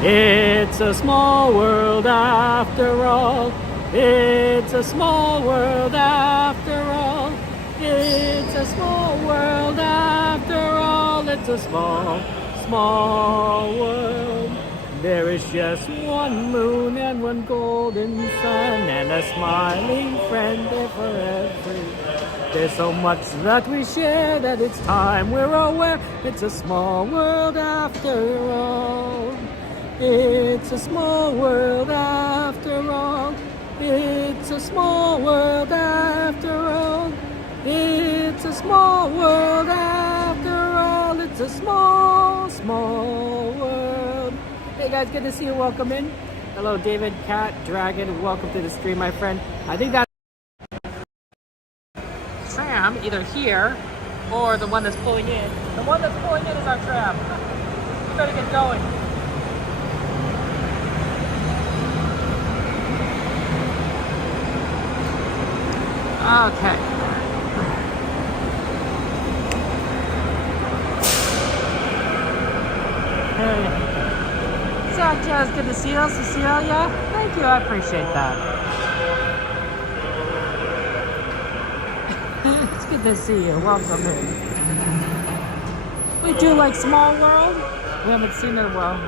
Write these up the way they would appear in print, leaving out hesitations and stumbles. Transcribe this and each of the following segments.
It's a small world after all. It's a small world after all. It's a small world after all. It's a small, small world. There is just one moon and one golden sun and a smiling friend there for every. There's so much that we share that it's time we're aware. It's a small world after all. It's a small world after all. It's a small world after all. It's a small world after all. It's a small, small world. Hey guys, good to see you. Welcome in. Hello, David, Cat, Dragon. Welcome to the stream, my friend. I think that's Tram, either here or the one that's pulling in. The one that's pulling in is our Tram. We better get going. Okay. Hey. Sanchez, good to see you. Cecilia, thank you. I appreciate that. It's good to see you. Welcome in. We do like Small World. We haven't seen it in a while.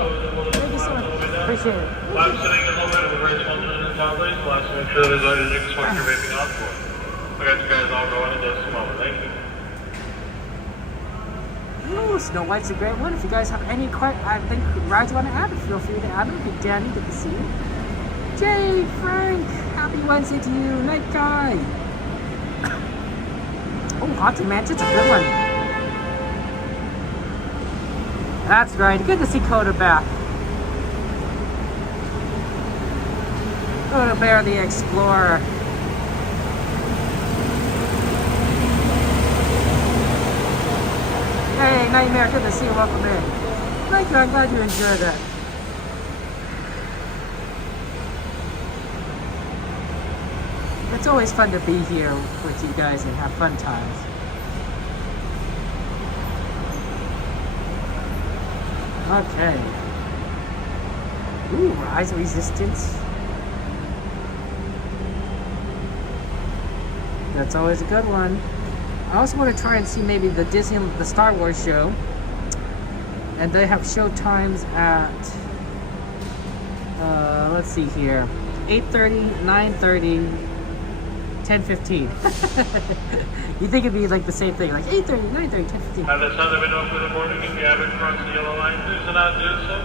Oh, thank you so much. Appreciate it. I'm sitting in the middle of a race function in Falcon. Last make sure there's already drinks what you're vaping out for. I got you guys all going in just a moment. Thank you. Ooh, Snow White's a great one. If you guys have any questions, I think rides you want to add, feel free to add them. Big Danny, good to see you. Jay, Frank, happy Wednesday to you. Night Guy. Oh, Haunted Mansion's a good one. That's right. Good to see Coda back. Coda Bear the Explorer. Hey, Nightmare, good to see you. Welcome in. Thank you, I'm glad you enjoyed that. It's always fun to be here with you guys and have fun times. Okay. Ooh, Rise of Resistance. That's always a good one. I also want to try and see maybe the Star Wars show. And they have show times at, let's see here, 8:30, 9:30, 10:15. You think it'd be like the same thing, like 8:30, 9:30, 10:15. Have the sun been open for the morning if you haven't crossed the yellow line, please do not do so.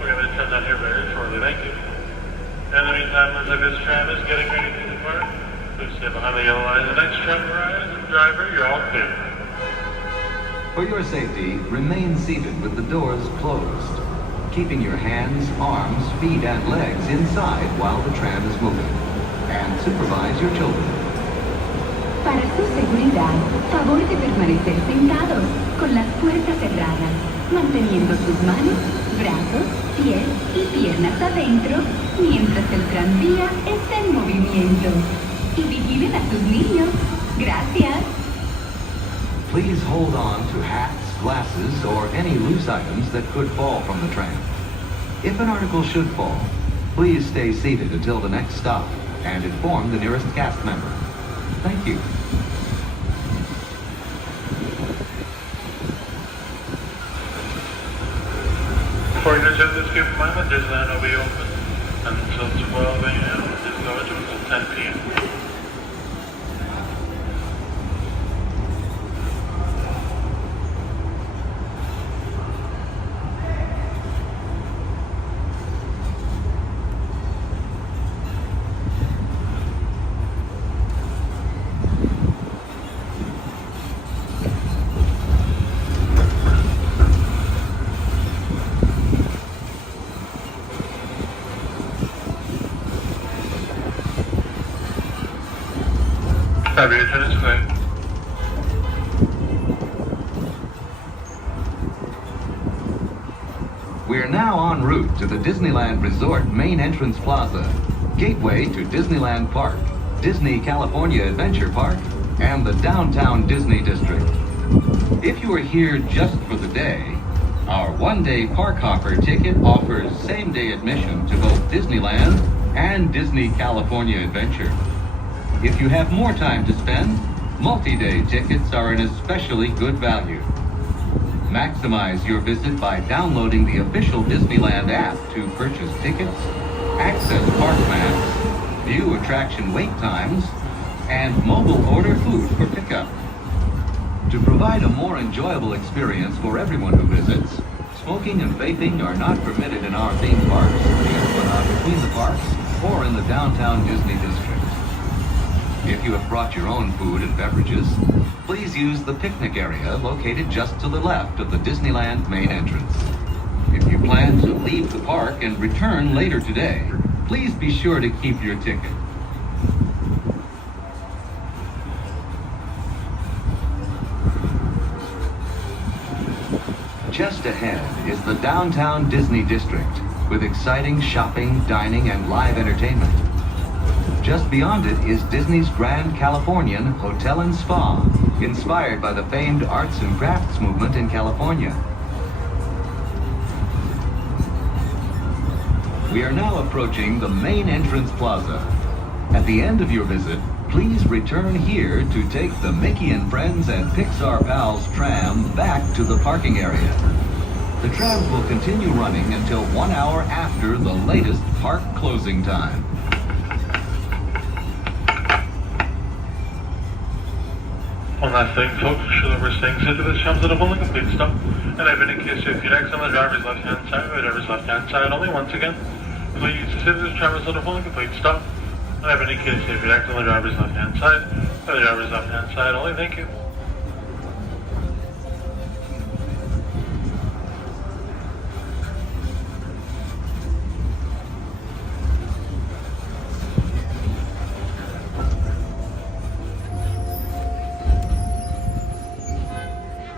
We're going to turn that here very shortly. Thank you. In the meantime, looks like this tram is getting ready to depart. Please stay behind the yellow line. The next tram arrives. Driver, you're all clear. For your safety, remain seated with the doors closed, keeping your hands, arms, feet, and legs inside while the tram is moving. And supervise your children. Para su seguridad, favor de permanecer sentados con las puertas cerradas, manteniendo sus manos, brazos, pies y piernas adentro mientras el tranvía está en movimiento. Y vigilen a sus niños. Gracias. Please hold on to hats, glasses, or any loose items that could fall from the tram. If an article should fall, please stay seated until the next stop and inform the nearest cast member. Thank you. Before you jump this skip moment, Disneyland will be open until 12 a.m. Just go into until 10 p.m. We're now en route to the Disneyland Resort main entrance plaza, gateway to Disneyland Park, Disney California Adventure Park, and the downtown Disney District. If you are here just for the today, our one-day park hopper ticket offers same-day admission to both Disneyland and Disney California Adventure. If you have more time to spend, multi-day tickets are an especially good value. Maximize your visit by downloading the official Disneyland app to purchase tickets, access park maps, view attraction wait times, and mobile order food for pickup. To provide a more enjoyable experience for everyone who visits, smoking and vaping are not permitted in our theme parks, the Esplanade between the parks, or in the downtown Disney district. If you have brought your own food and beverages, please use the picnic area located just to the left of the Disneyland main entrance. If you plan to leave the park and return later today, please be sure to keep your ticket. Just ahead is the downtown Disney district, with exciting shopping, dining, and live entertainment. Just beyond it is Disney's Grand Californian Hotel and Spa, inspired by the famed arts and crafts movement in California. We are now approaching the main entrance plaza. At the end of your visit, please return here to take the Mickey and Friends and Pixar Pals tram back to the parking area. The trams will continue running until 1 hour after the latest park closing time. One last thing, folks, should ever staying safe to this trams at a full and complete stop. And I've been in case if you're next on the driver's left-hand side, or driver's left-hand side only. Once again, please sit this tram at a full and complete stop. And I've been in case if you're next on the driver's left-hand side, or the driver's left-hand side only. Thank you.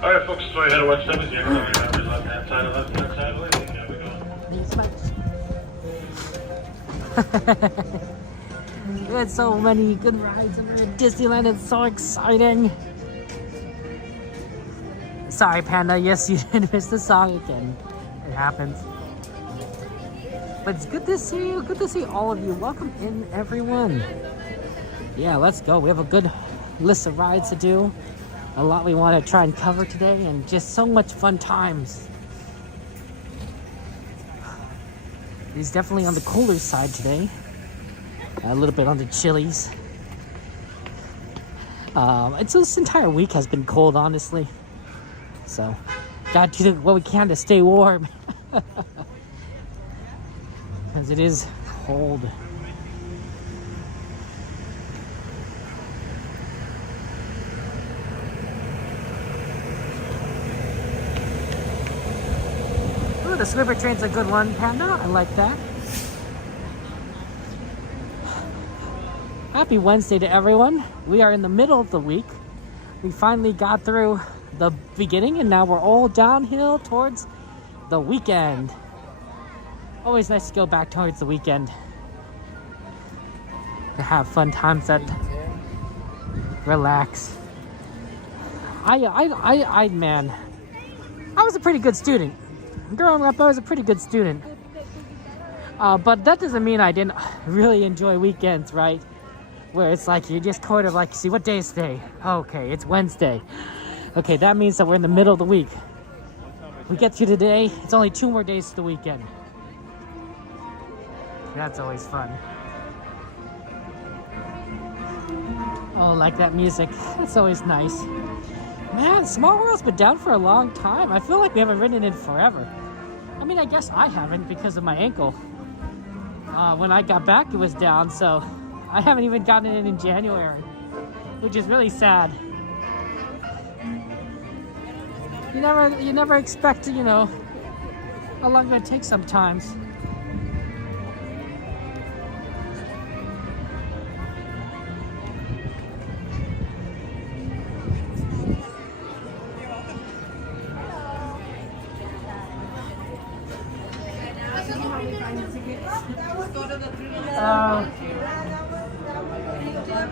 Alright folks, so we had to watch them as you on the driver's left-hand side, left-hand side, left-hand side, we go. We had so many good rides over at Disneyland, it's so exciting. Sorry Panda, yes you did miss the song again. It happens. But it's good to see you, good to see all of you. Welcome in everyone. Yeah, let's go. We have a good list of rides to do. A lot we want to try and cover today, and just so much fun times. It's definitely on the cooler side today. A little bit on the chillies. It's this entire week has been cold, honestly. So, gotta do what we can to stay warm. Because it is cold. The Swimmer Train's a good one, Panda. I like that. Happy Wednesday to everyone. We are in the middle of the week. We finally got through the beginning and now we're all downhill towards the weekend. Always nice to go back towards the weekend. To have fun times and relax. Man, I was a pretty good student. Growing up, I was a pretty good student. But that doesn't mean I didn't really enjoy weekends, right? Where it's like, you just kind of like, see, what day is today? Okay, it's Wednesday. Okay, that means that we're in the middle of the week. We get through today, it's only 2 more days to the weekend. That's always fun. Oh, like that music. That's always nice. Man, Small World's been down for a long time. I feel like we haven't ridden it forever. I mean, I guess I haven't because of my ankle. When I got back, it was down, so I haven't even gotten it in January, which is really sad. You never expect to, you know, how long it takes sometimes.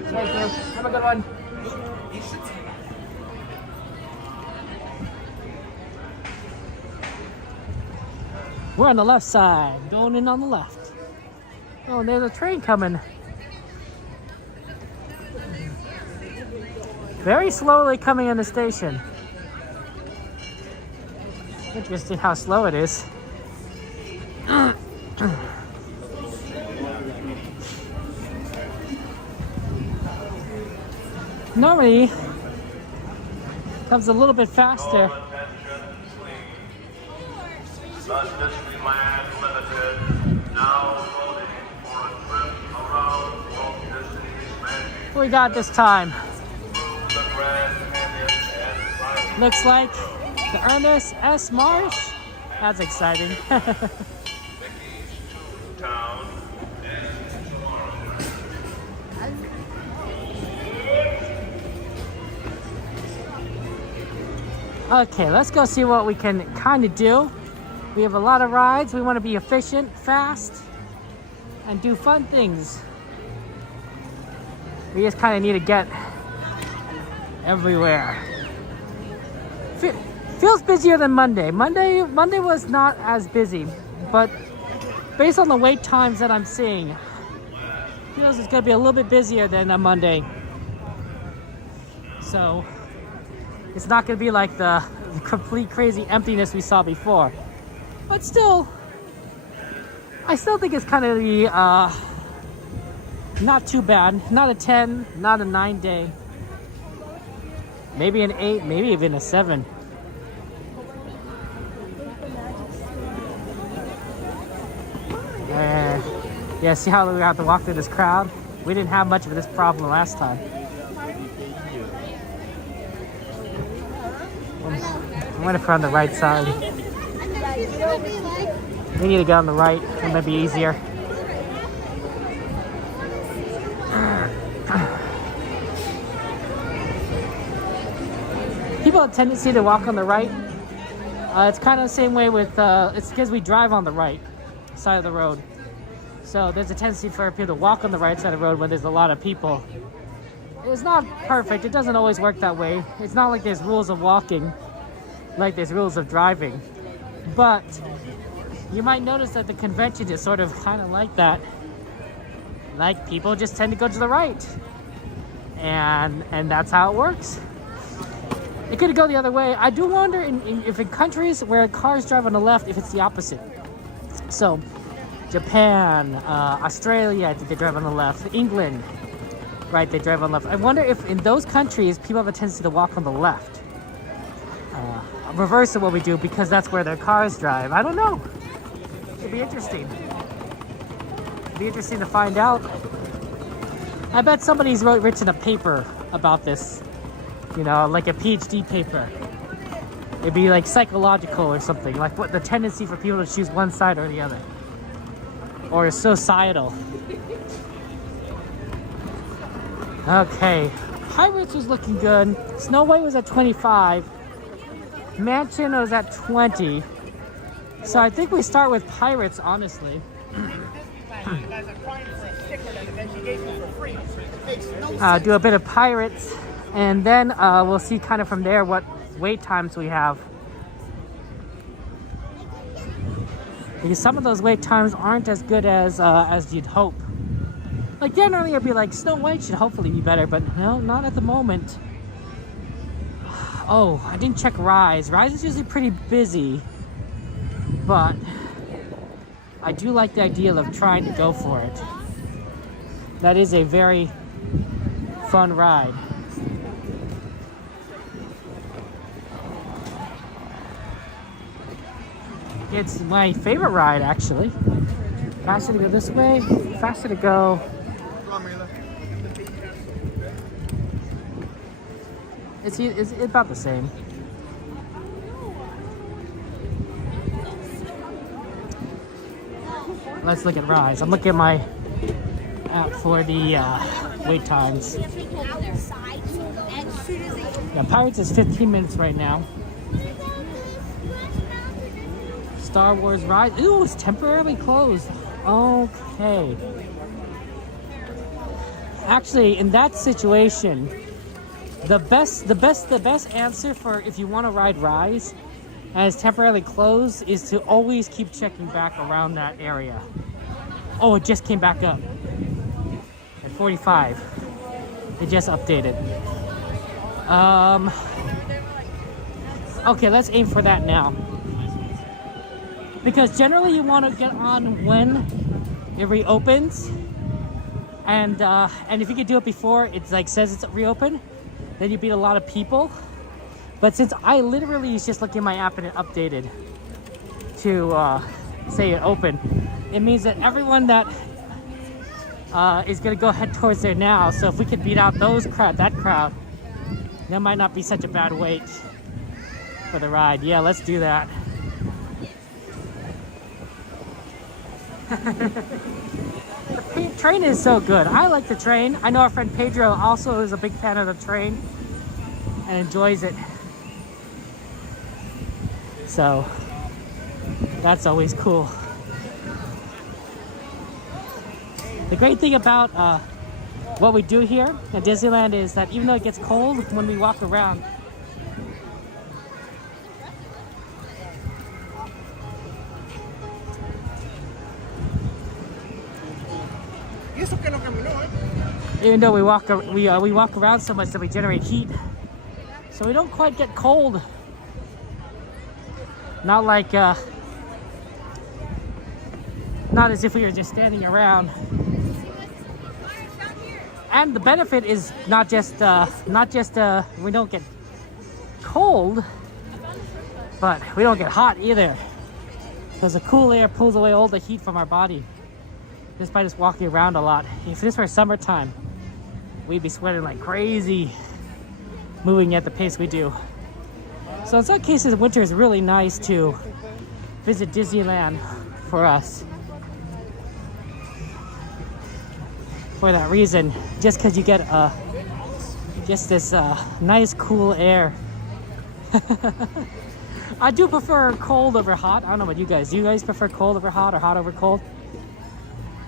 Thank you. Have a good one. We're on the left side, going in on the left. Oh, and there's a train coming. Very slowly coming in the station. Interesting how slow it is. Normally, comes a little bit faster. What we got this time? Looks like the Ernest S. Marsh. That's exciting. Okay, let's go see what we can kind of do. We have a lot of rides. We want to be efficient, fast, and do fun things. We just kind of need to get everywhere. Feels busier than Monday. Monday was not as busy, but based on the wait times that I'm seeing, feels it's going to be a little bit busier than a Monday. So it's not going to be like the complete crazy emptiness we saw before. But still, I still think it's kind of the not too bad. Not a 10, not a 9 day. Maybe an 8, maybe even a 7. Yeah, see how we have to walk through this crowd? We didn't have much of this problem last time. I'm gonna put on the right side. We need to go on the right. It might be easier. People have a tendency to walk on the right. It's kind of the same way with, it's because we drive on the right side of the road. So there's a tendency for people to walk on the right side of the road when there's a lot of people. It's not perfect. It doesn't always work that way. It's not like there's rules of walking like there's rules of driving. But you might notice that the convention is sort of kind of like that. Like people just tend to go to the right. And that's how it works. It could go the other way. I do wonder if in countries where cars drive on the left, if it's the opposite. So Japan, Australia, I think they drive on the left. England, right, they drive on the left. I wonder if in those countries, people have a tendency to walk on the left. Reverse of what we do because that's where their cars drive. I don't know. It'd be interesting. It'd be interesting to find out. I bet somebody's written a paper about this. You know, like a PhD paper. It'd be like psychological or something. Like what the tendency for people to choose one side or the other. Or societal. Okay. Pirates was looking good. Snow White was at 25. Mansion was at 20. So I think we start with Pirates, honestly. Do a bit of Pirates. And then we'll see kind of from there what wait times we have. Because some of those wait times aren't as good as you'd hope. Like generally it'd be like Snow White should hopefully be better, but no, not at the moment. Oh, I didn't check Rise. Rise is usually pretty busy, but I do like the idea of trying to go for it. That is a very fun ride. It's my favorite ride, actually. Faster to go this way, faster to go. It's about the same. Let's look at Rise. I'm looking at my app for the wait times. Yeah, Pirates is 15 minutes right now. Star Wars Rise. Ooh, it's temporarily closed. Okay. Actually, in that situation, the best answer for if you want to ride Rise and it's temporarily closed is to always keep checking back around that area. Oh, it just came back up at 45. It just updated. Okay, let's aim for that now. Because generally you want to get on when it reopens. And if you could do it before it's like says it's reopened, then you beat a lot of people. But since I literally was just looking at my app and it updated to say it opened, it means that everyone that is gonna go head towards there now. So if we could beat out that crowd, that might not be such a bad wait for the ride. Yeah, let's do that. The train is so good. I like the train. I know our friend Pedro also is a big fan of the train and enjoys it. So that's always cool. The great thing about what we do here at Disneyland is that even though it gets cold when we walk around, even though we walk around so much that we generate heat, so we don't quite get cold. Not like not as if we were just standing around. And the benefit is not just we don't get cold, but we don't get hot either, because the cool air pulls away all the heat from our body just by walking around a lot. If this were summertime, we'd be sweating like crazy moving at the pace we do. So in some cases, winter is really nice to visit Disneyland for us. For that reason, just because you get just this nice cool air. I do prefer cold over hot. I don't know about you guys. Do you guys prefer cold over hot or hot over cold?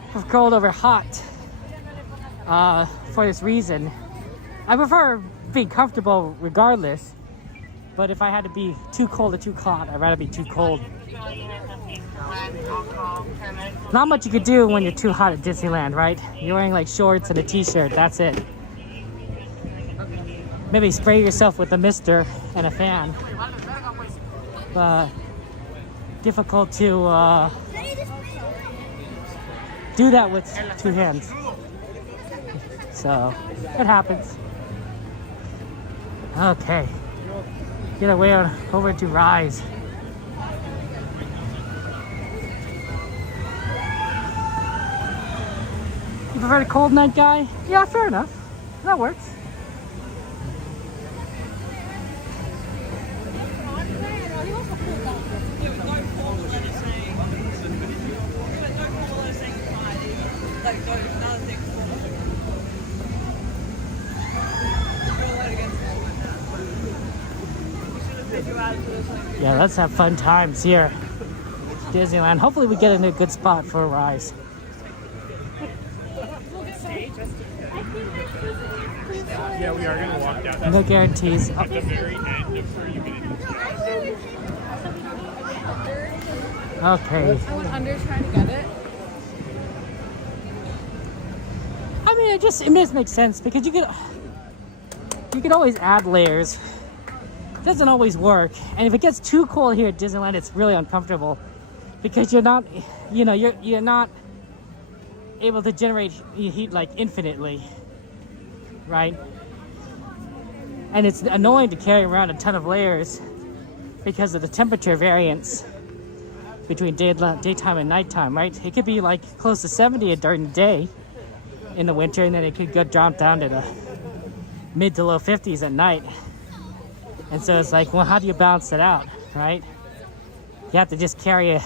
I prefer cold over hot for this reason. I prefer being comfortable regardless, but if I had to be too cold or too hot, I'd rather be too cold. Not much you could do when you're too hot at Disneyland, right? You're wearing like shorts and a t-shirt, that's it. Maybe spray yourself with a mister and a fan. But difficult to do that with two hands. So it happens. Okay, get our way over to Rise. You prefer the cold night guy? Yeah, fair enough. That works. Yeah, let's have fun times here. Disneyland. Hopefully we get in a good spot for a Rise. Yeah, we are going to walk down. No guarantees. At the very end of where you get into. Okay. I went under trying to get it. I mean, it just makes sense because you can always add layers. It doesn't always work, and if it gets too cold here at Disneyland, it's really uncomfortable because you're not able to generate heat like infinitely, right? And it's annoying to carry around a ton of layers because of the temperature variance between daytime and nighttime, right? It could be like close to 70 during the day in the winter, and then it could drop down to the mid to low 50s at night. And so it's like, well, how do you balance it out, right? You have to just carry a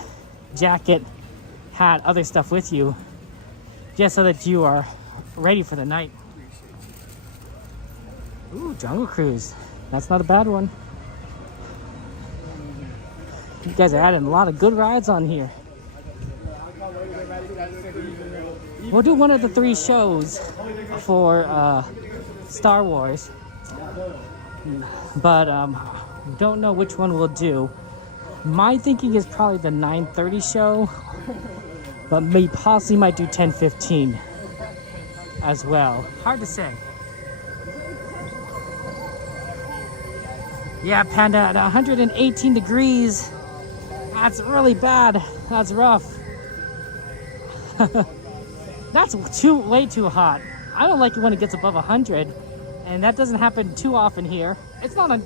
jacket, hat, other stuff with you, just so that you are ready for the night. Ooh, Jungle Cruise. That's not a bad one. You guys are adding a lot of good rides on here. We'll do one of the 3 shows for Star Wars. But don't know which one we'll do. My thinking is probably the 9:30 show, but maybe possibly might do 10:15 as well. Hard to say. Yeah, Panda, at 118 degrees. That's really bad. That's rough. That's way too hot. I don't like it when it gets above 100, and that doesn't happen too often here. It's not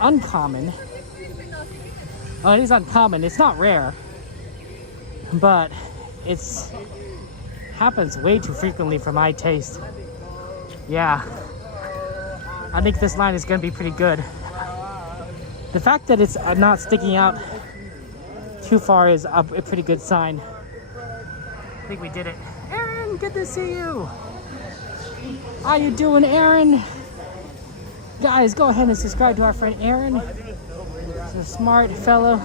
uncommon. Oh, it is uncommon. It's not rare, but it's happens way too frequently for my taste. Yeah, I think this line is going to be pretty good. The fact that it's not sticking out too far is a pretty good sign. I think we did it. Aaron, good to see you. How you doing, Aaron? Guys, go ahead and subscribe to our friend Aaron. He's a smart fellow.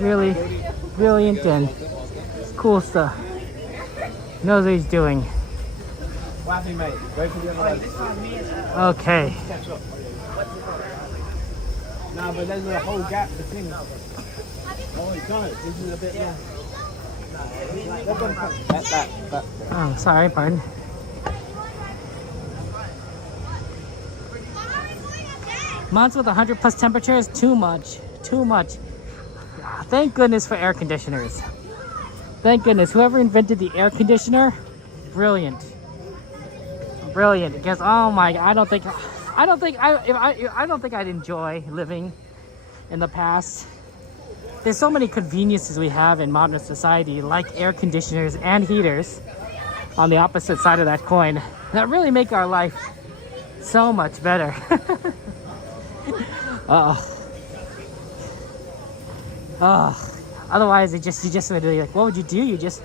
Really brilliant and cool stuff. Knows what he's doing. Okay. No, but there's a whole gap between us. Oh, it's not. This is a bit more. That. Oh, sorry, pardon. Months with 100 plus temperature is too much. Too much. Thank goodness for air conditioners. Thank goodness. Whoever invented the air conditioner, brilliant. Brilliant. Because oh my, I don't think I'd enjoy living in the past. There's so many conveniences we have in modern society, like air conditioners and heaters on the opposite side of that coin, that really make our life so much better. Otherwise, you just literally like, what would you do? You just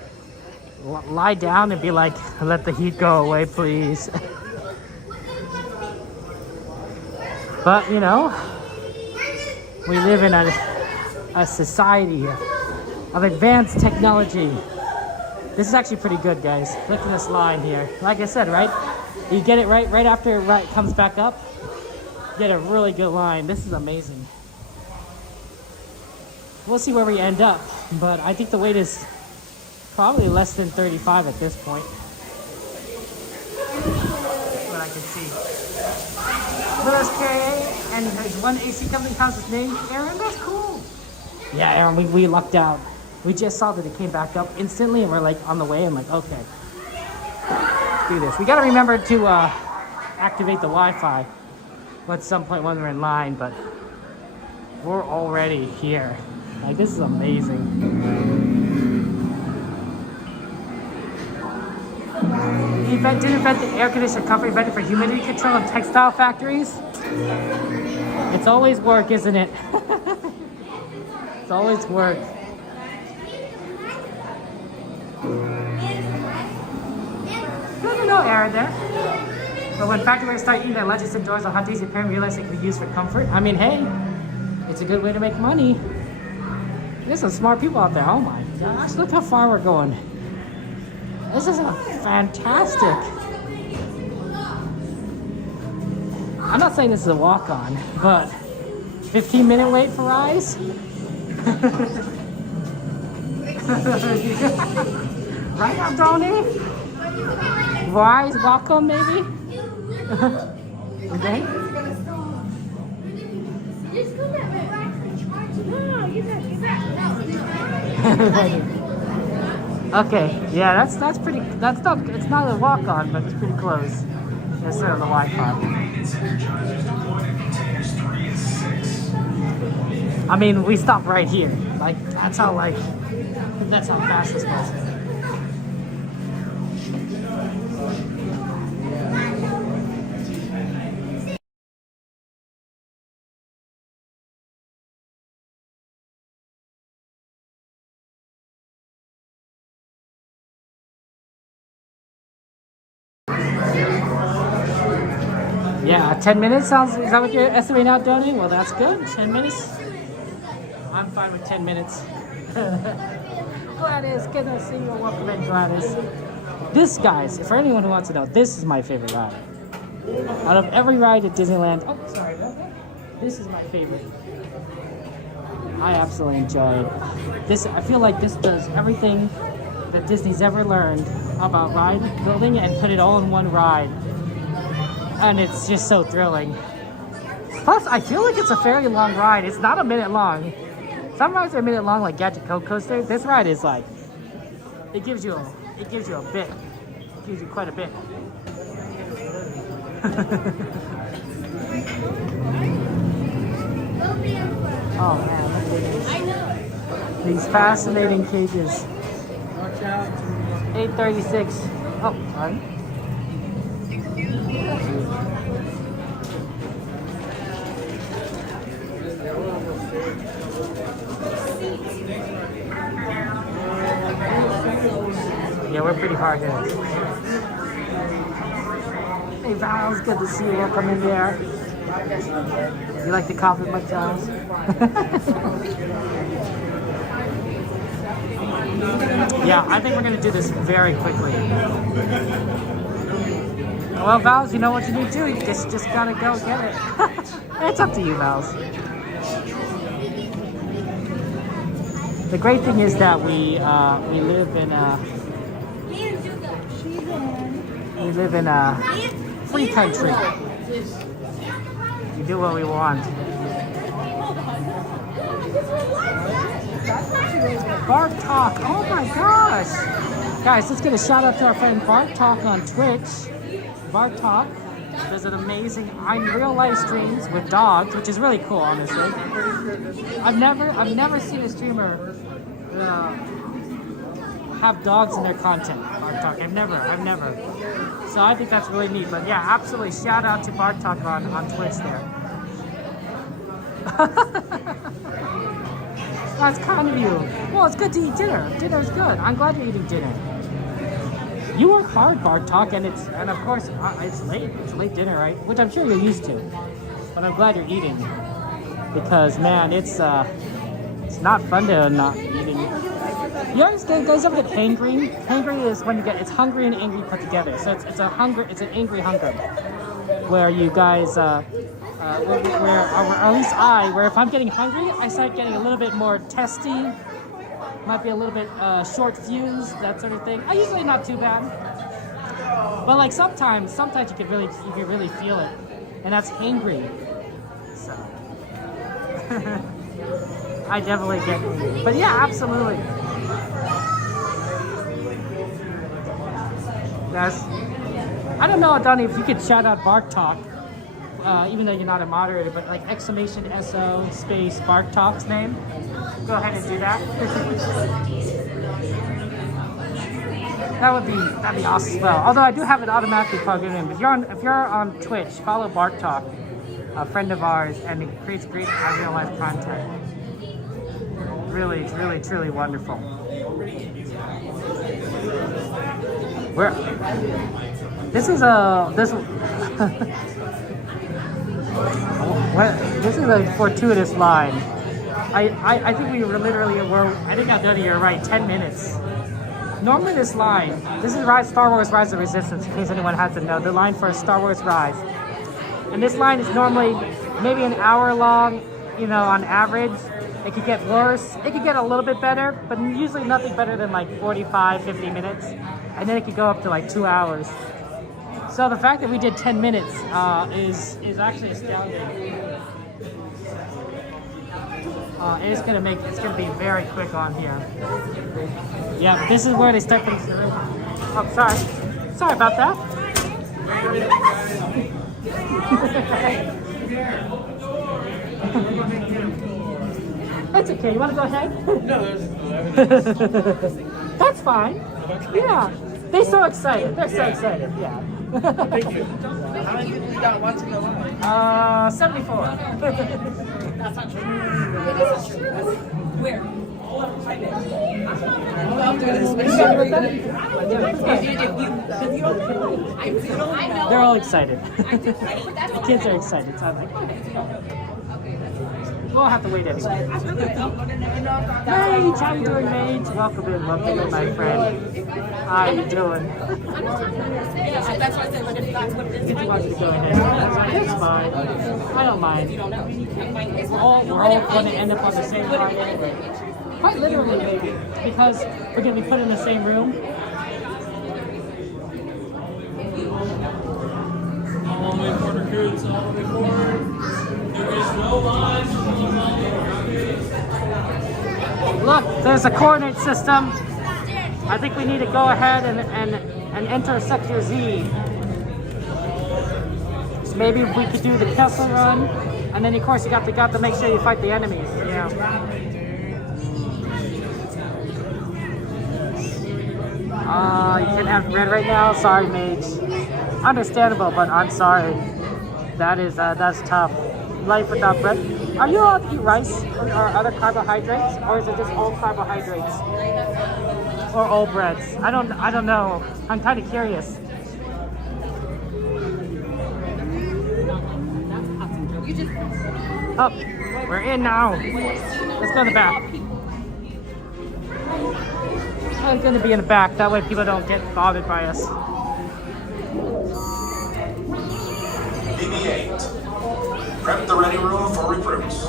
lie down and be like, let the heat go away, please. But you know, we live in a society of advanced technology. This is actually pretty good, guys. Look at this line here. Like I said, right? You get it right after it comes back up. Get a really good line. This is amazing. We'll see where we end up, but I think the wait is probably less than 35 at this point. That's what I can see. Louis KA, and there's one AC company house is named Aaron. That's cool. Yeah, Aaron, we lucked out. We just saw that it came back up instantly, and we're like on the way. I'm like, okay, let's do this. We got to remember to activate the Wi-Fi at some point when we're in line, but we're already here. Like, this is amazing. The event didn't invent the air conditioner company, invented for humidity control in textile factories. It's always work, isn't it? It's always work. There's no air there. But when factory workers start eating their lunches indoors on hot days, your parents realize it can be used for comfort. I mean, hey, it's a good way to make money. There's some smart people out there. Oh my gosh, look how far we're going. This is fantastic. I'm not saying this is a walk-on, but 15-minute wait for Rise? Right now, Tony? Rise, welcome, maybe? Okay? Okay, yeah, that's pretty. That's not. It's not a walk-on, but it's pretty close. Yes, sir, on the Wi-Fi. I mean, we stopped right here. Like, that's how fast this goes. Yeah, 10 minutes sounds, is that what you're estimating out, Donnie? Well, that's good. 10 minutes? I'm fine with 10 minutes. Gladys, good to see you. Welcome in, Gladys. This, guys, for anyone who wants to know, this is my favorite ride. Out of every ride at Disneyland, oh, sorry about that. This is my favorite. I absolutely enjoy it. This, I feel like this does everything that Disney's ever learned about ride building and put it all in one ride. And it's just so thrilling. Plus, I feel like it's a fairly long ride. It's not a minute long. Some rides are a minute long, like Gadget Coaster. This ride is like, it gives you a bit. It gives you quite a bit. Oh man, look at this. These fascinating cages. 836. Oh, sorry. Yeah, we're pretty hard hit. Hey Val, it's good to see you. Welcome in there. You like the coffee much, Giles? Yeah, I think we're gonna do this very quickly. Well, Vals, you know what you need to do. You just gotta go get it. It's up to you, Vals. The great thing is that we live in a free country. We do what we want. Bart Talk. Oh my gosh. Guys, let's get a shout out to our friend Bart Talk on Twitch. Bart Talk does an amazing real life streams with dogs, which is really cool, honestly. I've never seen a streamer have dogs in their content. Bart Talk. I've never. So I think that's really neat. But yeah, absolutely. Shout out to Bart Talk on Twitch there. That's kind of you. Well, it's good to eat dinner. Dinner's good. I'm glad you're eating dinner. You work hard, Bart Talk, and of course it's late. It's late dinner, right? Which I'm sure you're used to. But I'm glad you're eating because man, it's not fun to not eating. You understand, guys, ever get hangry? Hangry is when it's hungry and angry put together. So it's an angry hunger, where you guys, or at least where if I'm getting hungry, I start getting a little bit more testy, might be a little bit short fused, that sort of thing. Usually not too bad, but like sometimes you can really feel it, and that's hangry. So I definitely get it. But yeah, absolutely. Yes. I don't know, Donnie, if you could shout out Bart Talk, even though you're not a moderator, but like exclamation SO space Bart Talk's name. Go ahead and do that. That'd be awesome as well. Although I do have it automatically plugged in. If you're on Twitch, follow Bart Talk, a friend of ours, and it creates great real life content. Really, truly, truly wonderful. This is a fortuitous line. I think we were I think you're right, 10 minutes. Normally this is Star Wars Rise of Resistance, in case anyone hasn't known, the line for Star Wars Rise. And this line is normally maybe an hour long, on average. It could get worse, it could get a little bit better, but usually nothing better than like 45, 50 minutes. And then it could go up to like 2 hours. So the fact that we did 10 minutes is actually astounding. It's gonna be very quick on here. Yeah, this is where they start things. Oh, sorry about that. That's okay. You want to go ahead? No, that's fine. Yeah, they're so excited. Yeah. thank you. How many people you got watching the live? 74. That's not true. It is true. Where? They're all excited. The kids are excited. So I'm like, we'll have to wait anyway. Mage, how you doing, Mage? Welcome in, my friend. How you doing? Yeah, that's why I said, but if that's what it is, Did you want to go ahead? That's fine. I don't mind. you don't know. We're all going to end up on the same ride anyway. Quite literally, maybe, because we're going to be put in the same room. All the way forward, recruits, all the way forward. There is no line. Look, there's a coordinate system. I think we need to go ahead and enter Sector Z. So maybe we could do the castle run, and then of course you got to make sure you fight the enemies. Yeah. You can have bread right now. Sorry, Mage. Understandable, but I'm sorry. That's tough. Life without bread. Are you allowed to eat rice or other carbohydrates, or is it just all carbohydrates or all breads? I don't know. I'm kind of curious. Up, we're in now. Let's go to the back. I'm going to be in the back. That way people don't get bothered by us. BB-8. Prep the ready room for recruits.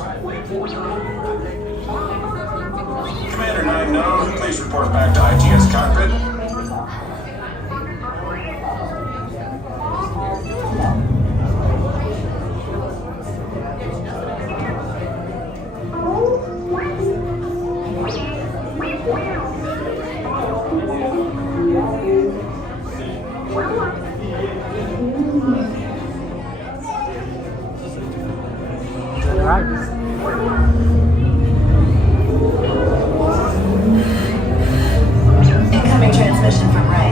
Commander 9-9, please report back to ITS cockpit. Incoming transmission from Ray.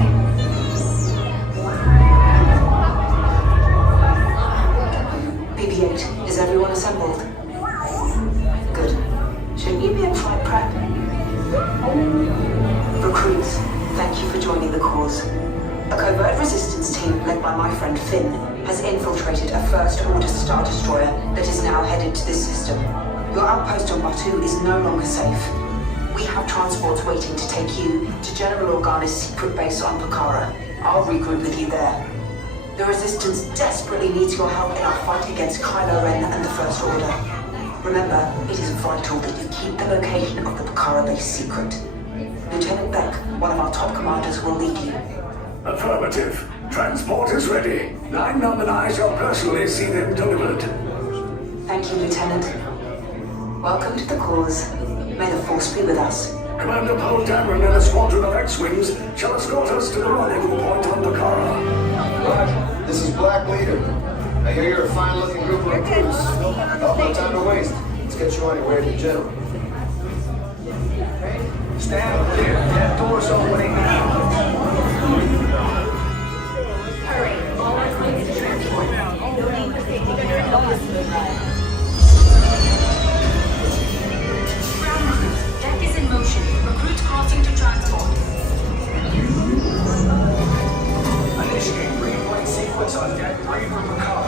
BB-8, is everyone assembled? Good. Shouldn't you be in flight prep? Recruits, thank you for joining the cause. A covert resistance team led by my friend Finn has infiltrated a first-order Star Destroyer that is now headed to this system. Your outpost on Batu is no longer safe. We have transports waiting to take you to General Organa's secret base on Pucara. I'll regroup with you there. The Resistance desperately needs your help in our fight against Kylo Ren and the First Order. Remember, it is vital that you keep the location of the Pucara base secret. Lieutenant Beck, one of our top commanders, will lead you. Affirmative. Transport is ready. 9-9 and I shall personally see them delivered. Thank you, Lieutenant. Welcome to the cause. May the Force be with us. Commander Poe Dameron and a squadron of X-Wings shall escort us to the rendezvous point on Pucara. Roger. This is Black Leader. I hear you're a fine-looking group of recruits. Oh, no time to waste. Let's get you on your way to the General. Stand clear. That door's opening now. Hurry. All our planes to transport. No need for safety clear. Help us to the ride. Ground recruits. Deck is in motion. Recruits crossing to transport. Initiate re-flight sequence on deck 3 for Pucara.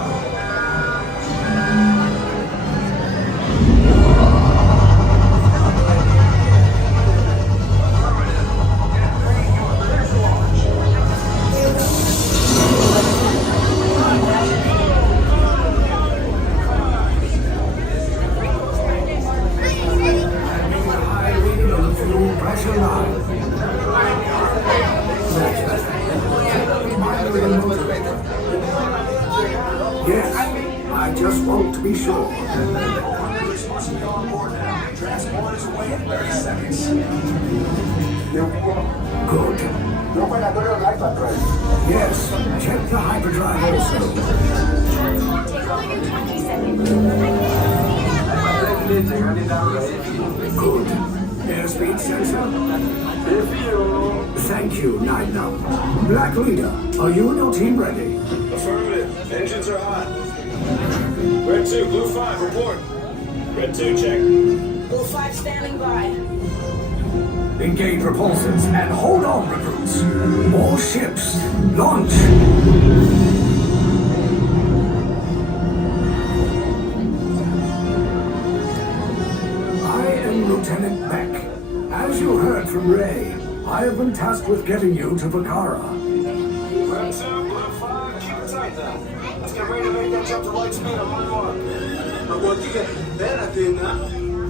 Yes, I just want to be sure. Transport is away in 30 seconds. Good. Yes, check the hyperdrive also. Transport take off in 20 seconds. Good. Airspeed sensor. Thank you, 9-9. Black Leader, are you and your team ready? Affirmative. Engines are hot. Red 2, Blue 5, report. Red 2, check. Blue 5 standing by. Engage repulsors and hold on, recruits. More ships. Launch. from Ray. I have been tasked with getting you to Vakara. Red 2, Blue 5, keep it tight then. Let's get ready to make that jump to light speed on my mark.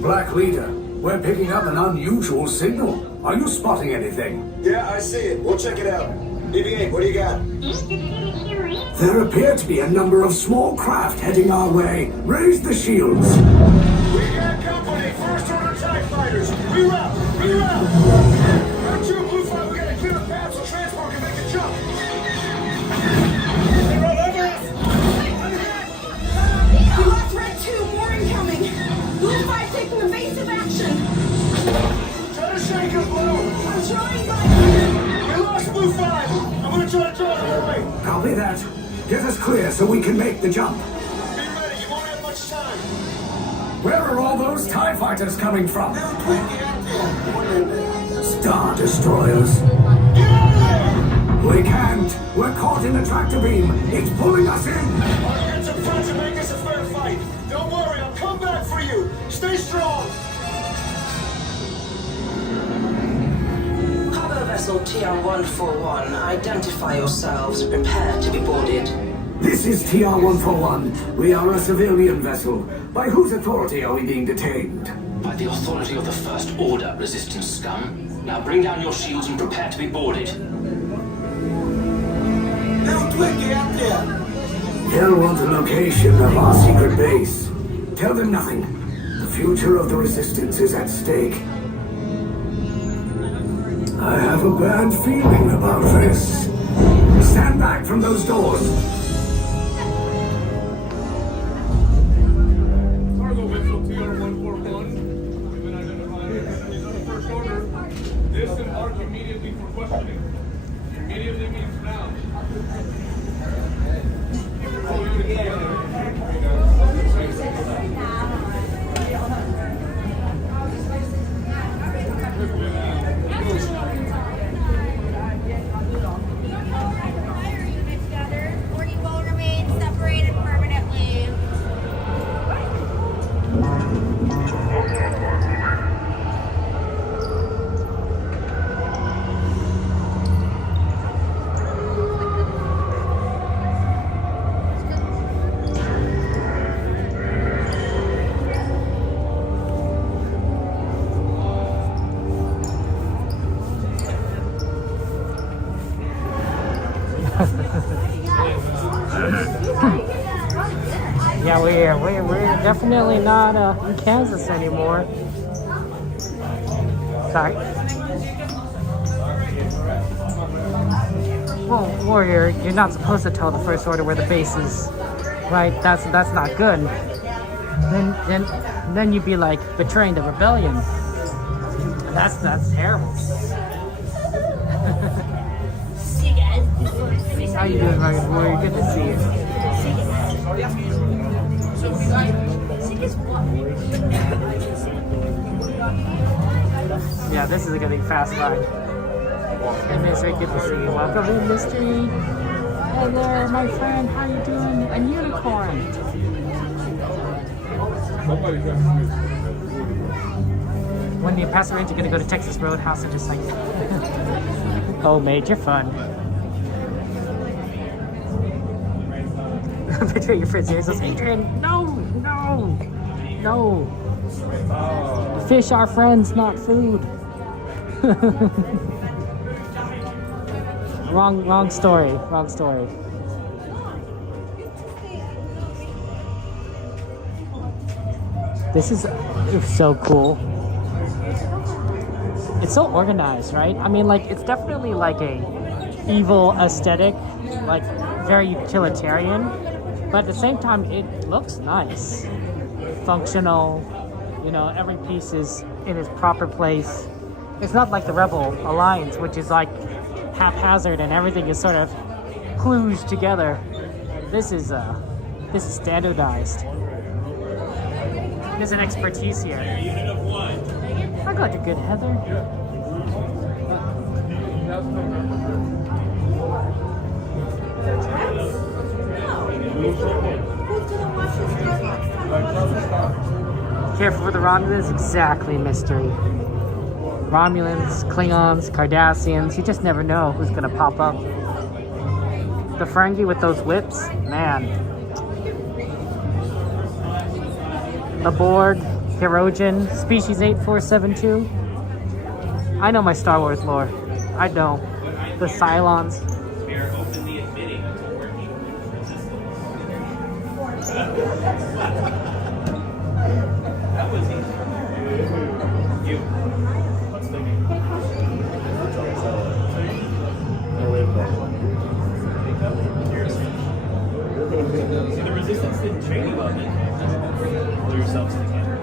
Black Leader, we're picking up an unusual signal. Are you spotting anything? Yeah, I see it. We'll check it out. BB-8, what do you got? There appear to be a number of small craft heading our way. Raise the shields. We got company. First order TIE fighters. Reroute. Reroute. Red 2, Blue 5, we gotta clear the path so transport can make the jump. They roll over us. We lost Red 2, more incoming. Blue 5 taking evasive action. Try to shake him, Blue. I'm trying, but... We lost Blue 5. I'm gonna try to draw them away. Copy that. Get us clear so we can make the jump. Be ready. You won't have much time. Where are all those TIE fighters coming from? Star Destroyers. Get out of there! We can't. We're caught in the tractor beam. It's pulling us in. Our hands up front to make this a fair fight. Don't worry, I'll come back for you. Stay strong. Cargo vessel TR-141, identify yourselves and prepare to be boarded. This is TR-141. We are a civilian vessel. By whose authority are we being detained? By the authority of the First Order, Resistance scum. Now bring down your shields and prepare to be boarded. Little Twinkie out there. They'll want a location of our secret base. Tell them nothing. The future of the Resistance is at stake. I have a bad feeling about this. Stand back from those doors. Cargo vessel TR-141 has been identified as the First Order. Disembark immediately for questioning. Immediately means now. Keep your whole unit together. Yeah, we're definitely not in Kansas anymore. Sorry. Well, Warrior, you're not supposed to tell the First Order where the base is, right? That's not good. Then you'd be like betraying the rebellion. That's terrible. See you guys. How you doing, Rugged Warrior? Good to see you. Yeah, this is gonna be a fast ride. Hey, Mystery, good to see you. Welcome in, Mystery. Hey there, my friend. How you doing? A unicorn. When you pass around, you're gonna go to Texas Roadhouse and just like, oh, major fun. Betray your friends. Here's us, Adrian. No. Fish are friends, not food. Wrong story. This is so cool. It's so organized, right? I mean, like, it's definitely like a evil aesthetic, like very utilitarian, but at the same time, it looks nice, functional. You know, every piece is in its proper place. It's not like the Rebel Alliance, which is like haphazard and everything is sort of kludged together. This is standardized. There's an expertise here. Unit of 1. I got you good, Heather. Careful for the rendezvous, exactly, Mystery. Romulans, Klingons, Cardassians. You just never know who's gonna pop up. The Ferengi with those whips, man. The Borg, Hirogen, Species 8472. I know my Star Wars lore. I know. The Cylons. We are openly admitting orange That was easy. You. What's the name? See, the resistance didn't change about it. Pull yourself together.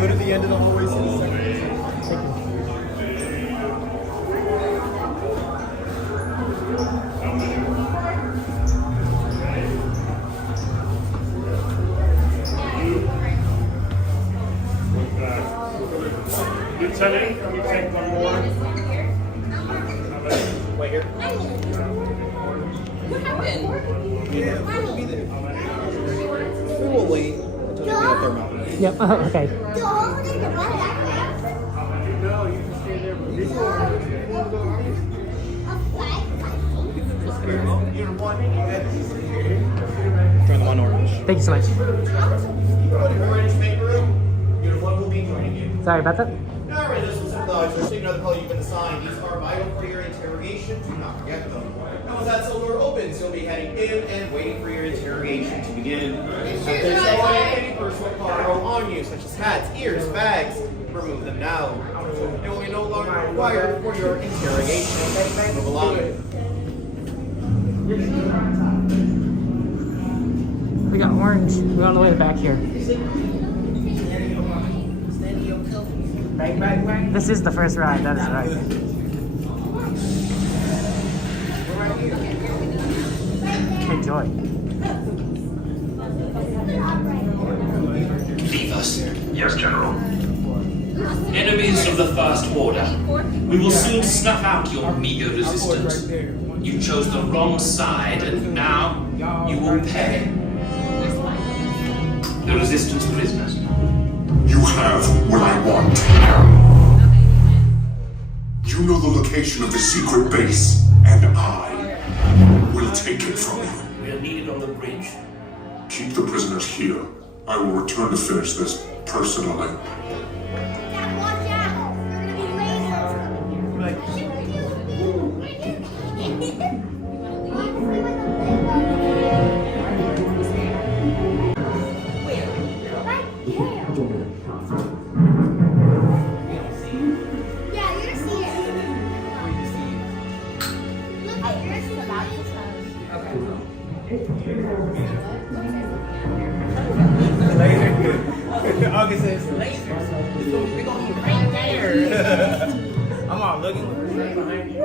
Go to the end of the hallway. Lieutenant, can we take one more? Wait here. What happened? Yeah, we'll be there. We will wait until we get up their mountain. Yep, okay. Turn the one orange. Thank you so much. Orange paper room. Unit 1 will be joining you. Sorry about that. Alright, this will symbolize for taking another color you've been assigned. These are vital for your interrogation. Do not forget them. And with that cell door opens, you'll be heading in and waiting for your interrogation to begin. If there's any personal cargo on you, such as hats, ears, bags, remove them now. It will be no longer required for your interrogation. Move along. We got orange. We're on the way back here. This is the first ride, that is right. Enjoy. Leave us. Yes, General. Enemies of the First Order. We will soon snuff out your meager resistance. You chose the wrong side, and now you will pay. The Resistance prisoners. You have what I want. You know the location of the secret base, and I will take it from you. We'll need it on the bridge. Keep the prisoners here. I will return to finish this personally. Dad, watch out! They're gonna be lasers. August says lasers. They're gonna be right there. I'm all looking behind you.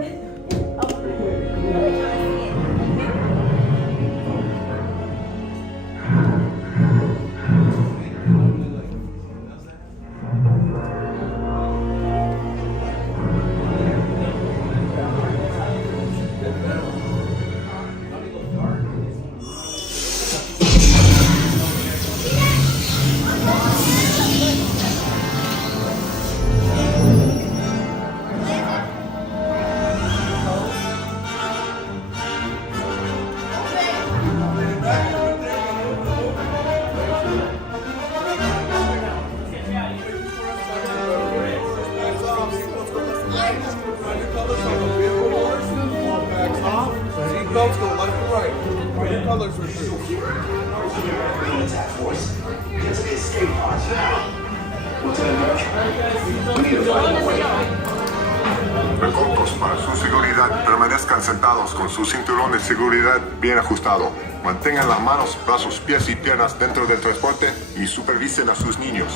Recaudos para su seguridad. Permanezcan sentados con su cinturón de seguridad bien ajustado. Mantengan las manos, brazos, pies y piernas dentro del transporte y supervisen a sus niños.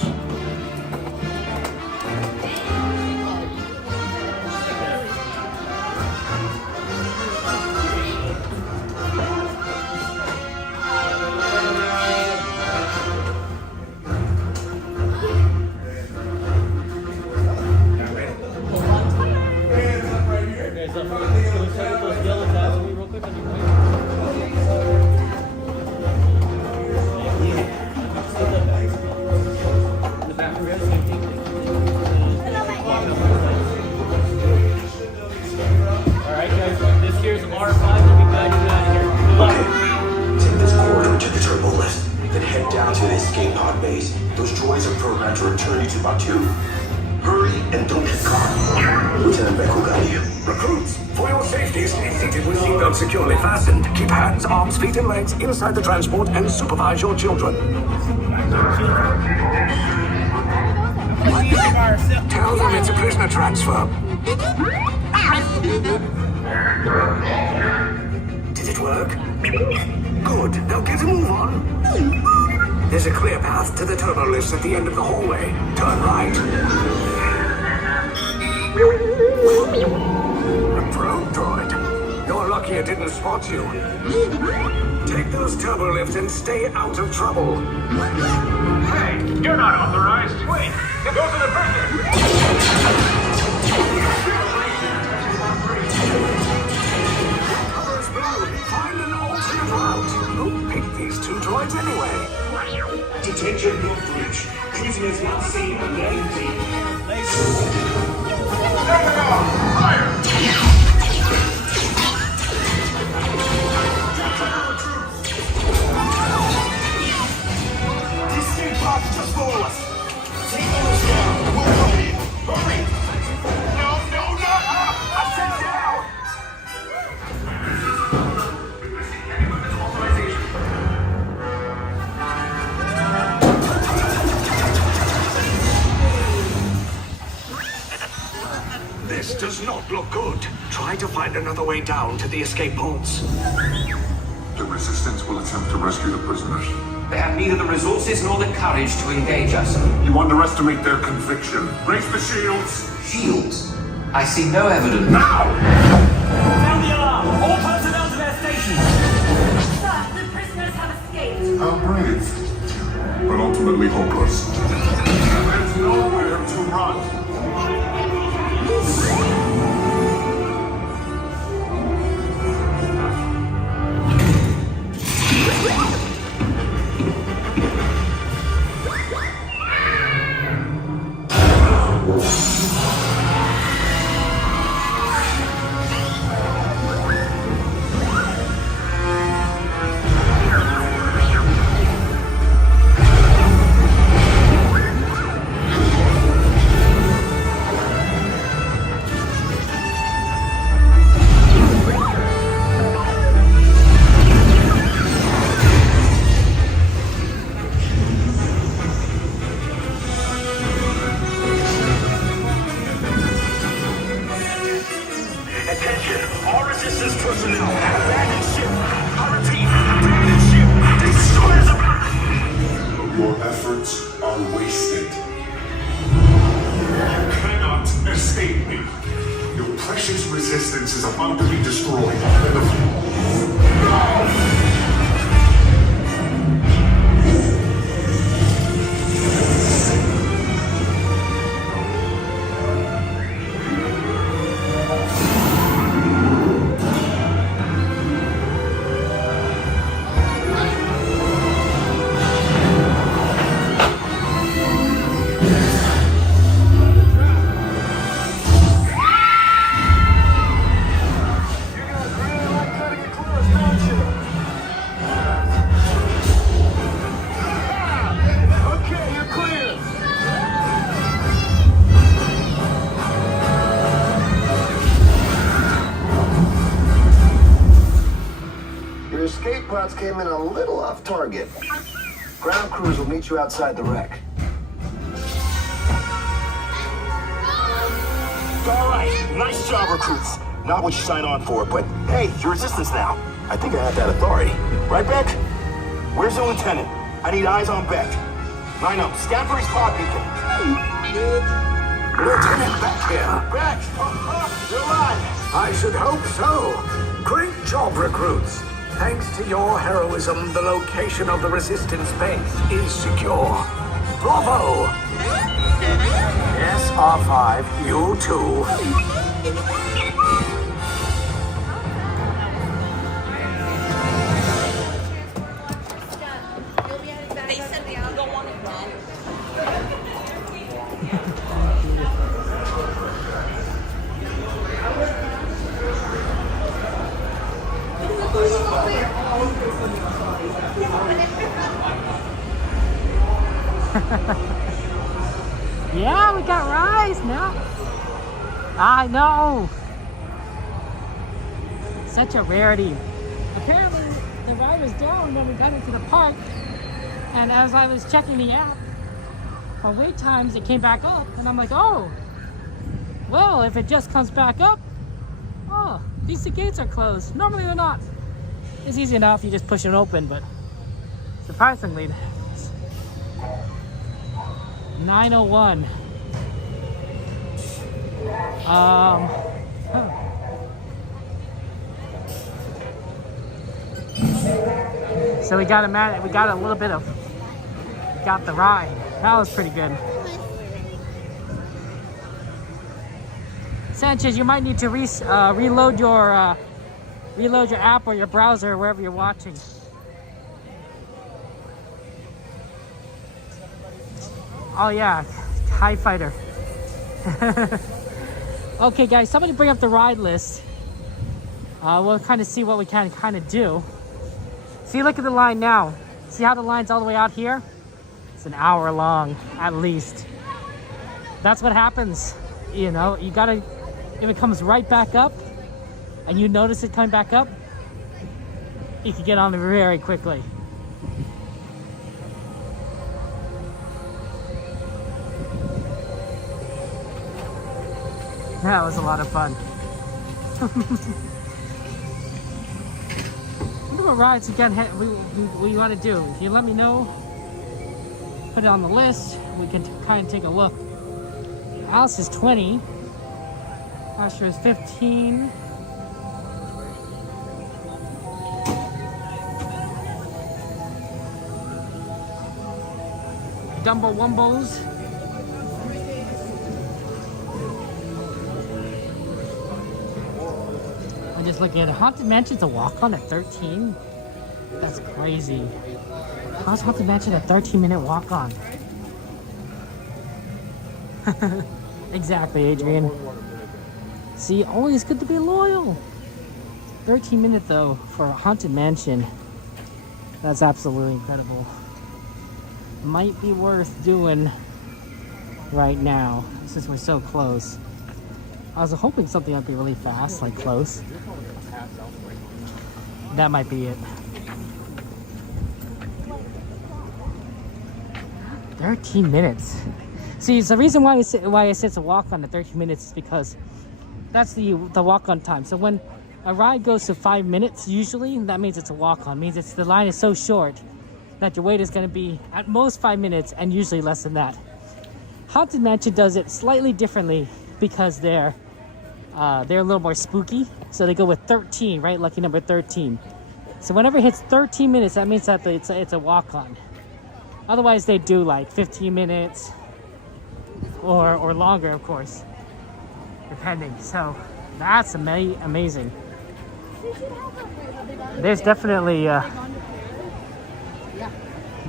to the escape pod base. Those droids are programmed to return you to Batu. Hurry and don't get caught. Lieutenant Beck will guide you. Recruits, for your safety, stay seated with seatbelts securely fastened. Keep hands, arms, feet, and legs inside the transport and supervise your children. Tell them it's a prisoner transfer. Did it work? Good. Now get a move on. There's a clear path to the turbo lifts at the end of the hallway. Turn right. A probe droid. You're lucky it didn't spot you. Take those turbo lifts and stay out of trouble. Hey, you're not authorized. Wait, those are the prisoners. Cover's blown. Find an alternate route. Who picked these two droids anyway? Detention not breached. Prisoners not seen on landing team. Fire! This escape pod just follow us. Take those down. We'll help you. Hurry! No, not up! I said down! This does not look good. Try to find another way down to the escape pods. The Resistance will attempt to rescue the prisoners. They have neither the resources nor the courage to engage us. You underestimate their conviction. Raise the shields! Shields? I see no evidence. Now! Sound the alarm! All personnel to their stations! Sir, the prisoners have escaped. How brave, but ultimately hopeless. There's nowhere to run. Came in a little off target. Ground crews will meet you outside the wreck. All right, nice job, recruits. Not what you signed on for, but hey, you're Resistance now. I think I have that authority. Right, Beck? Where's the lieutenant? I need eyes on Beck. Line up, scan for his pod beacon. Lieutenant Beck here. Beck! You're alive! I should hope so. Great job, recruits. Thanks to your heroism, the location of the Resistance base is secure. Bravo! Yes, R5, you too. They said they all don't want it wrong. Yeah, we got rides now. I know. Such a rarity. Apparently, the ride was down when we got into the park. And as I was checking the app for wait times, it came back up. And I'm like, oh, well, if it just comes back up, oh, these gates are closed. Normally they're not. It's easy enough, you just push it open, but surprisingly, 9:01. So we got a little bit of, got the ride. That was pretty good. Sanchez, you might need to reload your app or your browser wherever you're watching. Oh yeah, High Fighter. Okay guys, somebody bring up the ride list. We'll kind of see what we can kind of do. See, look at the line now. See how the line's all the way out here? It's an hour long, at least. That's what happens. You know, you gotta, if it comes right back up, and you notice it coming back up, you can get on it very quickly. That was a lot of fun. What rides again we want to do? If you let me know, put it on the list, we can kind of take a look. Alice is 20. Asher is 15. Dumbo Wumbos. I'm just looking at it. Haunted Mansion's a walk-on at 13? That's crazy. How's Haunted Mansion a 13-minute walk-on? Exactly, Adrian. See, always good to be loyal. 13-minute though for a Haunted Mansion. That's absolutely incredible. Might be worth doing right now since we're so close. I was hoping something would be really fast, like close. That might be it. 13 minutes. See, it's the reason why I say it's a walk-on at 13 minutes is because that's the walk-on time. So when a ride goes to 5 minutes, usually that means it's a walk-on. Means it's the line is so short that your wait is going to be at most 5 minutes and usually less than that. Haunted Mansion does it slightly differently because they're a little more spooky. So they go with 13, right? Lucky number 13. So whenever it hits 13 minutes, that means that it's a walk-on. Otherwise, they do like 15 minutes or longer, of course, depending. So that's amazing. There's definitely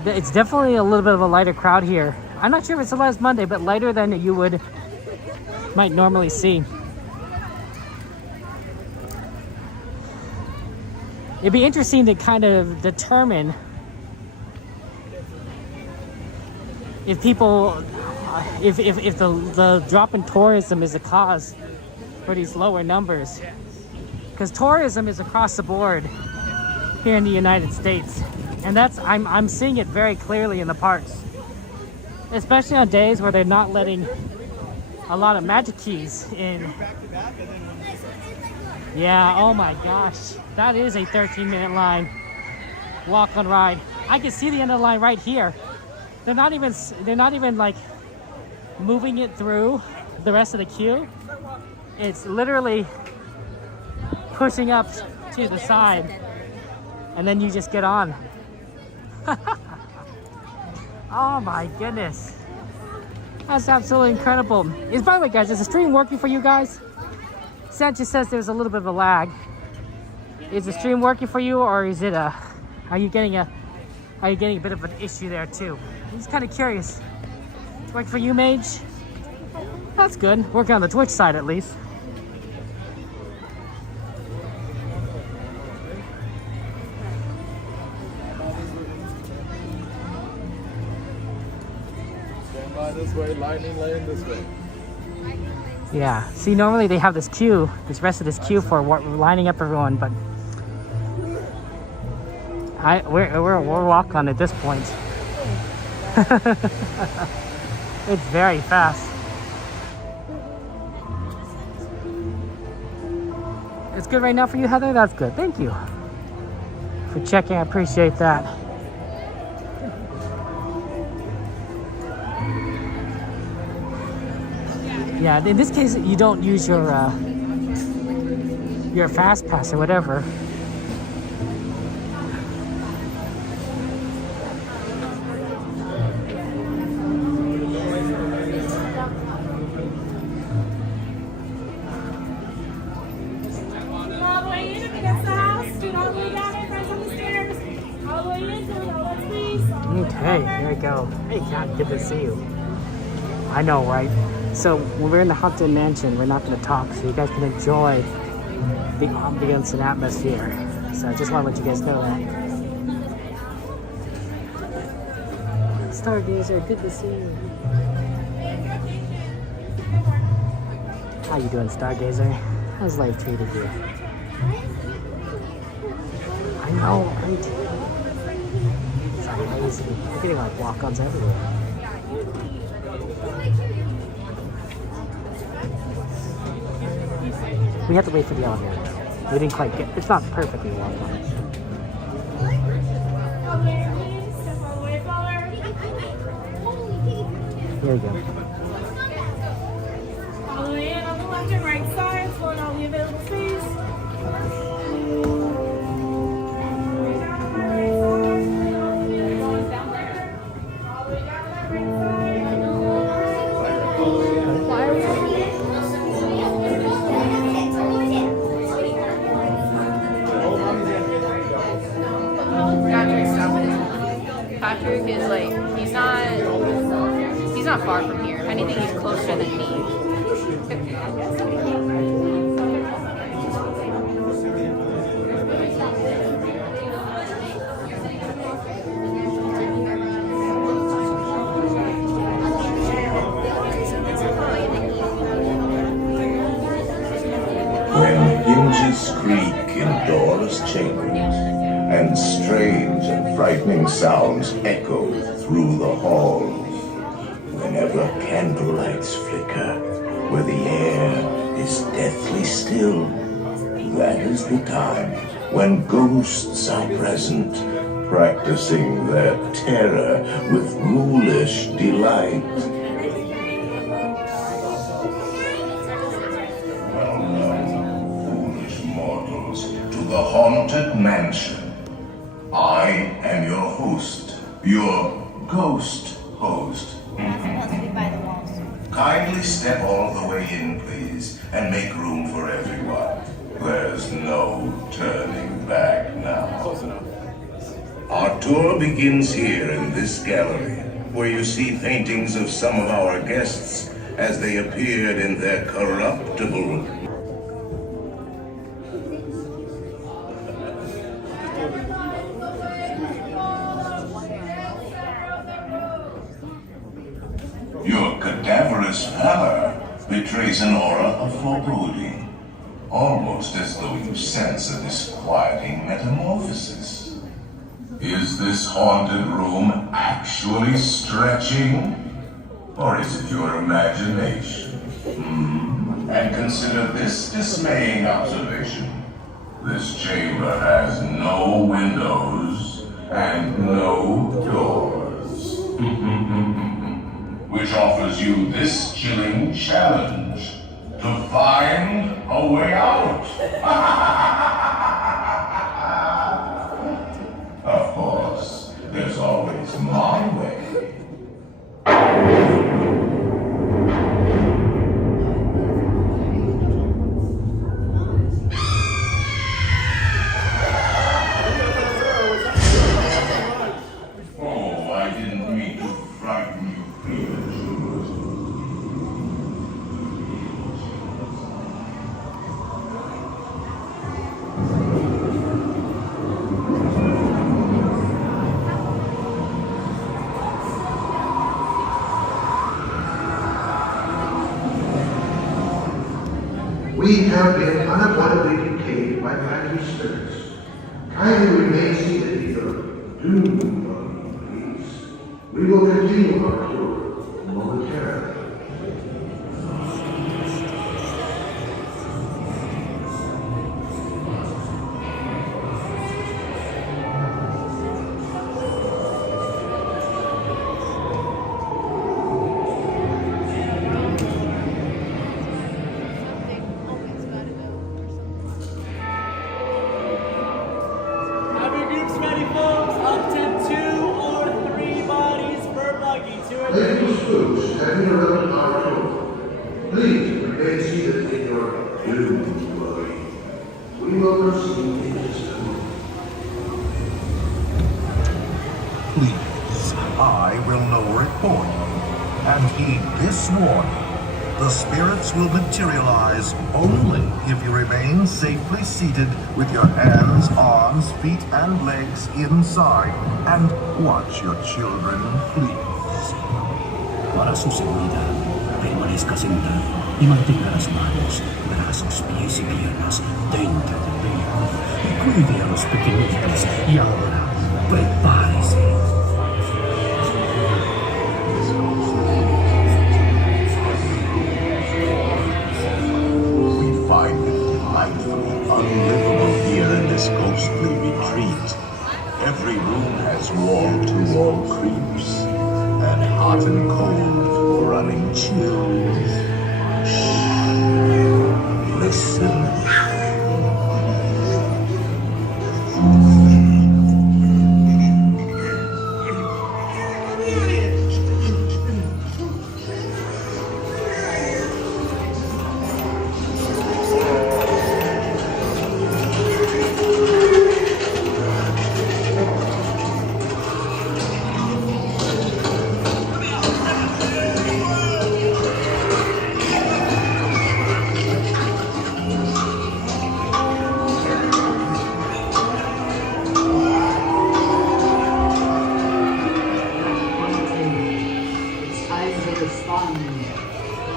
it's definitely a little bit of a lighter crowd here. I'm not sure if it's the last Monday, but lighter than you might normally see. It'd be interesting to kind of determine if people, if the drop in tourism is a cause for these lower numbers, because tourism is across the board here in the United States, and that's I'm seeing it very clearly in the parks, especially on days where they're not letting a lot of magic keys in. Yeah, oh my gosh, that is a 13-minute line, walk on ride. I can see the end of the line right here. They're not even like moving it through the rest of the queue. It's literally pushing up to the side, and then you just get on. Oh my goodness, that's absolutely incredible. By the way, guys, is the stream working for you guys? Sanchez says there's a little bit of a lag. Is the stream working for you, or is it are you getting a bit of an issue there too? I'm just kind of curious. It's working for you, Mage? That's good. Working on the Twitch side at least. Line this way, lightning lane this way. Yeah. See, normally they have this queue, this rest of this queue for lining up everyone, but we're walking on at this point. It's very fast. It's good right now for you, Heather? That's good. Thank you for checking. I appreciate that. Yeah, in this case, you don't use your fast pass or whatever. Okay, here we go. Hey, Kat, good to see you. I know, right? So when we're in the Haunted Mansion, we're not going to talk, so you guys can enjoy the ambience and atmosphere. So I just want to let you guys know that. Stargazer, good to see you. How you doing, Stargazer? How's life treated you? I know, right? It's amazing. We're getting like walk-ons everywhere. We have to wait for the elevator. We didn't quite get. It's not perfectly walk-on. Here we go. All the way in on the left and right side, pulling all the available space. Patrick is like, he's not far from here. If anything, he's closer than me. When hinges creak in doorless chambers, and strange and frightening sounds echo through the halls. Whenever candlelights flicker, where the air is deathly still, that is the time when ghosts are present, practicing their terror with ghoulish delight. Welcome, foolish mortals, to the Haunted Mansion. I am your host, your ghost host. Kindly step all the way in, please, and make room for everyone. There's no turning back now. Our tour begins here in this gallery, where you see paintings of some of our guests as they appeared in their corruptible Your cadaverous pallor betrays an aura of foreboding, almost as though you sense a disquieting metamorphosis. Is this haunted room actually stretching? Or is it your imagination? And consider this dismaying observation. This chamber has no windows and no doors. Which offers you this chilling challenge to find a way out. Of course, there's always my way. Oh, I didn't mean to frighten you. We have been unavoidably decayed by phantom spirits. Kindly remain seated in your doom dwelling, please. We will continue our tour momentarily. Have your groups ready, folks. Up to 2 or 3 bodies per buggy. 2 or 3. Ladies Spooks, having around our tour, please remain seated in your doom dwelling. We will proceed in just a moment. Please, I will now report. And heed this warning. The spirits will materialize only if you remain safely seated with your hands, arms, feet, and legs inside and watch your children, please. Para su seguridad, permanezca sentado y mantenga las manos, brazos, pies y piernas dentro del vehículo y cuide a los pequeñitos. Y ahora, prepárese. Unlivable here in this ghostly retreat. Every room has wall-to-wall creeps, and hot and cold running chills. Shh. Listen.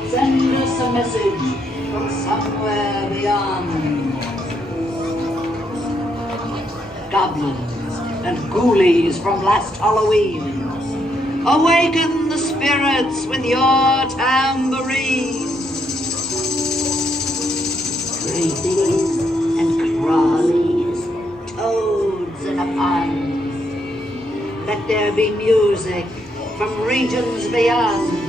Send us a message from somewhere beyond. Goblins and ghoulies from last Halloween, awaken the spirits with your tambourine. Creepies and crawlies, toads in a pond. Let there be music from regions beyond.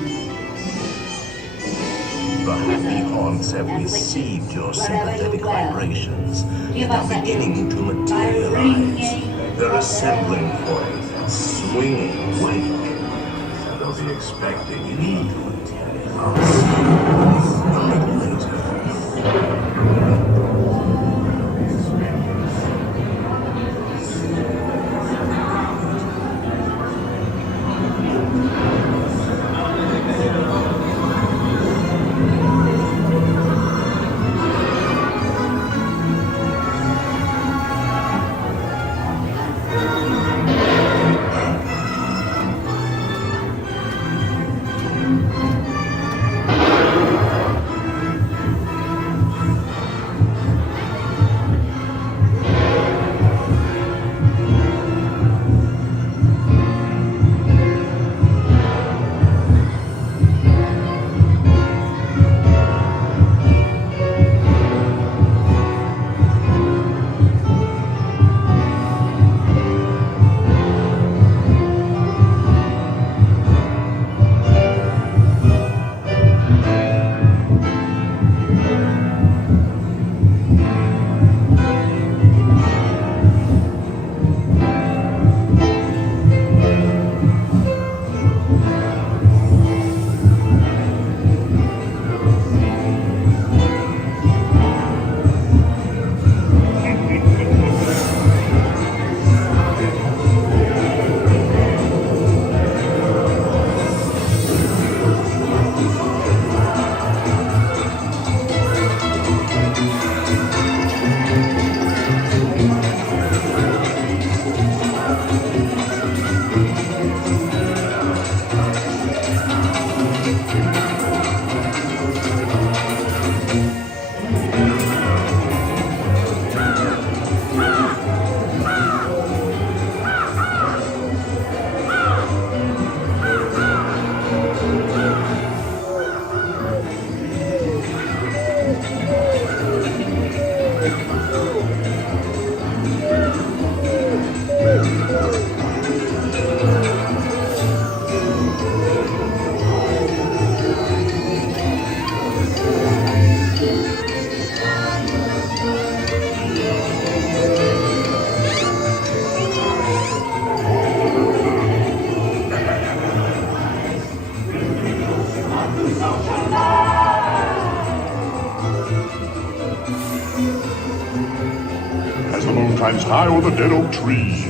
The happy haunts have received your sympathetic vibrations and are beginning to materialize. They're assembling for a swinging wake. They'll be expecting you to materialize a little later. Sometimes high over the dead oak tree.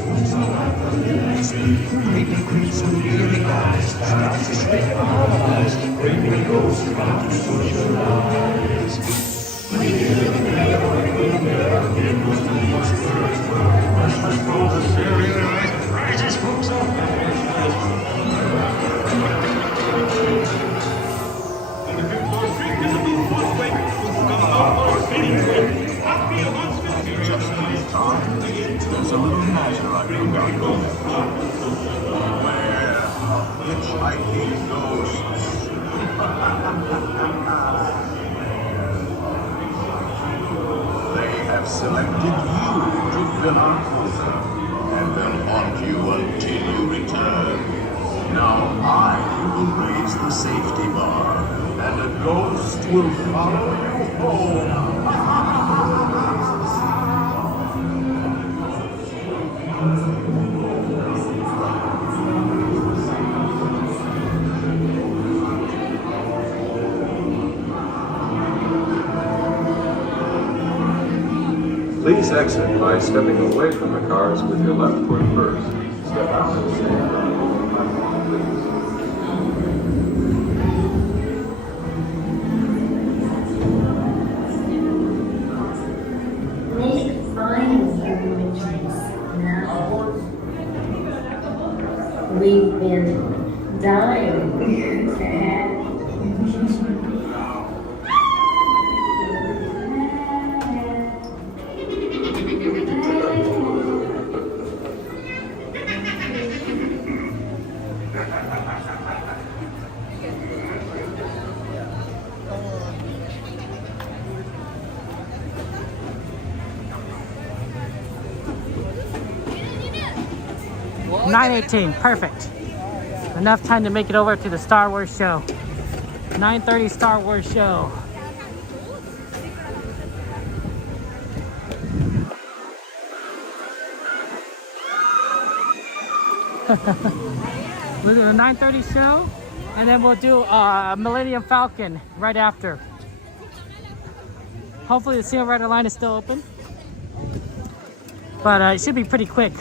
There's a little matter I think I'll go beware of hitchhiking ghosts. They have selected you to fill our quota, and they'll haunt you until you return. Now I will raise the safety bar, and a ghost will follow you home. Please exit by stepping away from the cars with your left foot first. Step out and stand on your own platform, please. Make fine arrangements now. We've been dying to have you. 9:18, perfect. Enough time to make it over to the Star Wars show. 9:30 Star Wars show. We'll do a 9:30 show, and then we'll do Millennium Falcon right after. Hopefully the Seal Rider line is still open, but it should be pretty quick.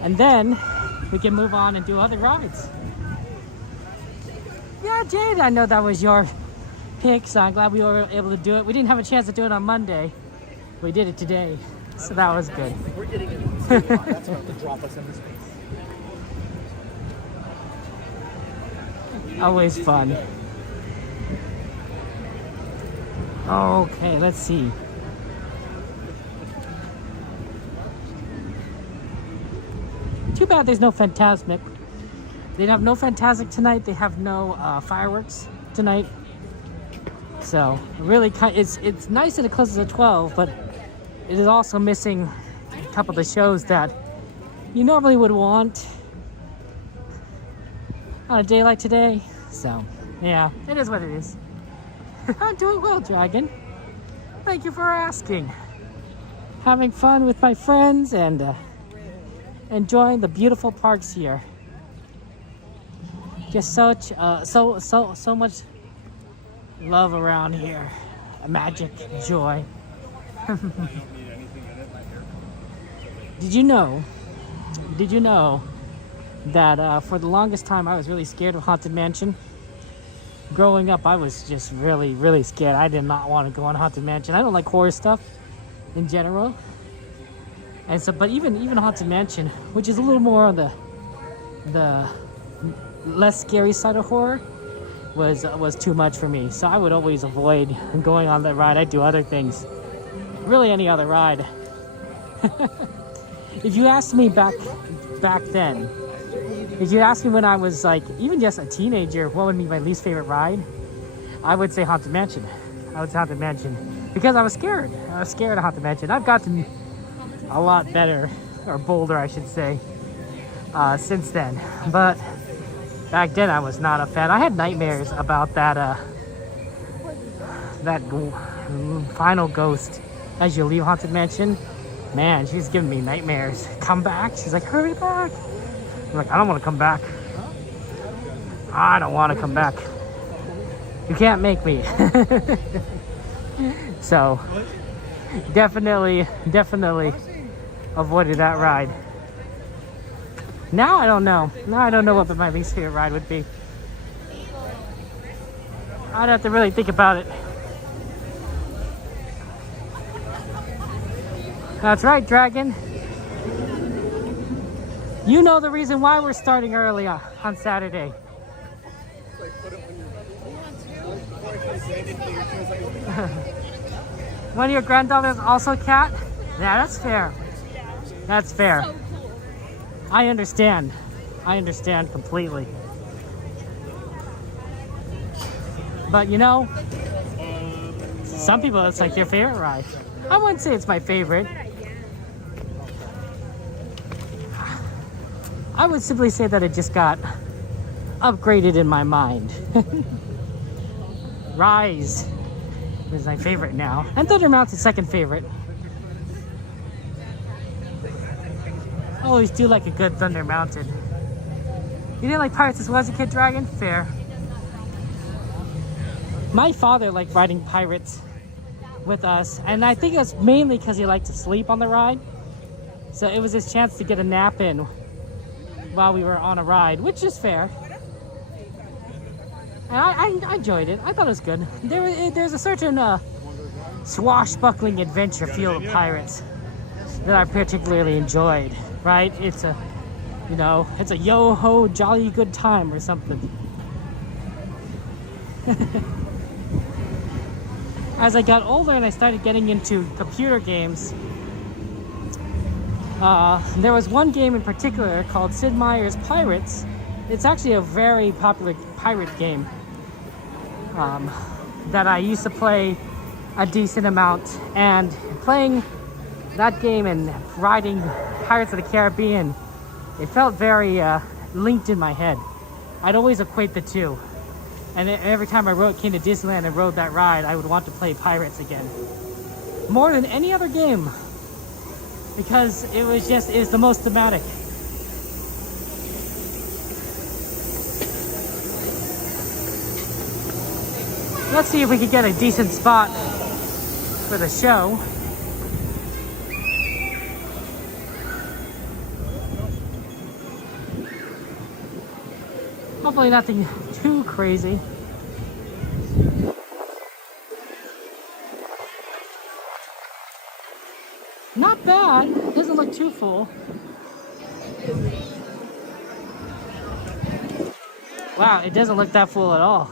And then we can move on and do other rides. Yeah, Jade, I know that was your pick, so I'm glad we were able to do it. We didn't have a chance to do it on Monday. We did it today, so that was good. We're getting it. That's enough to drop us into space. Always fun. Okay, let's see. Too bad there's no Fantasmic. They have no Fantasmic tonight. They have no fireworks tonight. So really, it's nice that it closes at 12, but it is also missing a couple of the shows that you normally would want on a day like today. So yeah, it is what it is. I'm doing well, Dragon. Thank you for asking. Having fun with my friends and enjoying the beautiful parks here. Just so much love around here. Magic, joy. Did you know that for the longest time I was really scared of Haunted Mansion? Growing up, I was just really, really scared. I did not want to go on Haunted Mansion. I don't like horror stuff in general. And so, but even Haunted Mansion, which is a little more on the less scary side of horror, was too much for me. So I would always avoid going on that ride. I'd do other things. Really any other ride. If you asked me back then, if you asked me when I was like even just a teenager, what would be my least favorite ride, I would say Haunted Mansion. I would say Haunted Mansion because I was scared. I was scared of Haunted Mansion. I've gotten a lot better, or bolder I should say, since then. But back then I was not a fan. I had nightmares about that final ghost as you leave Haunted Mansion. Man, she's giving me nightmares. Come back. She's like, hurry back. I'm like, I don't want to come back. I don't want to come back. You can't make me. So, definitely avoided that ride. Now I don't know. Now I don't know what my least favorite ride would be. I'd have to really think about it. That's right, Dragon. You know the reason why we're starting early on Saturday. One of your granddaughters also a cat? Yeah, that's fair. That's fair. I understand. I understand completely. But you know, some people it's like their favorite ride. I wouldn't say it's my favorite. I would simply say that it just got upgraded in my mind. Rise is my favorite now. And Thunder Mountain's second favorite. I always do like a good Thunder Mountain. You didn't like Pirates as well as a kid, Dragon? Fair. My father liked riding Pirates with us, and I think it was mainly because he liked to sleep on the ride. So it was his chance to get a nap in while we were on a ride, which is fair. And I enjoyed it. I thought it was good. There's a certain swashbuckling adventure feel to Pirates that I particularly enjoyed, right? It's a, you know, it's a yo-ho jolly good time or something. As I got older and I started getting into computer games, there was one game in particular called Sid Meier's Pirates. It's actually a very popular pirate game that I used to play a decent amount. And playing that game and riding Pirates of the Caribbean, it felt very linked in my head. I'd always equate the two. And every time I came to Disneyland and rode that ride, I would want to play Pirates again. More than any other game. Because it was the most thematic. Let's see if we can get a decent spot for the show. Hopefully nothing too crazy. Not bad. Doesn't look too full. Wow, it doesn't look that full at all.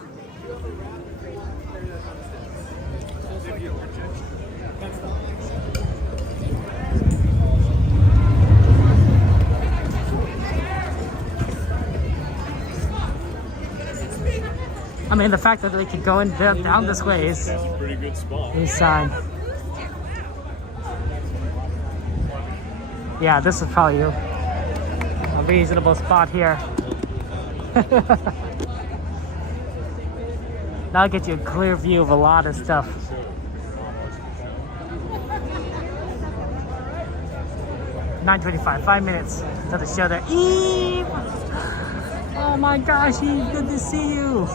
I mean, the fact that they could go in down this way is a pretty good spot. Is sign. Yeah, this is probably a reasonable spot here. That'll get you a clear view of a lot of stuff. $9:25, 5 minutes to the show there. Eve! Oh my gosh, Eve, good to see you.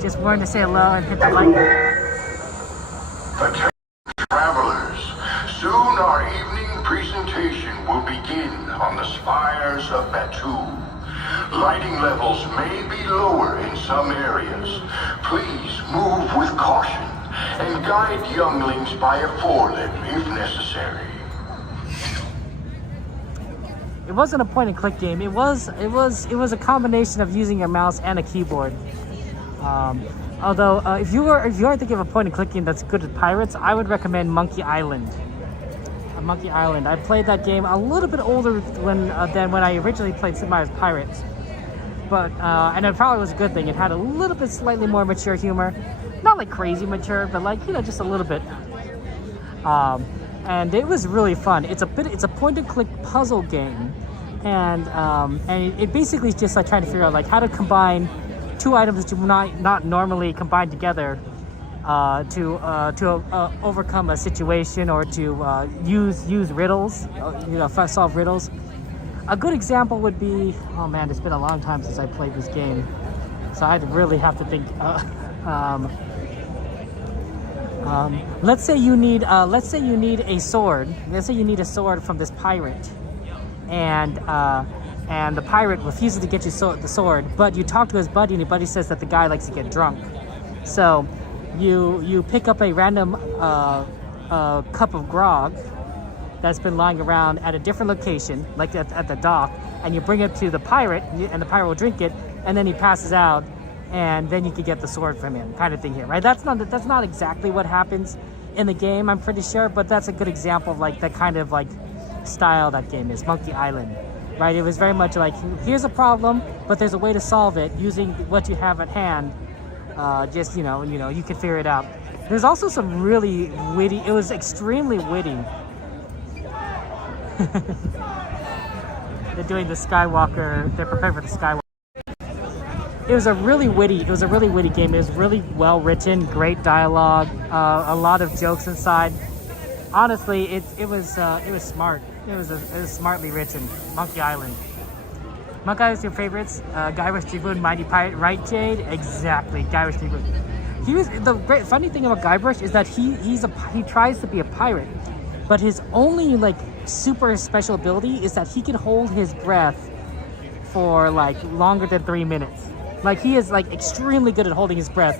Just wanted to say hello and hit the like. Attention travelers, soon our evening presentation will begin on the spires of Batu. Lighting levels may be lower in some areas. Please move with caution and guide younglings by a forelimb if necessary. It wasn't a point and click game. It was a combination of using a mouse and a keyboard. Although if you are thinking of a point and click game that's good at pirates, I would recommend Monkey Island. Monkey Island. I played that game a little bit older than when I originally played Sid Meier's Pirates. But and it probably was a good thing. It had a little bit slightly more mature humor, not like crazy mature, but like, you know, just a little bit. And it was really fun. It's a point and click puzzle game, and it basically is just like trying to figure out like how to combine two items that you not normally combine together to overcome a situation or to use riddles, solve riddles. A good example would be, oh man, it's been a long time since I played this game, so I'd really have to think. Let's say you need a sword. Let's say you need a sword from this pirate, and the pirate refuses to get you the sword. But you talk to his buddy, and your buddy says that the guy likes to get drunk. So you pick up a random cup of grog that's been lying around at a different location, like at the dock, and you bring it to the pirate, and the pirate will drink it, and then he passes out, and then you could get the sword from him, kind of thing here, right? That's not exactly what happens in the game, I'm pretty sure, but that's a good example of like the kind of like style that game is, Monkey Island, right? It was very much like, here's a problem, but there's a way to solve it using what you have at hand. Just, you know, you can figure it out. There's also some really witty, it was extremely witty. They're doing the Skywalker, they're preparing for the Skywalker. It was a really witty game. It was really well written, great dialogue, a lot of jokes inside. Honestly, it was smart. It was smartly written. Monkey Island. Monkey Island's your favorites? Guybrush Threepwood, Mighty Pirate, right, Jade? Exactly, Guybrush Threepwood. The great funny thing about Guybrush is that he tries to be a pirate, but his only like super special ability is that he can hold his breath for like longer than 3 minutes. Like he is like extremely good at holding his breath.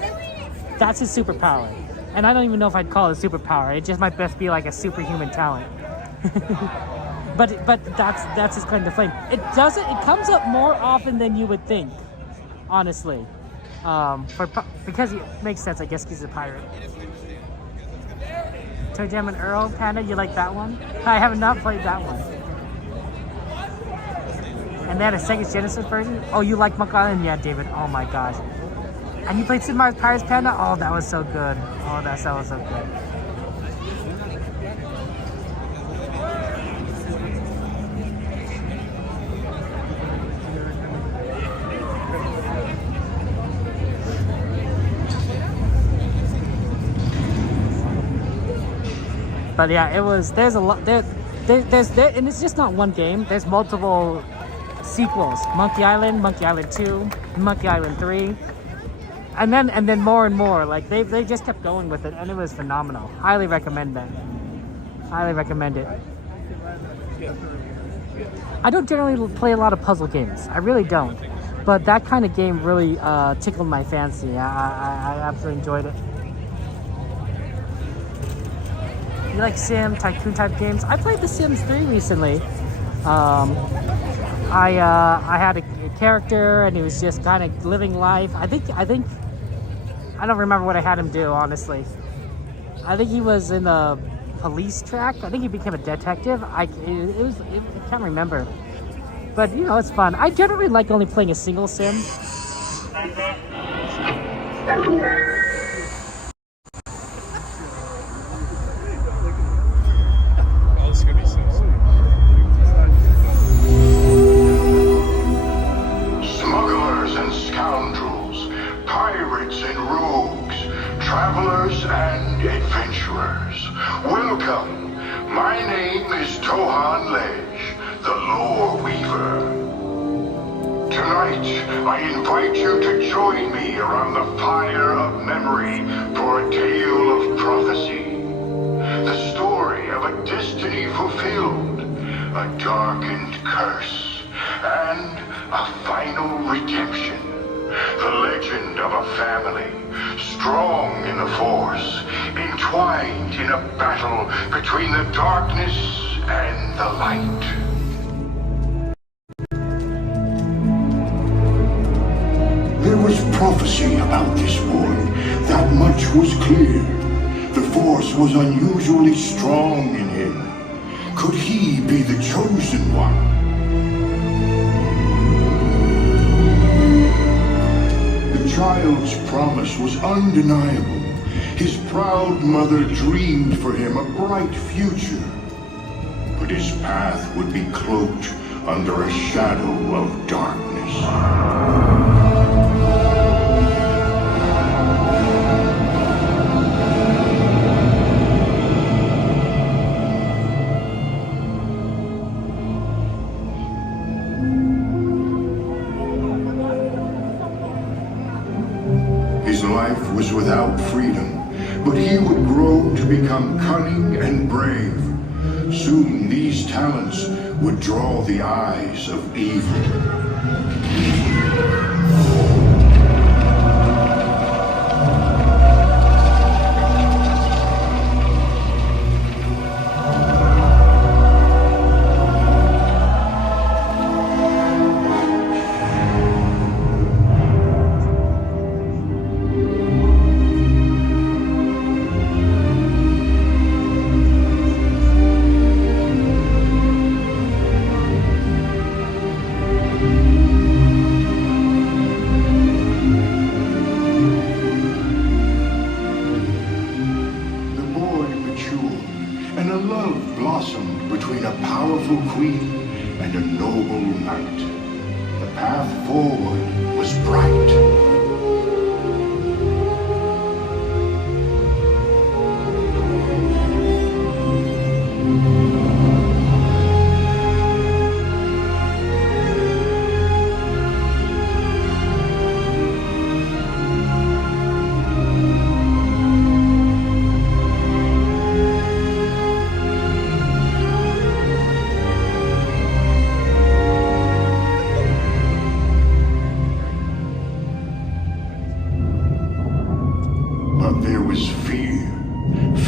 That's his superpower. And I don't even know if I'd call it a superpower. It just might best be like a superhuman talent. but that's his kind of thing. It comes up more often than you would think, honestly. Because it makes sense, I guess, he's a pirate. Toe Jam and Earl, Panda, you like that one? I have not played that one. And they had a Sega Genesis version? Oh, you like Monkey Island? Yeah, David. Oh my gosh. And you played Super Mario Pirates, Panda? Oh, that was so good. Oh, that was so good. But yeah, there's a lot, there's, and it's just not one game. There's multiple sequels. Monkey Island 2, Monkey Island 3, and then more and more. Like they just kept going with it, and it was phenomenal. Highly recommend that. Highly recommend it. I don't generally play a lot of puzzle games. I really don't. But that kind of game really tickled my fancy. I absolutely enjoyed it. You like Sim, Tycoon type games? I played The Sims 3 recently. I had a character and he was just kind of living life. I think I don't remember what I had him do, honestly. I think he was in the police track. I think he became a detective. I can't remember. But you know, it's fun. I generally like only playing a single Sim. Smugglers and scoundrels, pirates and rogues, travelers and adventurers, welcome. My name is Tohan Lej, the Lore Weaver. Tonight, I invite you to join me around the fire of memory for a tale of prophecy. The story of a destiny fulfilled, a darkened curse, and a final redemption. The legend of a family, strong in the Force, entwined in a battle between the darkness and the light. There was prophecy about this boy. That much was clear. The Force was unusually strong in him. Could he be the chosen one? The child's promise was undeniable. His proud mother dreamed for him a bright future. But his path would be cloaked under a shadow of darkness. His life was without freedom, but he would grow to become cunning and brave. Soon these talents would draw the eyes of evil.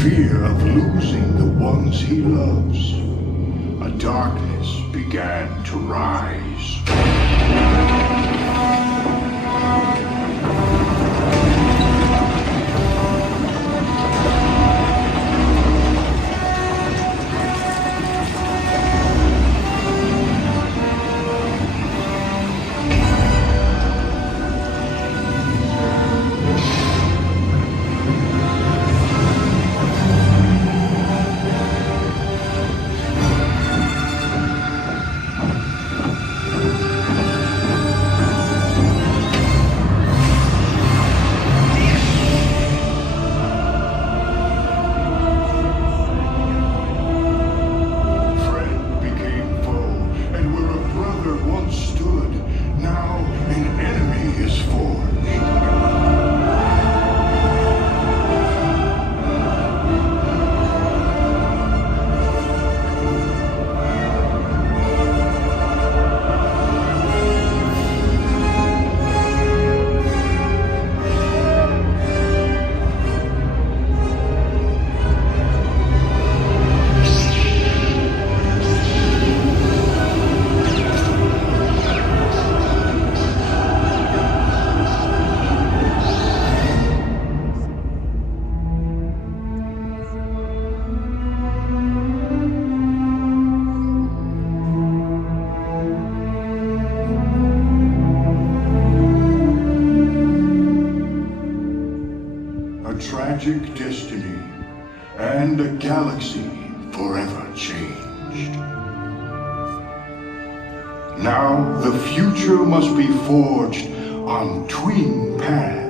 Fear of losing the ones he loves. A darkness began to rise. Tragic destiny, and a galaxy forever changed. Now the future must be forged on twin paths.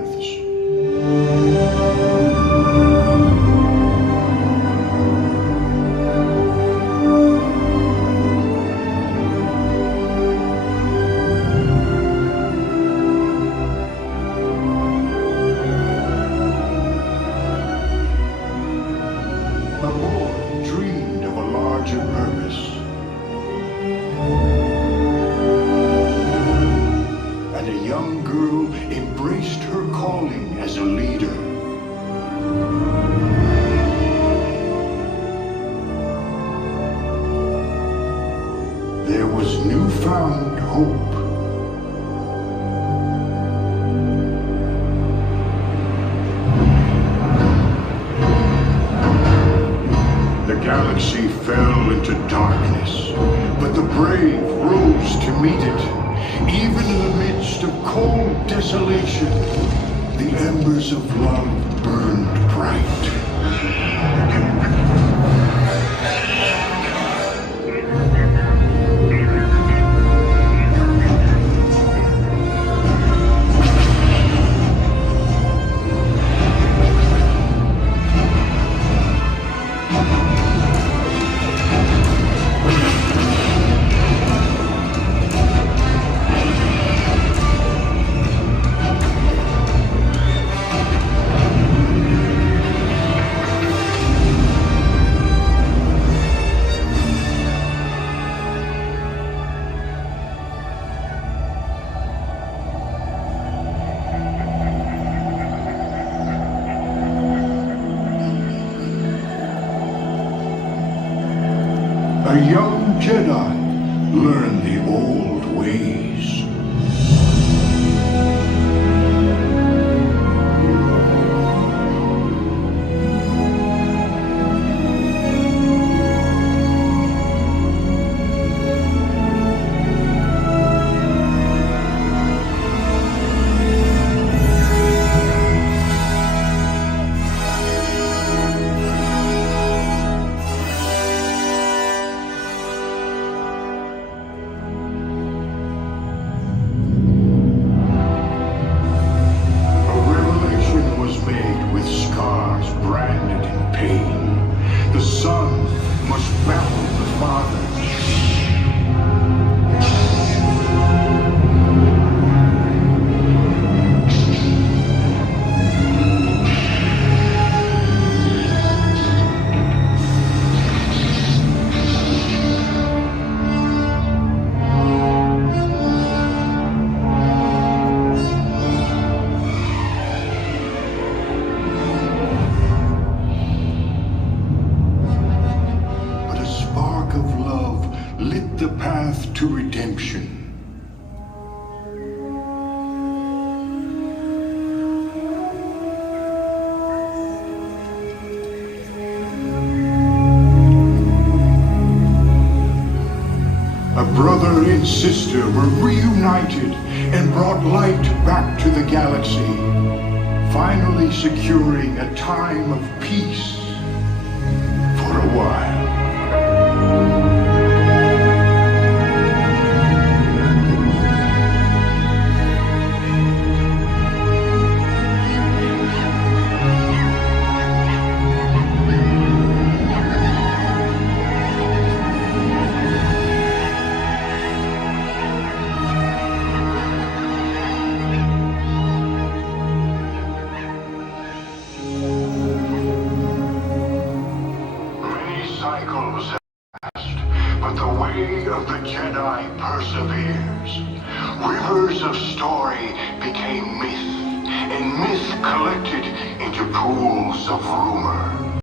There was newfound hope. The galaxy fell into darkness, but the brave rose to meet it. Even in the midst of cold desolation, the embers of love burned bright. A young Jedi learn the old ways. To redemption. A brother and sister were reunited and brought light back to the galaxy, finally securing a time of peace for a while. Rivers of story became myth, and myth collected into pools of rumor.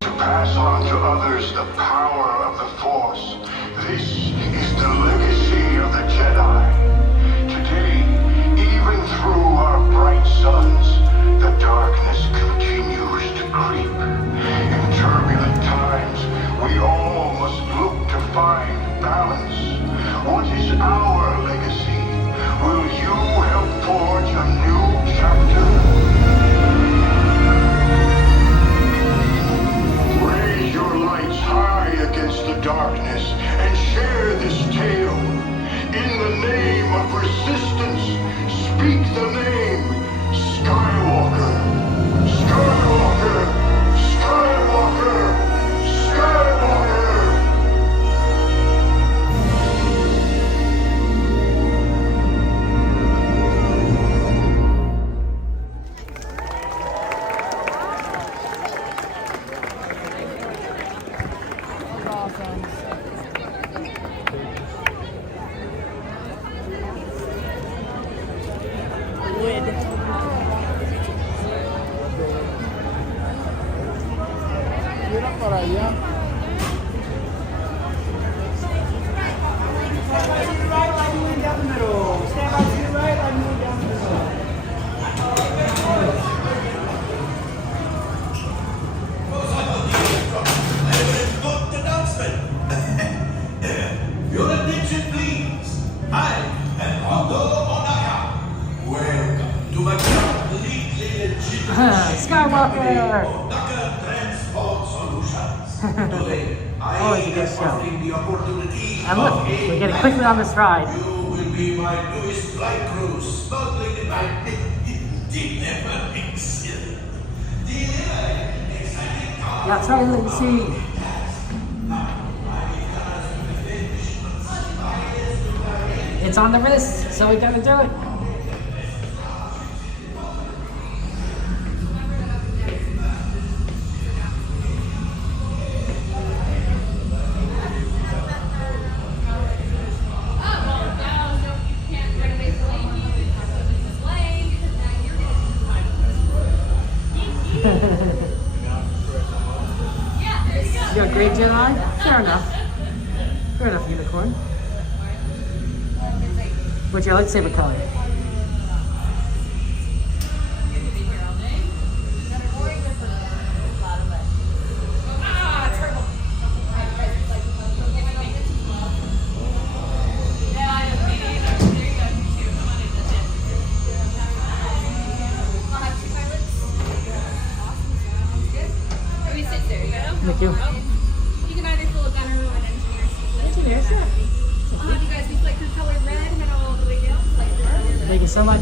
To pass on to others the power of the Force, this is the legacy of the Jedi. Today, even through our bright suns, the darkness continues to creep. In turbulent times, we all must look to find balance. What is our legacy? Will you help forge a new chapter? Raise your lights high against the darkness and share this tale. In the name of resistance, speak the name Skywalker. Skywalker! Skywalker! Skywalker! Always a good show. And look, we're getting quickly on this ride. You will be my newest flight crew, smuggling my Yeah, try to see. It's on the wrist, so we gotta do it. You're a great Jedi? Fair enough. Fair enough, unicorn. What's your lightsaber color? Thank you. You can either fill a gunner or an engineer seat. Engineer, sure. Do you guys need like the color red and all the way down? Thank you so much.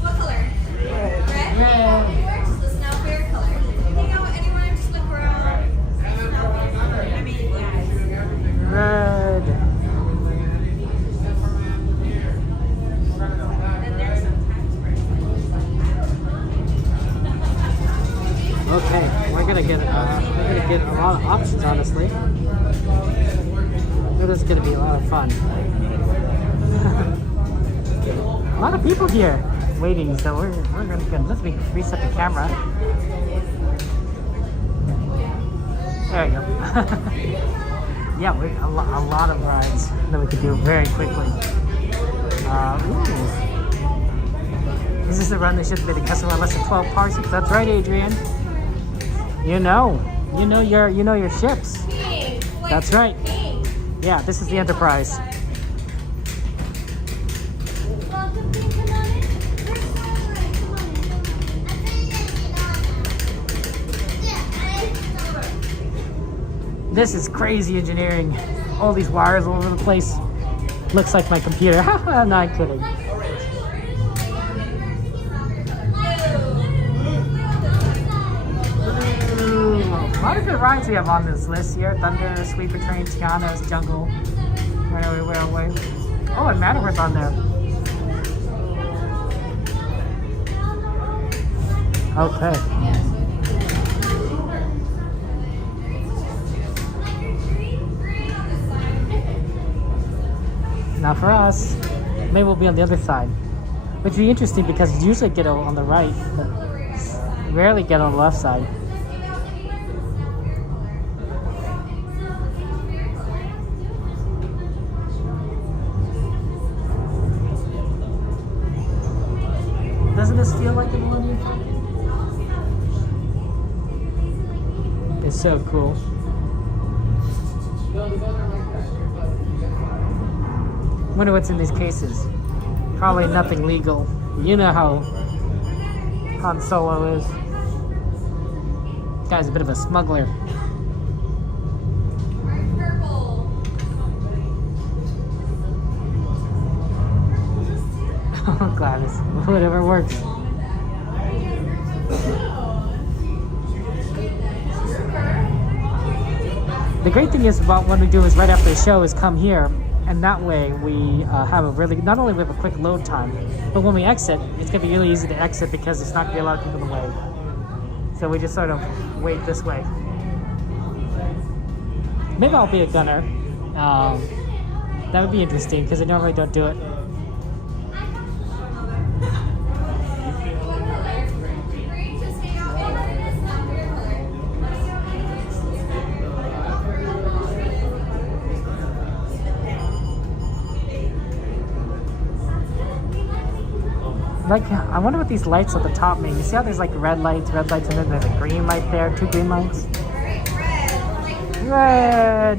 What color? Red. Red? Works. The snow bear color. Hang out anywhere, just look around. I mean, yeah. Red. Okay, we're gonna get a lot of options, honestly. It is gonna be a lot of fun. A lot of people here waiting, so we're gonna let me reset the camera. There you go. Yeah, a lot of rides that we could do very quickly. Is this the run that should be the customer less than 12 parts? That's right, Adrian. You know your ships. That's right. Yeah, this is the Enterprise. This is crazy engineering. All these wires all over the place. Looks like my computer. Not kidding. A lot of good rides we have on this list here. Thunder, Sweeper Train, Tiana's, Jungle, Runaway Railway. Oh, and Matterhorn's on there. Okay. Now for us, maybe we'll be on the other side. Which would be interesting because you usually get on the right, but rarely get on the left side. Doesn't this feel like the Millennium? It's so cool. Wonder what's in these cases. Probably nothing legal. You know how Han Solo is. This guy's a bit of a smuggler. Oh, Gladys. Whatever works. The great thing is about what we do is right after the show is come here, and that way we have a really, not only we have a quick load time, but when we exit, it's going to be really easy to exit because there's not going to be a lot of people in the way. So we just sort of wait this way. Maybe I'll be a gunner. That would be interesting because I normally don't do it. Like, I wonder what these lights at the top mean. You see how there's like red lights, and then there's a green light there, 2 green lights? Red!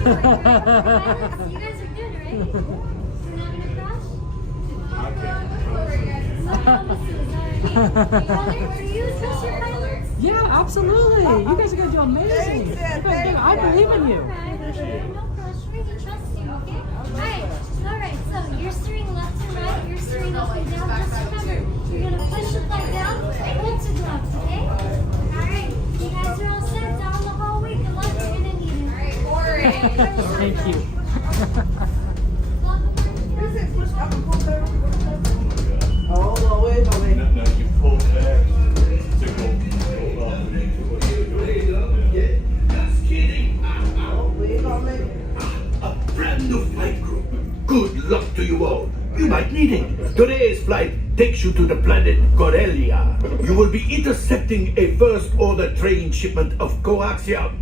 You guys are good, right? You're not gonna crash? Yeah, absolutely. You guys are gonna do amazing. I believe in you. No crush. We can trust you, okay? Alright, so you're steering left to right, you're steering up and down. Just remember, you're gonna push the flag down and hold to gloves, okay? Alright, you guys are all set down the hallway. Good luck, you're gonna need it. Alright, Thank you. Oh, wait. No, you pull back to go up. and the flight crew. Good luck to you all. You might need it. Today's flight takes you to the planet Corellia. You will be intercepting a first-order train shipment of coaxium.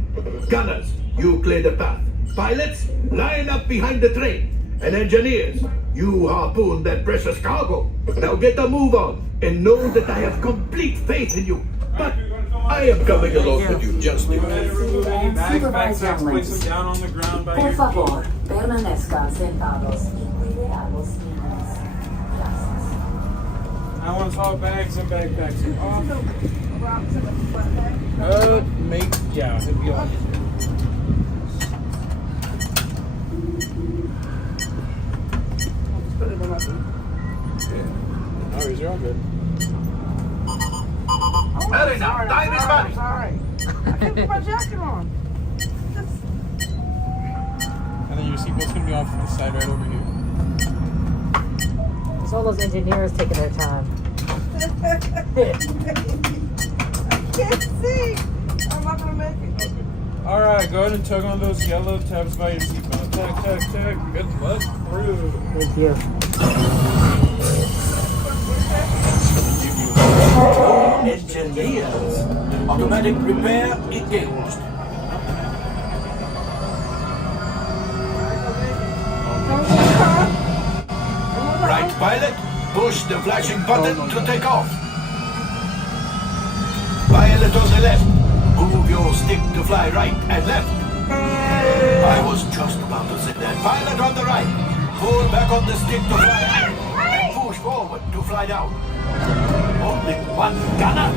Gunners, you clear the path. Pilots, line up behind the train. And engineers, you harpoon that precious cargo. Now get a move on and know that I have complete faith in you. But I am coming along with you just in case. Backpacks, place them down on the ground by your favor, permanezcan sentados y cuide a los niños. Gracias. I want all bags and backpacks. Ja. No, you're all good. Hurry now, time is money. Sorry. I can't put my jacket on. And then your seatbelt's gonna be off to the side right over here. It's all those engineers taking their time. I can't see. I'm not gonna make it. Okay. All right, go ahead and tug on those yellow tabs by your seatbelt. Tug. Good luck through. Thank you. Engineers. Automatic repair engaged. Right, pilot, push the flashing button to take off. Pilot on the left, move your stick to fly right and left. I was just about to say that. Pilot on the right, pull back on the stick to fly out and push forward to fly down. Only one gunner.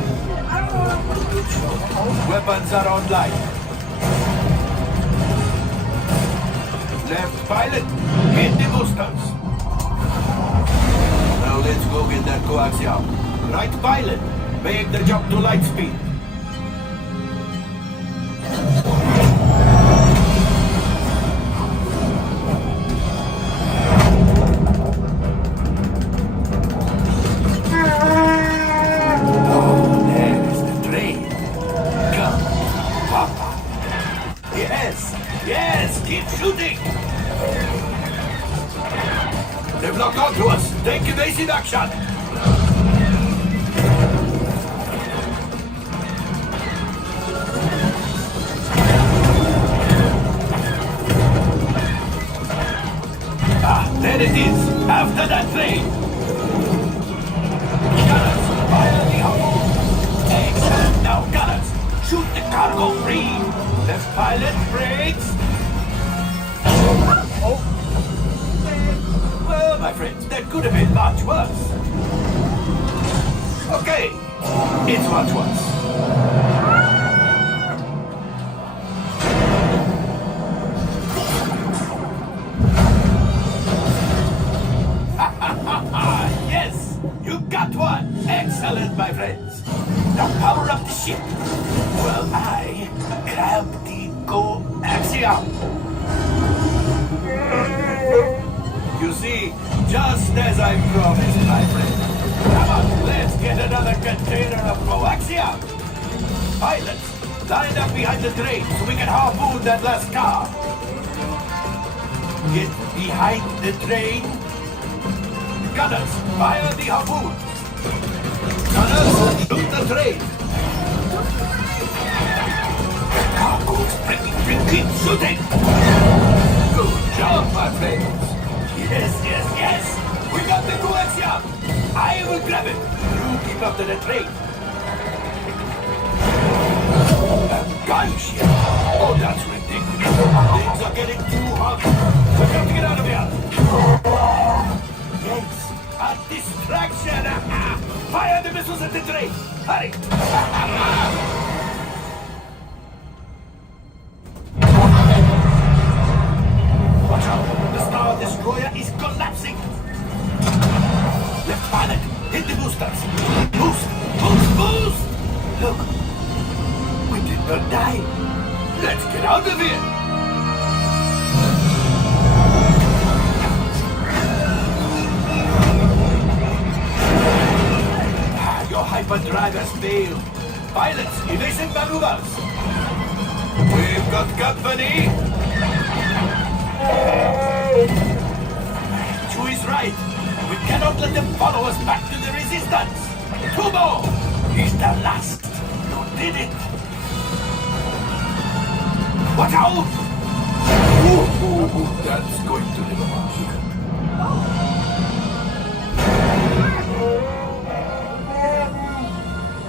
Weapons are online. Left pilot, hit the boosters. Now let's go get that coaxium. Right pilot, make the jump to light speed. Oh, there is the train. Come, Papa. Yes, keep shooting. They've locked onto us. Take evasive action. Ah, there it is. After that train. Gunners, fire the harpoon. Excellent. Now, gunners, shoot the cargo free. Left pilot, brakes. Well, my friends, that could have been much worse. Okay, it's much worse. Yes, you got one. Excellent, my friends. Now power up the ship. Well, I grab the coaxium. You see, just as I promised, my friend. Come on, let's get another container of coaxium. Pilots, line up behind the train so we can harpoon that last car. Get behind the train. Gunners, fire the harpoon. Gunners, shoot the train. Cargo's breaking. Keep shooting. Good job, my friends. Yes. We got the coaxium. I will grab it. You keep up to the train. A gunship. Oh, that's ridiculous. Things are getting too hot. We've got to get out of here. Yes, a distraction. Fire the missiles at the train. Hurry. Watch out. The Star Destroyer is collapsing. Left pilot, hit the boosters. Boost. Look, we did not die. Let's get out of here. Your hyperdrive has failed. Pilots, evasive maneuvers. We've got company. Chewie's right. We cannot let them follow us back to the resistance. Tubo is the last. You did it. Watch out! Ooh, that's going to leave a mark.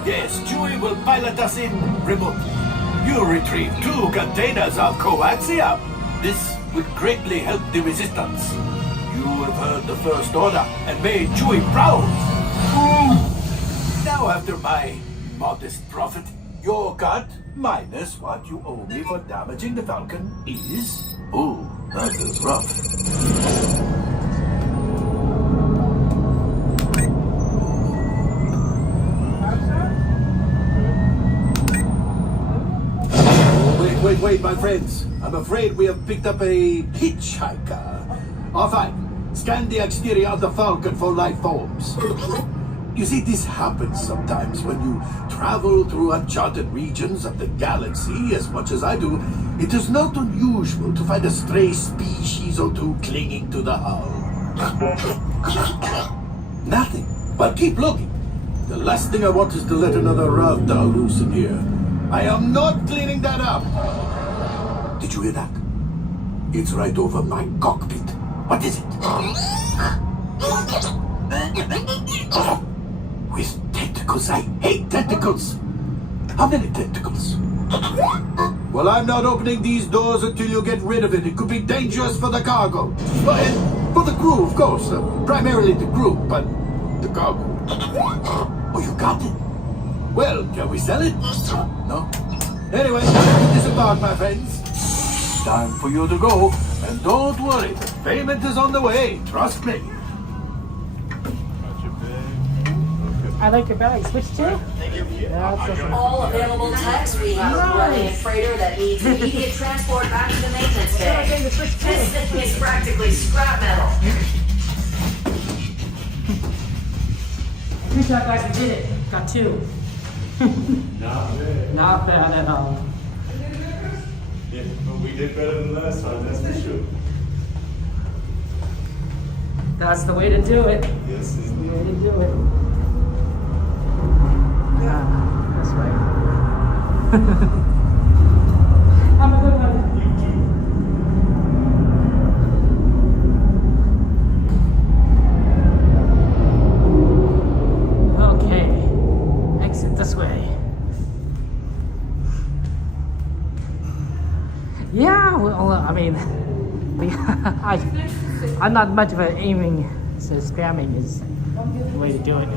Yes, Chewie will pilot us in remotely. You retrieve 2 containers of coaxium. This would greatly help the resistance. You have heard the First Order and made Chewie proud. Now, after my modest profit, your cut minus what you owe me for damaging the Falcon is... Ooh, that is rough. Wait, my friends. I'm afraid we have picked up a hitchhiker. All fine. Scan the exterior of the Falcon for life forms. You see, this happens sometimes when you travel through uncharted regions of the galaxy as much as I do. It is not unusual to find a stray species or two clinging to the hull. Nothing, but keep looking. The last thing I want is to let another ragdoll loose in here. I am not cleaning that up. Did you hear that? It's right over my cockpit. What is it? With tentacles. I hate tentacles. How many tentacles? Well, I'm not opening these doors until you get rid of it. It could be dangerous for the cargo. And for the crew, of course. Primarily the crew, but the cargo. Oh, you got it? Well, can we sell it? No? Anyway, disembark, my friends. Time for you to go. And don't worry, payment is on the way. Trust me. I like your bag. Switch to? All available techs, we have a brilliant freighter that needs immediate transport back to the maintenance bay. This thing is practically scrap metal. Good job, guys. We did it. Got 2. Not bad at all. Yeah, but we did better than last time, that's for sure. That's the way to do it. Yes, that's the way to do it. This way. Have a good one. Okay. Exit this way. Yeah, well, I mean, I'm not much of an aiming, so spamming is the way to do it.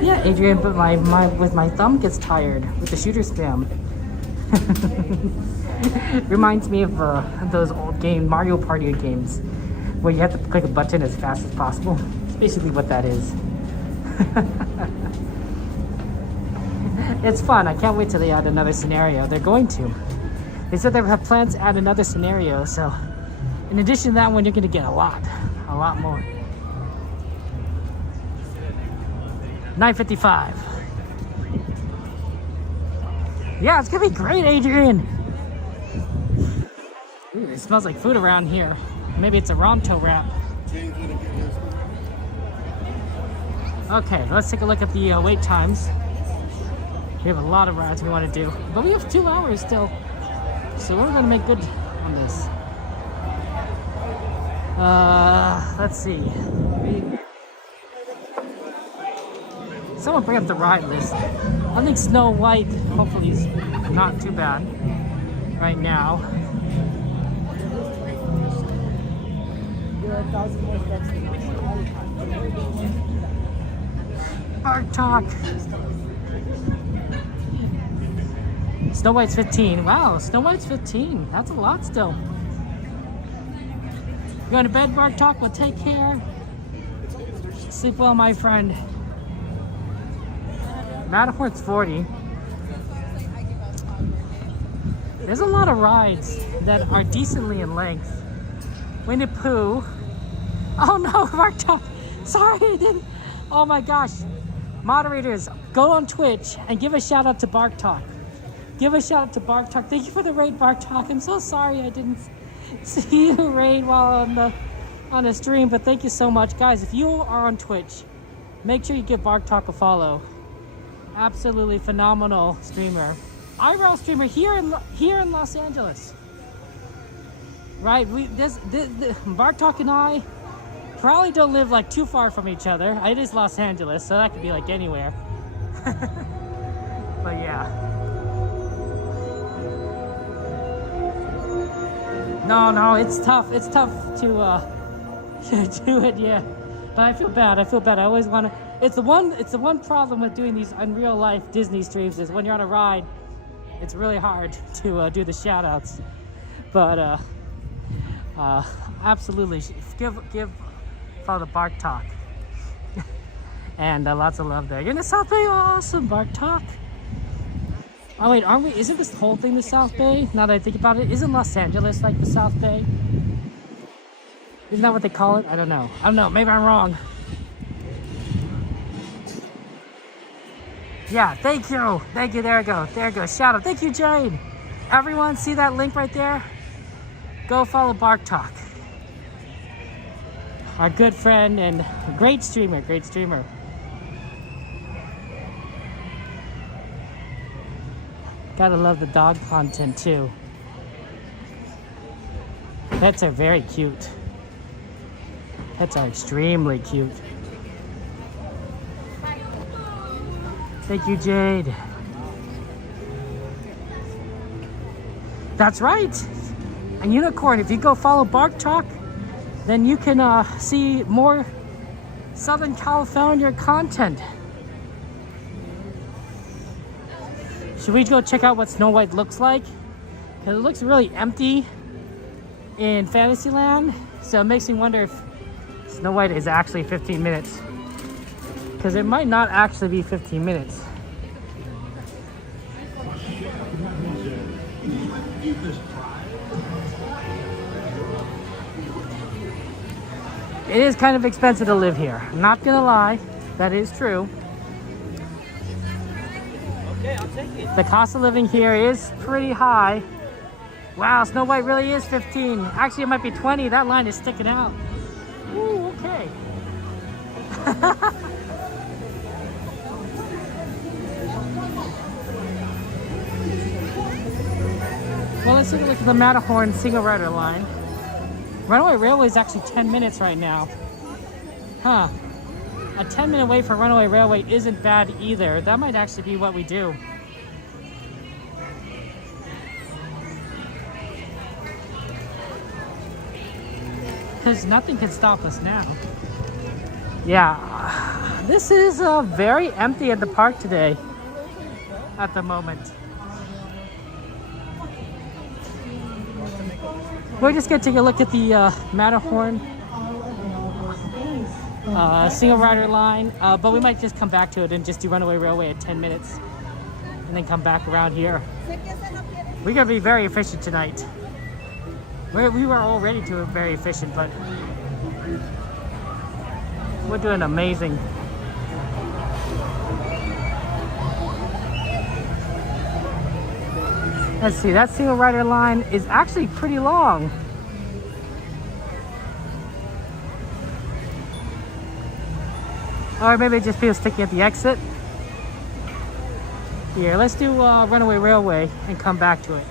Yeah, Adrian, but my thumb gets tired with the shooter spam. Reminds me of those old Mario Party games, where you have to click a button as fast as possible. It's basically what that is. It's fun. I can't wait till they add another scenario. They're going to. They said they have plans to add another scenario, so in addition to that one, you're going to get a lot more. 9:55. Yeah, it's gonna be great, Adrian. Ooh, it smells like food around here. Maybe it's a Ronto wrap. Okay, let's take a look at the wait times. We have a lot of rides we want to do, but we have 2 hours still, so we're gonna make good on this. Let's see. Someone bring up the ride list. I think Snow White, hopefully, is not too bad right now. Park Talk. Snow White's 15. Wow, Snow White's 15. That's a lot still. You going to bed, Bark Talk? Well, take care. Sleep well, my friend. Matterhorn's 40. There's a lot of rides that are decently in length. Winnie the Pooh. Oh no, Mark Talk. Sorry, I didn't. Oh my gosh. moderators, go on Twitch and give a shout out to Bark Talk. Give a shout out to Bark Talk. Thank you for the raid, Bark Talk. I'm so sorry I didn't see you raid while on the stream, but thank you so much. Guys, if you are on Twitch, make sure you give Bark Talk a follow. Absolutely phenomenal streamer. IRL streamer here in Los Angeles. Right, Bark Talk and I probably don't live like too far from each other. It is Los Angeles, so that could be like anywhere. But yeah. No, it's tough. It's tough to do it, yeah. But I feel bad. I always want to. It's the one problem with doing these unreal life Disney streams is when you're on a ride, it's really hard to do the shout outs. But absolutely, give Father Bark Talk. And lots of love there. You're in the South Bay, awesome, Bark Talk. Oh wait, aren't we? Isn't this whole thing the South Bay? Now that I think about it, isn't Los Angeles like the South Bay? Isn't that what they call it? I don't know. Maybe I'm wrong. Yeah, thank you. There you go. Shout out. Thank you, Jade. Everyone, see that link right there? Go follow Bark Talk. Our good friend and great streamer. Gotta love the dog content too. Pets are very cute. Pets are extremely cute. Thank you, Jade. That's right. And Unicorn, if you go follow Bark Talk, then you can see more Southern California content. Should we go check out what Snow White looks like? Because it looks really empty in Fantasyland. So it makes me wonder if Snow White is actually 15 minutes. Because it might not actually be 15 minutes. It is kind of expensive to live here. I'm not gonna lie, that is true. Okay, I'll take it. The cost of living here is pretty high. Wow, Snow White really is 15. Actually, it might be 20. That line is sticking out. Ooh, okay. Well, let's take a look at the Matterhorn single rider line. Runaway Railway is actually 10 minutes right now. Huh. A 10-minute wait for Runaway Railway isn't bad either. That might actually be what we do. Because nothing can stop us now. Yeah. This is very empty at the park today. At the moment. We're just gonna take a look at the Matterhorn single rider line, but we might just come back to it and just do Runaway Railway at 10 minutes and then come back around here. We're gonna be very efficient tonight. We were already doing very efficient, but we're doing amazing. Let's see, that single rider line is actually pretty long. Or maybe it just feels sticky at the exit. Here, let's do Runaway Railway and come back to it.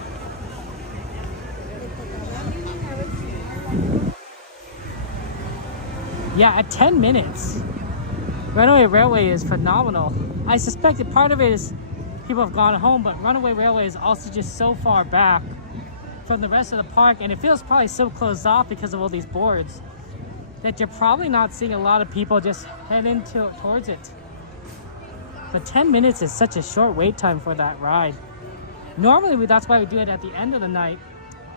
Yeah, at 10 minutes. Runaway Railway is phenomenal. I suspect that part of it is people have gone home, but Runaway Railway is also just so far back from the rest of the park, and it feels probably so closed off because of all these boards that you're probably not seeing a lot of people just head towards it. But 10 minutes is such a short wait time for that ride. Normally that's why we do it at the end of the night,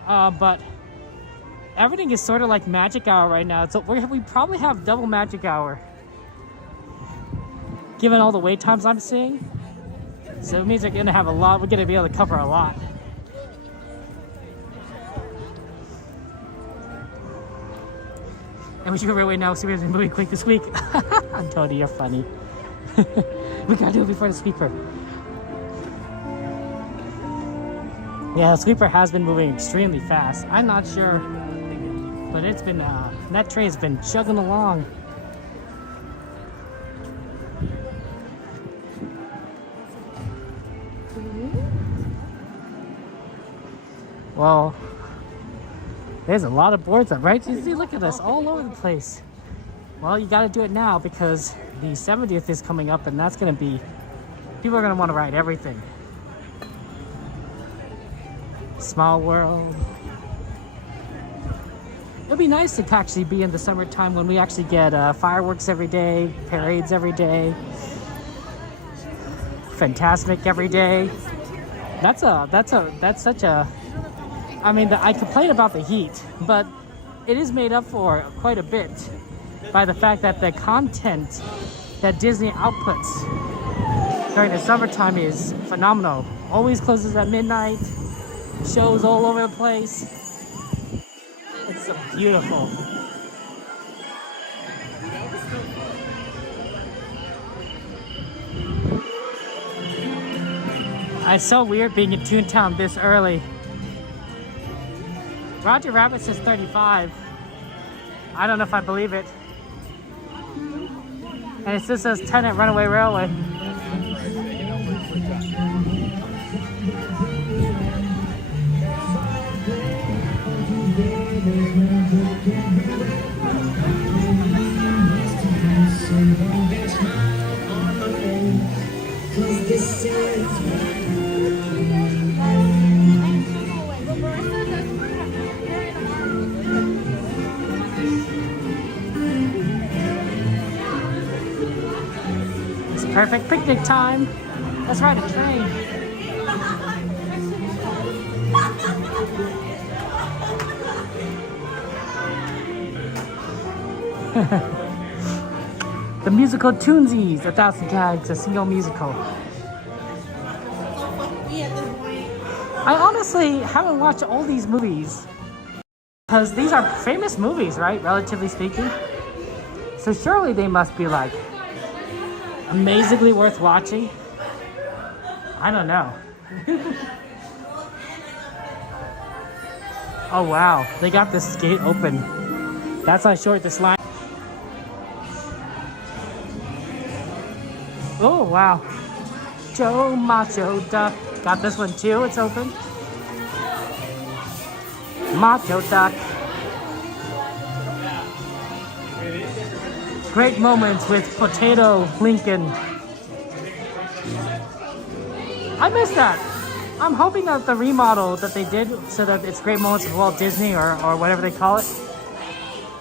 but everything is sort of like magic hour right now, so we probably have double magic hour given all the wait times I'm seeing. So it means we're gonna have a lot. We're gonna be able to cover a lot. And we should go right away now. See if we're moving quick this week. Tony, you're funny. We gotta do it before the sweeper. Yeah, the sweeper has been moving extremely fast. I'm not sure, but it's been, that train's been chugging along. Well, there's a lot of boards up, right? You see, look at this, all over the place. Well, you gotta do it now because the 70th is coming up and that's gonna be, people are gonna wanna ride everything. Small world. It'll be nice to actually be in the summertime when we actually get fireworks every day, parades every day, Fantasmic every day. That's such a, I mean, I complain about the heat, but it is made up for quite a bit by the fact that the content that Disney outputs during the summertime is phenomenal. Always closes at midnight, shows all over the place. It's so beautiful. It's so weird being in Toontown this early. Roger Rabbit says 35. I don't know if I believe it. And it still says 10 at Runaway Railway. It's perfect picnic time. Let's ride a train. The musical Toonsies, 1,000 Gags, a single musical. I honestly haven't watched all these movies because these are famous movies, right? Relatively speaking. So surely they must be like amazingly worth watching. I don't know. Oh wow, they got this gate open. That's how short this line. Oh wow. Joe Macho Duck. Got this one too, it's open. Macho Duck. Great moments with Potato Lincoln. I missed that. I'm hoping that the remodel that they did so that it's Great Moments with Walt Disney or whatever they call it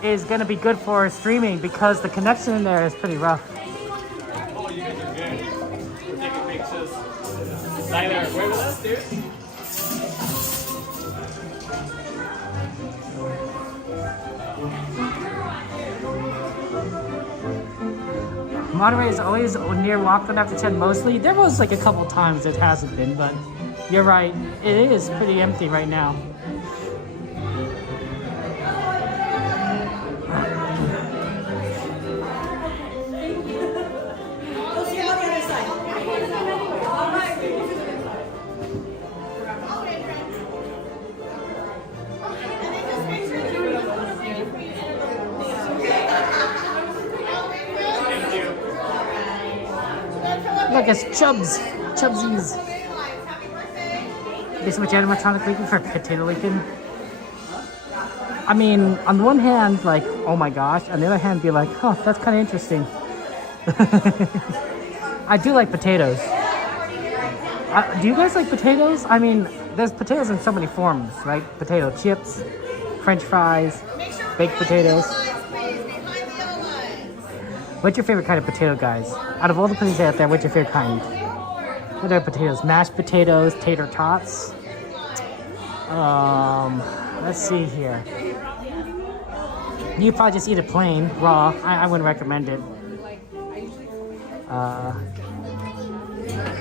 is going to be good for streaming because the connection in there is pretty rough. Oh, you guys are good. We're taking pictures. Tyler, where with us, dude? Monterey is always near Walkman after 10 mostly. There was like a couple times it hasn't been, but you're right. It is pretty empty right now. Look, it's Chubs. Chubsies. This much animatronic Lincoln for Potato Lincoln. I mean, on the one hand, like, oh my gosh. On the other hand, be like, huh, that's kind of interesting. I do like potatoes. Do you guys like potatoes? I mean, there's potatoes in so many forms, right? Potato chips, French fries, baked potatoes. What's your favorite kind of potato, guys? Out of all the potatoes out there, what's your favorite kind? What are potatoes? Mashed potatoes, tater tots. Let's see here. You probably just eat it plain, raw. I wouldn't recommend it.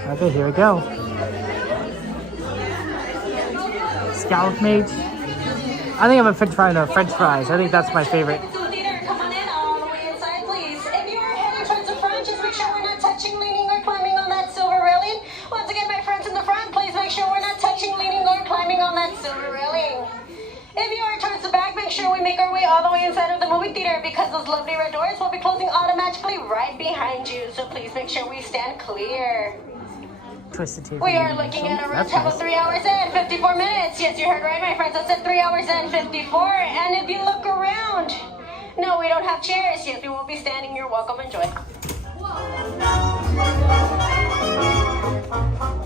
Okay, here we go. Scallop mage. I think I'm a French fry, no, French fries. I think that's my favorite. because those lovely red doors will be closing automatically right behind you. So please make sure we stand clear. Twisted TV. We are looking at a run time of 3 hours and 54 minutes. Yes, you heard right, my friends. I said 3 hours and 54. And if you look around, no, we don't have chairs. Yes, we will be standing. You're welcome. Enjoy.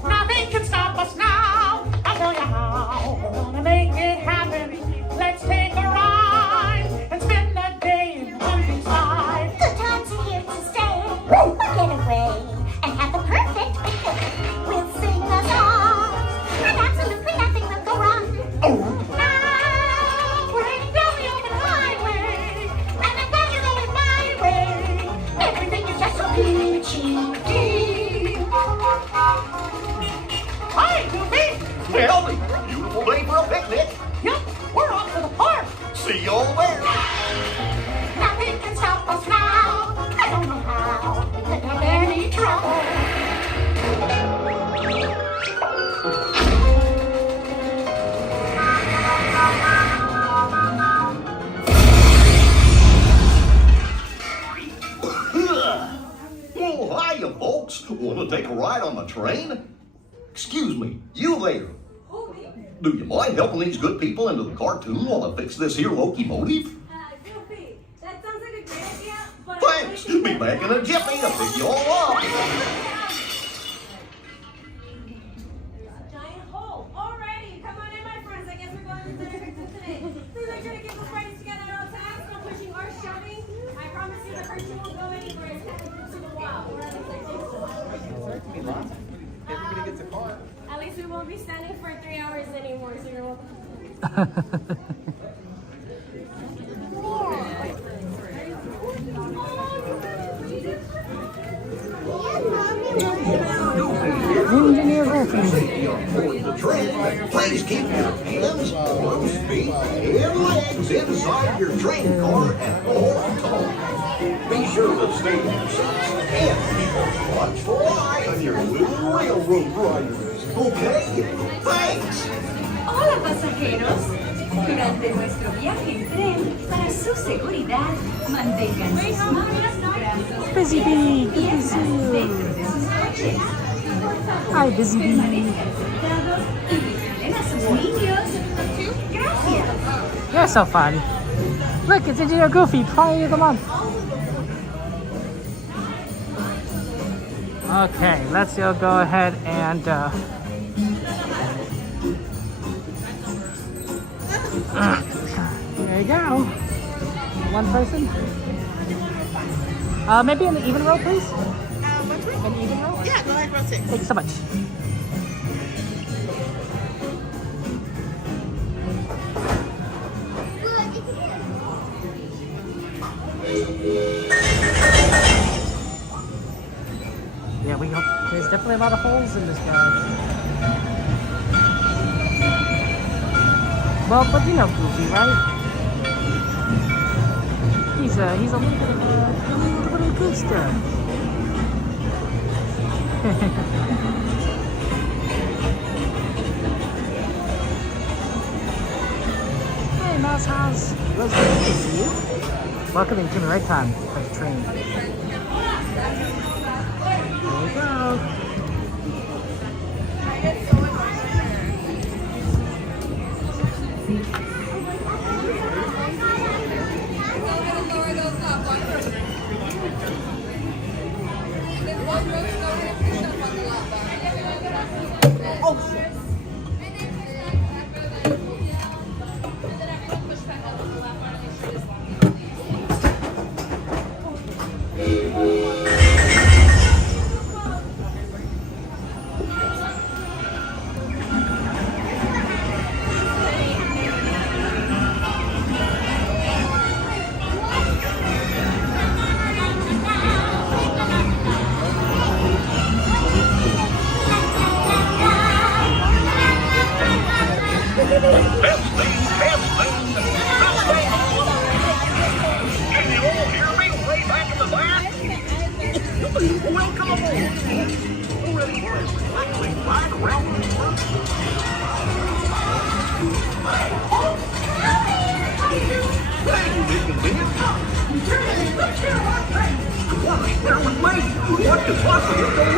Nothing can stop us now. I'll tell you how. We're gonna make it happen. Let's take a ride and spend the day in the countryside. Good times are here to stay. We'll get away and have the perfect picnic. We'll sing a song, and absolutely nothing will go wrong. Now we're heading down the open highway, and I'm glad you're going my way. Everything is just so peachy. Hi, Goofy. Well, beautiful day for a picnic. Yep, we're off to the park. See you all there. Nothing can stop us now. I don't know how. We could have any trouble. Well, hiya, folks. Want to take a ride on the train? Excuse me, you there. Do you mind helping these good people into the cartoon while I fix this here locomotive? Goofy, that sounds like a great idea, but... Thanks. Be back in a jiffy to pick you all up. Giant hole. Alrighty, come on in, my friends. I guess we're going to the Hypixel today. Please make sure to keep the friends together at all times. No pushing or shoving. I promise you the person won't go anywhere. It's kind of to the wall. Everybody gets a car. At least we won't be standing for 3 hours anymore, so you're welcome. Engineer Goofy. Please keep your hands, arms, feet, and legs inside your train car at all times. Be sure to stay in your seats and keep a watchful eye on your little railroad riders. Okay? Thanks! Hola pasajeros, durante nuestro viaje en tren, para su seguridad, mantengan sus manos, brazos Busy Bee, good to y see you. dentro de sus coches. Hi, Busy Bee. Permanezcan sentados y vigilen a sus niños. Gracias. You're so fun. Look, it's Engineer Goofy, Pie of the Month. Okay, let's go ahead and there you go. One person. Maybe in the even row, please. An even row? Yeah, go ahead, row 6. Thank you so much. Yeah, there's definitely a lot of holes in this guy. Well, but you know Goofy, right? He's a little bit of a goofster. Hey, Mouse House. Rose, good to see you. Welcome in, right time for the train. There you go. Oh, shit. could possibly go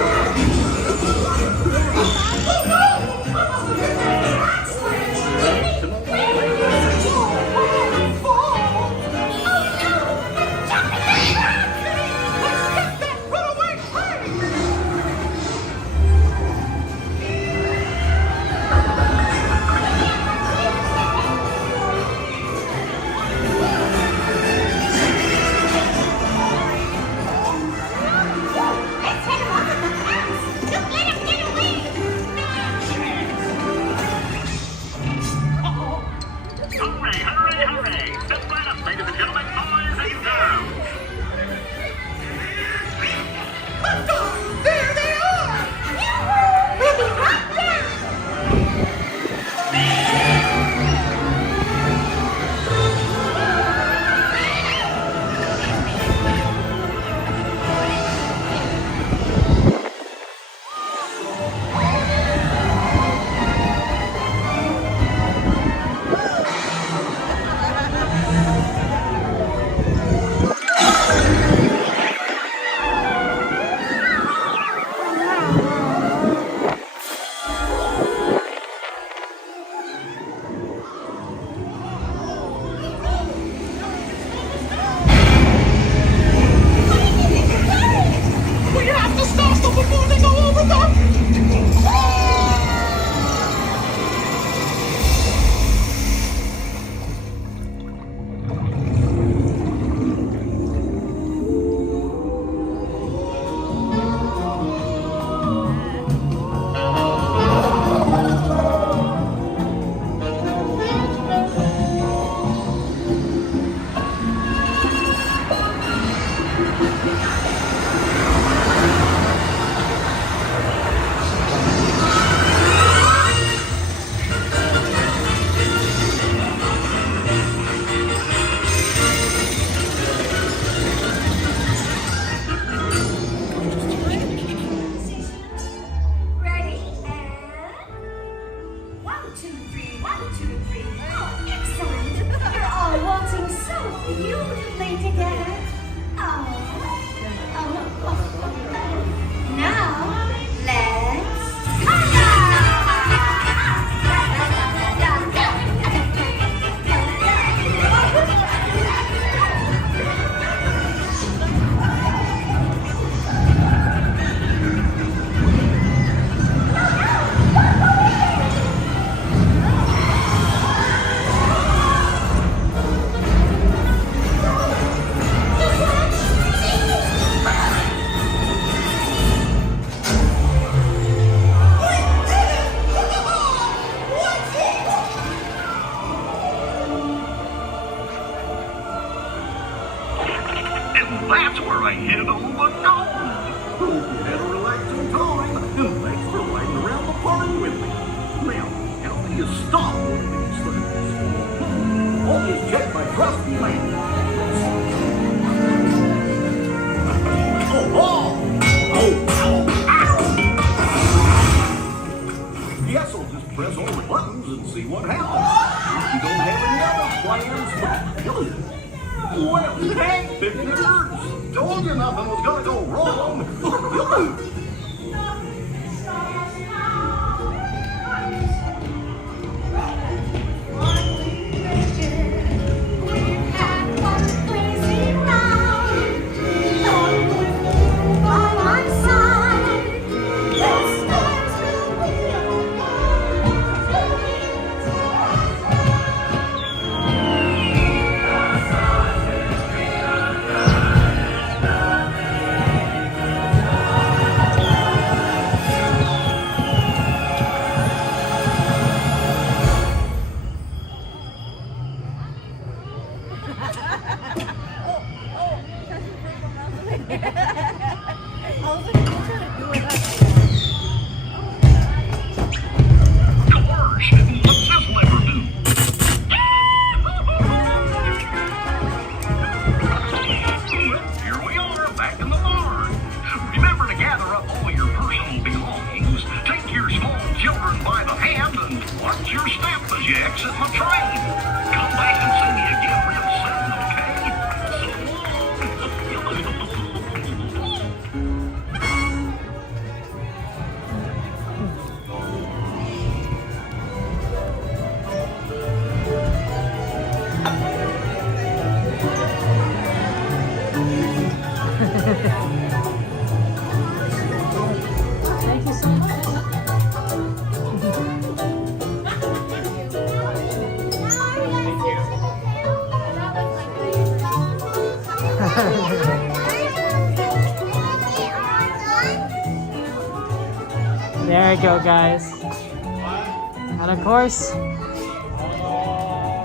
There you go, guys. And of course,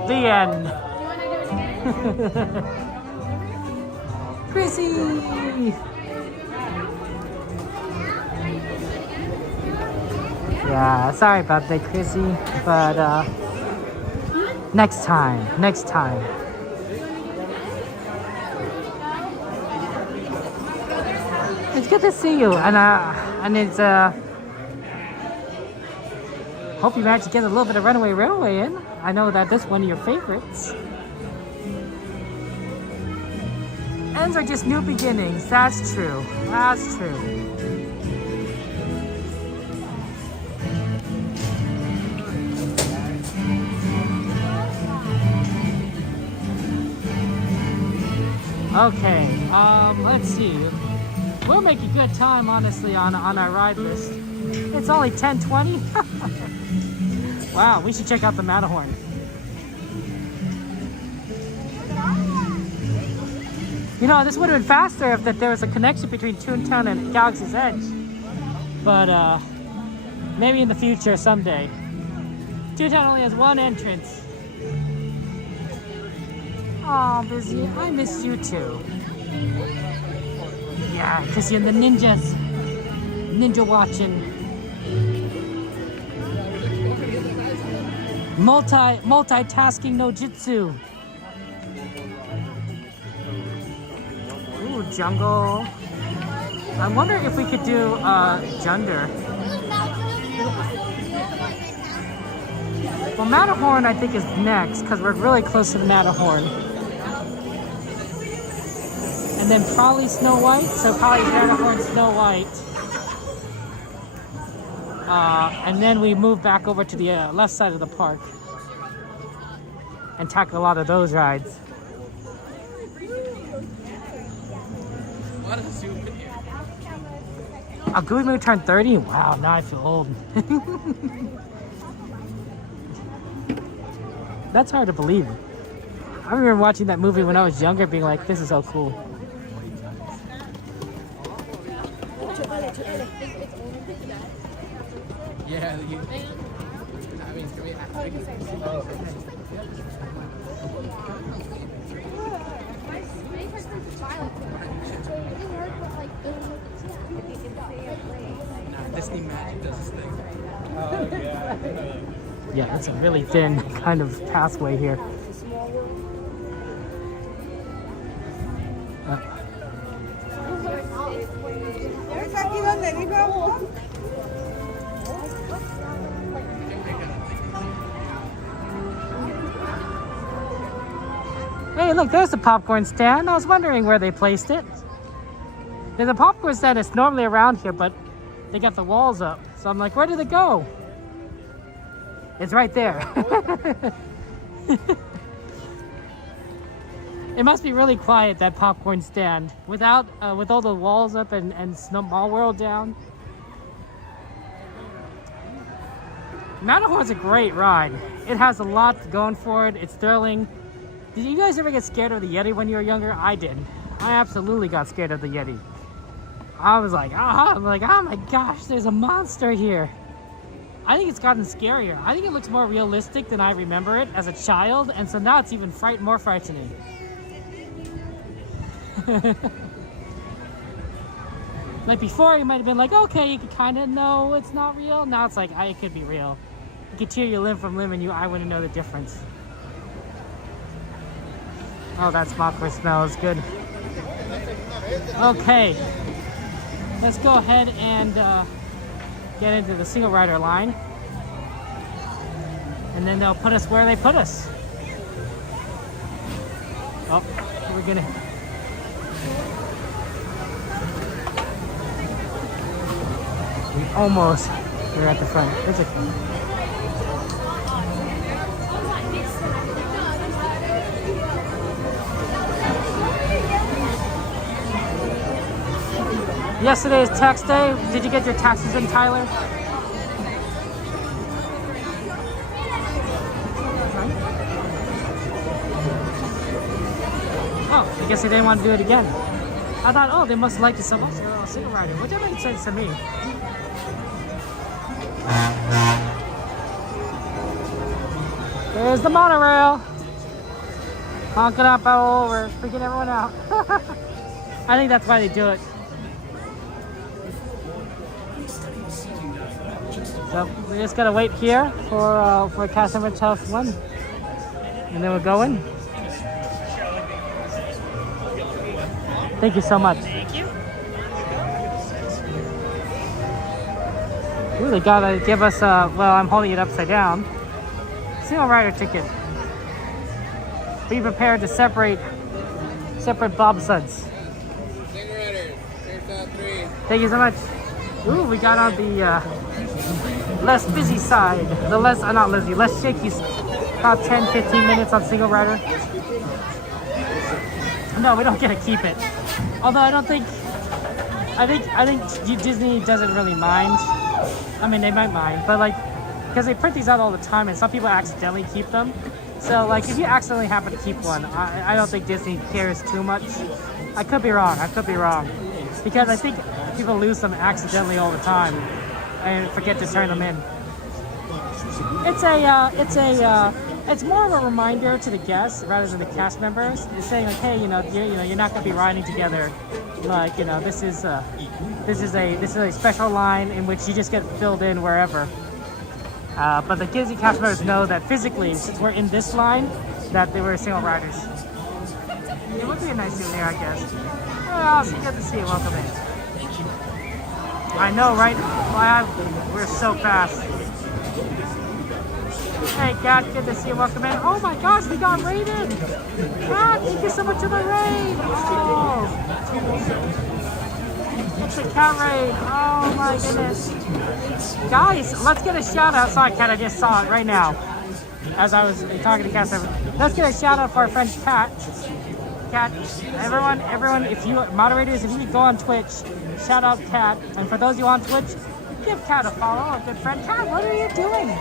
the end. Chrissy! Yeah, sorry about that, Chrissy, but next time. It's good to see you, and it's hope you managed to get a little bit of Runaway Railway in. I know that this is one of your favorites. Ends are just new beginnings. That's true. That's true. Okay, let's see. We'll make a good time, honestly, on our ride list. It's only 10:20. Wow, we should check out the Matterhorn. You know, this would have been faster if there was a connection between Toontown and Galaxy's Edge. But maybe in the future, someday. Toontown only has one entrance. Oh, Busy, I miss you too. Yeah, because you're the ninjas. Ninja watching. Multitasking no jutsu. Ooh, jungle. I wonder if we could do Junder. Well, Matterhorn I think is next because we're really close to the Matterhorn. And then probably Snow White, so probably Matterhorn, Snow White. And then we move back over to the left side of the park and tackle a lot of those rides. A Gooey Moo turned 30? Wow, now I feel old. That's hard to believe. I remember watching that movie when I was younger being like, this is so cool. Yeah, Disney Magic does this thing. Yeah, it's a really thin kind of pathway here. Hey, look, there's the popcorn stand. I was wondering where they placed it. There's a popcorn stand that's normally around here, but they got the walls up. So I'm like, where did it go? It's right there. It must be really quiet, that popcorn stand. with all the walls up and Small World down. Matterhorn's a great ride. It has a lot going for it. It's thrilling. Did you guys ever get scared of the Yeti when you were younger? I did. I absolutely got scared of the Yeti. I was like, oh my gosh, there's a monster here. I think it's gotten scarier. I think it looks more realistic than I remember it as a child, and so now it's even more frightening. Like before, you might have been like, okay, you could kind of know it's not real. Now it's like, it could be real. You could tear you limb from limb and I wouldn't know the difference. Oh, that smoker smells good. Okay, let's go ahead and get into the single rider line. And then they'll put us where they put us. Oh, we're gonna... We're at the front. There's a... Yesterday is tax day. Did you get your taxes in, Tyler? Oh, I guess they didn't want to do it again. I thought, oh, they must like the single rider, which makes sense to me. There's the monorail. Honking up all over, freaking everyone out. I think that's why they do it. So we just gotta wait here for Cast Member House 1. And then we're going. Thank you so much. Thank you. Ooh, they gotta give us well, I'm holding it upside down. Single rider ticket. Be prepared to separate bobsleds. Thank you so much. Ooh, we got on the less busy side. The less, not lazy, less shaky. About 10-15 minutes on single rider. No, we don't get to keep it. Although I think Disney doesn't really mind. I mean, they might mind, but like, because they print these out all the time, and some people accidentally keep them. So like, if you accidentally happen to keep one, I don't think Disney cares too much. I could be wrong. Because I think people lose them accidentally all the time and forget to turn them in. It's more of a reminder to the guests rather than the cast members. It's saying like, hey, you're not going to be riding together. Like, this is a special line in which you just get filled in wherever. But the Disney cast members know that physically, since we're in this line, that they were single riders. It would be a nice souvenir, I guess. Well, it's good to see you. Welcome in. I know, right? We're so fast. Hey, Kat, good to see you. Welcome in. Oh my gosh, we got raided. Kat, thank you so much for the raid. Oh. It's a cat raid. Oh my goodness. Guys, let's get a shout out. Sorry, Kat, I just saw it right now. As I was talking to Kat. Let's get a shout out for our friend Kat. Kat, everyone, if you moderators, if you could go on Twitch, shout out Kat. And for those of you on Twitch, give Kat a follow, a good friend. Kat, what are you doing?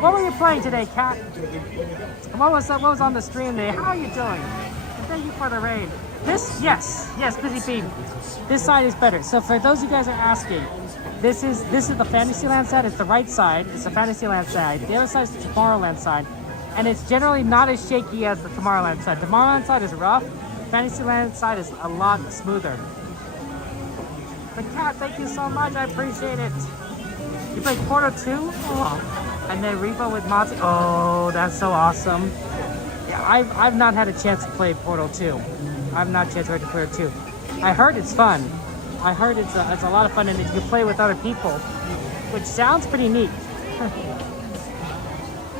What were you playing today, Kat? What was on the stream today? How are you doing? And thank you for the raid. Yes, Busy Bean. This side is better. So for those of you guys are asking, this is the Fantasyland side. It's the right side. It's the Fantasyland side. The other side is the Tomorrowland side. And it's generally not as shaky as the Tomorrowland side. Tomorrowland side is rough. Fantasyland side is a lot smoother. But Kat, thank you so much. I appreciate it. You played Portal 2? Oh. And then Repo with mods. Oh, that's so awesome. Yeah, I've not had a chance to play Portal 2. I've not had a chance to play Portal 2. I heard it's fun. I heard it's a lot of fun, and you can play with other people, which sounds pretty neat.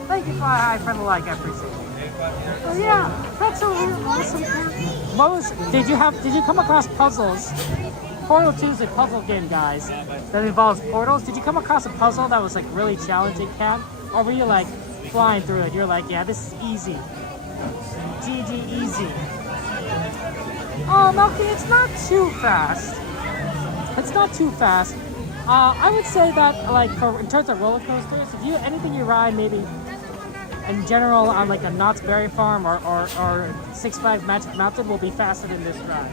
Thank you for hi for the like. I appreciate it. Well, yeah, that's so awesome. Did you come across puzzles? Portal 2 is a puzzle game, guys, that involves portals. Did you come across a puzzle that was like really challenging, Kat? Or were you like flying through it? You're like, yeah, this is easy. GG easy. Oh, Milky, it's not too fast. It's not too fast. I would say that, like, in terms of roller coasters, if anything you ride, maybe in general on like a Knott's Berry Farm or Six Flags Magic Mountain, will be faster than this ride.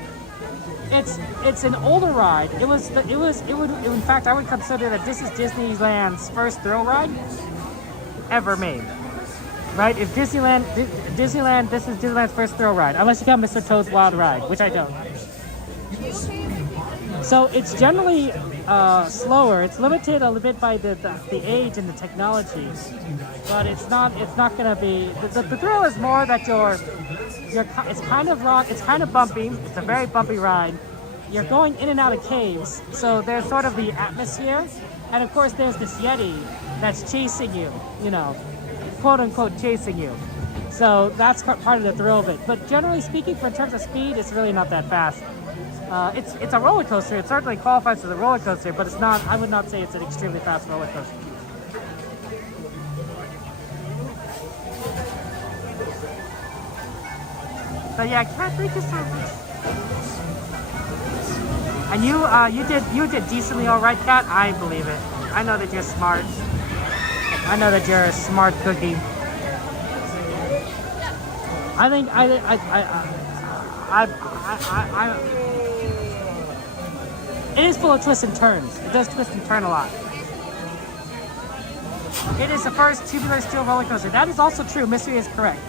It's an older ride. In fact, I would consider that this is Disneyland's first thrill ride ever made. Right? If Disneyland, this is Disneyland's first thrill ride, unless you count Mr. Toad's Wild Ride, which I don't. So it's generally slower. It's limited a little bit by the age and the technology, but it's not gonna be. The thrill is more that it's kind of rock. It's kind of bumpy. It's a very bumpy ride. You're going in and out of caves, so there's sort of the atmosphere, and of course there's this Yeti that's chasing you. Quote unquote chasing you. So that's part of the thrill of it. But generally speaking, in terms of speed, it's really not that fast. It's a roller coaster. It certainly qualifies as a roller coaster, but it's not. I would not say it's an extremely fast roller coaster. But yeah, Kat, thank you so much. And you did decently all right, Kat. I believe it. I know that you're smart. I know that you're a smart cookie. I think it is full of twists and turns. It does twist and turn a lot. It is the first tubular steel roller coaster. That is also true. Mystery is correct.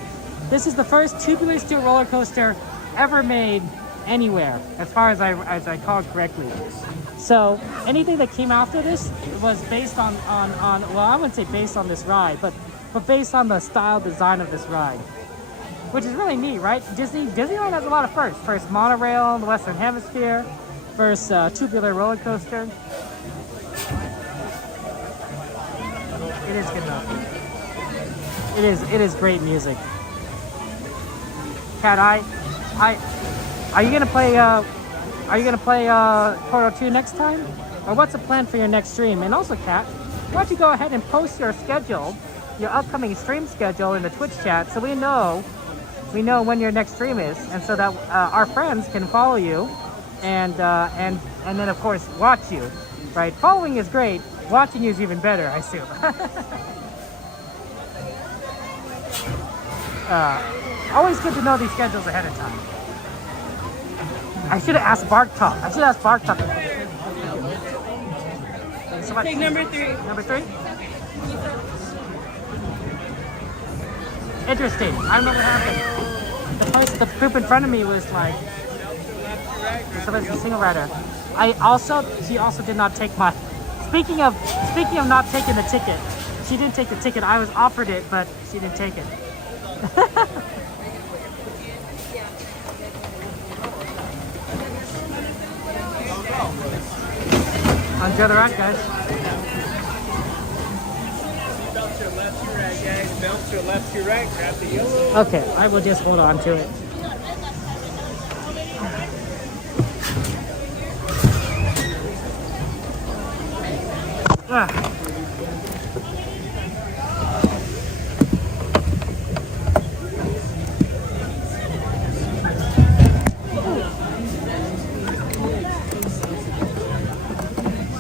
This is the first tubular steel roller coaster ever made anywhere, as far as I call it correctly. So anything that came after this was based on well, I wouldn't say based on this ride, but based on the style design of this ride, which is really neat, right? Disneyland has a lot of firsts. First monorail in the Western Hemisphere, first tubular roller coaster. It is good enough. It is great music. Kat, are you gonna play Portal 2 next time? Or what's the plan for your next stream? And also, Kat, why don't you go ahead and post your schedule, your upcoming stream schedule in the Twitch chat, so we know when your next stream is, and so that our friends can follow you, and then of course watch you. Right? Following is great. Watching you is even better, I assume. Always good to know these schedules ahead of time. I should have asked Bark Talk. So Take number 3. Number 3? Interesting. I remember what happened. The group in front of me was like, somebody's a single rider. She also did not take my. Speaking of not taking the ticket, she didn't take the ticket. I was offered it, but she didn't take it. Enjoy the ride, guys. Belt to your left, to your right, guys. Belt to your left, to your right. Grab the yellow. Okay, I will just hold on to it.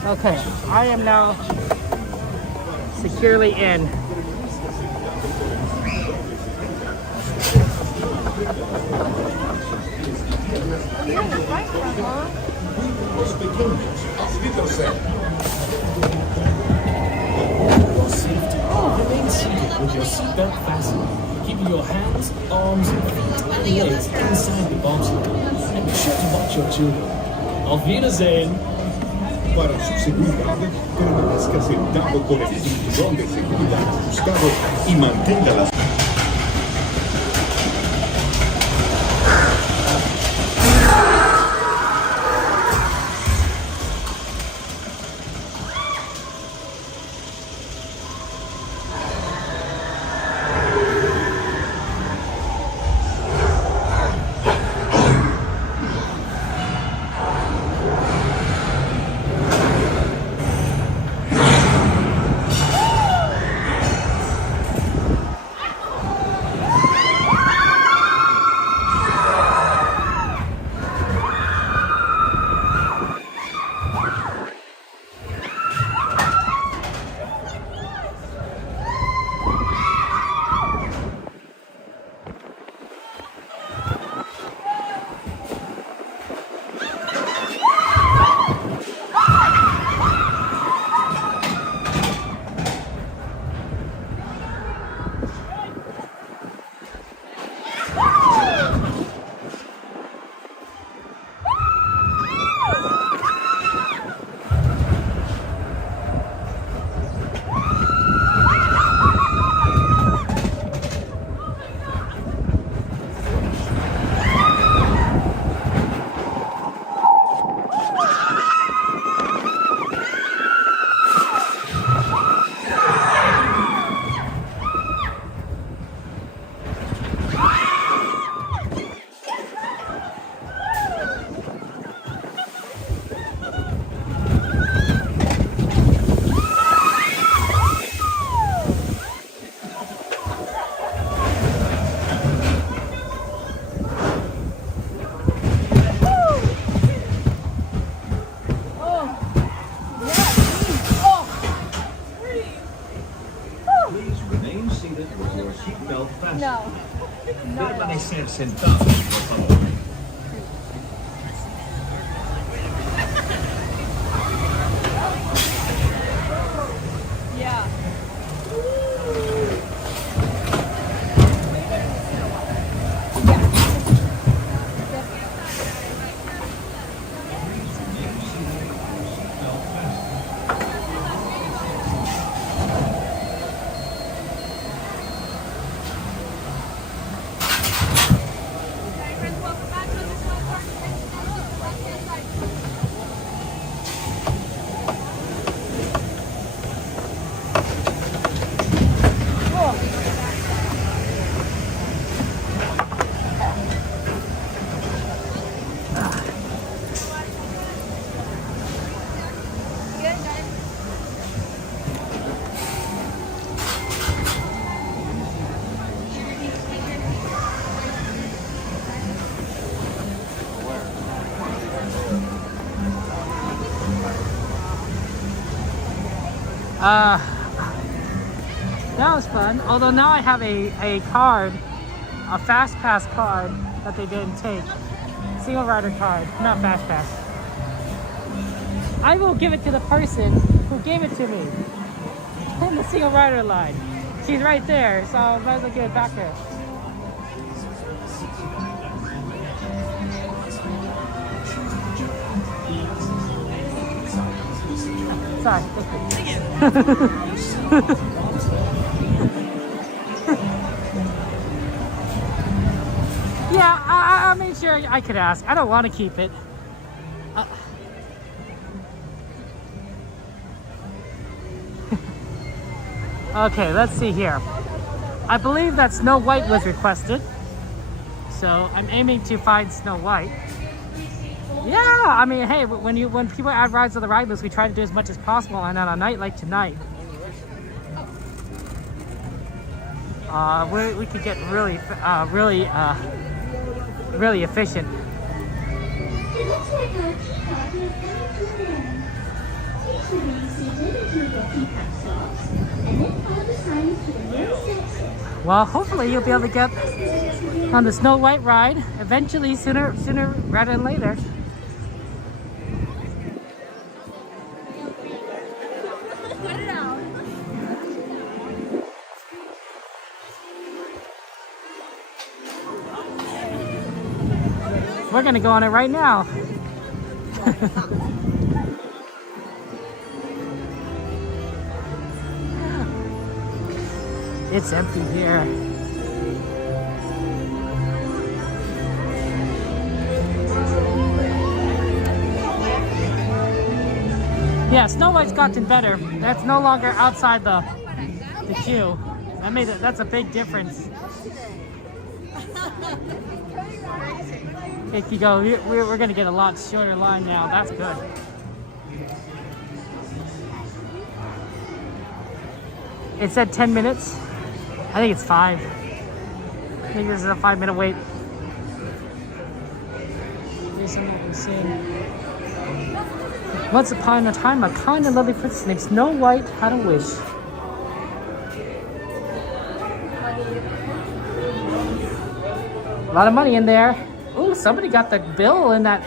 Okay, I am now securely in. Los pequeños, Hypixel. For safety, remain seated with your seatbelt fastened, keeping your hands, arms, feet, and legs inside the bobsled. And be sure to watch your children. Auf Wiedersehen! Para su seguridad, permanezca sentado con el cinturón de seguridad ajustado y mantenga las Permanecer sentados, por favor. Yeah. That was fun. Although now I have a card, a Fast Pass card that they didn't take. Single rider card, not Fast Pass. I will give it to the person who gave it to me in the single rider line. She's right there, so I might as well give it back to her. Sorry. Yeah, I made sure I could ask. I don't want to keep it. Okay, let's see here. I believe that Snow White was requested. So I'm aiming to find Snow White. Yeah, I mean, hey, when people add rides to the ride list, we try to do as much as possible, and on a night like tonight, we could get really efficient. It looks like our teapot has come to an end. Make sure you sit into the teapot stops, and then follow the signs to the nearest exit. Well, hopefully you'll be able to get on the Snow White ride eventually, sooner rather than later. We're gonna go on it right now. It's empty here. Yeah, Snow White's gotten better. That's no longer outside the queue. That's a big difference. If you go, we're gonna get a lot shorter line now. That's good. It said 10 minutes. I think it's 5. I think this is a 5-minute wait. Based on what we're seeing. Once upon a time, a kind and lovely princess named Snow White had a wish. A lot of money in there. Ooh, somebody got the bill in the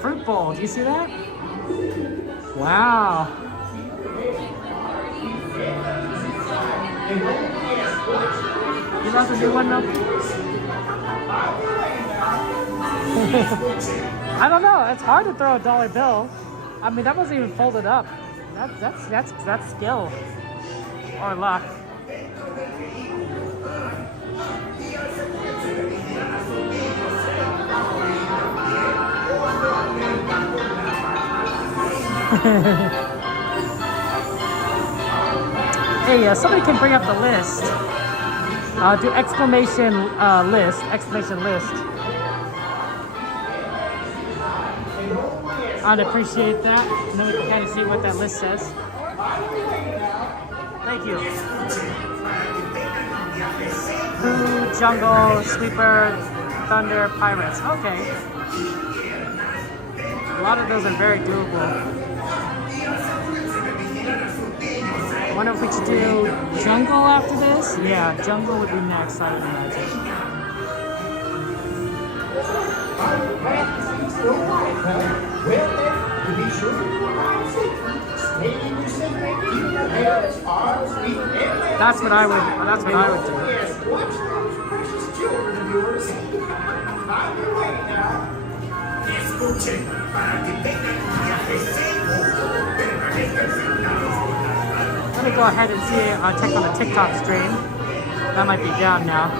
fruit bowl. Do you see that? Wow. You want to do one now? I don't know. It's hard to throw a dollar bill. I mean, that wasn't even folded up. That's skill or luck. Hey, somebody can bring up the list. Do exclamation list. I'd appreciate that. And then we can kind of see what that list says. Thank you. Pooh, Jungle, Sweeper, Thunder, Pirates. Okay. A lot of those are very doable. I wonder if we should do Jungle after this? Yeah, Jungle would be next, I would imagine. Well, then, to be sure you arrive safely, stay in your seat, keep your hands, arms, feet, and legs. That's what I would do. Yes, watch those precious children of yours. On your way now. Escuchen, para que tengan un viaje seguro, permanezcan sentados con las manos. Let me go ahead and see, check on the TikTok stream. That might be down now.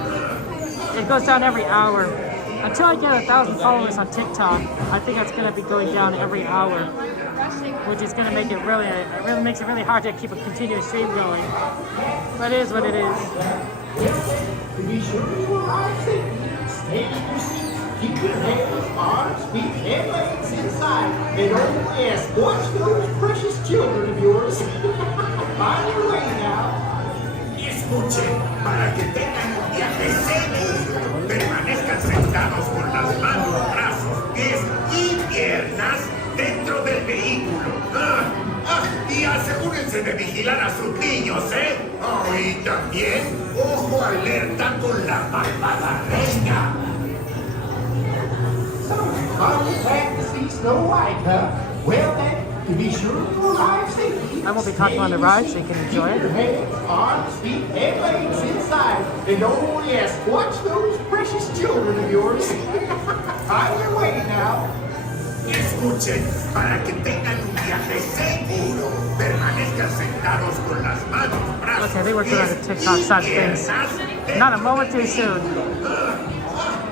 It goes down every hour. Until I get 1,000 followers on TikTok, I think it's going to be going down every hour, which is going to make it really makes it really hard to keep a continuous stream going. But it is what it is. To be sure you arrive safely, stay in your seat, keep your hands, arms, feet, and legs inside, and oh yes, watch those precious children of yours. On your way now. Escuchen, para que tengan un viaje seguro, permanezcan sentados con las manos, brazos, pies y piernas dentro del vehículo. Y aseguren Asegúrense de vigilar a sus niños, ¿eh? Oh, y también, ojo alerta con la malvada reina. So, finally back to see Snow White, huh? Well then, to be sure you arrive safely. I won't be talking on the ride, so you can enjoy it. Keep your hands, arms, feet, and legs inside. And oh yes, watch those precious children of yours. On your way now. Escuchen, para que tengan un viaje seguro, permanezcan sentados con las manos, brazos, Okay, they were doing the TikTok side of things. Not a moment too soon.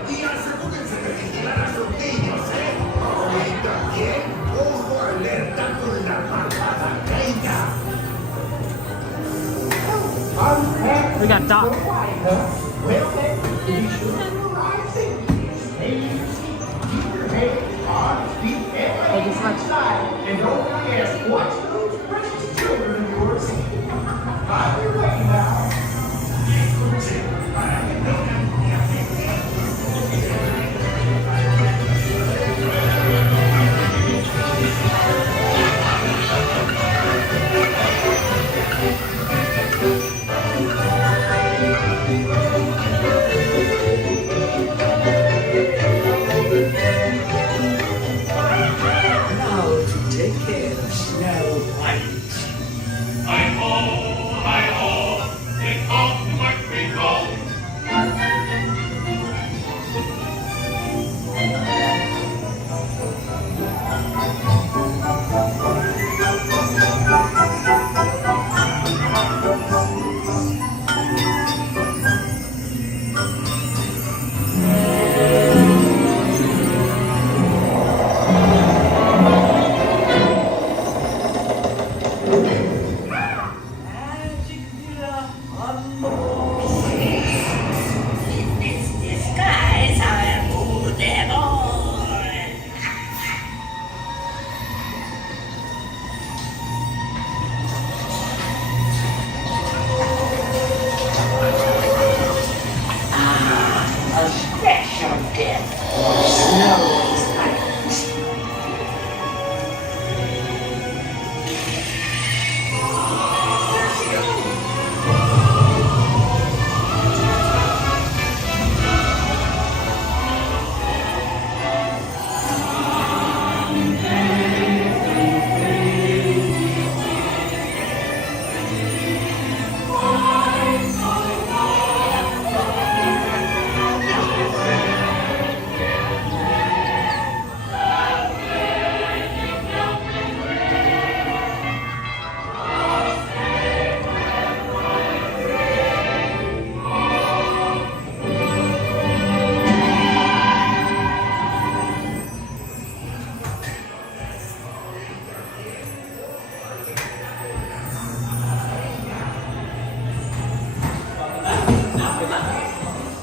y asegúrense de vigilar a sus niños, ¿eh? Oh, y también, ojo alerta con la malvada reina. We got Doc. Well then, to be sure you arrive safely. Stay in your seat. Keep your hands, arms, feet, and legs inside. And oh yes, watch those precious children of yours. On your way now. Now to take care of Snow White. Hi-ho, it's off to work we go. A special gift for Snow's White.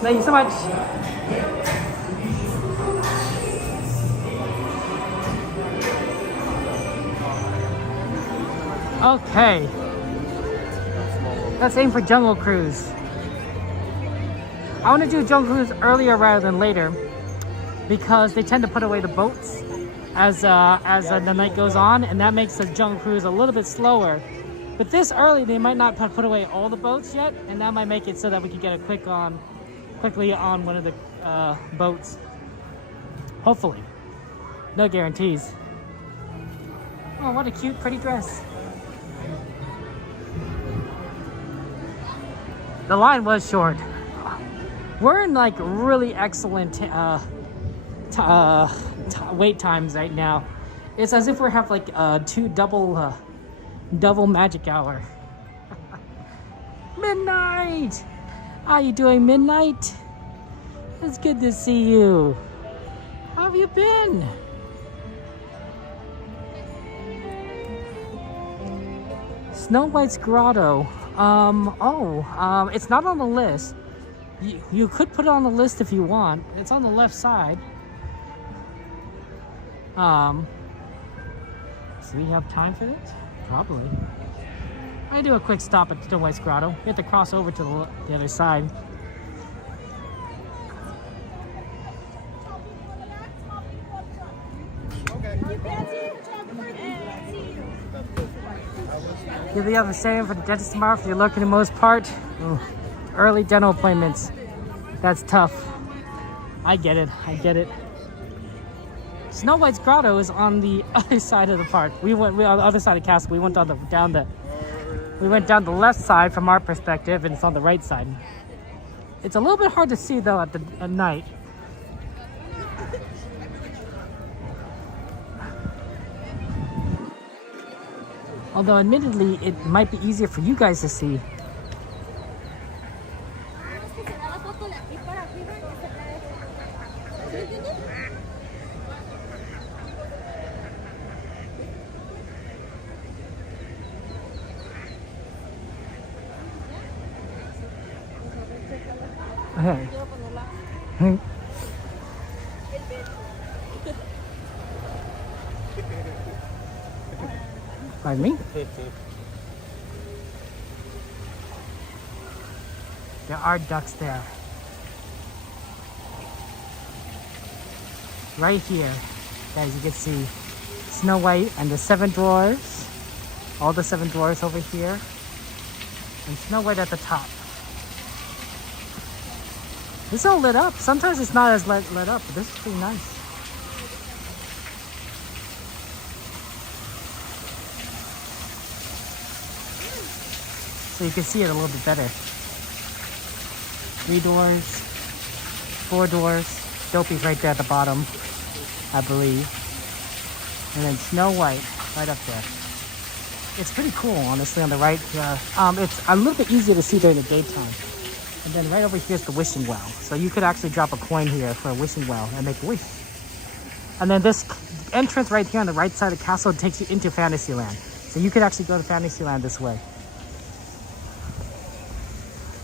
Thank you so much. Okay. Let's aim for Jungle Cruise. I want to do Jungle Cruise earlier rather than later because they tend to put away the boats as the night goes on, and that makes the Jungle Cruise a little bit slower. But this early, they might not put away all the boats yet, and that might make it so that we can get a quickly on one of the boats. Hopefully. No guarantees. Oh, what a cute, pretty dress. The line was short. We're in like really excellent wait times right now. It's as if we have like two double magic hour. Midnight! How you doing, Midnight? It's good to see you. How have you been? Snow White's Grotto. It's not on the list. You could put it on the list if you want. It's on the left side. So we have time for this? Probably. I do a quick stop at Snow White's Grotto. We have to cross over to the other side. You'll be the same for the dentist tomorrow for your looking the most part. Ooh, early dental appointments. That's tough. I get it. I get it. Snow White's grotto is on the other side of the park. We on the other side of the castle. We went down the left side from our perspective, and it's on the right side. It's a little bit hard to see though at night. Although admittedly, it might be easier for you guys to see. Hey. Pardon me? There are ducks there. Right here, guys, you can see Snow White and the 7 dwarfs. All the 7 dwarfs over here. And Snow White at the top. This is all lit up. Sometimes it's not as lit up, but this is pretty nice. So you can see it a little bit better. 3 doors, 4 doors. Dopey's right there at the bottom, I believe. And then Snow White right up there. It's pretty cool, honestly, on the right. It's a little bit easier to see during the daytime. And then right over here is the wishing well. So you could actually drop a coin here for a wishing well and make a wish. And then this entrance right here on the right side of the castle takes you into Fantasyland. So you could actually go to Fantasyland this way.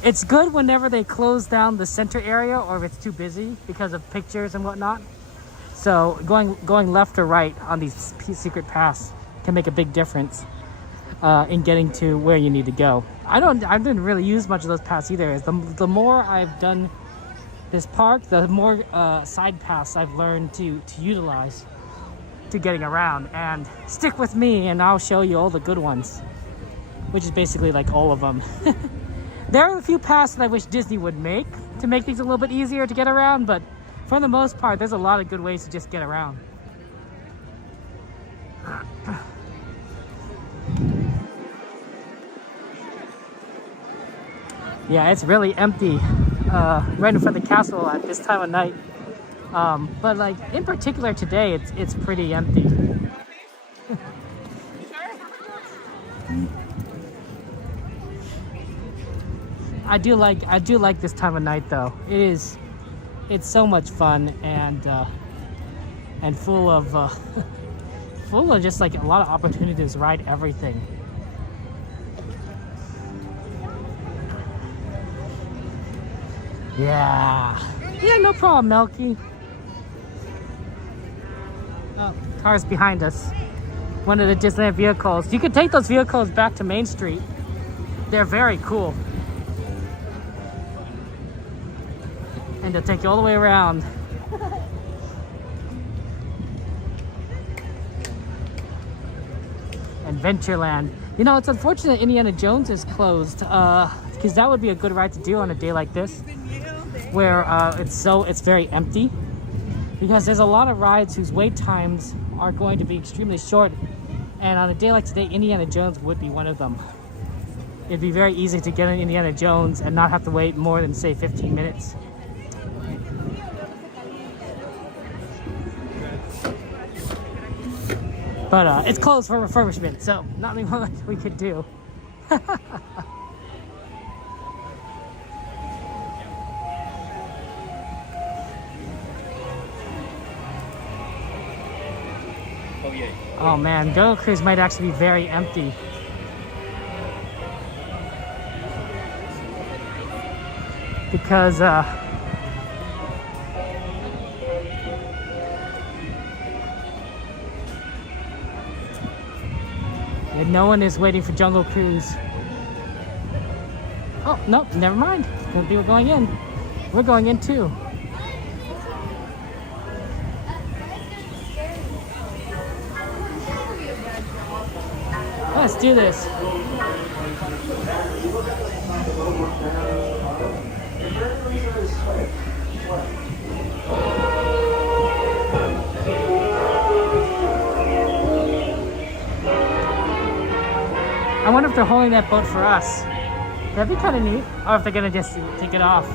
It's good whenever they close down the center area or if it's too busy because of pictures and whatnot. So going left or right on these secret paths can make a big difference in getting to where you need to go. I didn't really use much of those paths either. The more I've done this park, the more side paths I've learned to utilize to getting around. And stick with me and I'll show you all the good ones, which is basically like all of them. There are a few paths that I wish Disney would make to make things a little bit easier to get around, but for the most part, there's a lot of good ways to just get around. Yeah, it's really empty right in front of the castle at this time of night. But like in particular today, it's pretty empty. I do like this time of night though. It's so much fun and full of just like a lot of opportunities to ride everything. Yeah, no problem, Melky. Oh, car's behind us. One of the Disneyland vehicles. You can take those vehicles back to Main Street. They're very cool. And they'll take you all the way around. Adventureland. You know, it's unfortunate Indiana Jones is closed because that would be a good ride to do on a day like this, where it's very empty. Because there's a lot of rides whose wait times are going to be extremely short, and on a day like today, Indiana Jones would be one of them. It'd be very easy to get in Indiana Jones and not have to wait more than say 15 minutes. But it's closed for refurbishment, so not much we could do. Oh man, Jungle Cruise might actually be very empty. Because no one is waiting for Jungle Cruise. Oh, no, never mind. We're going in. We're going in too. Let's do this. I wonder if they're holding that boat for us. That'd be kind of neat. Or if they're gonna just take it off.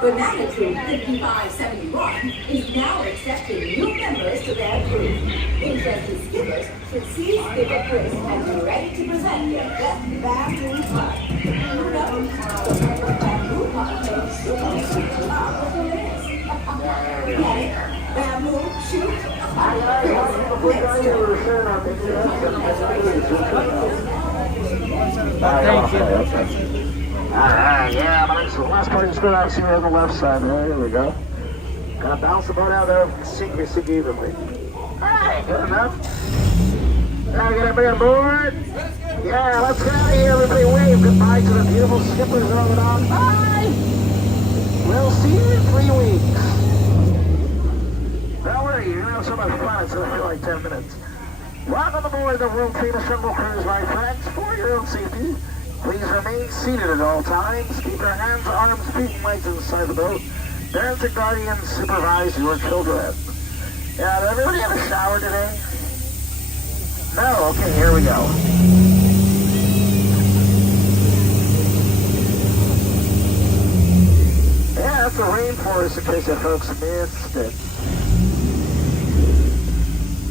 Banana Troop 5571 is now accepting new members to their crew. Interested skippers should see Skipper Chris and be ready to present their best bamboo putt. Who knows? The bamboo putt makes super love with the list. Get it? Bamboo, shoot. Thank you. Alright, yeah, my name's the last part of the screw house here on the left side. There we go. Gonna bounce the boat out there secrecy evenly. Alright, good enough. Now get everybody on board. Yeah, let's get out of here. Everybody wave goodbye to the beautiful skippers on the dock. Bye! We'll see you in 3 weeks. Don't worry, you're gonna have so much fun. It's gonna feel like 10 minutes. Welcome aboard the world famous Jungle Cruise, my friends. For your own safety, please remain seated at all times. Keep your hands, arms, feet, and legs inside the boat. Parents and guardians supervise your children. Yeah, did everybody have a shower today? No? Okay, here we go. Yeah, that's the rainforest in case you folks missed it.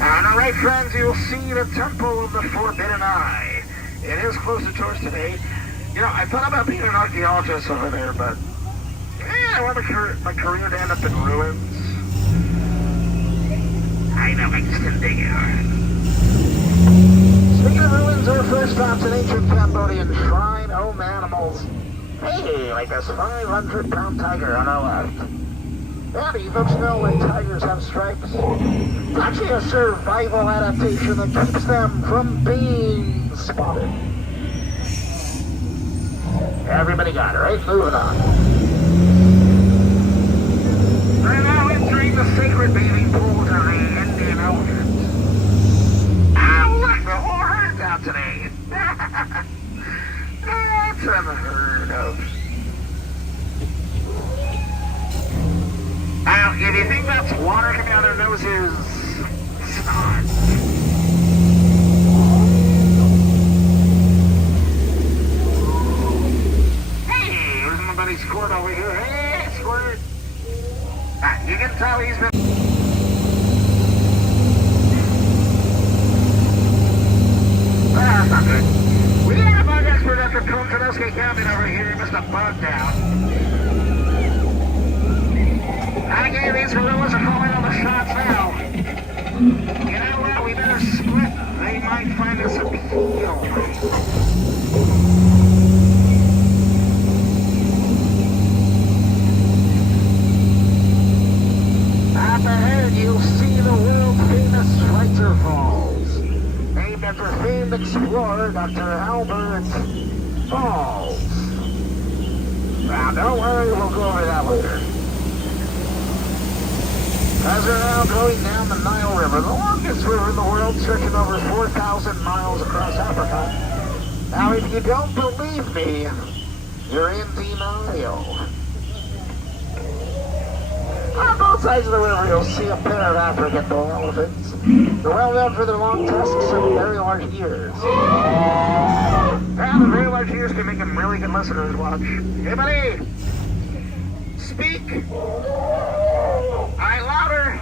And alright friends, you'll see the Temple of the Forbidden Eye. It is closed to tours today. You know, I thought about being an archaeologist over there, but I want my career to end up in ruins. I know, I just didn't dig it. Speaking of ruins, our first stop's an ancient Cambodian shrine, home animals. Hey, like this 500-pound tiger on our left. Yeah, do you folks know when tigers have stripes? It's actually a survival adaptation that keeps them from being spotted. Everybody got it, right? Moving on. We're now entering the sacred bathing pools of the Indian Ocean. Oh, look, the whole herd's out today. That's unheard of. Now, if you think that's water coming out of their noses, it's not. Hey, there's my buddy Squirt over here. Hey, Squirt. You can tell he's been... That's not good. We got a bug expert after Konkanovsky Cabin over here. He must have bugged down. Again, these gorillas are calling on the shots now. You know what? We better split. They might find us appeal. Up ahead, you'll see the world-famous Schweitzer Falls, named after famed explorer Dr. Albert Falls. Now, don't worry, we'll go over that later. As we're now going down the Nile River, the longest river in the world, stretching over 4,000 miles across Africa. Now, if you don't believe me, you're in denial. On both sides of the river, you'll see a pair of African bull elephants. They're well known for their long tusks and very large ears. And the very large ears can make them really good listeners. Watch. Hey, buddy! Speak! I louder!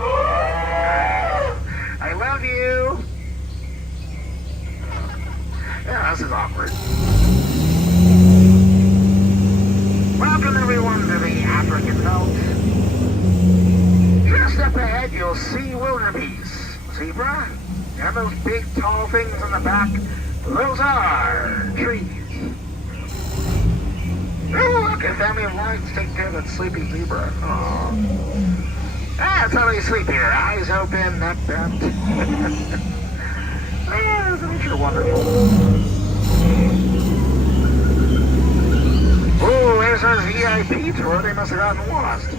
I love you! Yeah, this is awkward. Welcome everyone to the African belt. Just up ahead you'll see wildebeest, zebra, and those big tall things in the back, those are trees. Oh, look, a family of lions take care of that sleepy zebra. Oh. That's how they sleep here. Eyes open, neck bent. Isn't nature wonderful? Oh, there's our VIP tour. They must have gotten lost.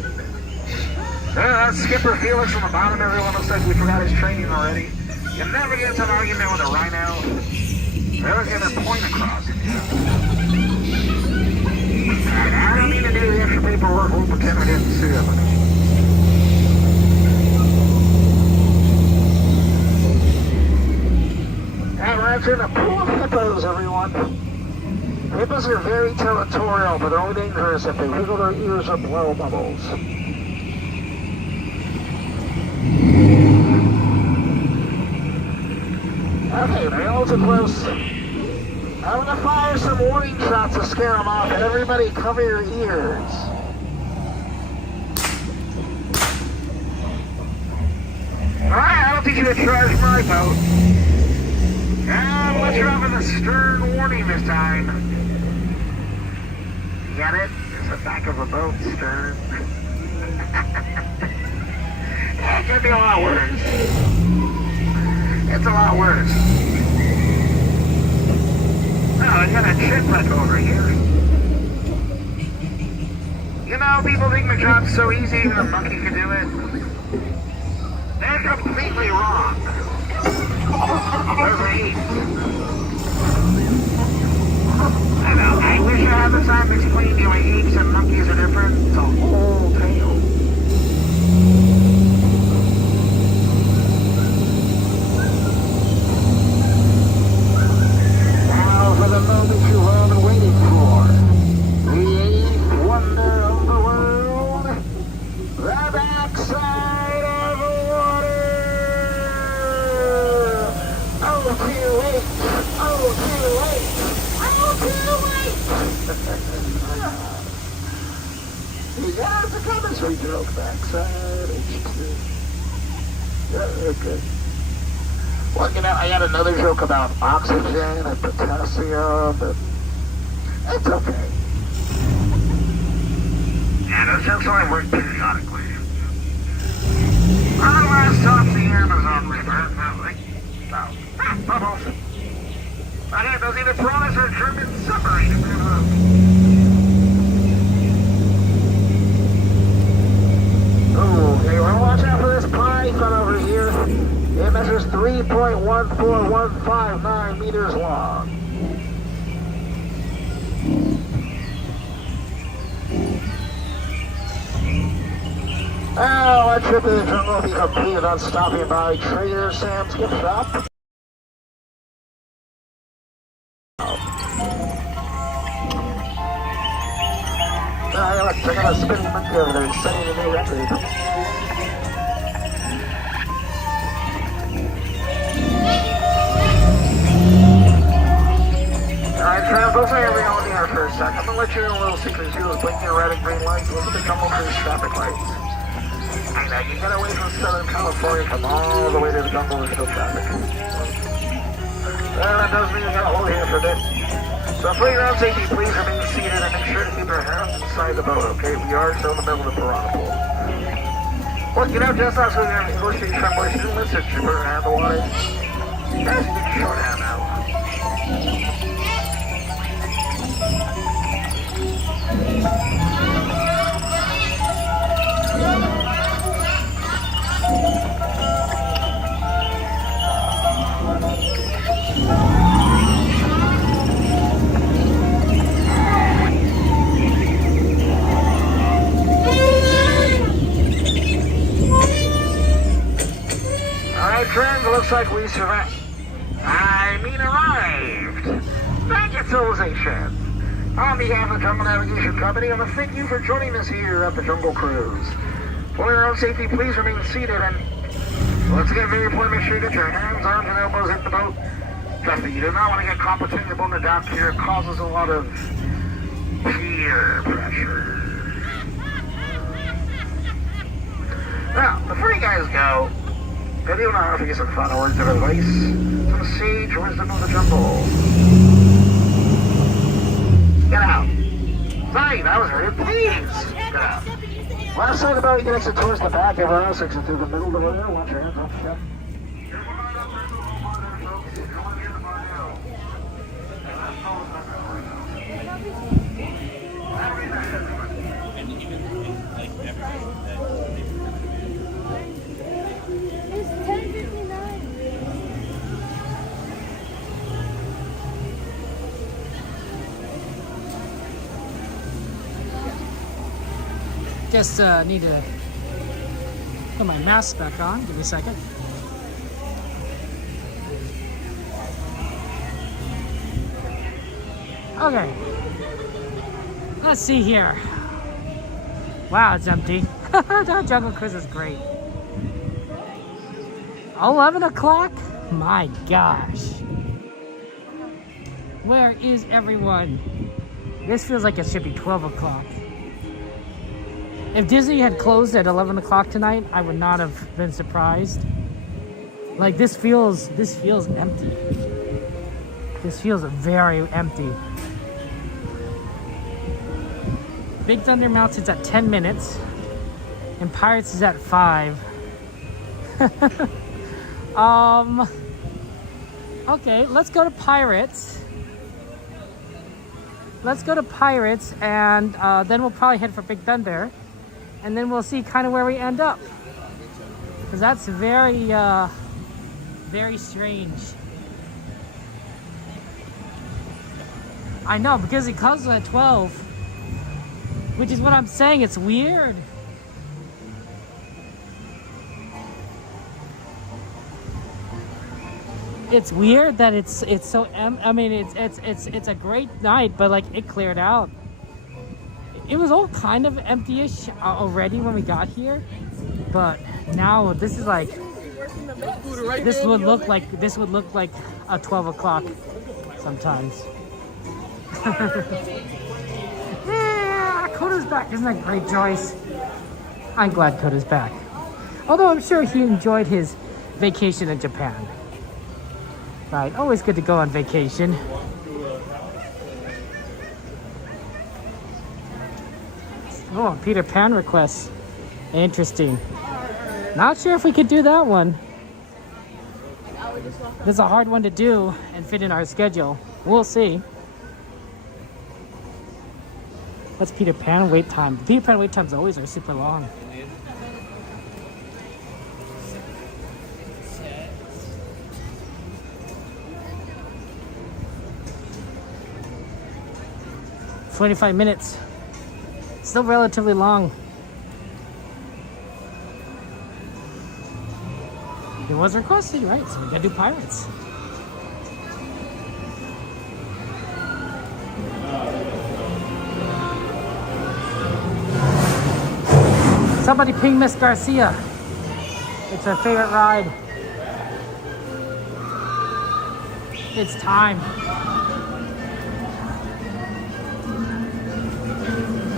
That's Skipper Felix from the bottom. Everyone looks like we forgot his training already. You never get into an argument with a rhino. They'll get their point across. I don't mean to do the extra paperwork. We'll pretend I didn't see it. And we're entering a pool of hippos, everyone. Hippos are very territorial, but they're only dangerous if they wiggle their ears or blow bubbles. Okay, they're all too close. I'm gonna fire some warning shots to scare them off. Everybody cover your ears. Alright, I don't think you would charge my boat. And let's drop in the stern warning this time. You got it? It's the back of a boat, stern. It could be a lot worse. It's a lot worse. Oh, I got a chipmunk over here. You know, people think the job's so easy and a monkey can do it. They're completely wrong. There's an ape. I know, I wish I had the time to explain to you why apes and monkeys are different. It's a whole tale. For the moment you've all been waiting for. The eighth wonder of the world. The backside of the water. Oh, too late. Oh, too late. Oh, too late. You guys are coming, sweet joke. Backside. Okay. Well, you know, I got another joke about oxygen and potassium, but it's okay. Yeah, those jokes only work periodically. On the last stop, the Amazon River, bubbles. I had those either piranhas or German submarine. Oh, okay, well, watch out for this python over here. It measures 3.14159 meters long. Oh, our trip to the jungle will be completed on stopping by Trader Sam's gift shop. Look, check out a spinning monkey over there setting a new record. Alright, Tram, looks like everything on the air for a sec. I'm gonna let you in a little secret. See those blinking red and green lights? Look at the jumbo cruise traffic lights. I know, you get away from Southern California, come all the way to the jungle, there's still traffic. Well, that does mean you gotta hold here for a bit. So for your own safety, please remain seated and make sure to keep your hands inside the boat, okay? We are still in the middle of the piranha pool. Well, you know, just last week we were negotiating some boys. You didn't listen, you better hand the water. You guys need to short hand now. Alright, friends, looks like we survived. Arrived. Thank you, civilization. On behalf of the Jungle Navigation Company, I want to thank you for joining us here at the Jungle Cruise. For your own safety, please remain seated and once again, very important, make sure you get your hands, arms, and elbows in the boat. Trust me, you do not want to get caught between the boat and the dock here. It causes a lot of peer pressure. Now, before you guys go, I do want to get some final words of advice from the sage wisdom of the jungle. Get out. Fine, I was very pleased. Get out. Last time about you can exit towards the back, everyone else exit through the middle over there. Watch your hands off the ship. Just need to put my mask back on. Give me a second. Okay. Let's see here. Wow, it's empty. That Jungle Cruise is great. 11 o'clock? My gosh. Where is everyone? This feels like it should be 12 o'clock. If Disney had closed at 11 o'clock tonight, I would not have been surprised. Like, this feels empty. This feels very empty. Big Thunder Mountain's at 10 minutes. And Pirates is at 5. Okay, let's go to Pirates. Let's go to Pirates, and then we'll probably head for Big Thunder. And then we'll see kind of where we end up. Because that's very, very strange. I know, because it comes at 12. Which is what I'm saying, it's weird. It's weird that it's so I mean it's a great night, but like it cleared out. It was all kind of empty-ish already when we got here, but now this is like this would look like a 12 o'clock sometimes. Yeah, Coda's back. Isn't that great, Joyce? I'm glad Coda's back. Although I'm sure he enjoyed his vacation in Japan. Right, always good to go on vacation. Oh, Peter Pan requests. Interesting. Not sure if we could do that one. This is a hard one to do and fit in our schedule. We'll see. What's Peter Pan wait time? Peter Pan wait times always are super long. "25 minutes. Still relatively long. It was requested, right? So we gotta do Pirates. Somebody ping Miss Garcia. It's her favorite ride. It's time.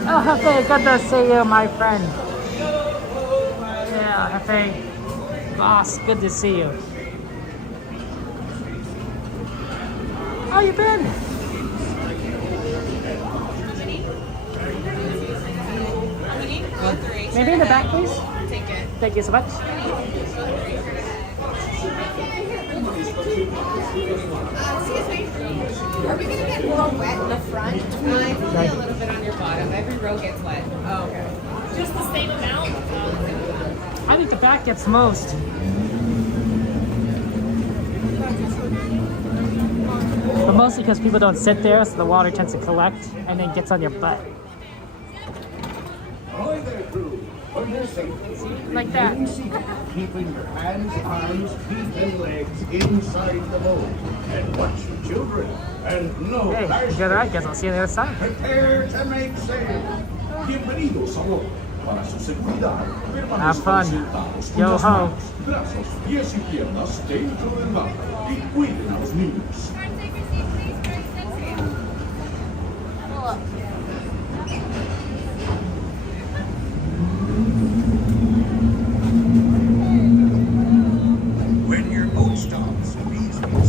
Oh, Hefe, good to see you, my friend. Yeah, Hefe. Boss, good to see you. How you been? Maybe in the back, please? Take it. Thank you so much. Excuse me. Are we going to get more wet in the front? It's only a little bit on your bottom. Every row gets wet. Oh, okay. Just the same amount? I think the back gets most. But mostly because people don't sit there, so the water tends to collect and then gets on your butt. Like that. Keeping your hands, arms, feet, and legs inside the mold. And watch your children. And no Hey, you got it right, guys. I'll see you on the other side. Prepare to make sail. Bienvenidos a bordo. Para su seguridad, Have fun. Yo ho. brazos, pies y piernas dentro del mar. Y cuiden a los niños. When your boat stops, please step out.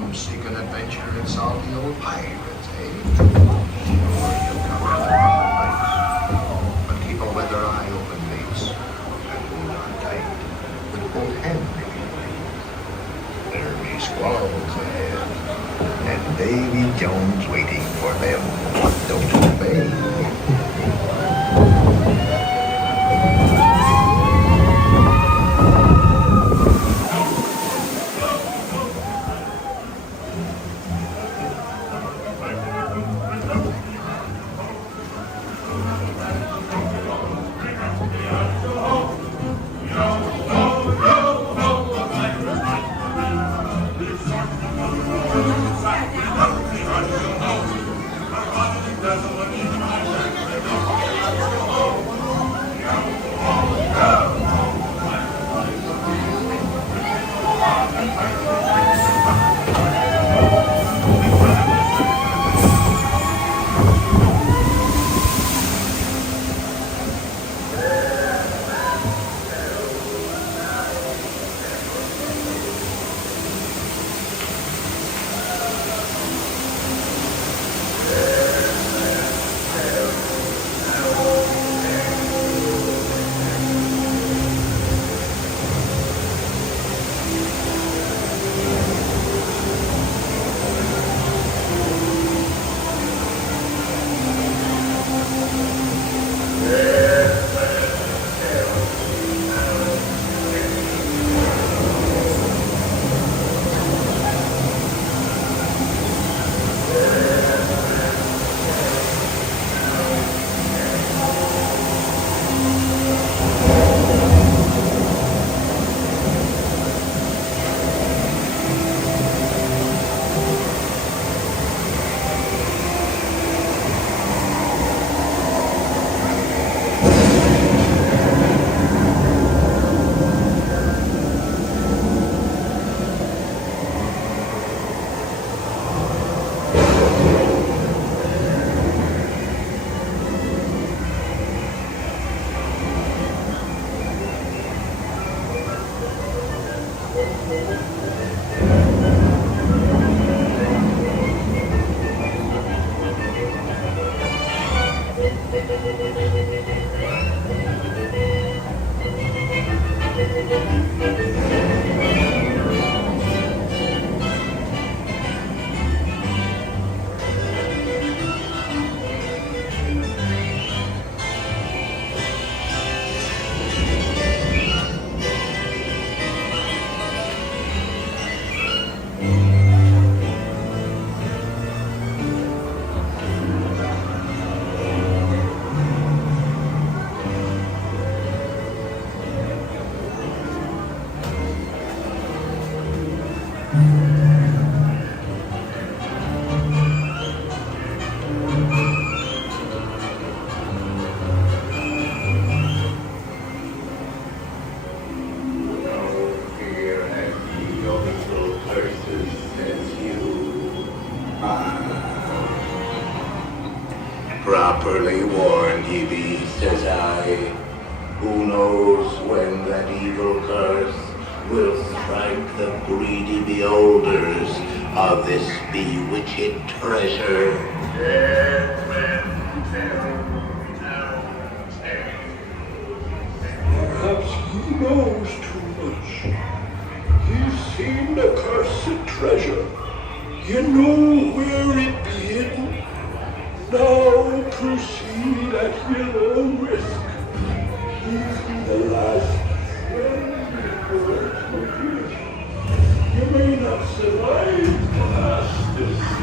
come seek an adventure and solve the old pirates, eh? Sure, you'll come to the proper place. But keep a weather eye open, mates, and hold on tight with both hands. There be squalls ahead, and Davy Jones waiting for them. Don't obey. Properly warned ye be, says I. Who knows when that evil curse will strike the greedy beholders of this bewitched treasure? Perhaps he knows too much. He's seen the cursed treasure. You know where it be hidden. Now proceed at your own risk. He's the last friend you may not survive past this.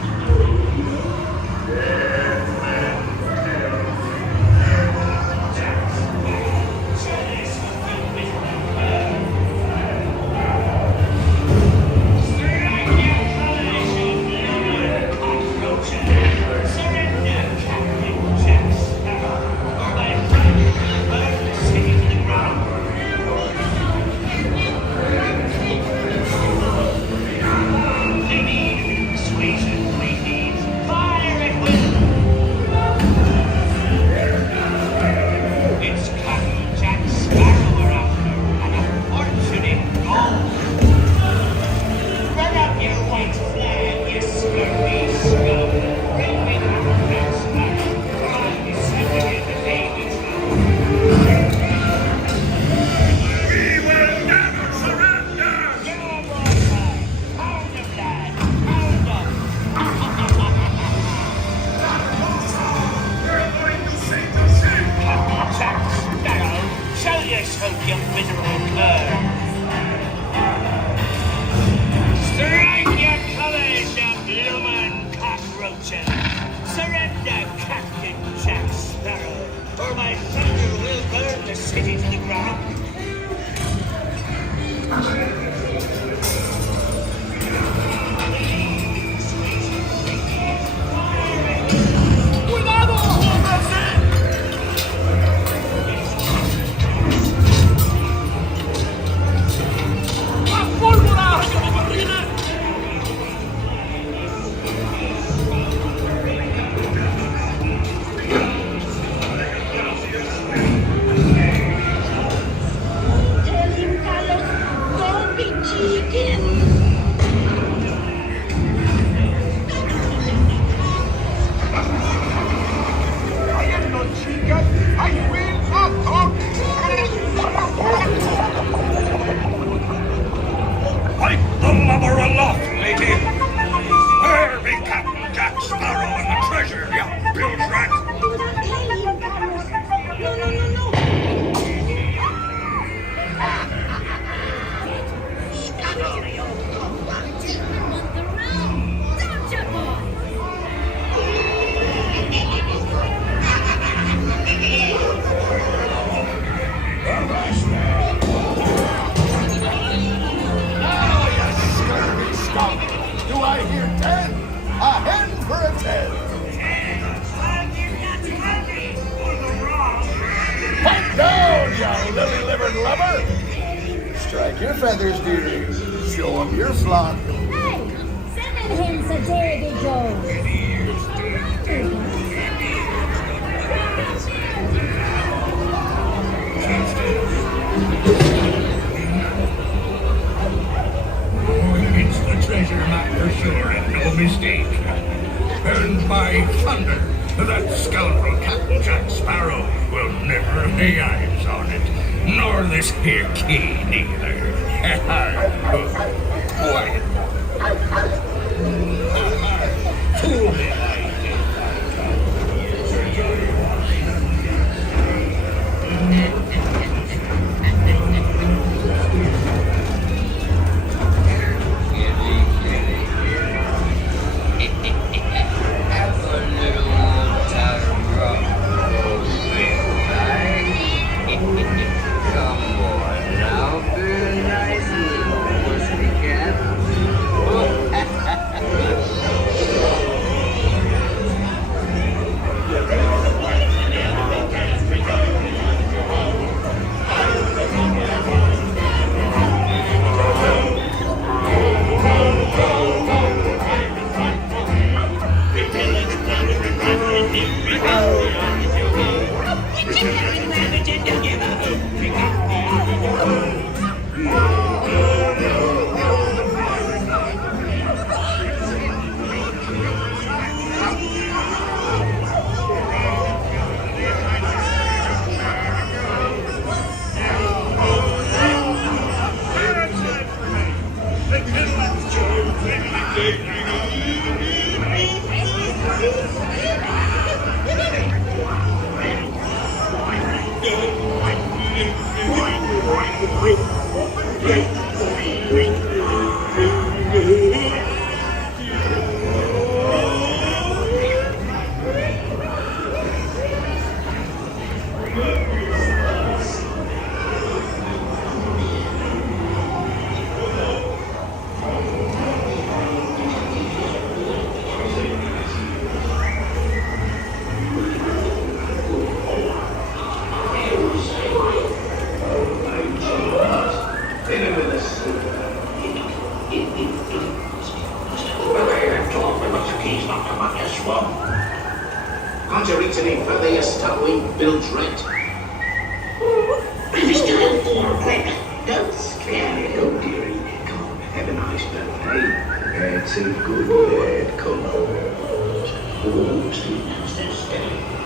Strike your feathers, dearie. Show 'em your slot. Hey, send him a Davy Jones. It's the treasure map for sure, and no mistake. Earned by thunder. That scoundrel Captain Jack Sparrow will never lay eyes on it. Nor this here key, neither. Quiet. Fool me, Can't you reach any further, you stuttering Bill Trent? Mr. Quick, don't scare me, oh dearie. Come on, have a nice birthday. That's a good lad, come on. Oh, see, that's steady.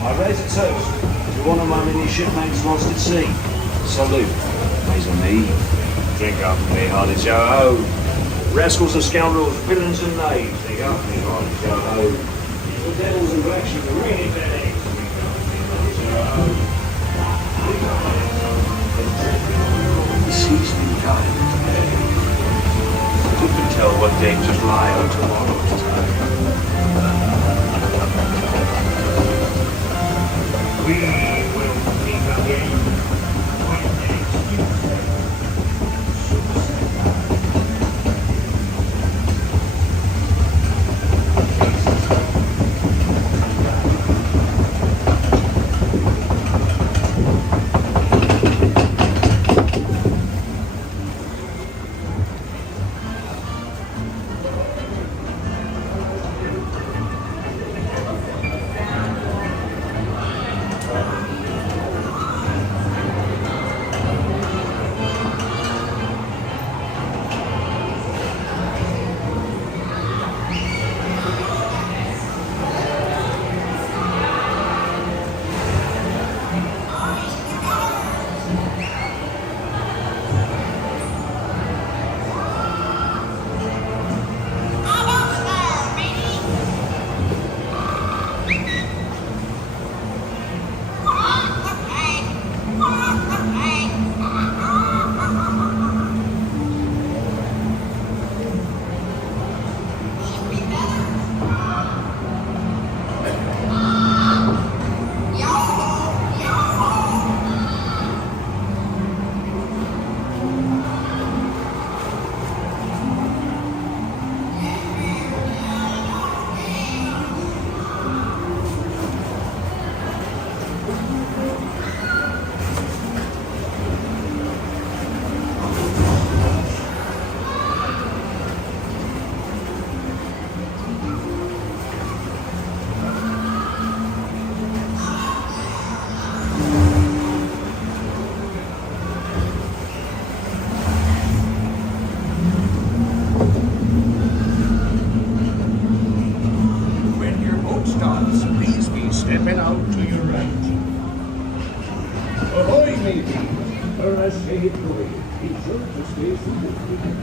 I raise a toast to one of my many shipmates lost at sea. Salute, mes amis. Drink up with me, hearty Joe-ho. Rascals and scoundrels, villains and knaves. Drink up with me, hearty Joe-ho. The devils who actually the really bad eggs. Drink up with me, hearty Joe-ho. The sea's been kind today. Who can tell what dangers lie on tomorrow's time? We will meet again. Stepping out to your right. Ahoy, matey! Or I say it the way. Be sure to stay significant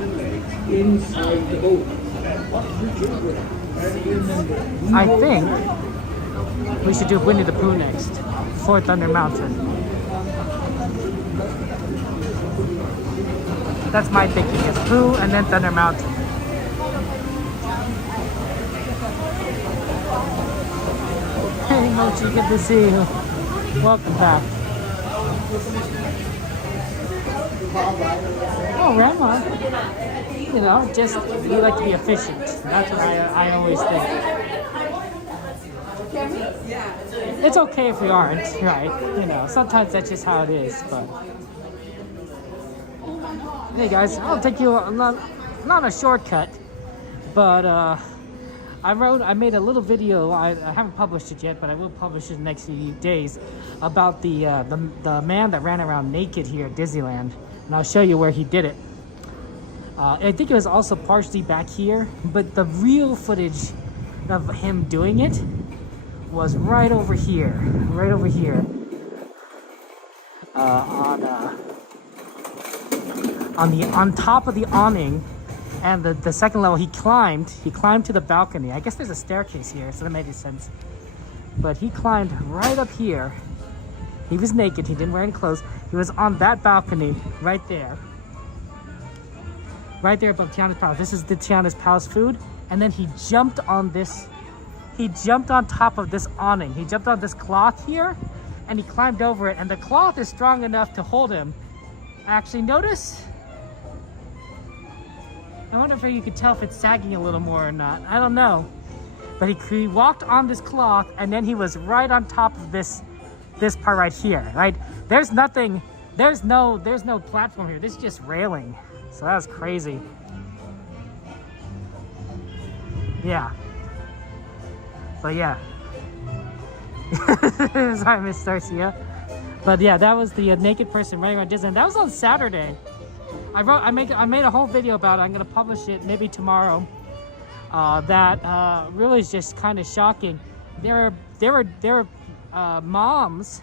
and legs inside the boat. And watch your children. And remember, I think we should do Winnie the Pooh next, before Thunder Mountain. That's my thinking, is Pooh and then Thunder Mountain. Hey Mochi, good to see you. Welcome back. Oh, Grandma. You know, just, you like to be efficient. That's what I always think. It's okay if we aren't, right? You know, sometimes that's just how it is, but... Hey guys, I'll take you, not a shortcut, but I made a little video. I haven't published it yet, but I will publish it in the next few days about the man that ran around naked here at Disneyland, and I'll show you where he did it. I think it was also partially back here, but the real footage of him doing it was right over here, on top of the awning. And the second level, he climbed to the balcony. I guess there's a staircase here, so that made sense. But he climbed right up here. He was naked, he didn't wear any clothes. He was on that balcony right there. Right there above Tiana's Palace. This is the Tiana's Palace food. And then he jumped on this, he jumped on top of this awning. He jumped on this cloth here, and he climbed over it. And the cloth is strong enough to hold him. Actually, notice? I wonder if you could tell if it's sagging a little more or not. I don't know. but he walked on this cloth, and then he was right on top of this part right here, right? There's no platform here. This is just railing. So that was crazy. Yeah. But yeah. Sorry, Miss Garcia. But yeah, that was the naked person running around Disneyland. That was on Saturday. I made a whole video about it. I'm gonna publish it maybe tomorrow. That really is just kind of shocking. There were moms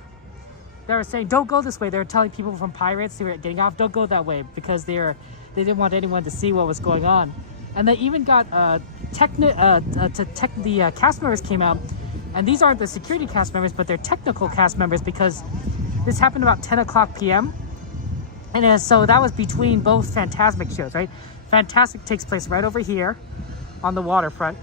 that were saying, "Don't go this way." They were telling people from Pirates who were getting off, "Don't go that way," because they didn't want anyone to see what was going on. And they even got the cast members came out, and these aren't the security cast members, but they're technical cast members, because this happened about 10 o'clock p.m. And so that was between both Fantasmic shows, right? Fantastic takes place right over here on the waterfront.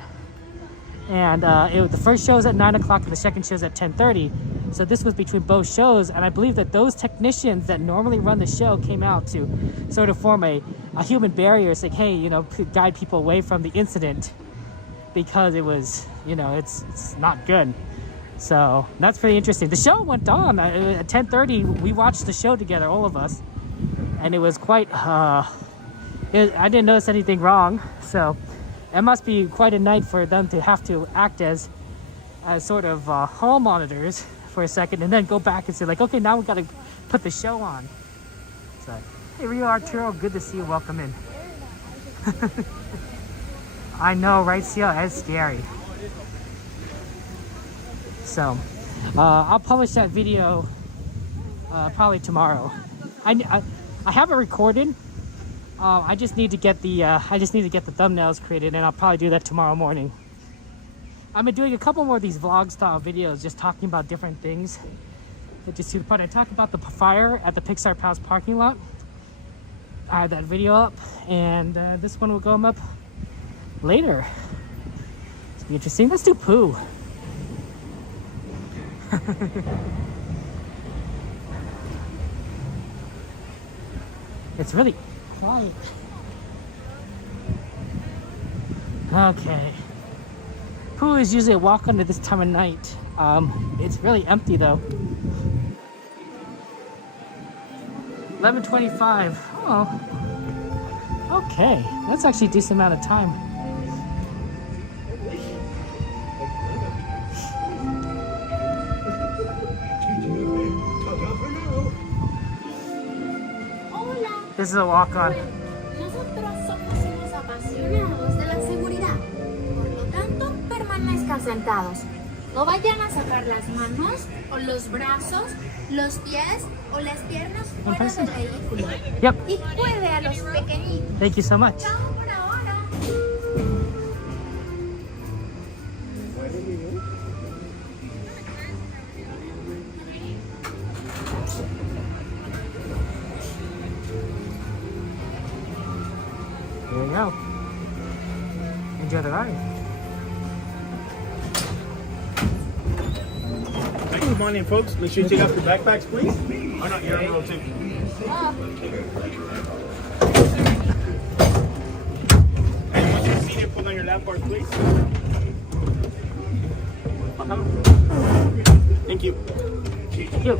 And the first show is at 9 o'clock and the second show is at 10:30. So this was between both shows. And I believe that those technicians that normally run the show came out to sort of form a human barrier, saying, hey, you know, guide people away from the incident, because it was, you know, it's not good. So that's pretty interesting. The show went on at 10:30. We watched the show together, all of us. And it was quite, I didn't notice anything wrong. So it must be quite a night for them to have to act as sort of hall monitors for a second, and then go back and say, like, okay, now we got to put the show on. So, hey, Rio Arturo, good to see you. Welcome in. I know, right, Sia? It's scary. So, I'll publish that video probably tomorrow. I have it recorded. I just need to get the thumbnails created, and I'll probably do that tomorrow morning. I've been doing a couple more of these vlog style videos, just talking about different things. But just to the point, I talked about the fire at the Pixar Palace parking lot. I have that video up, and this one will go up later. It's be interesting. Let's do Pooh. It's really quiet. Okay. Pooh is usually a walk under this time of night. It's really empty though. 11:25. Oh. Okay. That's actually a decent amount of time. This is a walk-on. Nosotros somos unos apasionados de la seguridad. Por lo tanto, permanezcan sentados. No vayan a sacar las manos o los brazos, los pies o las piernas fuera del vehículo. Yep. Y cuide a los pequeñitos. Thank you so much. Chao por ahora. There you go. Enjoy the ride. Come on in, folks. Make sure you take off your backpacks, please. Oh, no, you're on the road, too. And once you're seated, pull down your lap bars, please. Thank you. Thank you.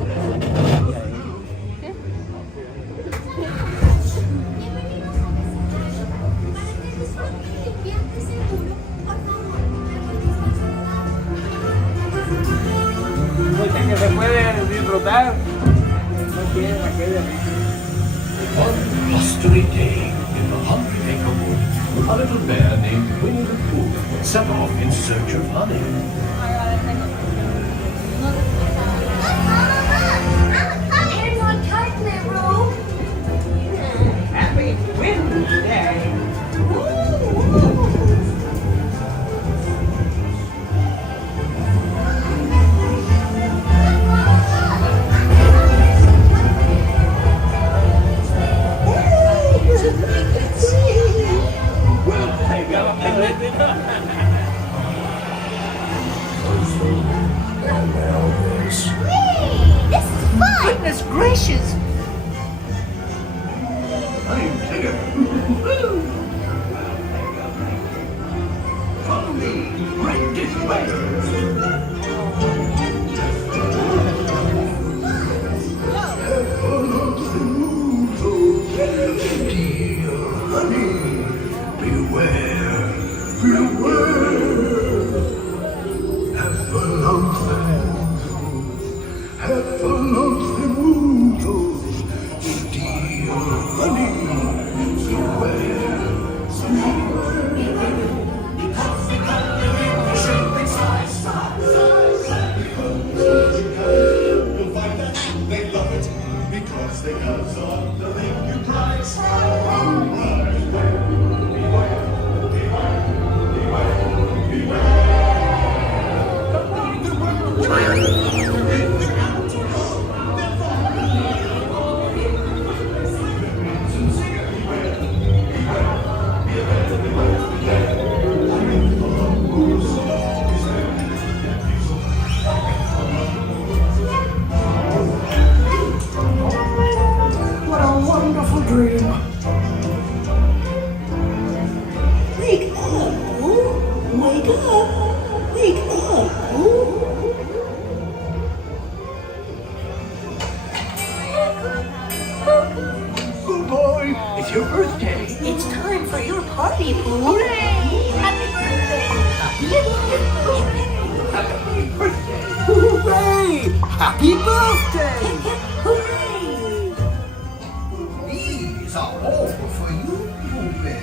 Que se puede disfrutar. No quiere la que One blustery day in the Hungry Acre Wood, a little bear named Winnie the Pooh set off in search of honey. Here's our chocolate roll. Happy Wednesday. Happy birthday! Hooray! These are all for you, Poopy.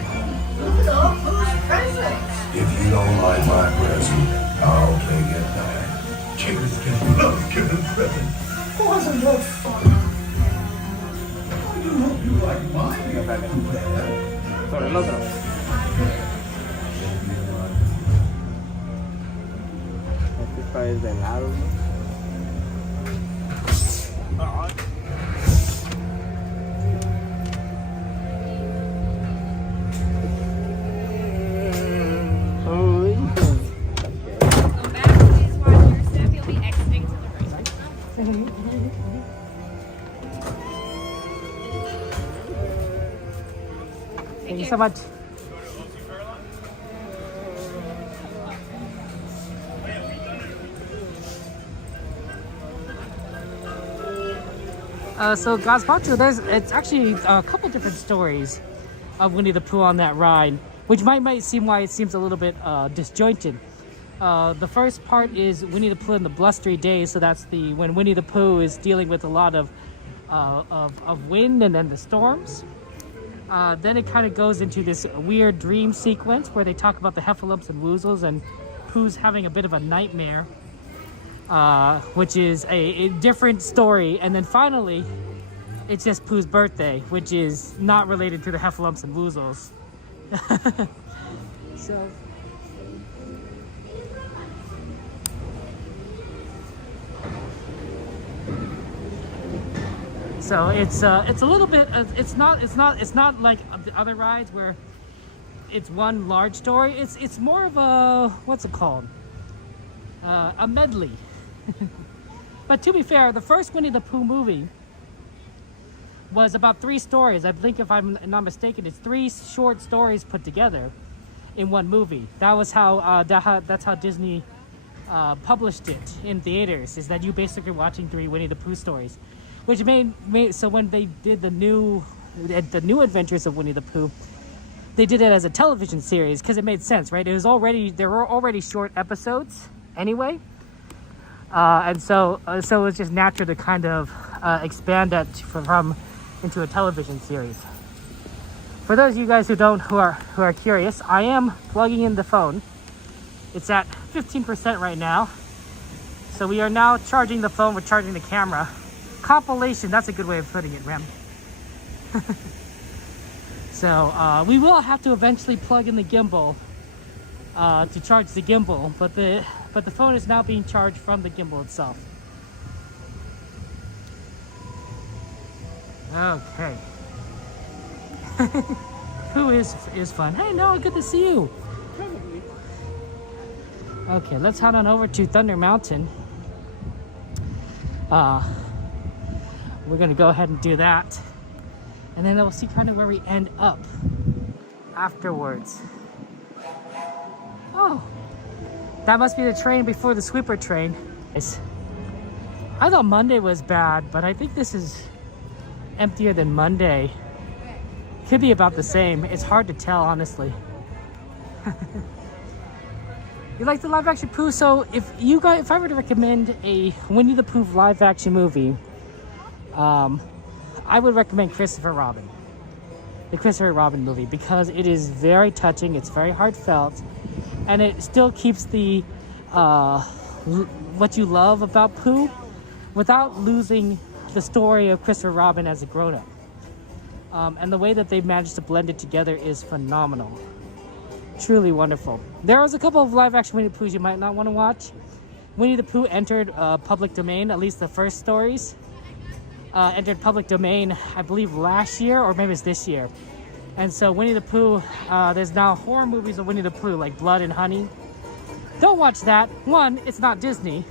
Look at all those presents. If you don't like my present, I'll take it back. Kids can love giving presents. Wasn't that fun? I do hope you like mine. Sobre el otro. Este está desde el lado. Thank you so much. So Gazpacho, it's actually a couple different stories of Winnie the Pooh on that ride, which might seem why it seems a little bit disjointed. The first part is Winnie the Pooh in the blustery days, so that's when Winnie the Pooh is dealing with a lot of wind and then the storms. Then it kind of goes into this weird dream sequence where they talk about the heffalumps and woozles, and Pooh's having a bit of a nightmare, which is a different story. And then finally, it's just Pooh's birthday, which is not related to the heffalumps and woozles. So it's a little bit it's not like the other rides where it's one large story. It's more of a, what's it called, a medley. But to be fair, the first Winnie the Pooh movie was about 3 stories. I think, if I'm not mistaken, it's 3 short stories put together in one movie. That was how that's how Disney published it in theaters, is that you basically watching 3 Winnie the Pooh stories. Which made so when they did the new Adventures of Winnie the Pooh, they did it as a television series because it made sense, right? There were already short episodes anyway, and so it was just natural to kind of expand that into a television series. For those of you guys who are curious, I am plugging in the phone. It's at 15% right now, so we are now charging the phone. We're charging the camera. Compilation, that's a good way of putting it, Rem. So we will have to eventually plug in the gimbal to charge the gimbal, but the phone is now being charged from the gimbal itself. Okay. Who is fun? Hey Noah, good to see you. Okay, let's head on over to Thunder Mountain. We're gonna go ahead and do that, and then we'll see kind of where we end up afterwards. Oh, That must be the train before the sweeper train. I thought Monday was bad, but I think this is emptier than Monday. Could be about the same. It's hard to tell, honestly. You like the live action Pooh? So if I were to recommend a Winnie the Pooh live action movie, I would recommend Christopher Robin. The Christopher Robin movie, because it is very touching, it's very heartfelt, and it still keeps the what you love about Pooh without losing the story of Christopher Robin as a grown-up. And the way that they've managed to blend it together is phenomenal. Truly wonderful. There was a couple of live-action Winnie the Poohs you might not want to watch. Winnie the Pooh entered public domain, at least the first stories. Entered public domain, I believe, last year, or maybe it's this year. And so Winnie the Pooh, there's now horror movies of Winnie the Pooh, like Blood and Honey. Don't watch that. One, it's not Disney,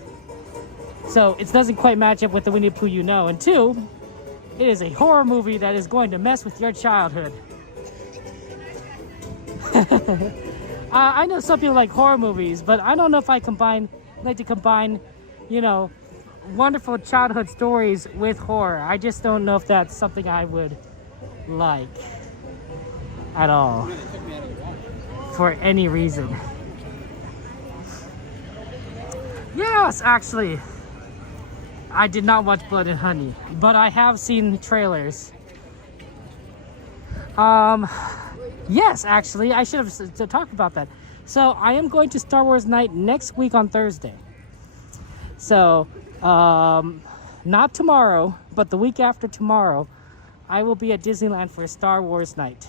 so it doesn't quite match up with the Winnie the Pooh you know. And two, it is a horror movie that is going to mess with your childhood. I know some people like horror movies, but I don't know if I like to combine, you know, wonderful childhood stories with horror. I just don't know if that's something I would like at all for any reason. Yes, actually, I did not watch Blood and Honey, but I have seen trailers. Yes, actually, I should have talked about that. So I am going to Star Wars Night next week on Thursday. So, not tomorrow, but the week after tomorrow, I will be at Disneyland for Star Wars Night.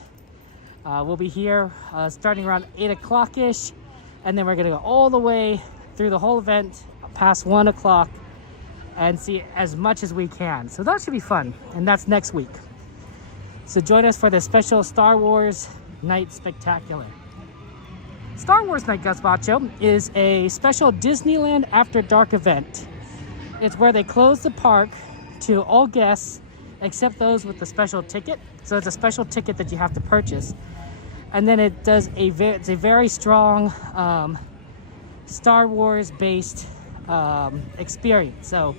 We'll be here starting around 8 o'clock-ish, and then we're going to go all the way through the whole event past 1 o'clock and see as much as we can. So that should be fun, and that's next week. So join us for the special Star Wars Night Spectacular. Star Wars Night Gazpacho is a special Disneyland After Dark event. It's where they close the park to all guests except those with the special ticket. So it's a special ticket that you have to purchase. And then it does it's a very strong Star Wars based experience. So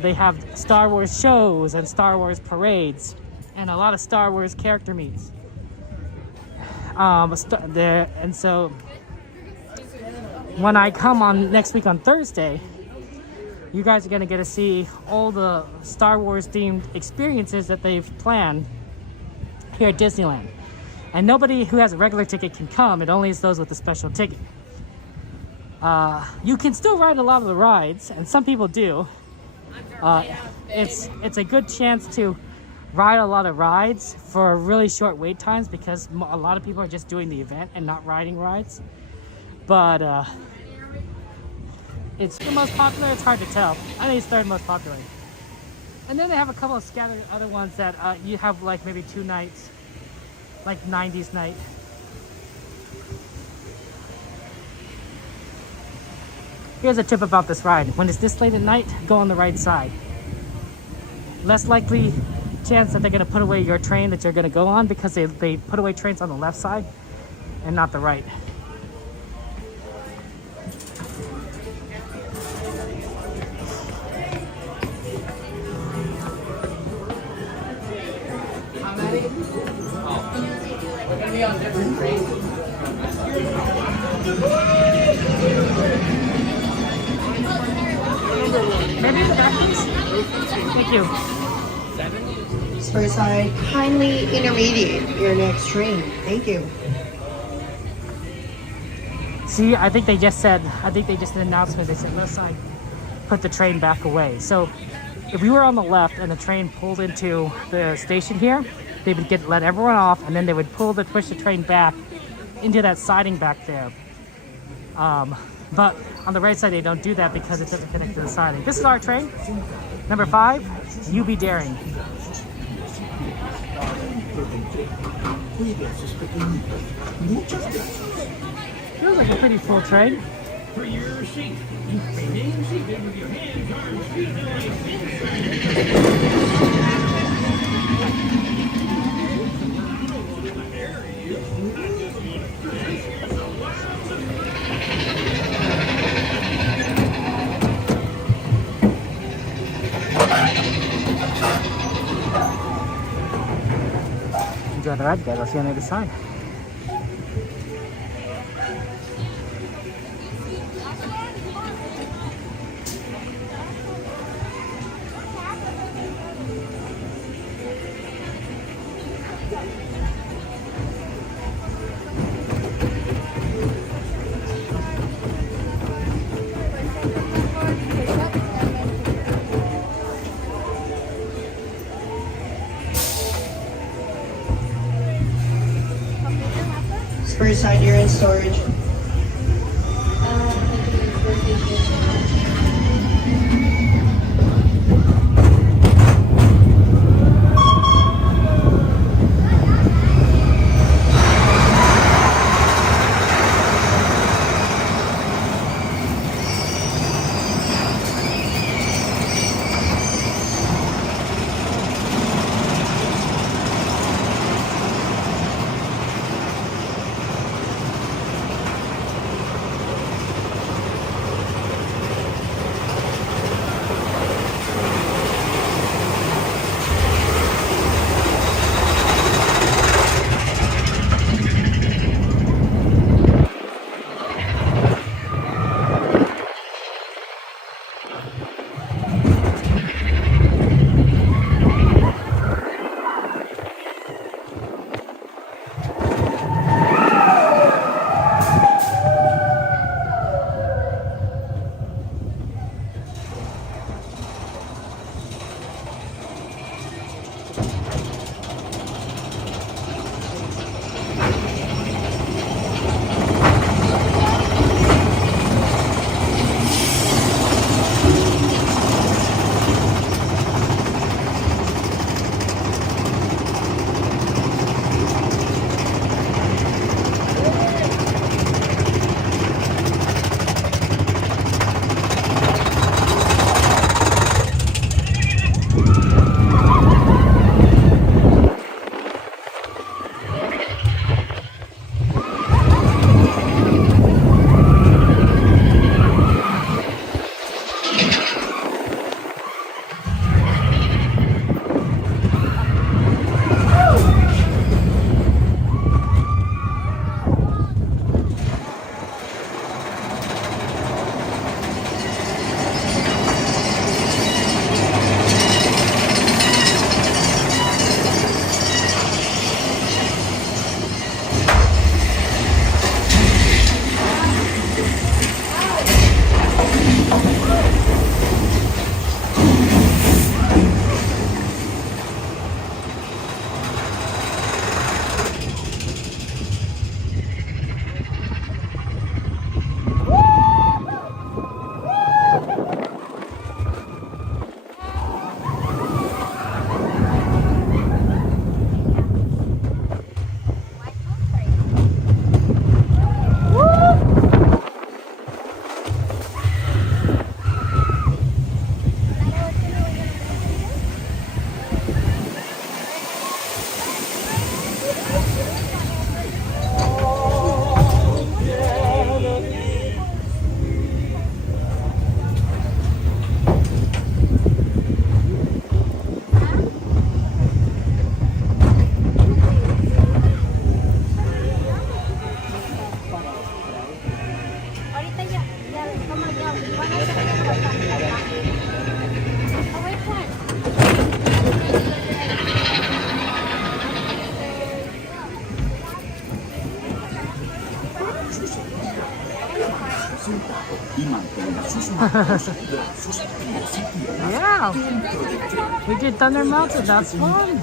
they have Star Wars shows and Star Wars parades and a lot of Star Wars character meets. And so when I come on next week on Thursday, you guys are going to get to see all the Star Wars themed experiences that they've planned here at Disneyland. And nobody who has a regular ticket can come. It only is those with a special ticket. You can still ride a lot of the rides, and some people do. It's a good chance to ride a lot of rides for really short wait times because a lot of people are just doing the event and not riding rides. But it's the most popular. It's hard to tell. I think it's third most popular. And then they have a couple of scattered other ones that you have like maybe 2 nights, like 90s night. Here's a tip about this ride. When it's this late at night, go on the right side. Less likely chance that they're going to put away your train that you're going to go on because they put away trains on the left side and not the right. We're going to be on different trains. Maybe in the back, please? Thank you. Express side, kindly intermediate your next train. Thank you. See, I think they just did an announcement. They said left side, put the train back away. So if we were on the left and the train pulled into the station here, they would let everyone off, and then they would push the train back into that siding back there. But on the right side, they don't do that because it doesn't connect to the siding. This is our train, number 5, You Be Daring. Feels like a pretty full train. For your seat, remain seated with your hands, arms, feet, and legs. Alright guys, I'll see you on the other side. Spurs side, you're in storage. Yeah, we did Thunder Mountain. That's fun.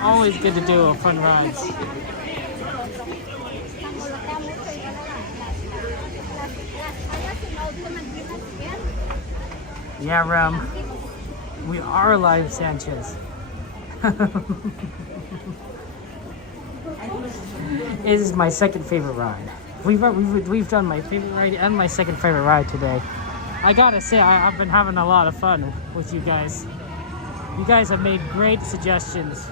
Always good to do a fun rides. Yeah, we are live, Sanchez. It is my second favorite ride. We've done my favorite ride and my second favorite ride today. I gotta say, I've been having a lot of fun with you guys. You guys have made great suggestions,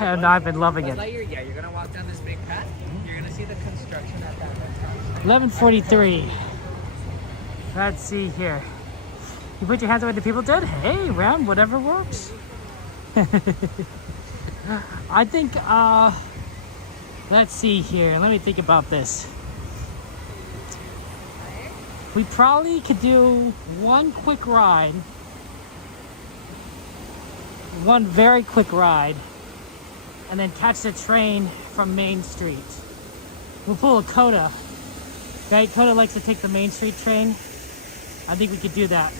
and I've been loving it. Yeah, you're gonna walk down this big path. You're gonna see the construction at that. 11:43. Let's see here. You put your hands up when the people did? Hey, Ram, whatever works. I think, let's see here. Let me think about this. We probably could do one quick ride. One very quick ride. And then catch the train from Main Street. We'll pull a Coda. Right? Coda likes to take the Main Street train. I think we could do that.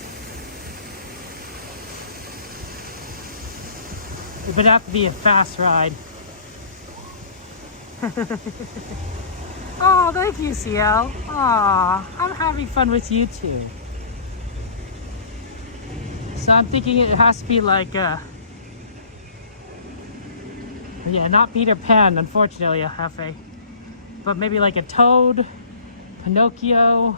It would have to be a fast ride. Oh, thank you, CL. Aw, I'm having fun with you too. So I'm thinking it has to be like yeah, not Peter Pan, unfortunately, Hefe. But maybe like a Toad, Pinocchio,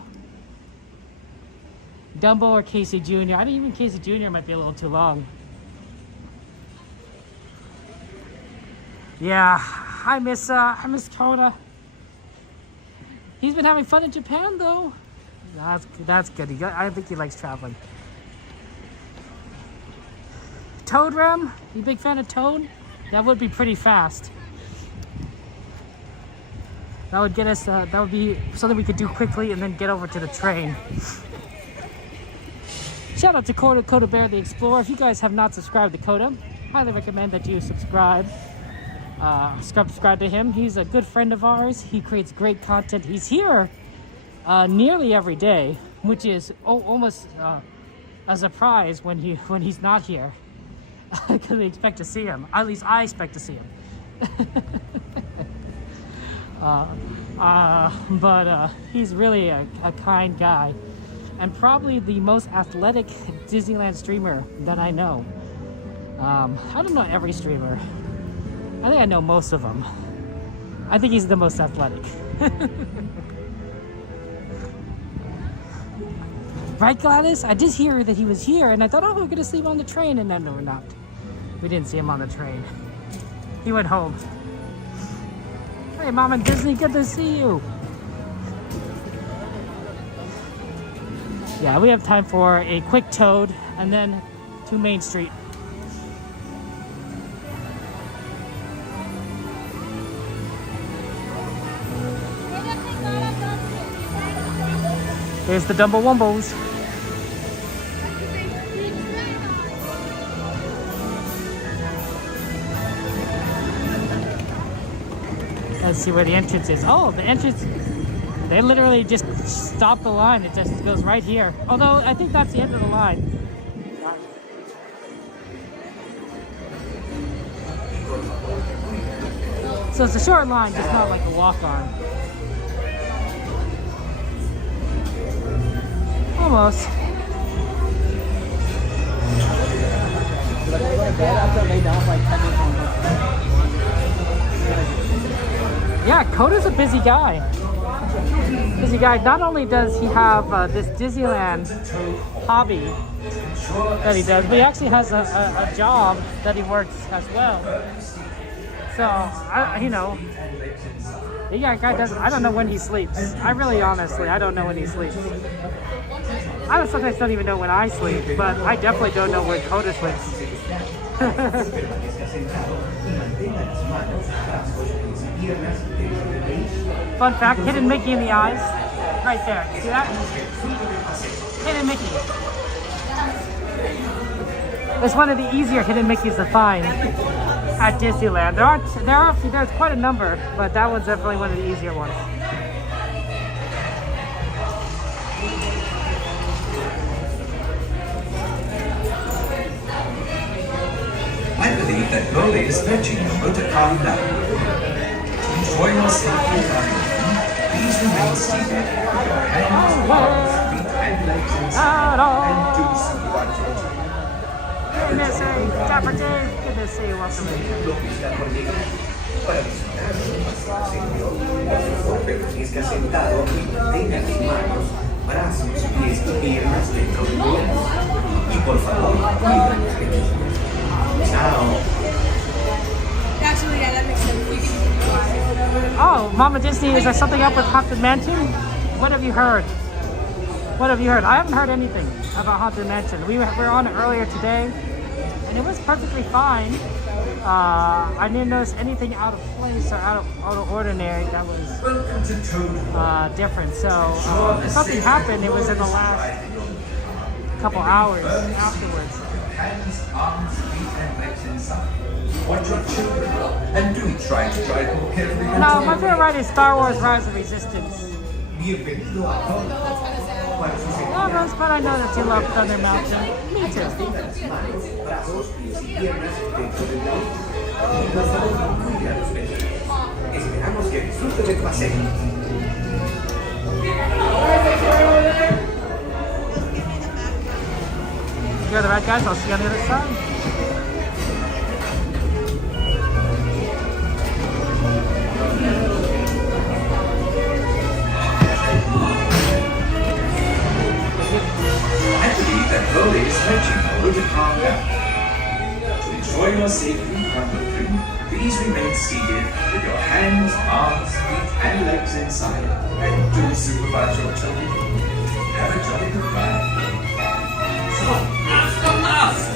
Dumbo, or Casey Jr. I think even Casey Jr. might be a little too long. Yeah, I miss Coda. He's been having fun in Japan though. That's good. I think he likes traveling. Toad, Ram? You a big fan of Toad? That would be pretty fast. That would get us. That would be something we could do quickly and then get over to the train. Shout out to Coda Bear the Explorer. If you guys have not subscribed to Coda, highly recommend that you subscribe. Subscribe to him. He's a good friend of ours. He creates great content. He's here nearly every day, which is almost a surprise when he's not here, because we expect to see him. At least I expect to see him. But he's really a kind guy, and probably the most athletic Disneyland streamer that I know. I don't know every streamer. I think I know most of them. I think he's the most athletic. Right, Gladys? I did hear that he was here, and I thought, oh, we're gonna see him on the train, and then no, we're not. We didn't see him on the train. He went home. Hey, Mom and Disney, good to see you. Yeah, we have time for a quick Toad, and then to Main Street. There's the Dumbo Wumbos. Let's see where the entrance is. Oh, the entrance, they literally just stop the line. It just goes right here. Although, I think that's the end of the line. So it's a short line, just not like a walk-on. Almost. Yeah, Coda's a busy guy. Busy guy. Not only does he have this Disneyland hobby that he does, but he actually has a job that he works as well. So, you know, yeah, guy does. I don't know when he sleeps. I really, honestly, I don't know when he sleeps. I sometimes don't even know when I sleep, but I definitely don't know when Coda sleeps. Fun fact, hidden Mickey in the eyes. Right there. See that? Hidden Mickey. It's one of the easier hidden Mickeys to find at Disneyland. There's quite a number, but that one's definitely one of the easier ones. I believe that Bowley is fetching your motor car now. To enjoy your safety and well-being, please remain seated with your hands, feet and legs inside and do some watching. Hey, Missy, Dapper Dave, good to see you, welcome in. Permanezca sentado y mantenga las manos, brazos, pies y piernas dentro del cuerpo. Y por favor, cuida los pequeños. Ciao. Actually, yeah, that makes sense. Oh, Mama Disney, is there something up with Haunted Mansion? What have you heard? What have you heard? I haven't heard anything about Haunted Mansion. We were on it earlier today, and it was perfectly fine. I didn't notice anything out of place or out of ordinary that was different. So if something happened, it was in the last couple hours afterwards. Hands, arms, feet, and legs inside. Watch your children and do try to drive more carefully. No, my favorite ride is Star Wars Rise of Resistance. Bienvenido a todos. Yeah, Rosebud, I know that you love Thunder Mountain. Me too. Brazos, pies y piernas dentro del vehículo. Nos damos muy gratos vecinos. Esperamos que disfruten del paseo. You're the right guys. I'll see you on the other side. I believe that Chloe is fetching over to calm down. To ensure your safety from the tree, please remain seated with your hands, arms, feet, and legs inside. And do supervise your children. Have a jolly good ride. So, after last!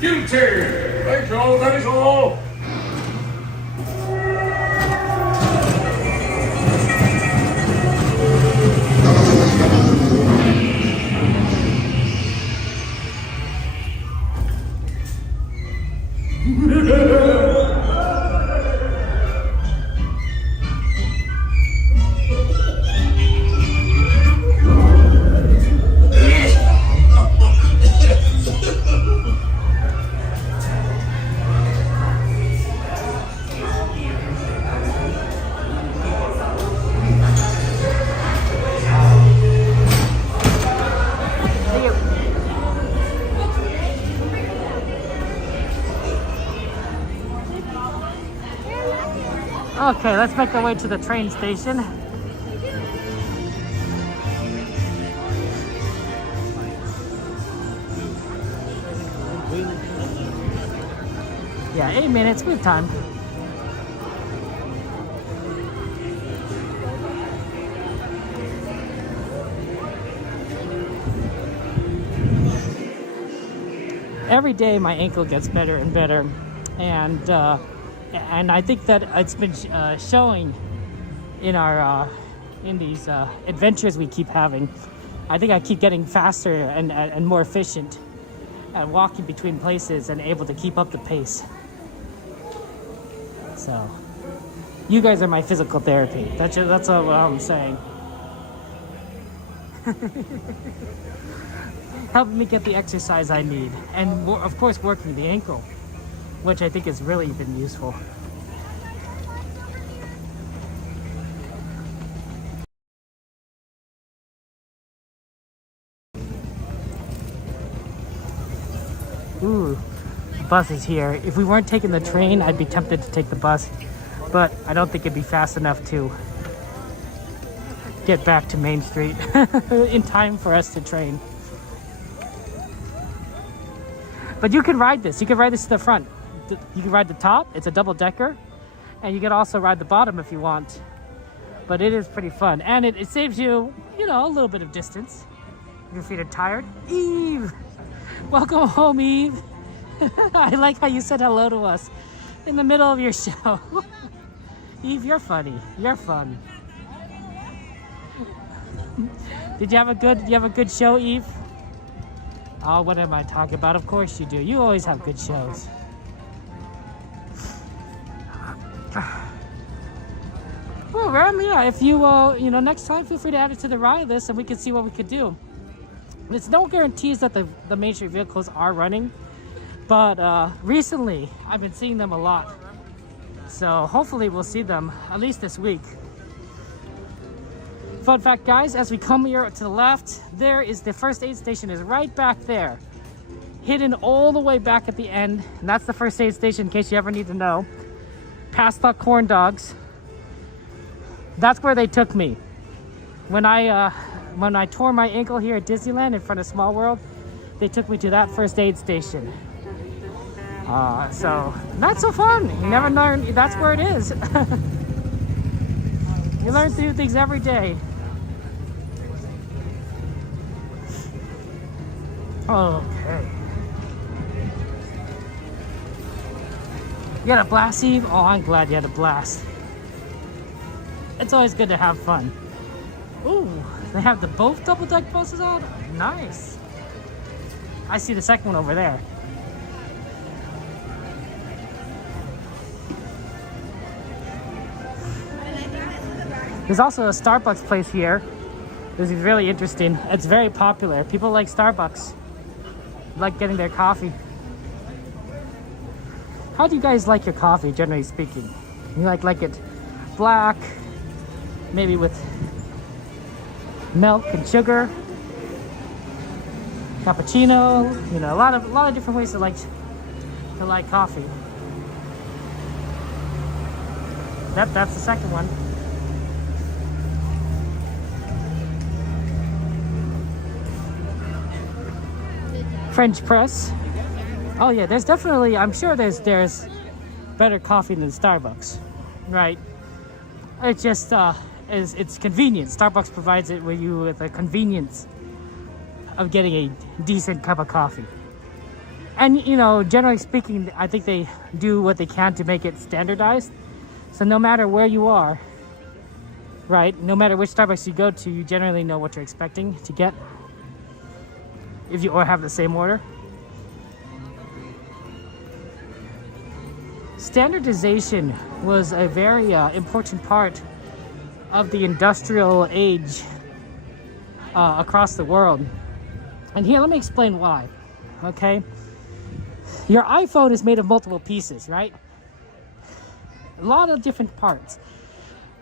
Guilty! Right, all, that is all! Okay, let's make our way to the train station. Yeah, 8 minutes, we have time. Every day my ankle gets better and better, and I think that it's been showing in our in these adventures we keep having. I think I keep getting faster and more efficient at walking between places and able to keep up the pace. So, you guys are my physical therapy. That's all I'm saying. Helping me get the exercise I need, and of course working the ankle, which I think has really been useful. Ooh, the bus is here. If we weren't taking the train, I'd be tempted to take the bus, but I don't think it'd be fast enough to get back to Main Street in time for us to train. But you can ride this. You can ride this to the front. You can ride the top. It's a double-decker, and you can also ride the bottom if you want. But it is pretty fun, and it saves you, you know, a little bit of distance. Your feet are tired? Eve! Welcome home, Eve. I like how you said hello to us in the middle of your show. Eve, you're funny. You're fun. Did you have a good show, Eve? Oh, what am I talking about? Of course you do. You always have good shows. Well, Ram, yeah, if you, next time, feel free to add it to the ride list and we can see what we could do. It's no guarantees that the Main Street vehicles are running, but recently I've been seeing them a lot. So hopefully we'll see them at least this week. Fun fact, guys, as we come here to the left, there is the first aid station is right back there. Hidden all the way back at the end. And that's the first aid station in case you ever need to know. Past the corn dogs. That's where they took me. When I tore my ankle here at Disneyland in front of Small World, they took me to that first aid station. So not so fun. You never learn. That's where it is. You learn to do things every day. Okay. You had a blast, Eve? Oh, I'm glad you had a blast. It's always good to have fun. Ooh, they have both double deck buses out? Nice. I see the second one over there. There's also a Starbucks place here. This is really interesting. It's very popular. People like Starbucks. Like getting their coffee. How do you guys like your coffee, generally speaking? You like it black, maybe with milk and sugar, cappuccino, a lot of different ways to like coffee. That's the second one. French press. Oh yeah, there's definitely, I'm sure there's better coffee than Starbucks, right? It's just it's convenient. Starbucks provides it with the convenience of getting a decent cup of coffee. And generally speaking, I think they do what they can to make it standardized. So no matter where you are, right? No matter which Starbucks you go to, you generally know what you're expecting to get. If you or have the same order. Standardization was a very important part of the industrial age across the world. And here, let me explain why, okay? Your iPhone is made of multiple pieces, right? A lot of different parts.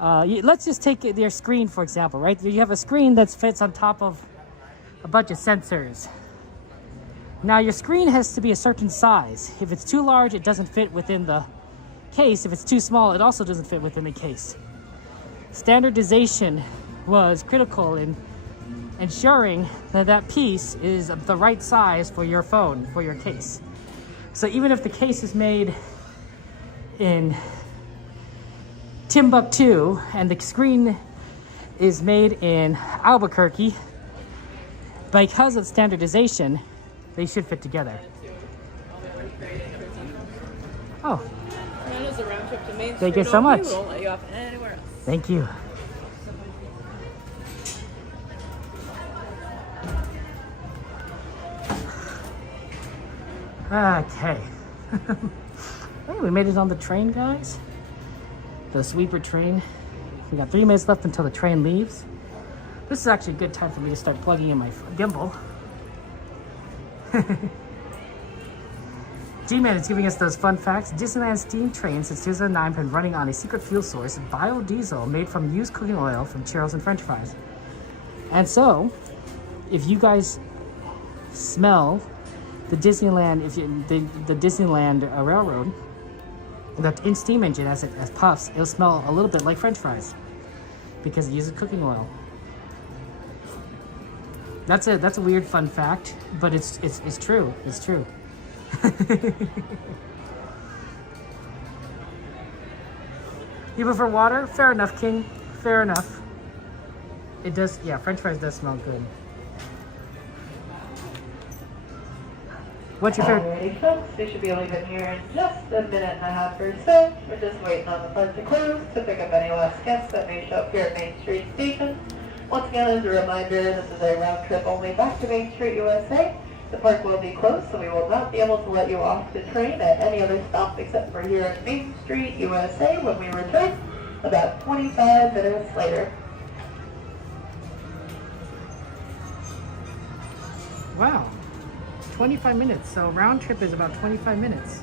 Let's just take your screen, for example, right? You have a screen that fits on top of a bunch of sensors. Now your screen has to be a certain size. If it's too large, it doesn't fit within the case. If it's too small, it also doesn't fit within the case. Standardization was critical in ensuring that piece is the right size for your phone, for your case. So even if the case is made in Timbuktu and the screen is made in Albuquerque, because of standardization, they should fit together. Oh. Thank you so much. Won't let you off anywhere else. Thank you. Okay. Hey, we made it on the train, guys. The sweeper train. We got 3 minutes left until the train leaves. This is actually a good time for me to start plugging in my gimbal. G-Man is giving us those fun facts. Disneyland steam train since 2009 been running on a secret fuel source, biodiesel made from used cooking oil from churros and french fries. And so, if you guys smell the Disneyland, the Disneyland Railroad, that in steam engine as puffs, it'll smell a little bit like french fries because it uses cooking oil. That's a weird fun fact, but it's true. It's true. You prefer water? Fair enough, King. Fair enough. It does, yeah, french fries does smell good. What's your favorite? Alrighty, folks, we should be leaving here in just a minute and a half or so. We're just waiting on the park to close to pick up any last guests that may show up here at Main Street Station. Once again, as a reminder, this is a round trip only back to Main Street, USA. The park will be closed, so we will not be able to let you off the train at any other stop except for here at Main Street, USA when we return about 25 minutes later. Wow. 25 minutes. So round trip is about 25 minutes.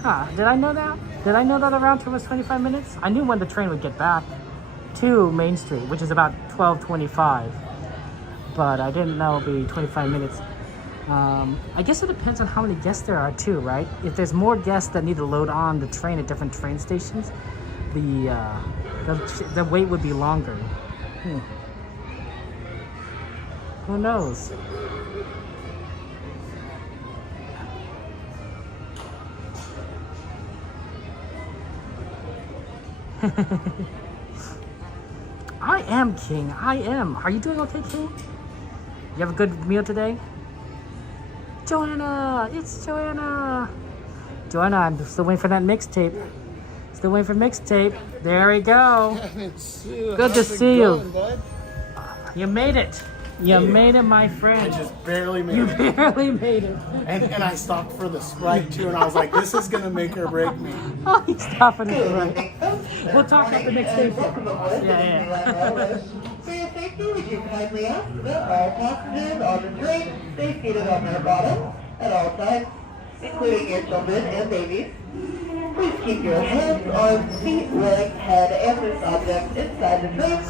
Huh. Did I know that? Did I know that a round trip was 25 minutes? I knew when the train would get back to Main Street, which is about 12:25. But I didn't know it'd be 25 minutes. I guess it depends on how many guests there are too, right? If there's more guests that need to load on the train at different train stations, the wait would be longer. Who knows? I am, King. I am. Are you doing okay, King? You have a good meal today? Joanna! It's Joanna! Joanna, I'm still waiting for that mixtape. Still waiting for mixtape. There we go. Good to see you. You made it. You made it, my friend. I just barely made it. You barely made it. And I stopped for the Sprite too, and I was like, this is gonna make or break me. Oh, he's stopping it right. We'll talk at the next station. Yeah. For your safety, would you kindly ask that all passengers on the train stay seated on their bottoms at all times, including your children and babies. Please keep your hands, arms, feet, legs, head, and loose objects inside the train.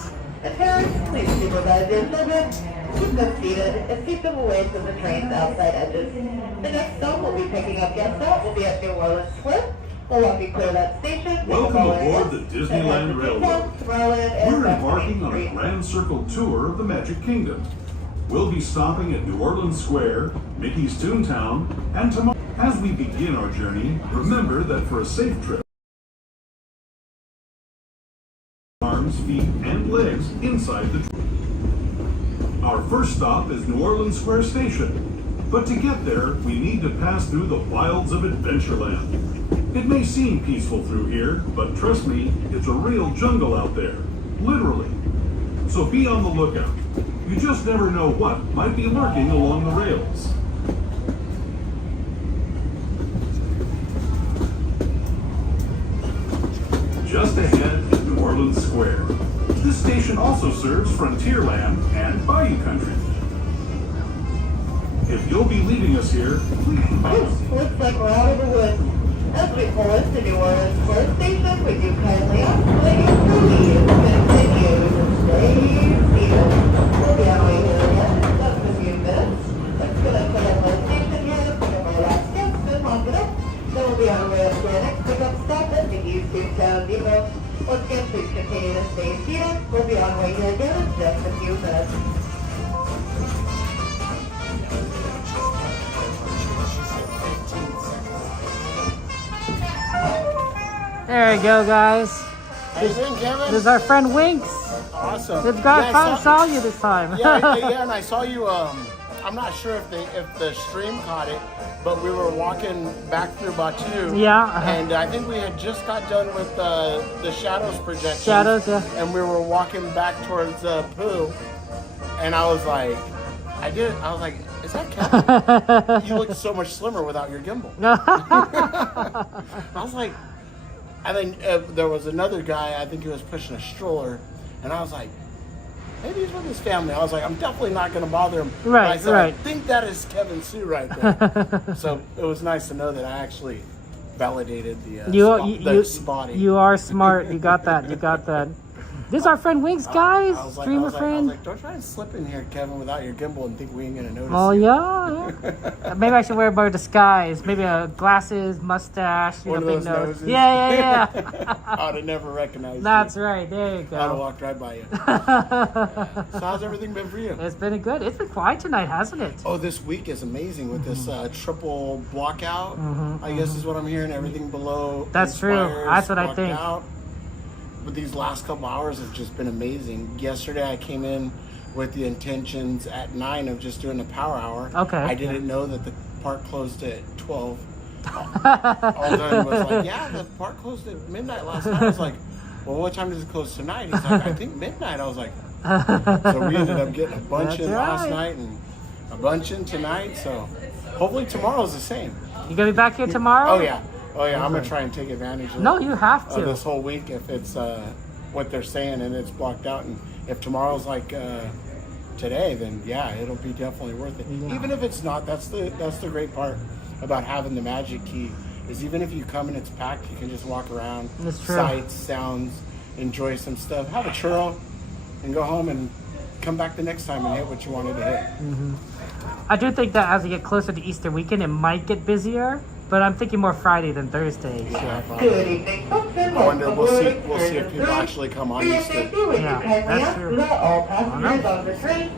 And parents, please supervise your children. Keep them seated and keep them away from the train's outside edges. The next stop we'll be picking up guests at will be at New Orleans Square. We'll walk you clear that station. Welcome aboard the Disneyland Railroad. We're embarking on a Grand Circle tour of the Magic Kingdom. We'll be stopping at New Orleans Square, Mickey's Toontown, and tomorrow. As we begin our journey, remember that for a safe trip, arms, feet, and legs inside the train. Our first stop is New Orleans Square Station, but to get there, we need to pass through the wilds of Adventureland. It may seem peaceful through here, but trust me, it's a real jungle out there, literally. So be on the lookout. You just never know what might be lurking along the rails. Just ahead is New Orleans Square. This station also serves Frontierland and Bayou Country. If you'll be leaving us here, please. Looks like we're out of the woods. As we pull into New Orleans Square Station, we do kindly ask that you please continue to stay seated. We'll be on our way here again in just a few minutes. Let's go and put up our station here, pick up our last guests, and lock it up. Then we'll be on our way up to our next pickup stop at Mickey's Toontown Depot. Once again, please continue to stay seated. We'll be on our way here again in just a few minutes. There you go, guys. How you doing, Kevin? This is our friend Winks. Awesome. This guy finally saw you this time. yeah, and I saw you. I'm not sure if the stream caught it, but we were walking back through Batu. Yeah. And I think we had just got done with the Shadows projection. Shadows, yeah. And we were walking back towards Pooh, and I was like, is that Kevin? You look so much slimmer without your gimbal. I was like. And then there was another guy, I think he was pushing a stroller, and I was like, maybe he's with his family. I was like, I'm definitely not going to bother him. Right, I said, right. I think that is Kevin Sue right there. So it was nice to know that I actually validated the spotting. You are smart. You got that. You got that. This is our friend Winks, guys. Streamer friend. I was like, don't try and slip in here, Kevin, without your gimbal and think we ain't going to notice. Oh, yeah. Maybe I should wear a better disguise. Maybe glasses, mustache, One of big those nose. noses. Yeah. I would have never recognized That's you. right. There you go. I'd have walked right by you. So how's everything been for you? It's been good. It's been quiet tonight, hasn't it? Oh, this week is amazing with this triple blockout. I guess is what I'm hearing. Everything below. That's true. That's what I think. Out. But these last couple hours have just been amazing. Yesterday I came in with the intentions at 9 of just doing a power hour. Okay. I didn't know that the park closed at 12. Alden was like, yeah, the park closed at midnight last night. I was like, well, what time does it close tonight? He's like, I think midnight. I was like, so we ended up getting a bunch in last night and a bunch in tonight. So hopefully tomorrow's the same. You gonna be back here tomorrow? Oh yeah. I'm gonna try and take advantage of No, you have to. of this whole week if it's what they're saying and it's blocked out. And if tomorrow's like today, then yeah, it'll be definitely worth it. Yeah. Even if it's not, that's the great part about having the magic key. Is even if you come and it's packed, you can just walk around, That's true. sights, sounds, enjoy some stuff, have a churro, and go home and come back the next time and hit what you wanted to hit. Mm-hmm. I do think that as we get closer to Easter weekend, it might get busier, but I'm thinking more Friday than Thursday. Good evening, folks, and I wonder, we'll see welcome if people actually come on Good Easter. evening, would you kindly ask that all passengers on the train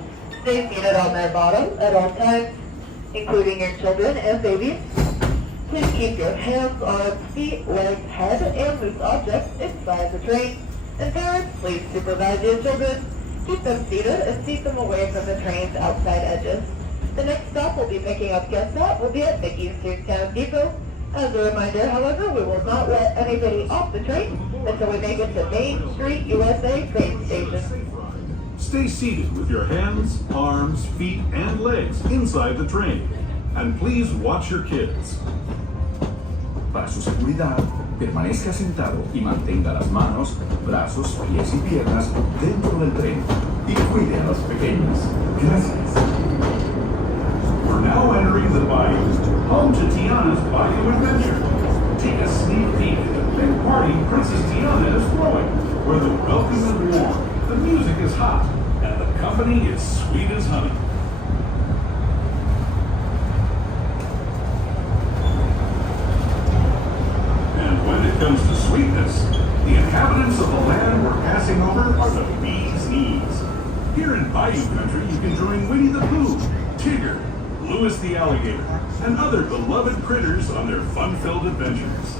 stay seated on their bottoms at all times, including your children and babies. Please keep your hands, arms, feet, legs, head, and loose objects inside the train. And parents, please supervise your children. Keep them seated and seat them away from the train's outside edges. The next stop we'll be picking up guests at will be at Mickey's Toontown Depot. As a reminder, however, we will not let anybody off the train until we make it to Main Street, USA train station. Stay seated with your hands, arms, feet, and legs inside the train. And please watch your kids. Para su seguridad, permanezca sentado y mantenga las manos, brazos, pies y piernas dentro del tren y cuide a los pequeños. Gracias. We're now entering the bayou, home to Tiana's Bayou Adventure. Take a sneak peek at the big party Princess Tiana is throwing, where the welcome is warm, the music is hot, and the company is sweet as honey. And when it comes to sweetness, the inhabitants of the land we're passing over are the bee's knees. Here in Bayou Country, you can join Winnie the Pooh, Tigger, Louis the Alligator, and other beloved critters on their fun-filled adventures.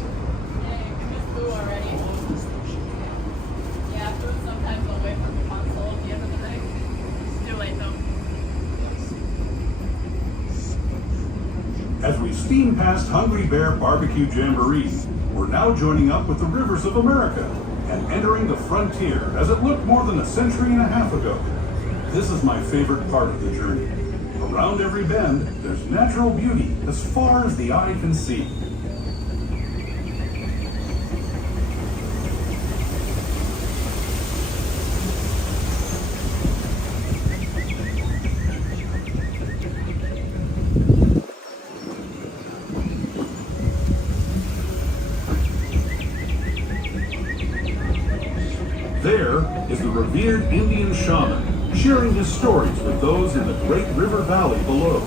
As we steam past Hungry Bear Barbecue Jamboree, we're now joining up with the rivers of America and entering the frontier as it looked more than a century and a half ago. This is my favorite part of the journey. Around every bend, there's natural beauty as far as the eye can see. There is the revered Indian shaman, sharing his stories with those in the great river valley below.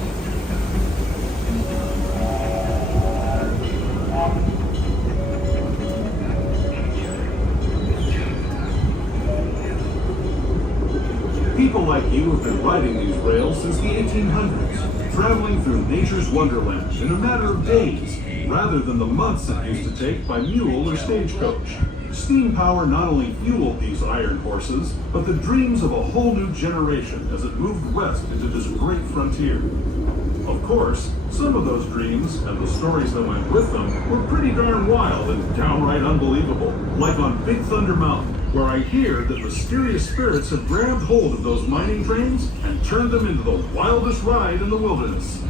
People like you have been riding these rails since the 1800s, traveling through nature's wonderland in a matter of days, rather than the months it used to take by mule or stagecoach. Steam power not only fueled these iron horses, but the dreams of a whole new generation as it moved west into this great frontier. Of course, some of those dreams and the stories that went with them were pretty darn wild and downright unbelievable, like on Big Thunder Mountain, where I hear that mysterious spirits have grabbed hold of those mining trains and turned them into the wildest ride in the wilderness.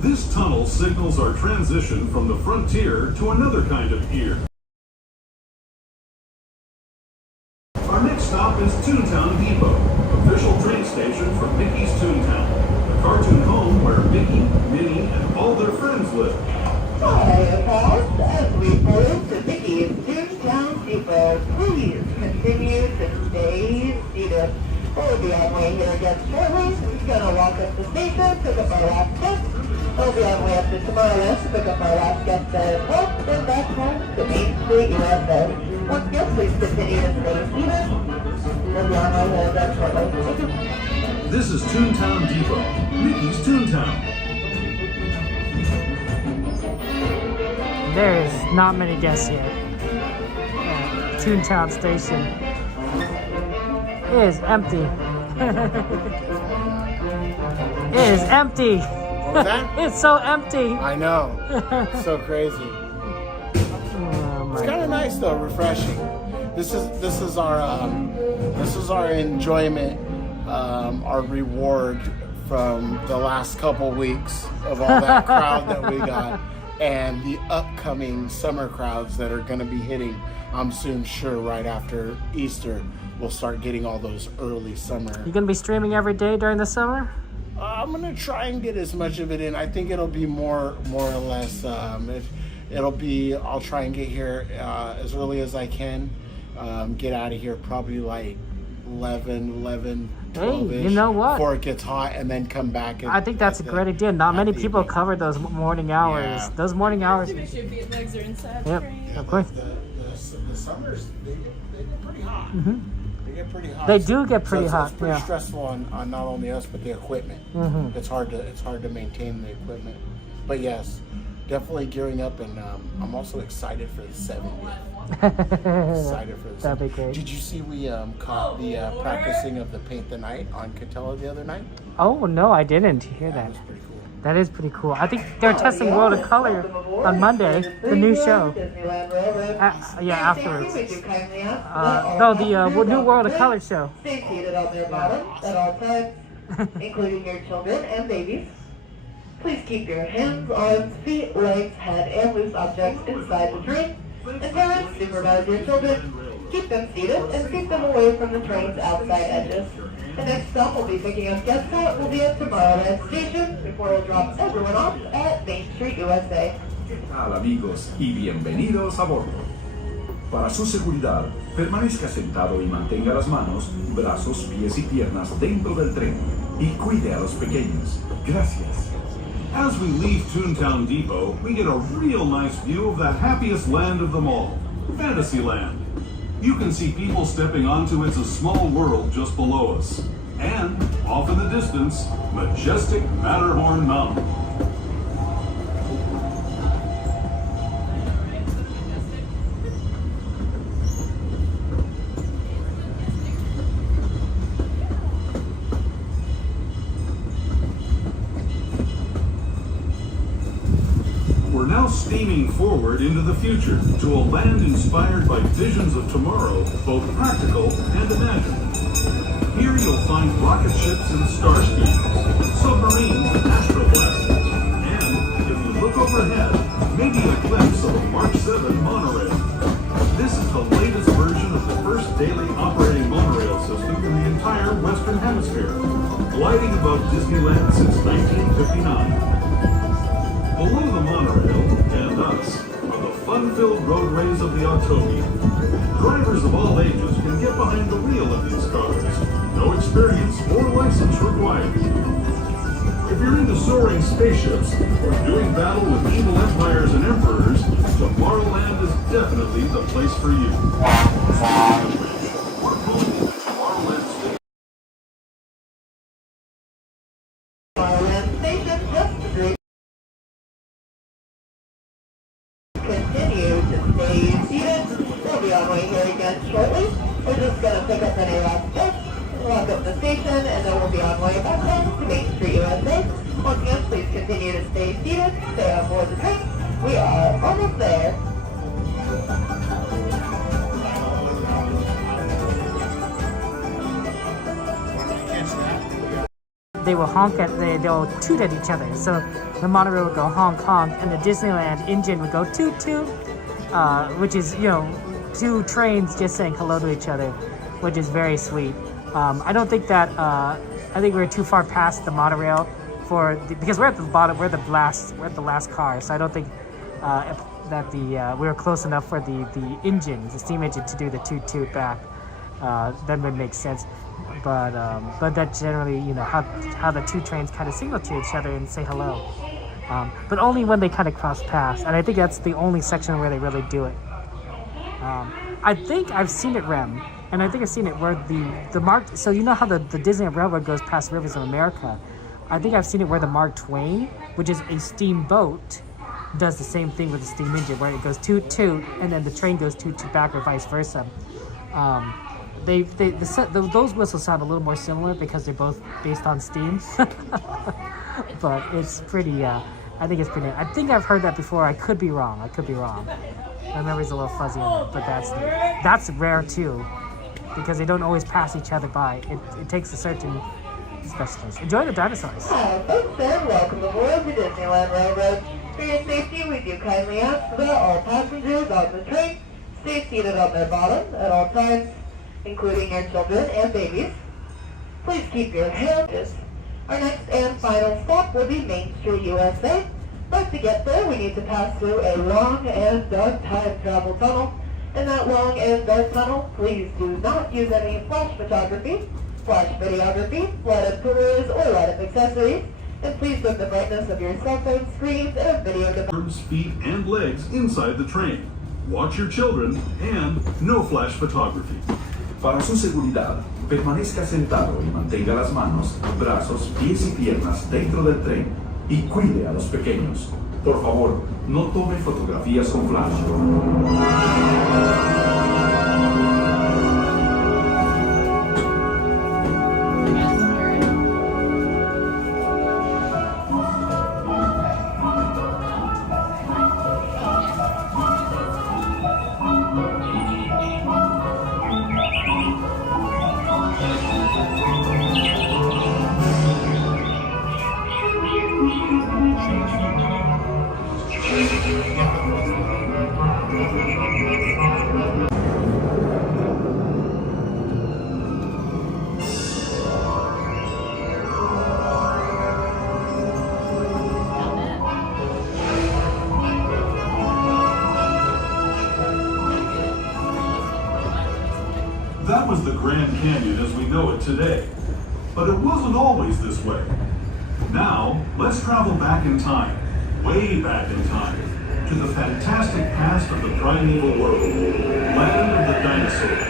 This tunnel signals our transition from the frontier to another kind of gear. Our next stop is Toontown Depot, official train station for Mickey's Toontown, the cartoon home where Mickey, Minnie, and all their friends live. Hi, pals. As we pull into Mickey's Toontown Depot, please continue to stay seated. We'll be on way here again shortly. Gonna walk up the station, pick up our last guest. We'll be on way up to Tomorrowland to pick up our last guest at home, then back home to Main Street, USA. Once again, please continue to stay seated. We'll be on our way again shortly. This is Toontown Depot, Mickey's Toontown. There is not many guests here at Toontown Station. It is empty. It is empty. What was that? It's so empty. I know. It's so crazy. It's kind of nice though, refreshing. This is our enjoyment, our reward from the last couple weeks of all that crowd that we got, and the upcoming summer crowds that are going to be hitting. I'm soon sure right after Easter we'll start getting all those early summer. You gonna be streaming every day during the summer? I'm gonna try and get as much of it in. I think it'll be more or less. I'll try and get here as early as I can. Get out of here probably like 11, 12-ish. Hey, you know what? Before it gets hot, and then come back. I think that's a great idea. Not many people cover those morning hours. Yeah. Those morning hours. Legs are inside. Yep, of course. The summers, they get pretty hot. Mm-hmm. They get pretty hot. They do get pretty it's hot. pretty Yeah. stressful on not only us but the equipment. Mhm. It's hard to maintain the equipment. But yes, definitely gearing up, and I'm also excited for the 70th. Excited for the That'd be great. Did you see we caught the practicing of the Paint the Night on Catella the other night? Oh no, I didn't hear that. That is pretty cool. I think they're testing World of Color on Monday, the new show. Yeah, afterwards. No, the new World of Color show. Stay seated on their bottom at all times, including your children and babies. Please keep your hands, arms, feet, legs, head, and loose objects inside the train. And parents, supervise your children. Keep them seated and keep them away from the train's outside edges. The next stop will be picking up guests out will be at Tomorrowland Station before we'll drop everyone off at Main Street, USA. ¿Qué tal, amigos? Y bienvenidos a bordo. Para su seguridad, permanezca sentado y mantenga las manos, brazos, pies y piernas dentro del tren. Y cuide a los pequeños. Gracias. As we leave Toontown Depot, we get a real nice view of that happiest land of them all, Fantasyland. You can see people stepping onto It's a Small World just below us. And, off in the distance, majestic Matterhorn Mountain. We're now steaming forward into the future to a land inspired by visions of tomorrow, both practical and imagined. Here you'll find rocket ships and starscreamers, submarines and astroblasters, and, if you look overhead, maybe a glimpse of a Mark 7 monorail. This is the latest version of the first daily operating monorail system in the entire Western Hemisphere, gliding above Disneyland since 1959. Below the monorail, and us, are the fun-filled roadways of the Autobia. Drivers of all ages can get behind the wheel of these cars. No experience or license required. If you're into soaring spaceships or doing battle with evil empires and emperors, Tomorrowland is definitely the place for you. We're pulling into Tomorrowland Station. Tomorrowland Station, just a great. Continue to stay seated. We'll be on our way here again shortly. We're just going to pick up any last guests, walk up the station, and then we'll be on our way back home to Main Street, USA. Once again, please continue to stay seated, stay on board the train. We are almost there. They will they'll toot at each other. So the monorail will go honk honk, and the Disneyland engine would go toot toot, which is, two trains just saying hello to each other, which is very sweet. I don't think that, I think we're too far past the monorail because we're at the bottom, we're at the last car, so I don't think that we were close enough for the engine, the steam engine, to do the toot toot back. then it makes sense. But that generally, you know, how the two trains kind of signal to each other and say hello. But only when they kind of cross paths, and I think that's the only section where they really do it. I think I've seen it, Rem, and I think I've seen it where the Mark. So you know how the Disneyland Railroad goes past Rivers of America. I think I've seen it where the Mark Twain, which is a steamboat, does the same thing with the steam engine, where it goes toot toot, and then the train goes toot toot back, or vice versa. Those whistles sound a little more similar because they're both based on steam. But it's pretty. I think it's pretty. I think I've heard that before. I could be wrong. My memory's a little fuzzy on it, but that's rare too, because they don't always pass each other by. It takes a certain specialist. Enjoy the dinosaurs. Hi, folks, and welcome aboard the Disneyland Railroad. For your safety, we do kindly ask that all passengers on the train stay seated on their bottom at all times, including your children and babies. Please keep your hands. Our next and final stop will be Main Street, USA. But to get there, we need to pass through a long and dark time travel tunnel. In that long and dark tunnel, please do not use any flash photography, flash videography, light-up tours, or light-up accessories. And please put the brightness of your cell phone screens and video devices. Arms, feet, and legs inside the train. Watch your children and no flash photography. Para su seguridad, permanezca sentado y mantenga las manos, brazos, pies y piernas dentro del tren y cuide a los pequeños. Por favor, no tome fotografías con flash. That was the Grand Canyon as we know it today. But it wasn't always this way. Now, let's travel back in time, way back in time, to the fantastic past of the primeval world, land of the dinosaurs.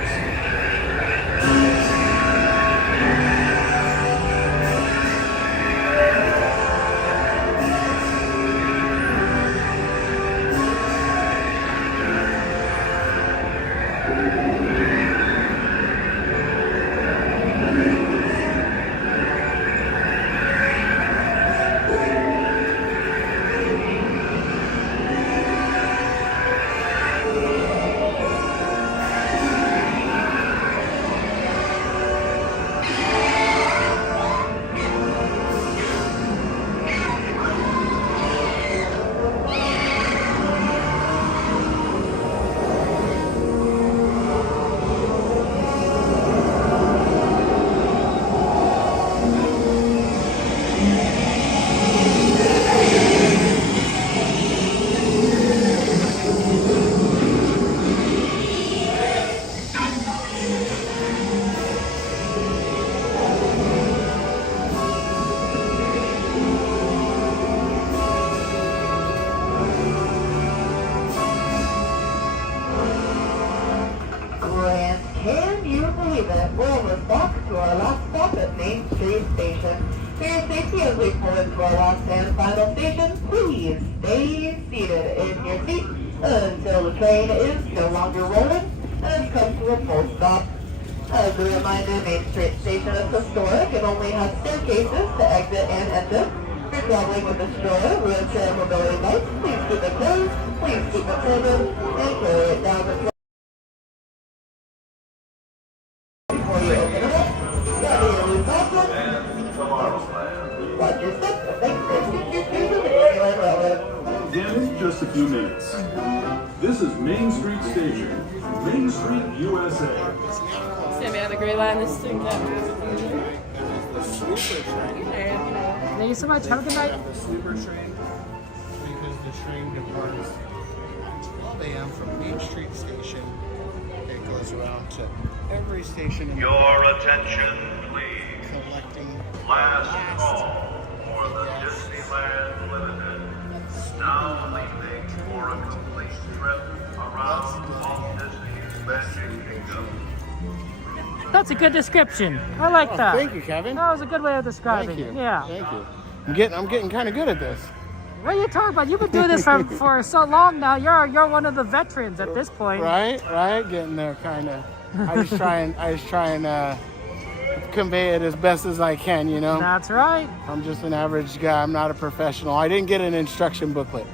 Again, just a few minutes. This is Main Street Station, Main Street, USA. Stand behind the gray line, this student captain. Thank you so much. Have a good night. The sleeper train, because the train departs at 12 a.m. from Main Street Station. It goes goes around to every station in Your attention, please. collecting Last call for the Disneyland Limited. Now leaving for a complete trip around Walt Disney's Magic Kingdom. That's a good description. I like that. Thank you, Kevin. That was a good way of describing Thank you. it. Yeah. Thank you. I'm getting kind of good at this. What are you talking about? You've been doing this for so long now. You're one of the veterans at this point. Right, getting there, kind of. I just try and convey it as best as I can, you know. That's right. I'm just an average guy. I'm not a professional. I didn't get an instruction booklet.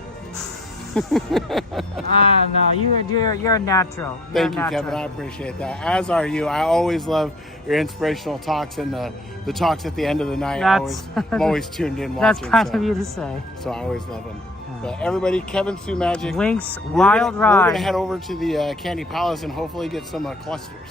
No, you're a natural. Thank you, Kevin. I appreciate that. As are you. I always love your inspirational talks and the talks at the end of the night. I'm always tuned in watching. That's kind of you to say. So I always love them. But everybody, Kevin Sue Magic. Winx Wild Ride. We're going to head over to the Candy Palace and hopefully get some clusters.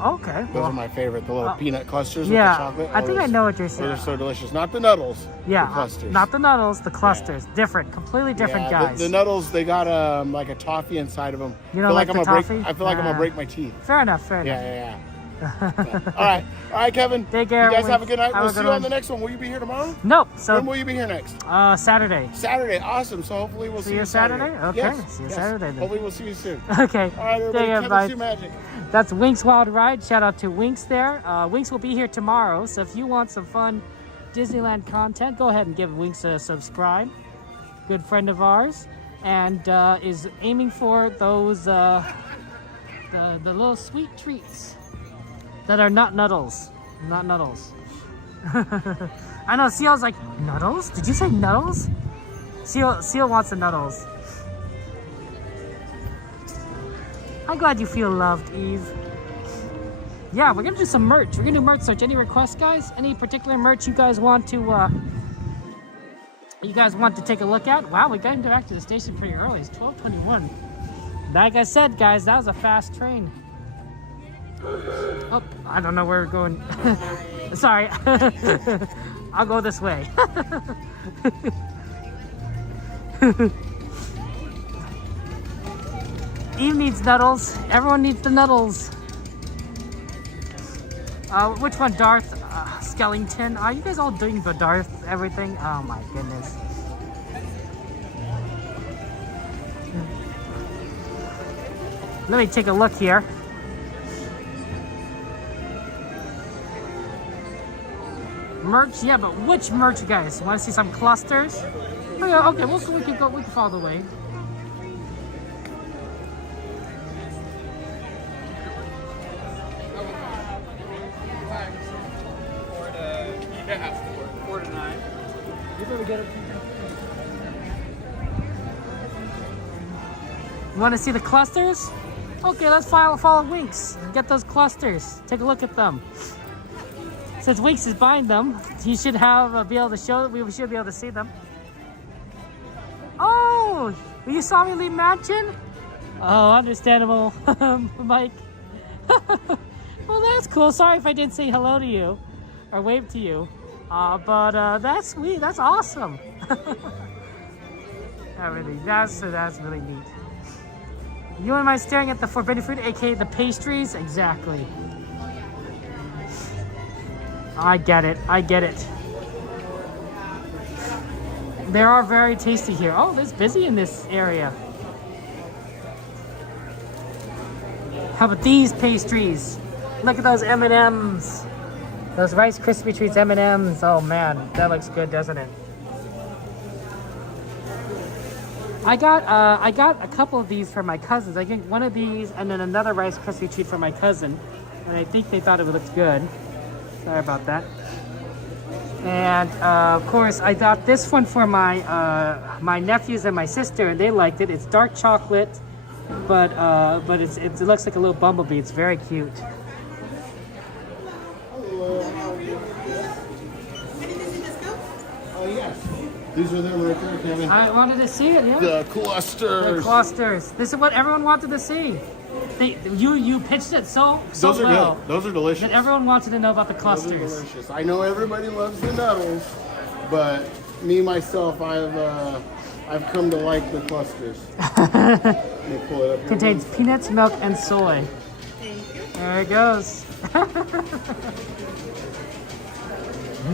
Okay. Those are my favorite, the little peanut clusters yeah, with the chocolate. I think I know what you're saying. Those are so delicious. Not the Nuddles. Yeah, the clusters. Not the Nuddles, the clusters. Yeah. Different, completely different guys. The Nuddles, they got like a toffee inside of them. You don't like the toffee? I feel like I'm going to break my teeth. Fair enough, fair enough. Yeah. All right, Kevin. Take care. You guys have a good night. We'll see you on the next one. Will you be here tomorrow? Nope. So when will you be here next? Saturday. Saturday. Awesome. So hopefully we'll see you Saturday. Okay. Yes. See you Saturday then. Hopefully we'll see you soon. Okay. All right, everybody. Kevin Sue Magic. That's Winx Wild Ride. Shout out to Winx there. Winx will be here tomorrow. So if you want some fun Disneyland content, go ahead and give Winx a subscribe. Good friend of ours, and is aiming for those the little sweet treats that are not Nuddles. Not Nuddles. I know, Seal's like, Nuddles? Did you say Nuddles? Seal wants the Nuddles. I'm glad you feel loved, Eve. Yeah, we're gonna do some merch. We're gonna do merch search. Any requests, guys? Any particular merch you guys want to take a look at? Wow, we got into back to the station pretty early. It's 12:21. Like I said, guys, that was a fast train. Oh, I don't know where we're going. Sorry. I'll go this way. Eve needs Nuddles. Everyone needs the Nuddles. Which one? Darth? Skellington? Are you guys all doing the Darth everything? Oh my goodness. Let me take a look here. Merch? Yeah, but which merch, guys? Want to see some clusters? Oh, yeah, okay, we can follow the way. Four to 9. You better get it. You want to see the clusters? Okay, let's follow Winx and get those clusters. Take a look at them. Since Winx is buying them, he should have be able to show. We should be able to see them. Oh, you saw me leave Mansion? Oh, understandable, Mike. Well, that's cool. Sorry if I didn't say hello to you or wave to you. But that's sweet. That's awesome. That's really neat. You and I staring at the forbidden fruit, aka the pastries? Exactly. I get it. They are very tasty here. Oh, it's busy in this area. How about these pastries? Look at those M&Ms. Those Rice Krispie Treats M&Ms. Oh man, that looks good, doesn't it? I got a couple of these for my cousins. I think one of these and then another Rice Krispie Treat for my cousin. And I think they thought it looked good. Sorry about that. And of course, I got this one for my nephews and my sister, and they liked it. It's dark chocolate, but it looks like a little bumblebee. It's very cute. Oh yes, these are them right there, Kevin. I wanted to see it. Yeah. The clusters. The clusters. This is what everyone wanted to see. You pitched it so Those are well. good. Those are delicious. That everyone wanted to know about the clusters. Those are delicious. I know everybody loves the Nuddles, but me myself, I've come to like the clusters. Let me pull it up here. Contains peanuts, milk, and soy. There it goes.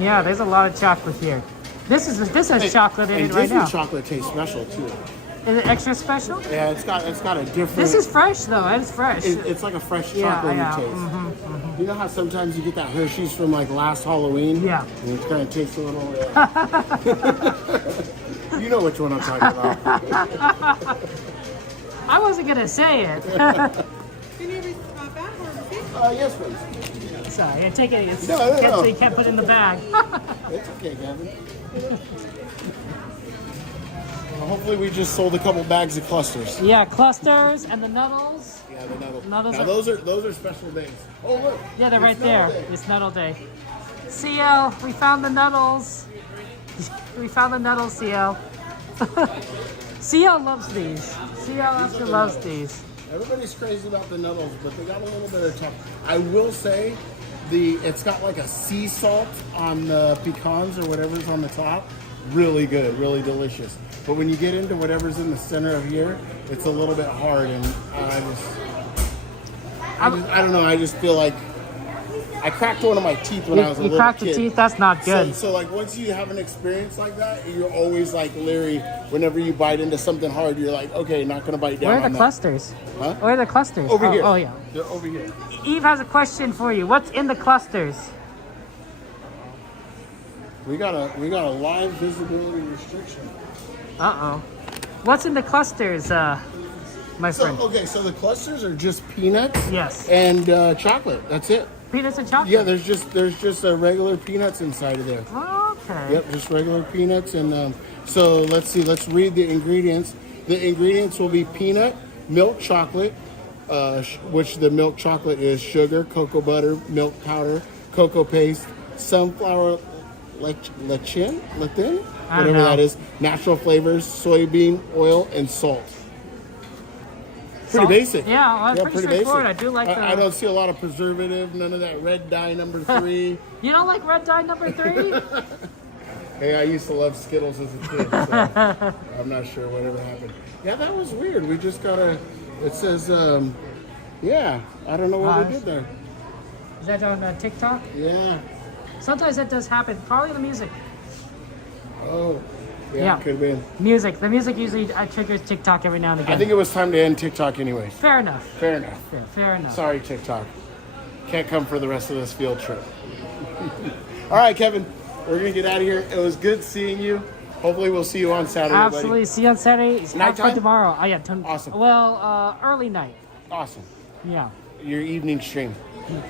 Yeah, there's a lot of chocolate here. This has chocolate in it right now. Disney chocolate tastes special too. Is it extra special? Yeah, it's got a different. This is fresh though. It's fresh. It's like a fresh chocolate taste. You know how sometimes you get that Hershey's from like last Halloween? Yeah. And it kind of tastes a little. You know which one I'm talking about. I wasn't gonna say it. Can you reach back or Yes, please. Sorry, take it. It's, No. You can't put it in the bag. It's okay, Gavin. Hopefully we just sold a couple bags of clusters. Yeah, clusters and the nuddles. Yeah, the nuddles. Nuddles now those are special days. Oh look. Yeah, they're right there. It's Nuddle Day. CL, we found the nuddles. We found the nuddles, CL. CL loves these. CL absolutely loves these. Everybody's crazy about the nuddles, but they got a little bit of tough. I will say, it's got like a sea salt on the pecans or whatever's on the top. Really good, really delicious. But when you get into whatever's in the center of here, it's a little bit hard, and I don't know. I just feel like I cracked one of my teeth when I was a little kid. You cracked your teeth? That's not good. So like once you have an experience like that, you're always like leery. Whenever you bite into something hard, you're like, okay, not gonna bite down. Where are the clusters? Huh? Where are the clusters? Over here. Oh yeah. They're over here. Eve has a question for you. What's in the clusters? We got a live visibility restriction. Uh-oh. What's in the clusters, my friend? Okay, so the clusters are just peanuts. Yes. And chocolate. That's it. Peanuts and chocolate? Yeah, there's just regular peanuts inside of there. Okay. Yep, just regular peanuts. And so let's see. Let's read the ingredients. The ingredients will be peanut, milk chocolate, which the milk chocolate is sugar, cocoa butter, milk powder, cocoa paste, sunflower lecithin, whatever that is, natural flavors, soybean oil, and salt. Pretty basic. Yeah, well, pretty straightforward. I do like I don't see a lot of preservative, none of that red dye number 3. You don't like red dye number 3? Hey, I used to love Skittles as a kid, so I'm not sure whatever happened. Yeah, that was weird. We just got it says, yeah, I don't know what we did there. Is that on TikTok? Yeah. Sometimes that does happen. Probably the music. Oh, yeah. Could have been. Music. The music usually triggers TikTok every now and again. I think it was time to end TikTok anyway. Fair enough. Fair enough. Fair enough. Sorry, TikTok. Can't come for the rest of this field trip. All right, Kevin. We're going to get out of here. It was good seeing you. Hopefully we'll see you on Saturday, Absolutely. buddy. See you on Saturday. Nighttime? Tomorrow. Oh, yeah. Awesome. Well, early night. Awesome. Yeah. Your evening stream.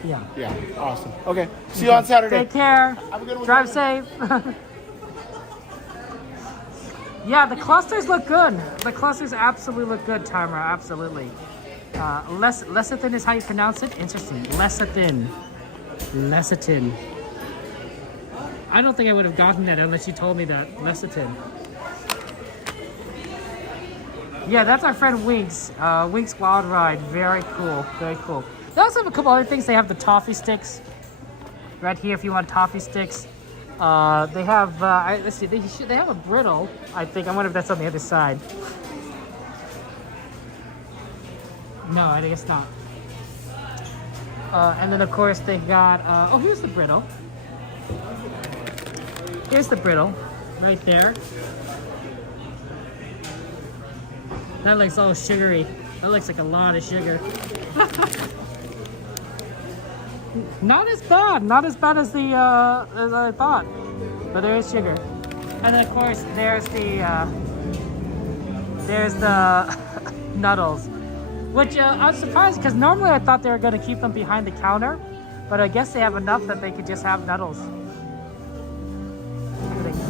Yeah. Yeah. Awesome. Okay. See you on Saturday. Take care. Have a good one. Drive safe. Yeah, the clusters look good. The clusters absolutely look good, Tamara. Absolutely. Lecithin is how you pronounce it? Interesting. Lecithin. I don't think I would have gotten that unless you told me that. Lecithin. Yeah, that's our friend Winks. Winks Wild Ride. Very cool. Very cool. They also have a couple other things. They have the toffee sticks. Right here if you want toffee sticks. They have, let's see, they have a brittle, I think. I wonder if that's on the other side. No, I guess not. And then, of course, they got, oh, here's the brittle. Here's the brittle, right there. That looks all sugary. That looks like a lot of sugar. Not as bad as the as I thought, but there is sugar. And then of course there's the nuddles, which I was surprised because normally I thought they were going to keep them behind the counter, but I guess they have enough that they could just have nuddles.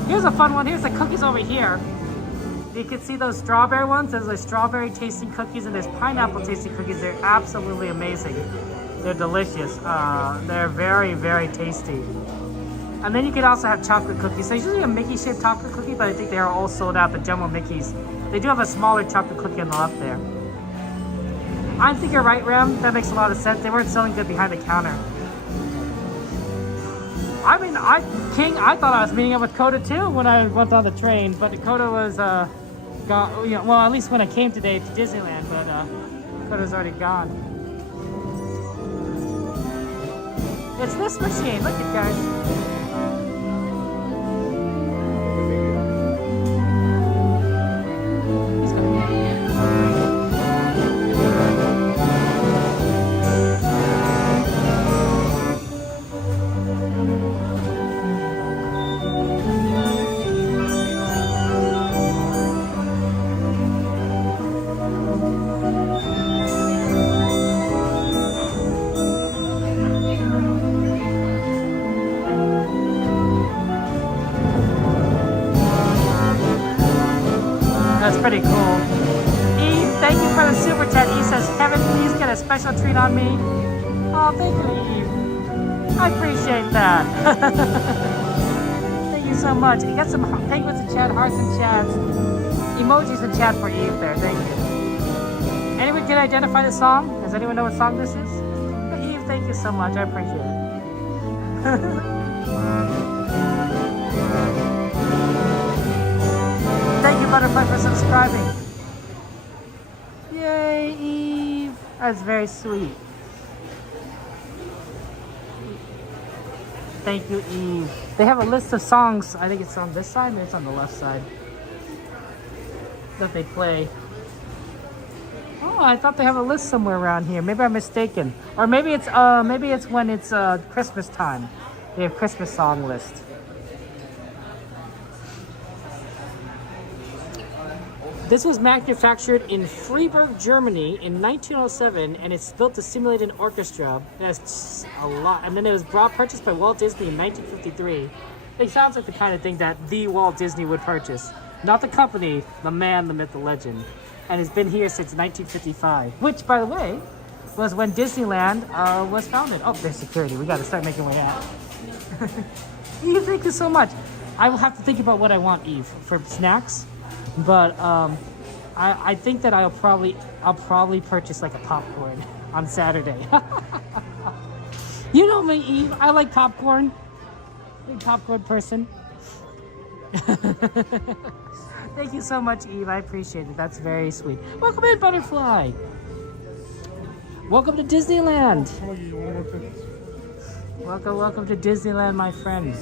Here's a fun one. Here's the cookies over here. You can see those strawberry ones. There's like strawberry tasting cookies and there's pineapple tasting cookies. They're absolutely amazing. They're delicious. They're very, very tasty. And then you can also have chocolate cookies. There's usually a Mickey-shaped chocolate cookie, but I think they are all sold out, the Jumbo Mickeys. They do have a smaller chocolate cookie on the left there. I think you're right, Ram. That makes a lot of sense. They weren't selling good behind the counter. I mean, I thought I was meeting up with Coda too when I went on the train, but Coda was gone. You know, well, at least when I came today to Disneyland, but Coda's already gone. It's this machine. Look at guys. That's pretty cool. Eve, thank you for the super chat. Eve says, Kevin, please get a special treat on me. Oh, thank you, Eve. I appreciate that. Thank you so much. You got some penguins in chat, hearts in chat, emojis in chat for Eve there. Thank you. Anyone can identify the song? Does anyone know what song this is? Eve, thank you so much. I appreciate it. Thank you, Butterfly, for subscribing. Yay, Eve. That's very sweet. Thank you, Eve. They have a list of songs. I think it's on this side, maybe it's on the left side, that they play. Oh, I thought they have a list somewhere around here. Maybe I'm mistaken. Or maybe it's when it's Christmas time. They have Christmas song list. This was manufactured in Freiburg, Germany in 1907, and it's built to simulate an orchestra. That's a lot. And then it was purchased by Walt Disney in 1953. It sounds like the kind of thing that the Walt Disney would purchase. Not the company, the man, the myth, the legend. And it's been here since 1955, which, by the way, was when Disneyland was founded. Oh, there's security. We got to start making way out. Eve, thank you so much. I will have to think about what I want, Eve, for snacks. But I think that I'll probably purchase like a popcorn on Saturday. You know me, Eve. I like popcorn. Big popcorn person. Thank you so much, Eve. I appreciate it. That's very sweet. Welcome in, Butterfly. Welcome to Disneyland. Welcome to Disneyland, my friend.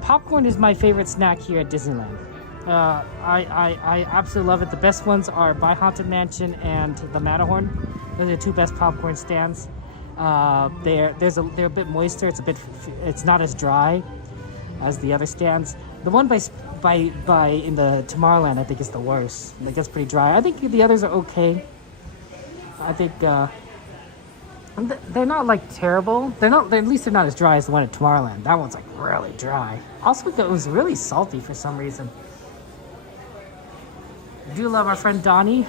Popcorn is my favorite snack here at Disneyland. I absolutely love it. The best ones are by Haunted Mansion and the Matterhorn. Those are the two best popcorn stands. They're a bit moister. It's not as dry as the other stands. The one by in the Tomorrowland, I think, is the worst. It gets pretty dry. I think the others are okay. I think they're not like terrible. At least they're not as dry as the one at Tomorrowland. That one's like really dry. Also, it was really salty for some reason. I do love our friend Donnie.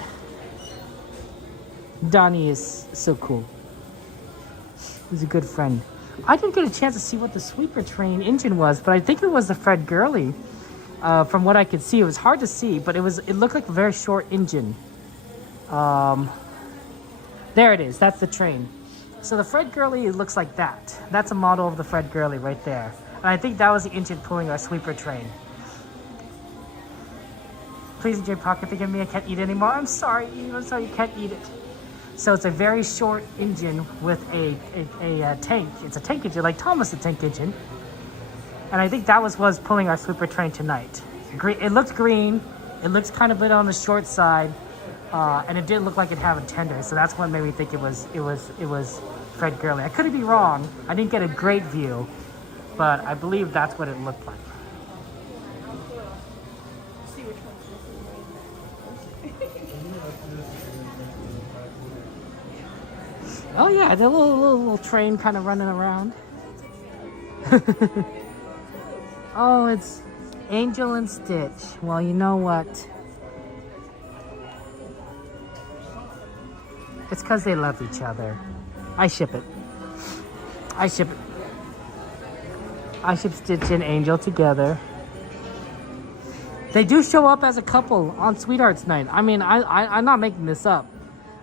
Donnie is so cool. He's a good friend. I didn't get a chance to see what the sweeper train engine was, but I think it was the Fred Gurley. From what I could see, it was hard to see, but it looked like a very short engine. There it is. That's the train. So the Fred Gurley, it looks like that. That's a model of the Fred Gurley right there. And I think that was the engine pulling our sweeper train. Please enjoy Pocket, forgive me, I can't eat anymore. I'm sorry, Eve, I'm sorry you can't eat it. So it's a very short engine with a tank. It's a tank engine, like Thomas the Tank Engine. And I think that was pulling our sweeper train tonight. It looked green. It looks kind of a bit on the short side. And it didn't look like it had a tender, so that's what made me think it was Fred Gurley. I could be wrong. I didn't get a great view, but I believe that's what it looked like. Oh yeah, the little train kind of running around. Oh, it's Angel and Stitch. Well, you know what? It's because they love each other. I ship it. I ship Stitch and Angel together. They do show up as a couple on Sweethearts Night. I mean, I'm not making this up.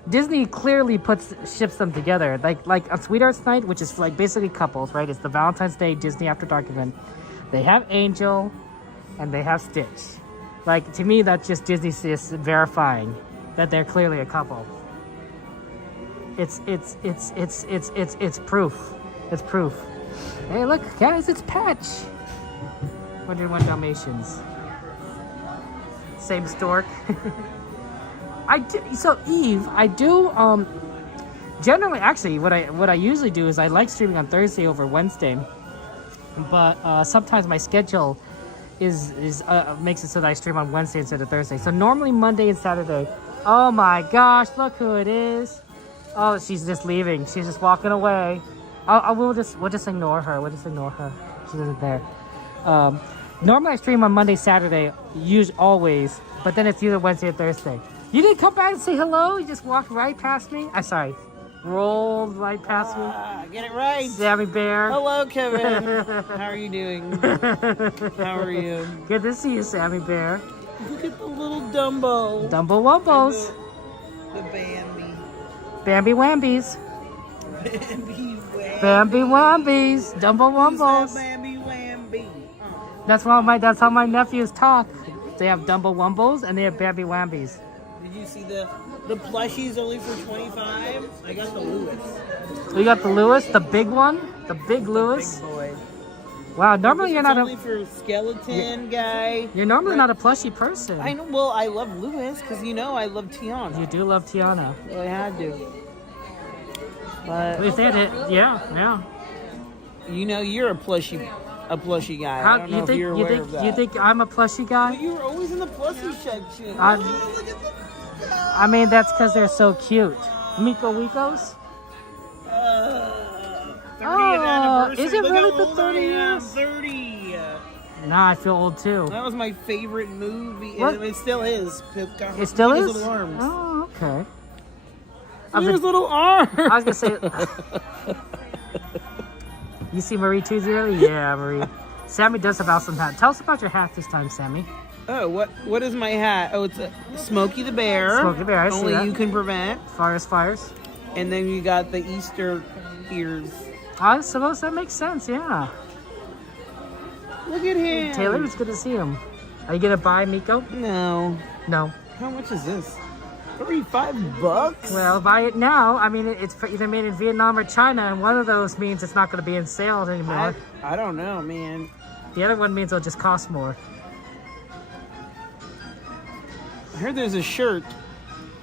Disney clearly ships them together. Like on Sweethearts Night, which is like basically couples, right? It's the Valentine's Day Disney After Dark event. They have Angel and they have Stitch. Like, to me, that's just Disney just verifying that they're clearly a couple. It's proof. It's proof. Hey, look, guys, it's Patch. 101 Dalmatians. Same stork. So Eve, I do generally actually what I usually do is I like streaming on Thursday over Wednesday, but sometimes my schedule is makes it so that I stream on Wednesday instead of Thursday. So normally Monday and Saturday. Oh my gosh, look who it is. Oh, she's just leaving. She's just walking away. We'll just ignore her. We'll just ignore her. She isn't there. Normally I stream on Monday, Saturday, always, but then it's either Wednesday or Thursday. You didn't come back and say hello? You just walked right past me? I'm sorry. Rolled right past me. Get it right. Sammy Bear. Hello, Kevin. How are you doing? How are you? Good to see you, Sammy Bear. Look at the little Dumbo. Dumbo Wumbos. The Bambi. Bambi Wambies. Bambi Wambies. Dumbo Wumbos. Bambi Wambi. That's how my nephews talk. They have Dumbo Wumbos and they have Bambi Wambies. Did you see the plushies only for $25? I got the Lewis. You got the Lewis, the big one, the big Lewis. Big boy. Wow, normally you're not only for skeleton guy. You're normally not a plushie person. I know. Well, I love Lewis because I love Tiana. You do love Tiana. Well, I had to. But we did it. Yeah. You're a plushie guy. I don't know if you're aware of that. You think I'm a plushie guy? But you were always in the plushie section. I mean, that's because they're so cute. Miko Wikos? 30th anniversary. Is it really the 30 years? 30. Nah, I feel old too. That was my favorite movie. What? It still is. It still is? Little arms. Oh, okay. His little arms. I was going to say... You see Marie too, Zero? Yeah, Marie. Sammy does have awesome hat. Tell us about your hat this time, Sammy. Oh, what is my hat? Oh, it's a Smokey the Bear. Smokey the Bear, I see Only that. you can prevent. Fires. And then you got the Easter ears. I suppose that makes sense, yeah. Look at him. Taylor, it's good to see him. Are you going to buy Miko? No. How much is this? $35? Well, buy it now. I mean, it's either made in Vietnam or China, and one of those means it's not going to be in sale anymore. I don't know, man. The other one means it'll just cost more. I heard there's a shirt.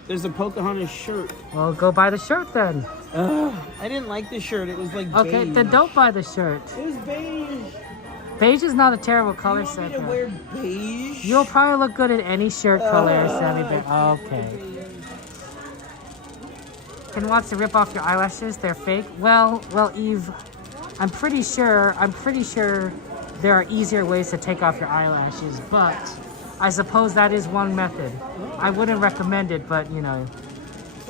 There's a Pocahontas shirt. Well, go buy the shirt then. I didn't like the shirt. It was like okay, beige. Then don't buy the shirt. It was beige. Beige is not a terrible color set. You want me to wear beige? You'll probably look good in any shirt color, Sammy Bear. Okay. Ken wants to rip off your eyelashes. They're fake. Well, Eve, I'm pretty sure there are easier ways to take off your eyelashes, but I suppose that is one method. I wouldn't recommend it, but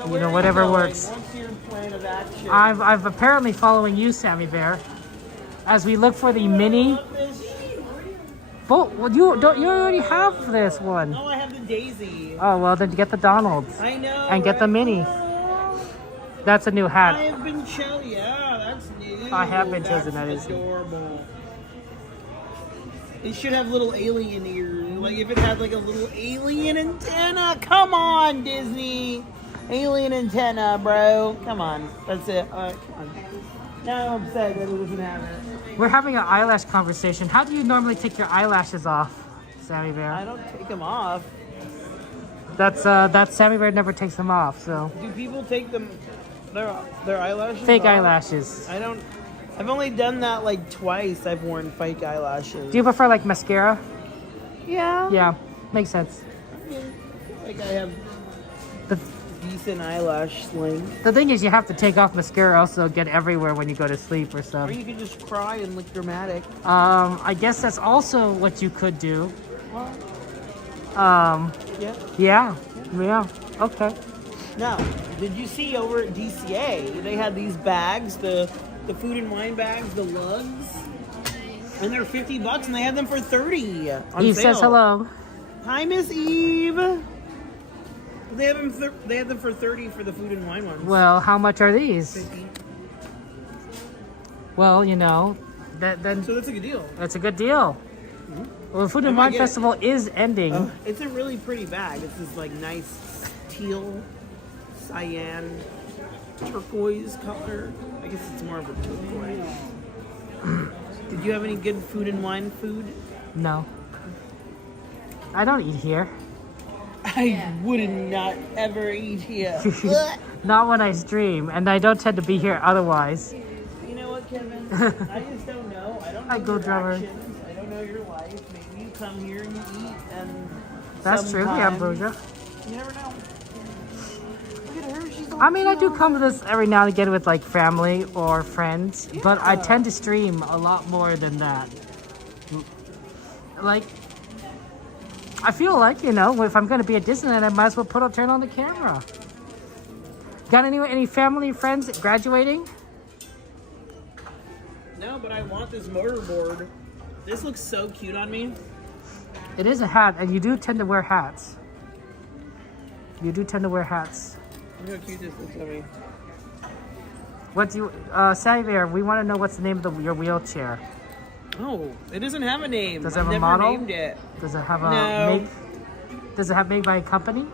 whatever works. What's your plan of action? I've apparently following you, Sammy Bear, as we look for the Minnie. Well, you already have this one. No, I have the Daisy. Oh well, then get the Donald's. I know. And get the Minnie. That's a new hat. I have been chosen. Yeah, that's new. I have been chosen. That is adorable. It should have little alien ears. Like if it had like a little alien antenna. Come on, Disney. Alien antenna, bro. Come on. That's it. Come on. Now I'm upset that it doesn't have it. We're having an eyelash conversation. How do you normally take your eyelashes off, Sammy Bear? I don't take them off. That's Sammy Bear never takes them off. So. Do people take them? Their eyelashes? Fake off? eyelashes. I don't. I've only done that like twice. I've worn fake eyelashes. Do you prefer like mascara? Yeah. Yeah, makes sense. Like I have decent eyelash length. The thing is, you have to take off mascara, also get everywhere when you go to sleep or Or something. you can just cry and look dramatic. I guess that's also what you could do. Yeah. Yeah. Okay. Now, did you see over at DCA, they had these bags, the food and wine bags, the lugs, and they're $50 and they had them for $30 on Eve sale. says hello. Hi, Miss Eve. They have them for $30 for the food and wine ones. Well, how much are these? $50. Well, then So that's a good deal. That's a good deal. Mm-hmm. Well, the Food and Wine Festival is ending. It's a really pretty bag. It's this like nice teal, cyan. turquoise color. I guess it's more of a turquoise. Did you have any good food and wine food? No. I don't eat here. I would not ever eat here. Not when I stream, and I don't tend to be here otherwise. You know what, Kevin? I just don't know. I don't know Hi, your driver. actions. I don't know your life. Maybe you come here and you eat, and That's true, yeah, sometimes- Ambrosia. You never know. Look at her. She's all I mean, I do come to this every now and again with like family or friends, but I tend to stream a lot more than that. Like, I feel like, you know, if I'm going to be at Disneyland, I might as well turn on the camera. Got any family friends graduating? No, but I want this mortarboard. This looks so cute on me. It is a hat, and you do tend to wear hats. You do tend to wear hats. Look how cute this looks on me. What do you, Sally there, we want to know what's the name of your wheelchair. Oh, it doesn't have a name. Does it have I've a never model? named it. Does it have a No. Does it have made by a company?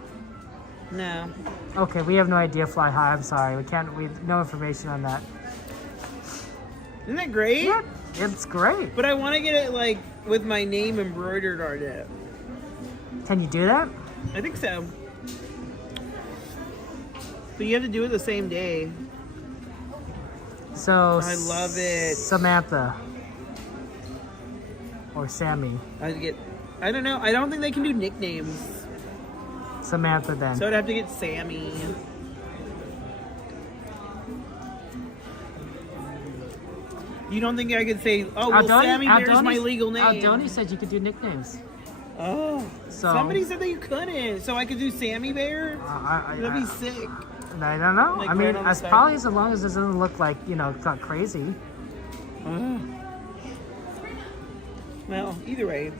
No. Okay, we have no idea, Fly High. I'm sorry. We no information on that. Isn't that great? Yeah, it's great. But I want to get it like with my name embroidered on it. Can you do that? I think so. But you have to do it the same day. So I love it. Samantha or Sammy. I don't know. I don't think they can do nicknames. Samantha then. So I'd have to get Sammy. You don't think I could say, oh, well, Sammy Bear's my legal name? Aldoni said you could do nicknames. Oh. So, somebody said that you couldn't. So I could do Sammy Bear? That'd be sick. I don't know. Like I mean, right on the as side. probably as long as it doesn't look like, you know, not crazy. Well, either way.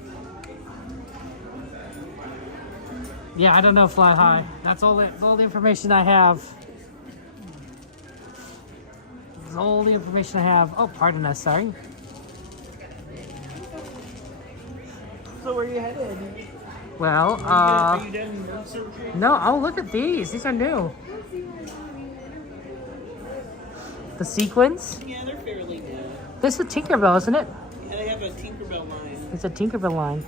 Yeah, I don't know, Fly High. That's all the information I have. That's all the information I have. Oh, pardon us, sorry. So where are you headed? Well, Are you done searching? no, oh, look at these. These are new. The sequins? Yeah, they're fairly new. This is Tinkerbell, isn't it? Yeah, they have a Tinkerbell line. It's a Tinkerbell line.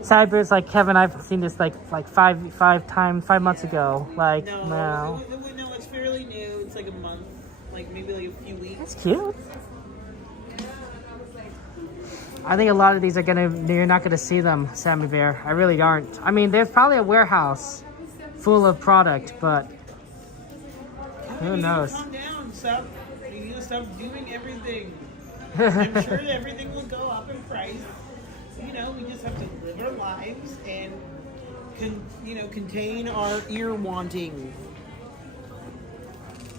Cyber's like, Kevin, I've seen this like 5 months ago. Like, no. No, it's fairly new. It's like a month. Like maybe like a few weeks. That's cute. I think a lot of these you're not gonna see them, Sammy Bear. I really aren't. I mean, there's probably a warehouse full of product, but who knows? Calm down. Stop. You need to stop doing everything. I'm sure that everything will go up in price. You know, we just have to live our lives and contain our ear wanting.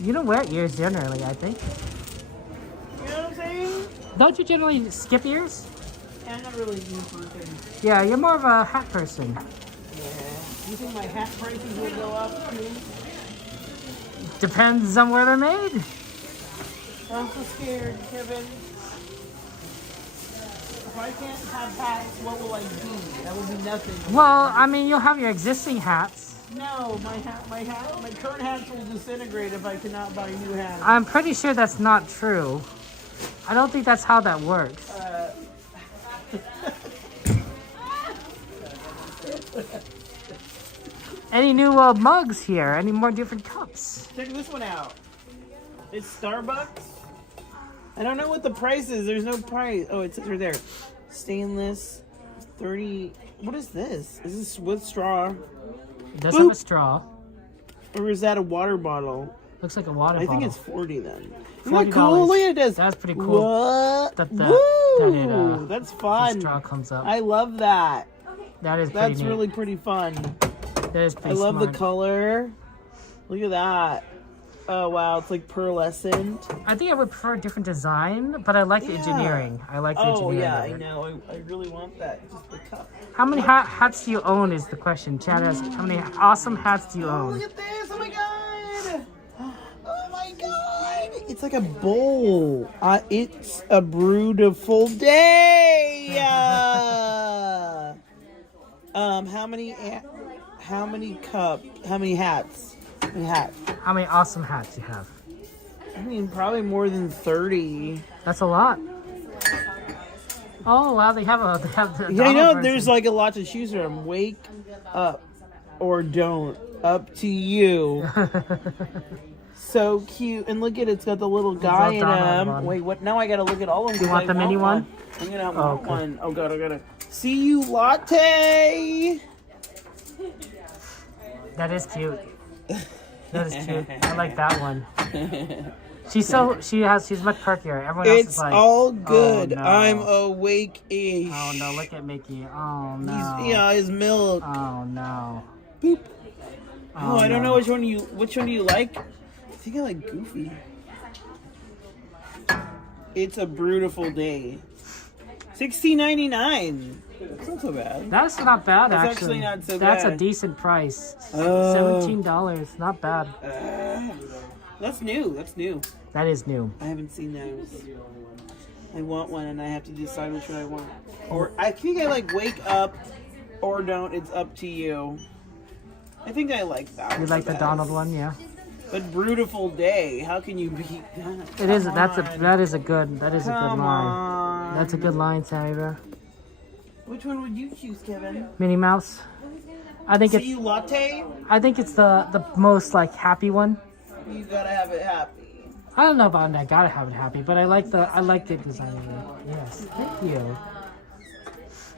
You don't wear ears generally, I think. You know what I'm saying? Don't you generally skip ears? I'm not really a ear person. Yeah, you're more of a hat person. Yeah. You think my hat prices will go up too? Depends on where they're made. I'm so scared, Kevin. If I can't have hats, what will I be? That will be nothing. Well, I mean, you'll have your existing hats. No, my current hats will disintegrate if I cannot buy new hats. I'm pretty sure that's not true. I don't think that's how that works. Any new mugs here? Any more different cups? Check this one out. It's Starbucks. I don't know what the price is. There's no price. Oh, it says right there. Stainless, 30. What is this? Is this with straw? It does have a straw. Or is that a water bottle? Looks like a water bottle. I think it's 40 then. Isn't $40. that cool? Look at this. That's pretty cool. What? That Woo! That's fun. The straw comes up. I love that. That is pretty That's neat. really pretty fun. That is pretty I love smart. the color. Look at that. Oh wow, it's like pearlescent. I think I would prefer a different design, but I like the engineering. I like the engineering. Oh yeah, of I it. know. I really want that. Just the cup. How many hats do you own is the question. Chad asks, how many awesome hats do you own? Look at this! Oh my god! Oh my god! It's like a bowl. It's a beautiful day. How many hats? How many hats? How many awesome hats you have? I mean, probably more than 30. That's a lot. Oh wow, they have the Yeah, I know. Donald There's version. like a lot to choose from. Wake up or don't. Up to you. So cute. And look at it. It's got the little guy in Donald him. one. Wait, what? Now I gotta look at all of them. You 'cause want I the mini one? I'm gonna have okay. one. Oh god, I gotta. See you, latte. That is cute. That is cute. I like that one. She's much perkier. Everyone else It's is like, all good. Oh, no. I'm awake-ish. Oh no, look at Mickey. Oh no. His milk. Oh no. Boop. Oh, I don't no. know which one do you like? I think I like Goofy. It's a beautiful day. $16.99. That's not so bad. That's not bad, That's actually. not so That's bad. a decent price. Oh. $17. Not bad. That's new. That's new. That is new. I haven't seen those. I want one, and I have to decide which one I want. Or I think I like Wake Up or Don't. It's up to you. I think I like that. You one like the best. Donald one, yeah? But Beautiful Day. How can you beat that? It is. Come That is a good line. on. That's a good line, Sammy Bear. Which one would you choose, Kevin? Minnie Mouse. I think See you latte? I think it's the most like happy one. You gotta have it happy. I don't know about I gotta have it happy, but I like the design of it. Yes, thank you.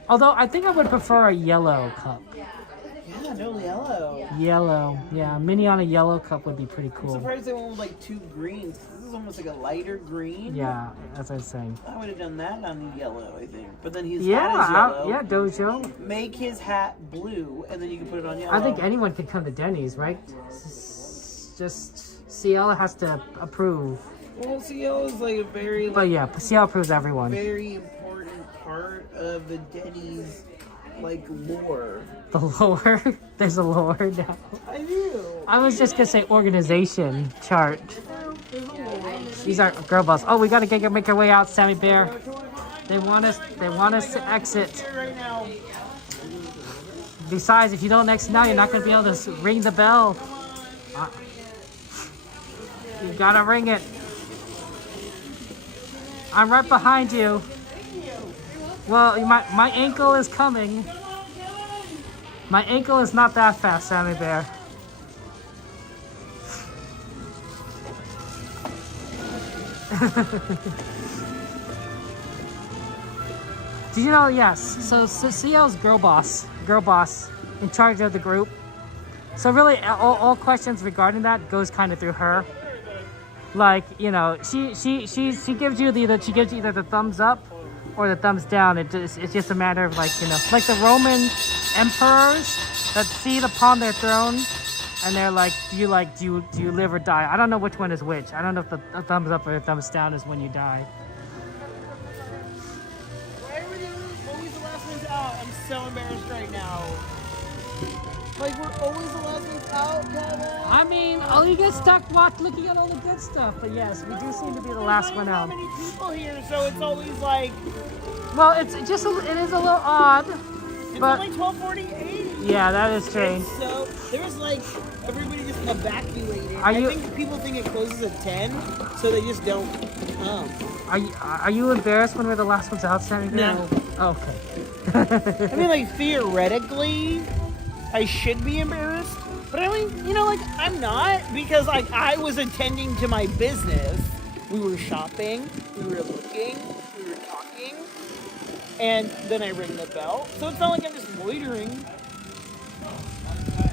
Although I think I would prefer a yellow cup. Yeah, no yellow. Yellow, yeah. Minnie on a yellow cup would be pretty I'm cool. surprised they went with like two greens. This is almost like a lighter green. Yeah, that's what I'm saying. I would have done that on the yellow, I think. But then his Yeah, hat is yellow. Dojo. Make his hat blue, and then you can put it on yellow. I think anyone can come to Denny's, right? Just CL has to approve. Well, CL is like a very, But yeah, CL approves everyone. very important part of the Denny's like lore. The lore? There's a lore now. I do. I was just gonna say organization chart. These are girl boss. Oh, we gotta make our way out, Sammy Bear. They want us to exit. Right now. Besides, if you don't exit now, you're not gonna be able to ring the bell. You gotta ring it. I'm right behind you. Well, my ankle is coming. My ankle is not that fast, Sammy Bear. Did you know? Yes. So CL's girl boss, in charge of the group. So really, all questions regarding that goes kind of through her. Like, you know, she gives you either the thumbs up or the thumbs down. It's just a matter of, like, you know, like the Roman emperors that seat upon their throne, and they're like, do you live or die? I don't know which one is which. I don't know if the thumbs up or the thumbs down is when you die. Why are we always the last ones out? I'm so embarrassed right now. Like, we're always the last ones out, Kevin. I mean, you get stuck looking at all the good stuff. But yes, we do seem to be the last one out. There's not many people here, so it's always like. Well, it is a little odd. It's But only 12:48. yeah, that is strange. So there's like everybody just evacuated. Are you- I think people think it closes at 10, so they just don't come. Are you embarrassed when we're the last ones out, Sammy? No. Okay. I mean, like, theoretically, I should be embarrassed, but I mean, you know, like, I'm not, because like I was attending to my business. We were shopping, we were looking, we were talking, and then I ring the bell. So it's not like I'm just loitering.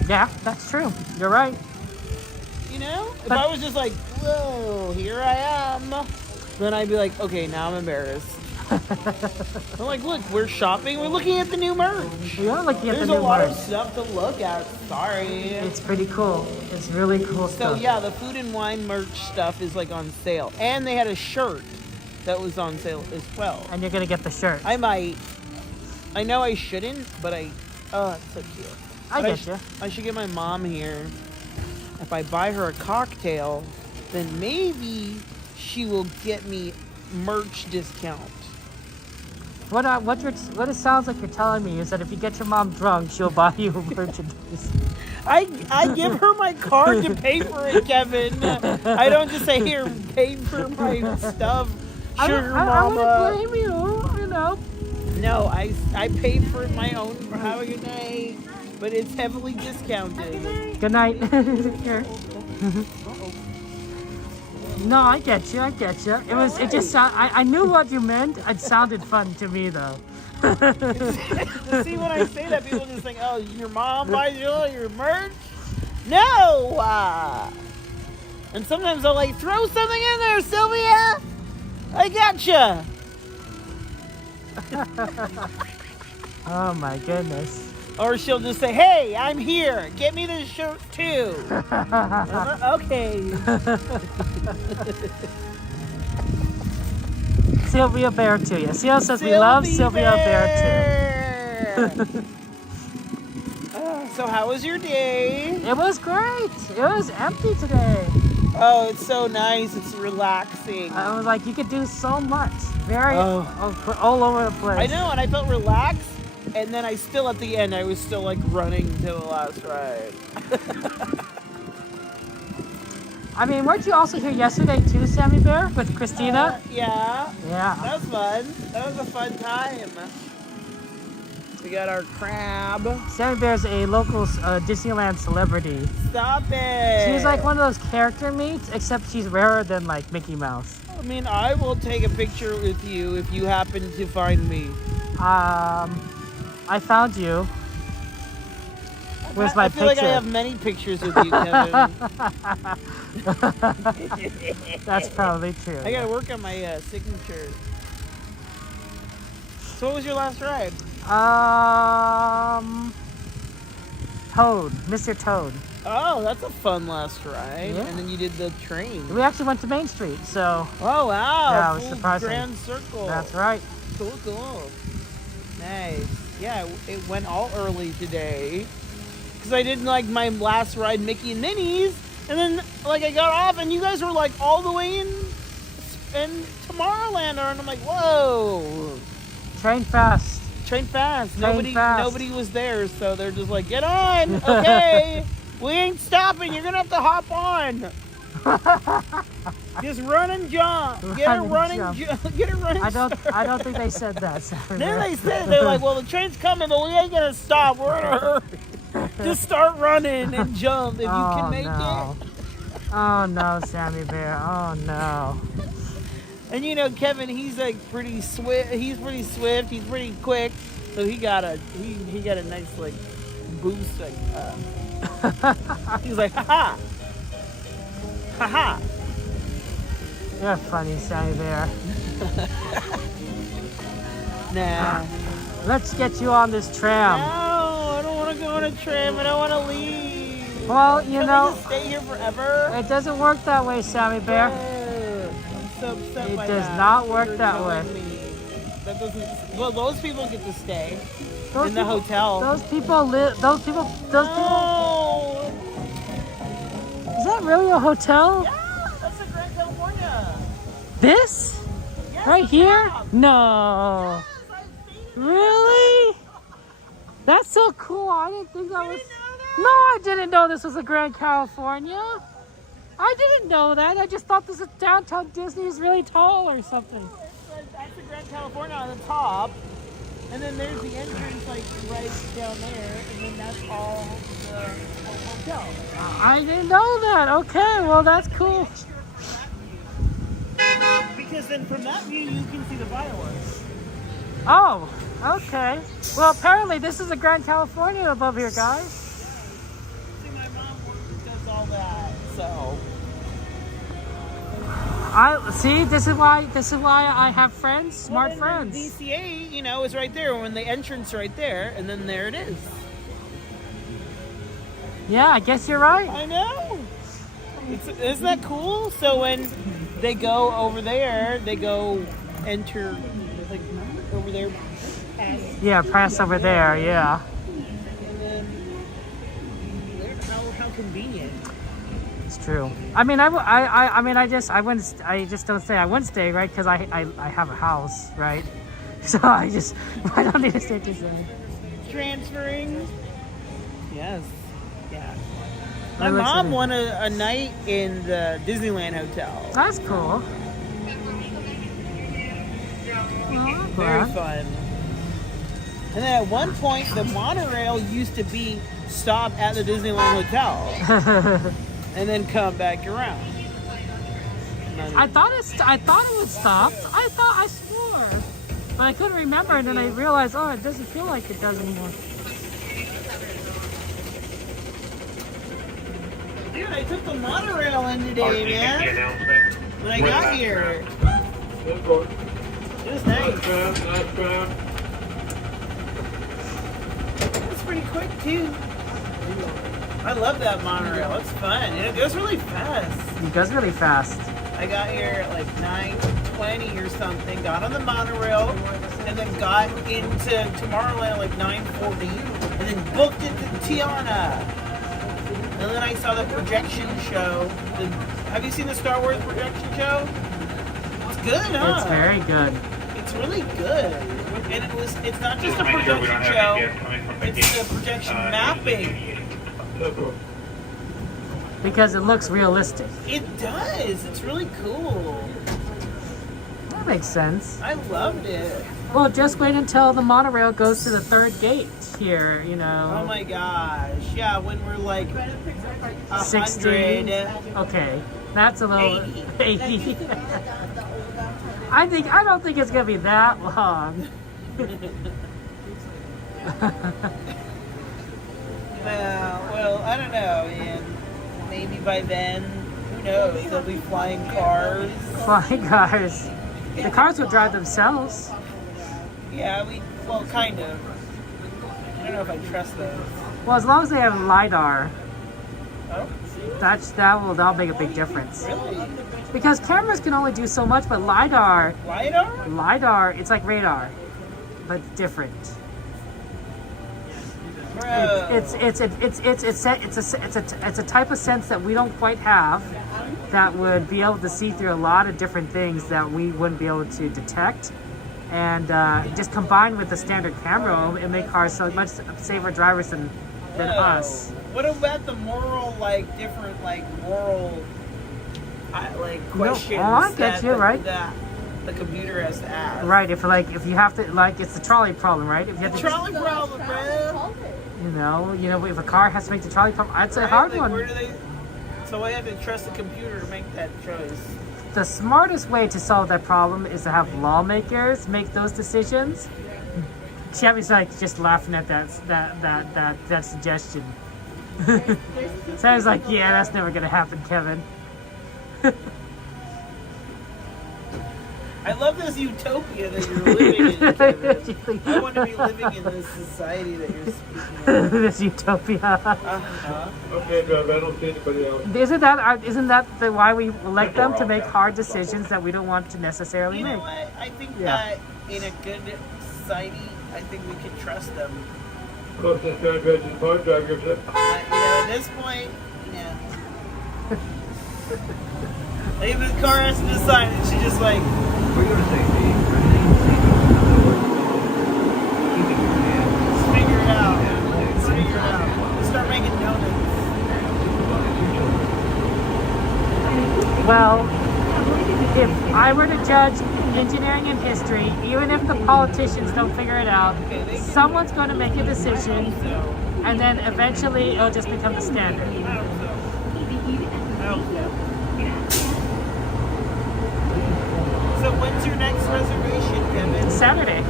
Yeah, that's true. You're right. You know? If I was just like, whoa, here I am, then I'd be like, okay, now I'm embarrassed. I'm like, look, we're shopping, we're looking at the new merch. We are looking at There's the new a lot merch. of stuff to look at. Sorry. It's pretty cool. It's really cool So stuff. yeah, the food and wine merch stuff is like on sale. And they had a shirt that was on sale as well. And you're gonna get the shirt. I might. I know I shouldn't, but oh, that's so cute. I But get you. I should get my mom here. If I buy her a cocktail, then maybe she will get me merch discount. What it sounds like you're telling me is that if you get your mom drunk, she'll buy you merchandise. I give her my card to pay for it, Kevin. I don't just say, here, pay for my stuff, sugar I mama. wouldn't blame you, you know. No, I paid for my own for have a good night, but it's heavily discounted. Good night. Here. No, I get you. It just I knew what you meant. It sounded fun to me though. See, when I say that, people just think, oh, your mom buys you all your merch? No! And sometimes I'll like, throw something in there, Sylvia! I gotcha! Oh my goodness. Or she'll just say, hey, I'm here. Get me this shirt too. Okay. Sylvia Bear to you. Seal says we love Sylvia Bear too. So how was your day? It was great. It was empty today. Oh, it's so nice. It's relaxing. I was like, you could do so much. Very all over the place. I know, and I felt relaxed. And then at the end, I was still like running to the last ride. I mean, weren't you also here yesterday too, Sammy Bear, with Christina? Yeah. Yeah. That was fun. That was a fun time. We got our crab. Sammy Bear's a local Disneyland celebrity. Stop it. She's like one of those character meets, except she's rarer than like Mickey Mouse. I mean, I will take a picture with you if you happen to find me. I found you. Where's my I feel picture? like I have many pictures with you, Kevin. That's probably true. I gotta work on my signature. So what was your last ride? Toad, Mr. Toad. Oh, that's a fun last ride. Yeah. And then you did the train. We actually went to Main Street, so. Oh wow! Yeah, it was full surprising. Grand circle. That's right. Cool. Nice. Yeah, it went all early today. Because I did like my last ride, Mickey and Minnie's, and then like I got off and you guys were like all the way in Tomorrowland, and I'm like, whoa. Train fast. Nobody was there, so they're just like, get on, okay. We ain't stopping. You're gonna have to hop on. Just run and jump. Get a running I don't think they said that. Then they said, they're like, well, the train's coming, but we ain't gonna stop. We're in a hurry. Just start running and jump if you can make it. Oh no, Sammy Bear. Oh no. And you know, Kevin, he's like pretty swift. He's pretty swift. He's pretty quick. So he got a nice like boost. Like he's like, ha ha. You're funny, Sammy Bear. Nah. Let's get you on this tram. No, I don't want to go on a tram. I don't want to leave. Well, you know, we just stay here forever? It doesn't work that way, Sammy Bear. I'm so upset by It does that. not work You're that telling way. me. That doesn't. Well, those people get to stay in the people, hotel. Those people live. Those people. No. Is that really a hotel? Yeah, that's the Grand California. This? Yes, right here? yeah. No. Yes, Really? That's so cool. I didn't think that was. No, I didn't know this was a Grand California. I didn't know that. I just thought this was downtown Disney is really tall or something. That's the Grand California on the top. And then there's the entrance like right down there. And then that's all the hotel. I didn't know that. Okay, well that's cool. Because then from that view you can see the fireworks. Oh, okay. Well, apparently this is a Grand California above here, guys. See, my mom does all that, so. I see. This is why I have friends, smart friends. DCA, you know, is right there. When the entrance right there, and then there it is. Yeah, I guess you're right. I know. Isn't that cool? So when they go over there, they go enter like over there. Yeah, press over there. Yeah. And then how convenient. It's true. I mean, I just don't say I wouldn't stay, right? Because I have a house, right? So I don't need to stay too soon. Transferring. Yes. Yeah. My mom won a night in the Disneyland hotel. That's cool. Very fun. And then at one point, the monorail used to be stop at the Disneyland Hotel, and then come back around. I thought it would stop. I swore, but I couldn't remember, and then I realized, oh, it doesn't feel like it does anymore. Dude, I took the monorail in today, man. When I got here, it was nice. It's pretty quick too. I love that monorail. It's fun, and it goes really fast. It goes really fast. I got here at like 9:20 or something, got on the monorail, and then got into Tomorrowland at like 9:40, and then booked it to Tiana. And then I saw the projection show. Have you seen the Star Wars projection show? It's good, huh? It's very good. It's really good. And it's not just a projection show, it's the projection mapping. Because it looks realistic. It does. It's really cool. That makes sense. I loved it. Well, just wait until the monorail goes to the third gate here, you know. Oh my gosh. Yeah, when we're like 60. 100. Okay. That's a little 80. I don't think it's gonna be that long. Well, I don't know, man. Maybe by then, who knows? They'll be flying cars. Flying cars. The cars will drive themselves. Yeah, well, kind of. I don't know if I trust those. Well, as long as they have LiDAR, Oh? that'll make a big difference. Really? Because cameras can only do so much, but LiDAR, it's like radar, but different. Bro. It's a type of sense that we don't quite have, that would be able to see through a lot of different things that we wouldn't be able to detect, and just combined with the standard camera, it make cars so much safer drivers than us. What about the moral, different, moral, questions I get you, right? that the computer has to ask? Right, if you have to, it's the trolley problem, right? If you have to, Trolley problem, bro. You know, if a car has to make the trolley problem, it's a hard one. So I have to trust the computer to make that choice. The smartest way to solve that problem is to have lawmakers make those decisions. Chevy's just laughing at that suggestion. So I was like, yeah, that's never gonna happen, Kevin. I love this utopia that you're living in, Kevin. I want to be living in this society that you're speaking of. This utopia. Okay, Doug, I don't see anybody else. Isn't that why we elect them, to make hard decisions that we don't want to necessarily make? You know what? I think that in a good society, I think we can trust them. Closest to the car drivers. At this point, Even the car has to decide, and she just we're gonna say figure it out. Let's start making donuts. Well, if I were to judge engineering and history, even if the politicians don't figure it out, someone's going to make a decision, and then eventually it'll just become the standard. So when's your next reservation, Kevin? Saturday.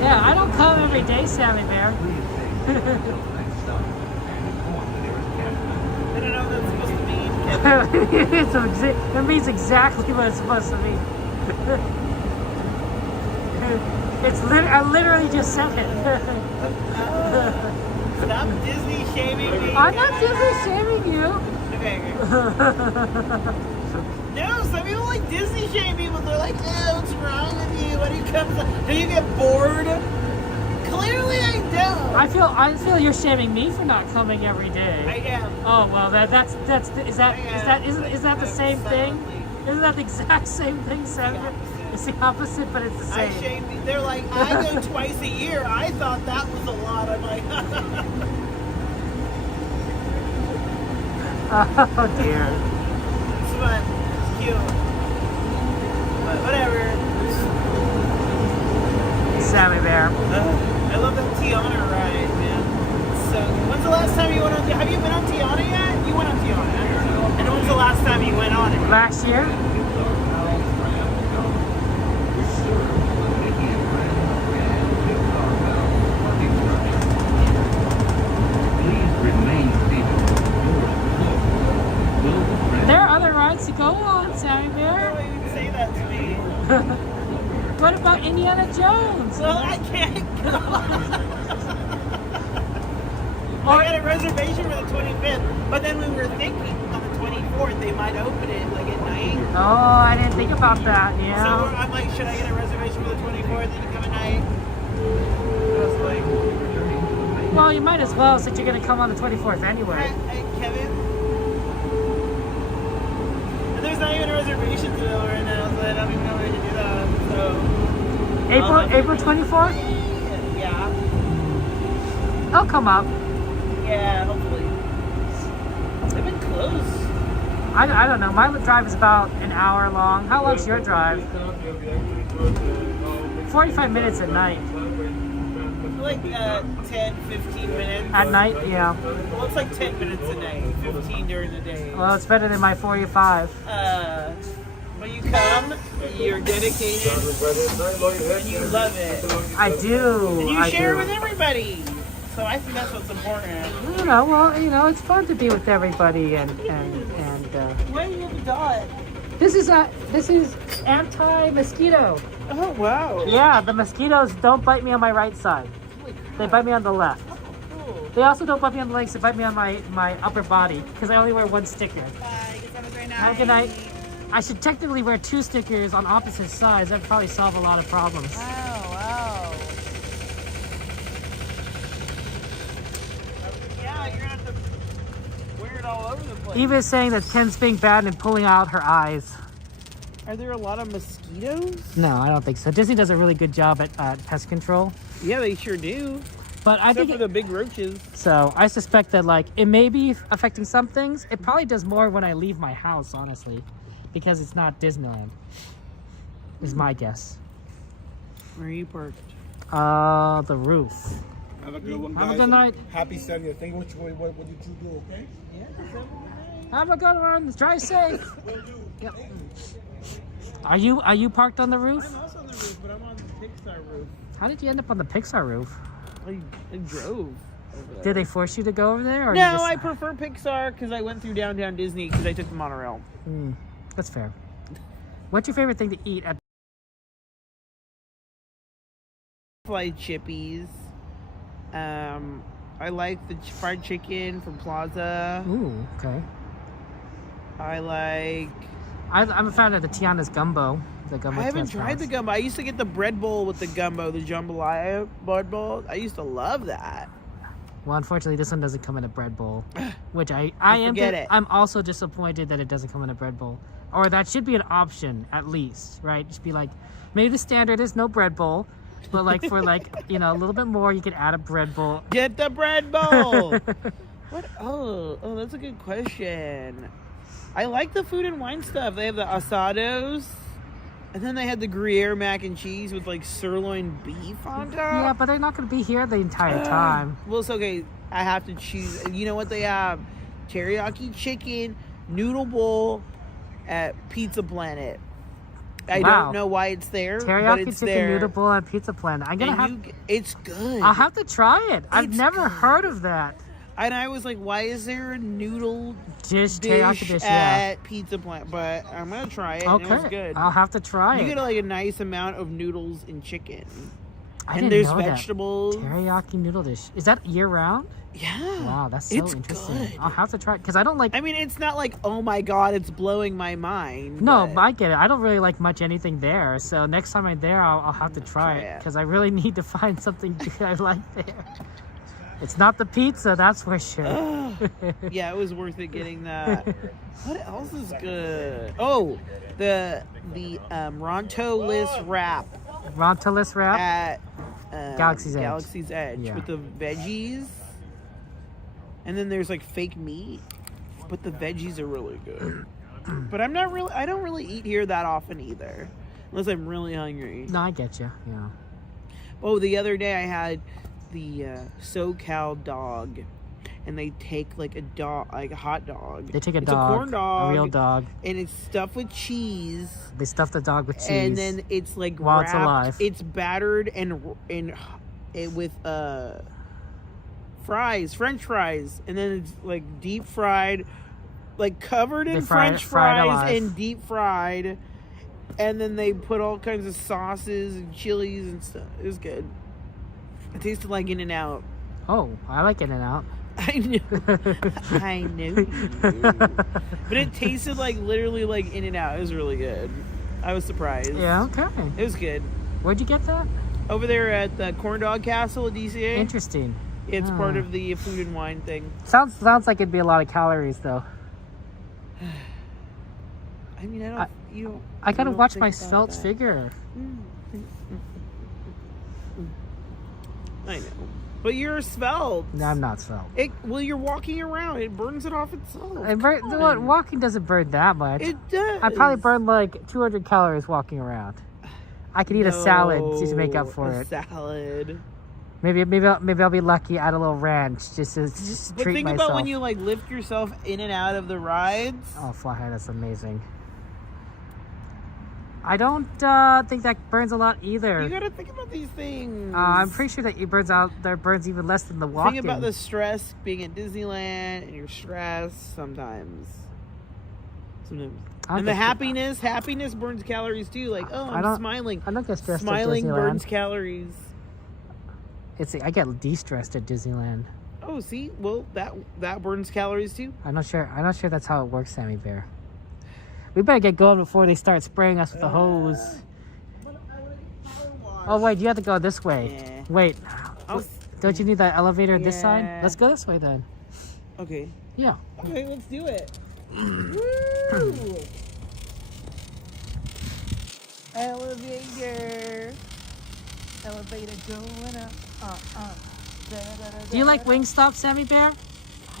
Yeah, I don't come every day, Sammy Bear. I don't know what that's supposed to mean, Kevin. It means exactly what it's supposed to mean. I literally just said it. Stop Disney shaming me. I'm not Disney shaming you. Okay. No, some people like Disney shame people. They're like, oh, what's wrong with you? Why do you come? Do you get bored? Clearly, I don't. I feel you're shaming me for not coming every day. I am. Oh well, is that the same thing? Isn't that the exact same thing, Senator? It's the opposite, but it's the same. I shame me. They're like, I go twice a year. I thought that was a lot. I'm like, Oh dear. It's fun. It's cute. But whatever. Sammy Bear. I love that Tiana ride, man. So, when's the last time you went on? Have you been on Tiana yet? You went on Tiana. And when's the last time you went on it? Last year. There are other rides to go on, Sammy Bear. Why you say that to me? What about Indiana Jones? Well, I can't go. I got a reservation for the 25th, but then we were thinking on the 24th they might open it like at night. Oh, I didn't think about that. Yeah. So I'm like, should I get a reservation for the 24th and come at night? I was like, well, you might as well since you're gonna come on the 24th anyway. Hey, Kevin. And there's not even a reservation to right now, so I don't even know where to do that. So April 24th? Yeah. I'll come up. Yeah, hopefully. They've been close. I don't know. My drive is about an hour long. How long's your drive? 45 minutes at night. Like 10, 15 minutes. At night? Yeah. Well, it's like 10 minutes a night, 15 during the day. Well, it's better than my 45. But you come, you're dedicated, and you love it. I do. And you I share do. with everybody. So I think that's what's important. You know, well, you know, it's fun to be with everybody and Why do you have a dot? this is anti-mosquito. Oh wow. Yeah, the mosquitoes don't bite me on my right side. They bite me on the left. They also don't bite me on the legs, they bite me on my upper body because I only wear one sticker. Have a great night. Have a good night. I should technically wear 2 stickers on opposite sides. That'd probably solve a lot of problems. Wow. Yeah, you're gonna have to wear it all over the place. Eva is saying that Ken's being bad and pulling out her eyes. Are there a lot of mosquitoes? No, I don't think so. Disney does a really good job at pest control. Yeah, they sure do. But I Except think for the big roaches. So I suspect that like it may be affecting some things. It probably does more when I leave my house, honestly, because it's not Disneyland. Is my guess. Where are you parked? The roof. Have a good one, guys. Have a good night. Happy 70th. Think what did you do, okay? Yeah. Have a good one. Drive safe. Yep. Are you parked on the roof? I'm also on the roof, but I'm on the Pixar roof. How did you end up on the Pixar roof? I drove. Did they force you to go over there? Or No, you just... I prefer Pixar because I went through downtown Disney because I took the monorail. That's fair. What's your favorite thing to eat at? Fried chippies. I like the fried chicken from Plaza. Ooh, okay. I'm a fan of the Tiana's gumbo. The gumbo. I haven't tried the gumbo. I used to get the bread bowl with the gumbo, the jambalaya bread bowl. I used to love that. Well, unfortunately, this one doesn't come in a bread bowl, which I'm also disappointed that it doesn't come in a bread bowl. Or that should be an option at least, right? Just be like, maybe the standard is no bread bowl, but like for like a little bit more, you could add a bread bowl. Get the bread bowl. What? Oh, that's a good question. I like the food and wine stuff. They have the asados. And then they had the Gruyere mac and cheese with like sirloin beef on top. Yeah, but they're not going to be here the entire time. Well, it's okay. I have to choose. You know what they have? Teriyaki chicken noodle bowl at Pizza Planet. I don't know why it's there, Teriyaki but it's chicken there. noodle bowl at Pizza Planet. It's good. I'll have to try it. I've never heard of that. And I was like, why is there a noodle teriyaki dish at Pizza Planet? But I'm going to try it. Okay. And it was good. I'll have to try it. You get like a nice amount of noodles and chicken. I and didn't there's know vegetables. That. Teriyaki noodle dish. Is that year round? Yeah. Wow, that's so interesting. Good. I'll have to try it because I don't like. I mean, it's not like, oh my god, it's blowing my mind. No, but I get it. I don't really like much anything there. So next time I'm there, I'll have to try it because I really need to find something I like there. It's not the pizza, that's for sure. Yeah, it was worth it getting that. What else is good? Oh, the Ronto-less wrap. Ronto-less wrap? At Galaxy's Edge. Yeah. With the veggies. And then there's like fake meat. but the veggies are really good. But I don't really eat here that often either, unless I'm really hungry. No, I get you. Yeah. Oh, the other day I had the SoCal dog, and they take like a hot dog. They take a it's dog, a corn dog, a real dog, and it's stuffed with cheese. They stuff the dog with cheese, and then it's like while wrapped, it's alive. It's battered and with fries, French fries, and then it's like deep fried, like covered in French fries and deep fried, and then they put all kinds of sauces and chilies and stuff. It was good. It tasted like In-N-Out. Oh, I like In-N-Out. I know. I know you do. But it tasted like literally like In-N-Out. It was really good. I was surprised. Yeah, okay. It was good. Where'd you get that? Over there at the Corn Dog Castle at DCA. Interesting. It's part of the food and wine thing. Sounds like it'd be a lot of calories though. I mean, I gotta watch my svelte figure. I know. But you're svelte. No, I'm not svelte. Well, you're walking around. It burns it off itself. Walking doesn't burn that much. It does. I probably burn like 200 calories walking around. I could eat a salad to make up for it. Salad. Maybe I'll be lucky. Add a little ranch just to But treat think myself. about when you like lift yourself in and out of the rides. Oh, fly high, that's amazing. I don't think that burns a lot either. You gotta think about these things. I'm pretty sure that it burns even less than the walking. Think about the stress being at Disneyland, and you're stressed sometimes. And the happiness burns calories too. Like, oh, I'm smiling. I don't get stressed Smiling at Disneyland. burns calories. I get de-stressed at Disneyland. Oh, see, well that burns calories too. I'm not sure that's how it works, Sammy Bear. We better get going before they start spraying us with the hose. Oh wait, you have to go this way. Yeah. Wait, don't you need the elevator this side? Let's go this way then. Okay. Yeah. Okay, let's do it. Woo! Elevator going up. Do you like Wingstop, Sammy Bear? I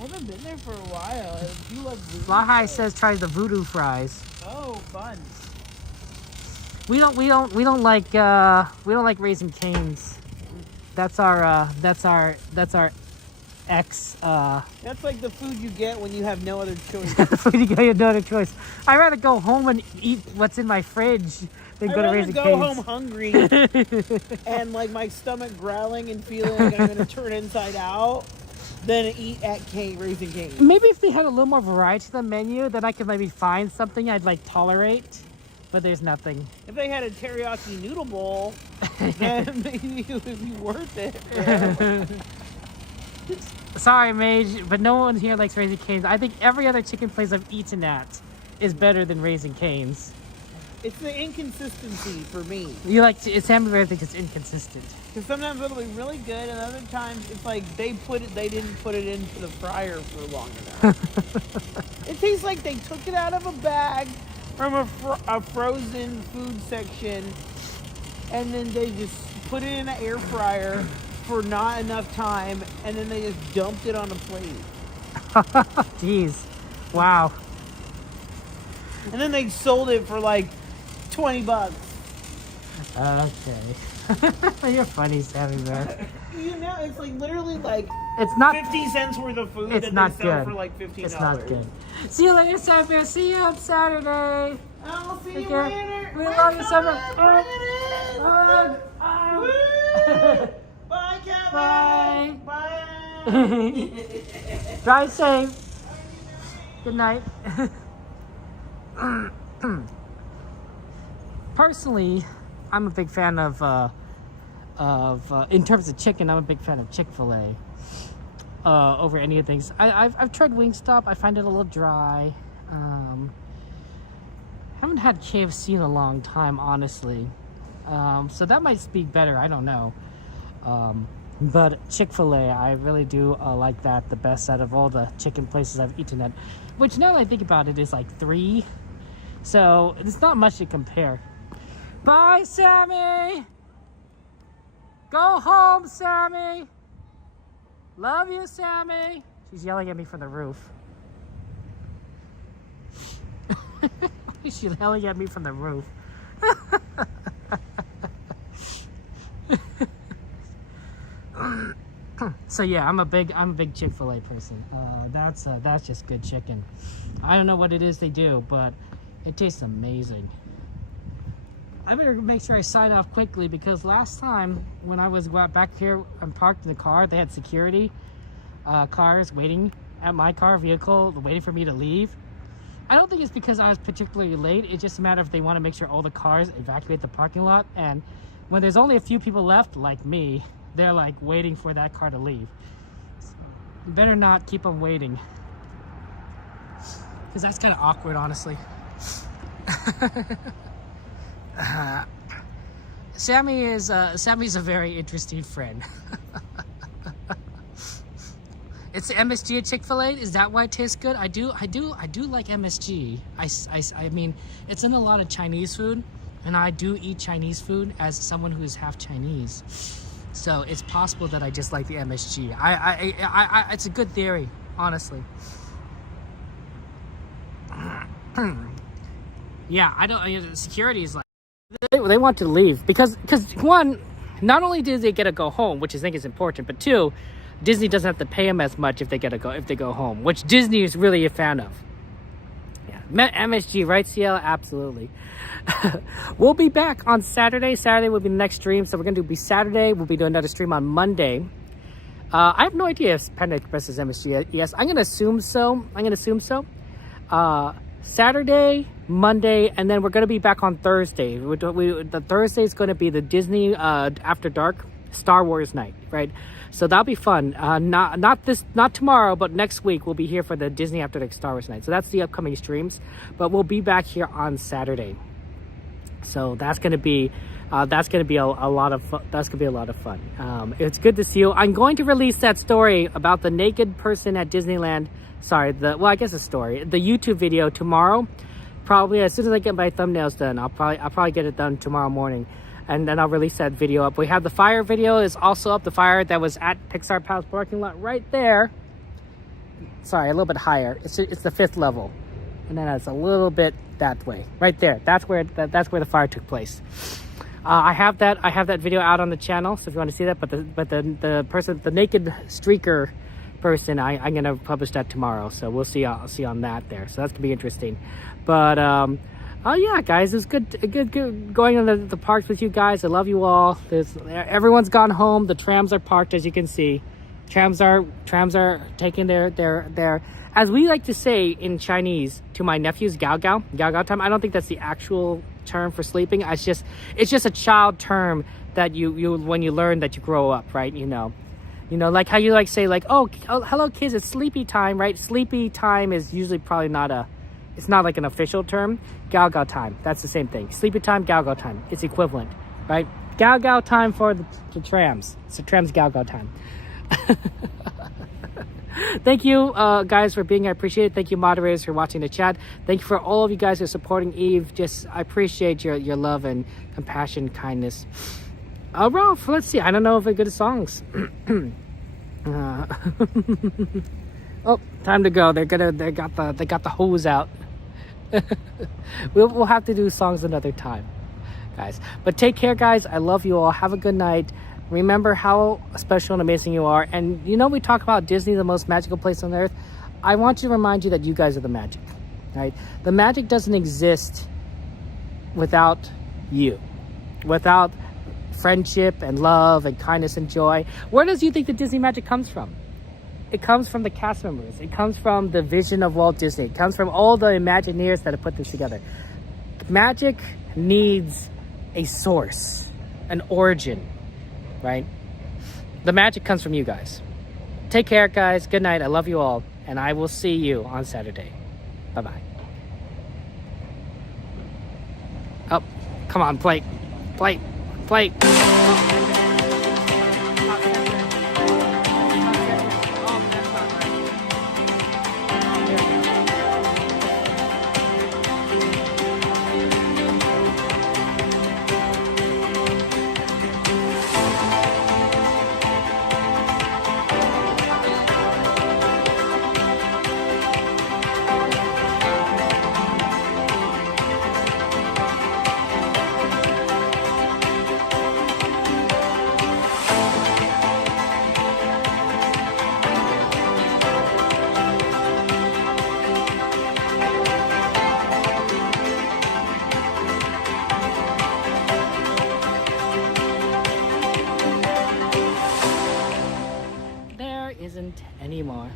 haven't been there for a while. Do you like Voodoo? Fly High says try the voodoo fries. Oh, fun. We don't like Raising Cane's. That's our ex. That's like the food you get when you have no other choice. The food you get no other choice. I'd rather go home and eat what's in my fridge than go to Raising Cane's. I'd rather go home hungry and like my stomach growling and feeling like I'm gonna turn inside out than eat at Raising Cane's. Maybe if they had a little more variety to the menu, then I could maybe find something I'd like tolerate. But there's nothing. If they had a teriyaki noodle bowl, then maybe it would be worth it. Sorry, Mage, but no one here likes Raising Cane's. I think every other chicken place I've eaten at is better than Raising Cane's. It's the inconsistency for me. You like Sammy Bear thinks it's inconsistent. Because sometimes it'll be really good, and other times it's like they didn't put it into the fryer for long enough. It tastes like they took it out of a bag from a frozen food section, and then they just put it in an air fryer for not enough time, and then they just dumped it on a plate. Jeez. Wow. And then they sold it for like $20. Okay. You're funny, Sammy Bear. You know, it's like literally like it's not 50 cents worth of food it's that not they sell good. for like $15. It's not good. See you later, Sammy Bear. See you on Saturday. I'll see Take you care. later. We love you, Summer. Bye, Kevin. Bye. Bye. Drive safe. Good night. Personally, I'm a big fan of in terms of chicken, I'm a big fan of Chick-fil-A over any of the things. I've tried Wingstop. I find it a little dry. Haven't had KFC in a long time, honestly. So that might be better. I don't know. But Chick-fil-A, I really do like that the best out of all the chicken places I've eaten at. Which now that I think about it is like 3. So it's not much to compare. Bye, Sammy! Go home, Sammy! Love you, Sammy! She's yelling at me from the roof. She's yelling at me from the roof. So yeah, I'm a big Chick-fil-A person. That's just good chicken. I don't know what it is they do, but it tastes amazing. I better make sure I sign off quickly because last time when I was back here and parked in the car, they had security cars waiting at my vehicle, waiting for me to leave. I don't think it's because I was particularly late. It's just a matter of they want to make sure all the cars evacuate the parking lot. And when there's only a few people left, like me, they're like waiting for that car to leave. So you better not keep them waiting. Because that's kind of awkward, honestly. Sammy's a very interesting friend. It's the MSG at Chick-fil-A. Is that why it tastes good? I do like MSG. I mean, it's in a lot of Chinese food, and I do eat Chinese food as someone who is half Chinese. So it's possible that I just like the MSG. It's a good theory, honestly. Yeah, I don't. Security is like they want to leave because one, not only do they get to go home, which I think is important, but two, Disney doesn't have to pay them as much if they go home, which Disney is really a fan of. Yeah, MSG, right, CL? Absolutely. We'll be back on Saturday. Saturday will be the next stream, so we're gonna be Saturday. We'll be doing another stream on Monday. I have no idea if Panda Express is MSG. Yes, I'm gonna assume so. Saturday, Monday, and then we're gonna be back on Thursday. The Thursday is gonna be the Disney After Dark Star Wars night, right? So that'll be fun. Not tomorrow, but next week we'll be here for the Disney After Dark Star Wars night. So that's the upcoming streams, but we'll be back here on Saturday. So that's gonna be a lot of fun. That's gonna be a lot of fun. It's good to see you. I'm going to release that story about the naked person at Disneyland. Sorry, the YouTube video tomorrow. Probably as soon as I get my thumbnails done, I'll probably get it done tomorrow morning. And then I'll release that video up. We have the fire video is also up. The fire that was at Pixar Palace parking lot right there. Sorry, a little bit higher. It's the 5th level, and then it's a little bit that way, right there. That's where the fire took place. I have that video out on the channel, so if you want to see that. But the person, the naked streaker person, I'm gonna publish that tomorrow. So we'll see. I'll see on that there. So that's gonna be interesting. But oh yeah, guys, it was good going on the parks with you guys. I love you all. Everyone's gone home. The trams are parked, as you can see. Trams are taking their as we like to say in Chinese to my nephews, gao gao time. I don't think that's the actual term for sleeping. It's just a child term that you when you learn that you grow up, right? You know, like how you like say like, oh hello kids, it's sleepy time, right? Sleepy time is usually probably not it's not like an official term. Gao gao time, that's the same thing. Sleepy time, gao gao time, it's equivalent, right? Gao gao time for the trams. So trams gao gao time. Thank you guys for being here. I appreciate it. Thank you moderators for watching the chat. Thank you for all of you guys who are supporting Eve. I appreciate your love and compassion, kindness. Ralph, let's see. I don't know if they're good songs. Oh, time to go. They got the hose out. We'll have to do songs another time, guys. But take care, guys. I love you all. Have a good night. Remember how special and amazing you are. And we talk about Disney, the most magical place on earth. I want to remind you that you guys are the magic, right? The magic doesn't exist without you, without friendship and love and kindness and joy. Where does you think the Disney magic comes from? It comes from the cast members. It comes from the vision of Walt Disney. It comes from all the Imagineers that have put this together. Magic needs a source, an origin, right? The magic comes from you guys. Take care, guys. Good night. I love you all. And I will see you on Saturday. Bye-bye. Oh, come on, plate. isn't anymore.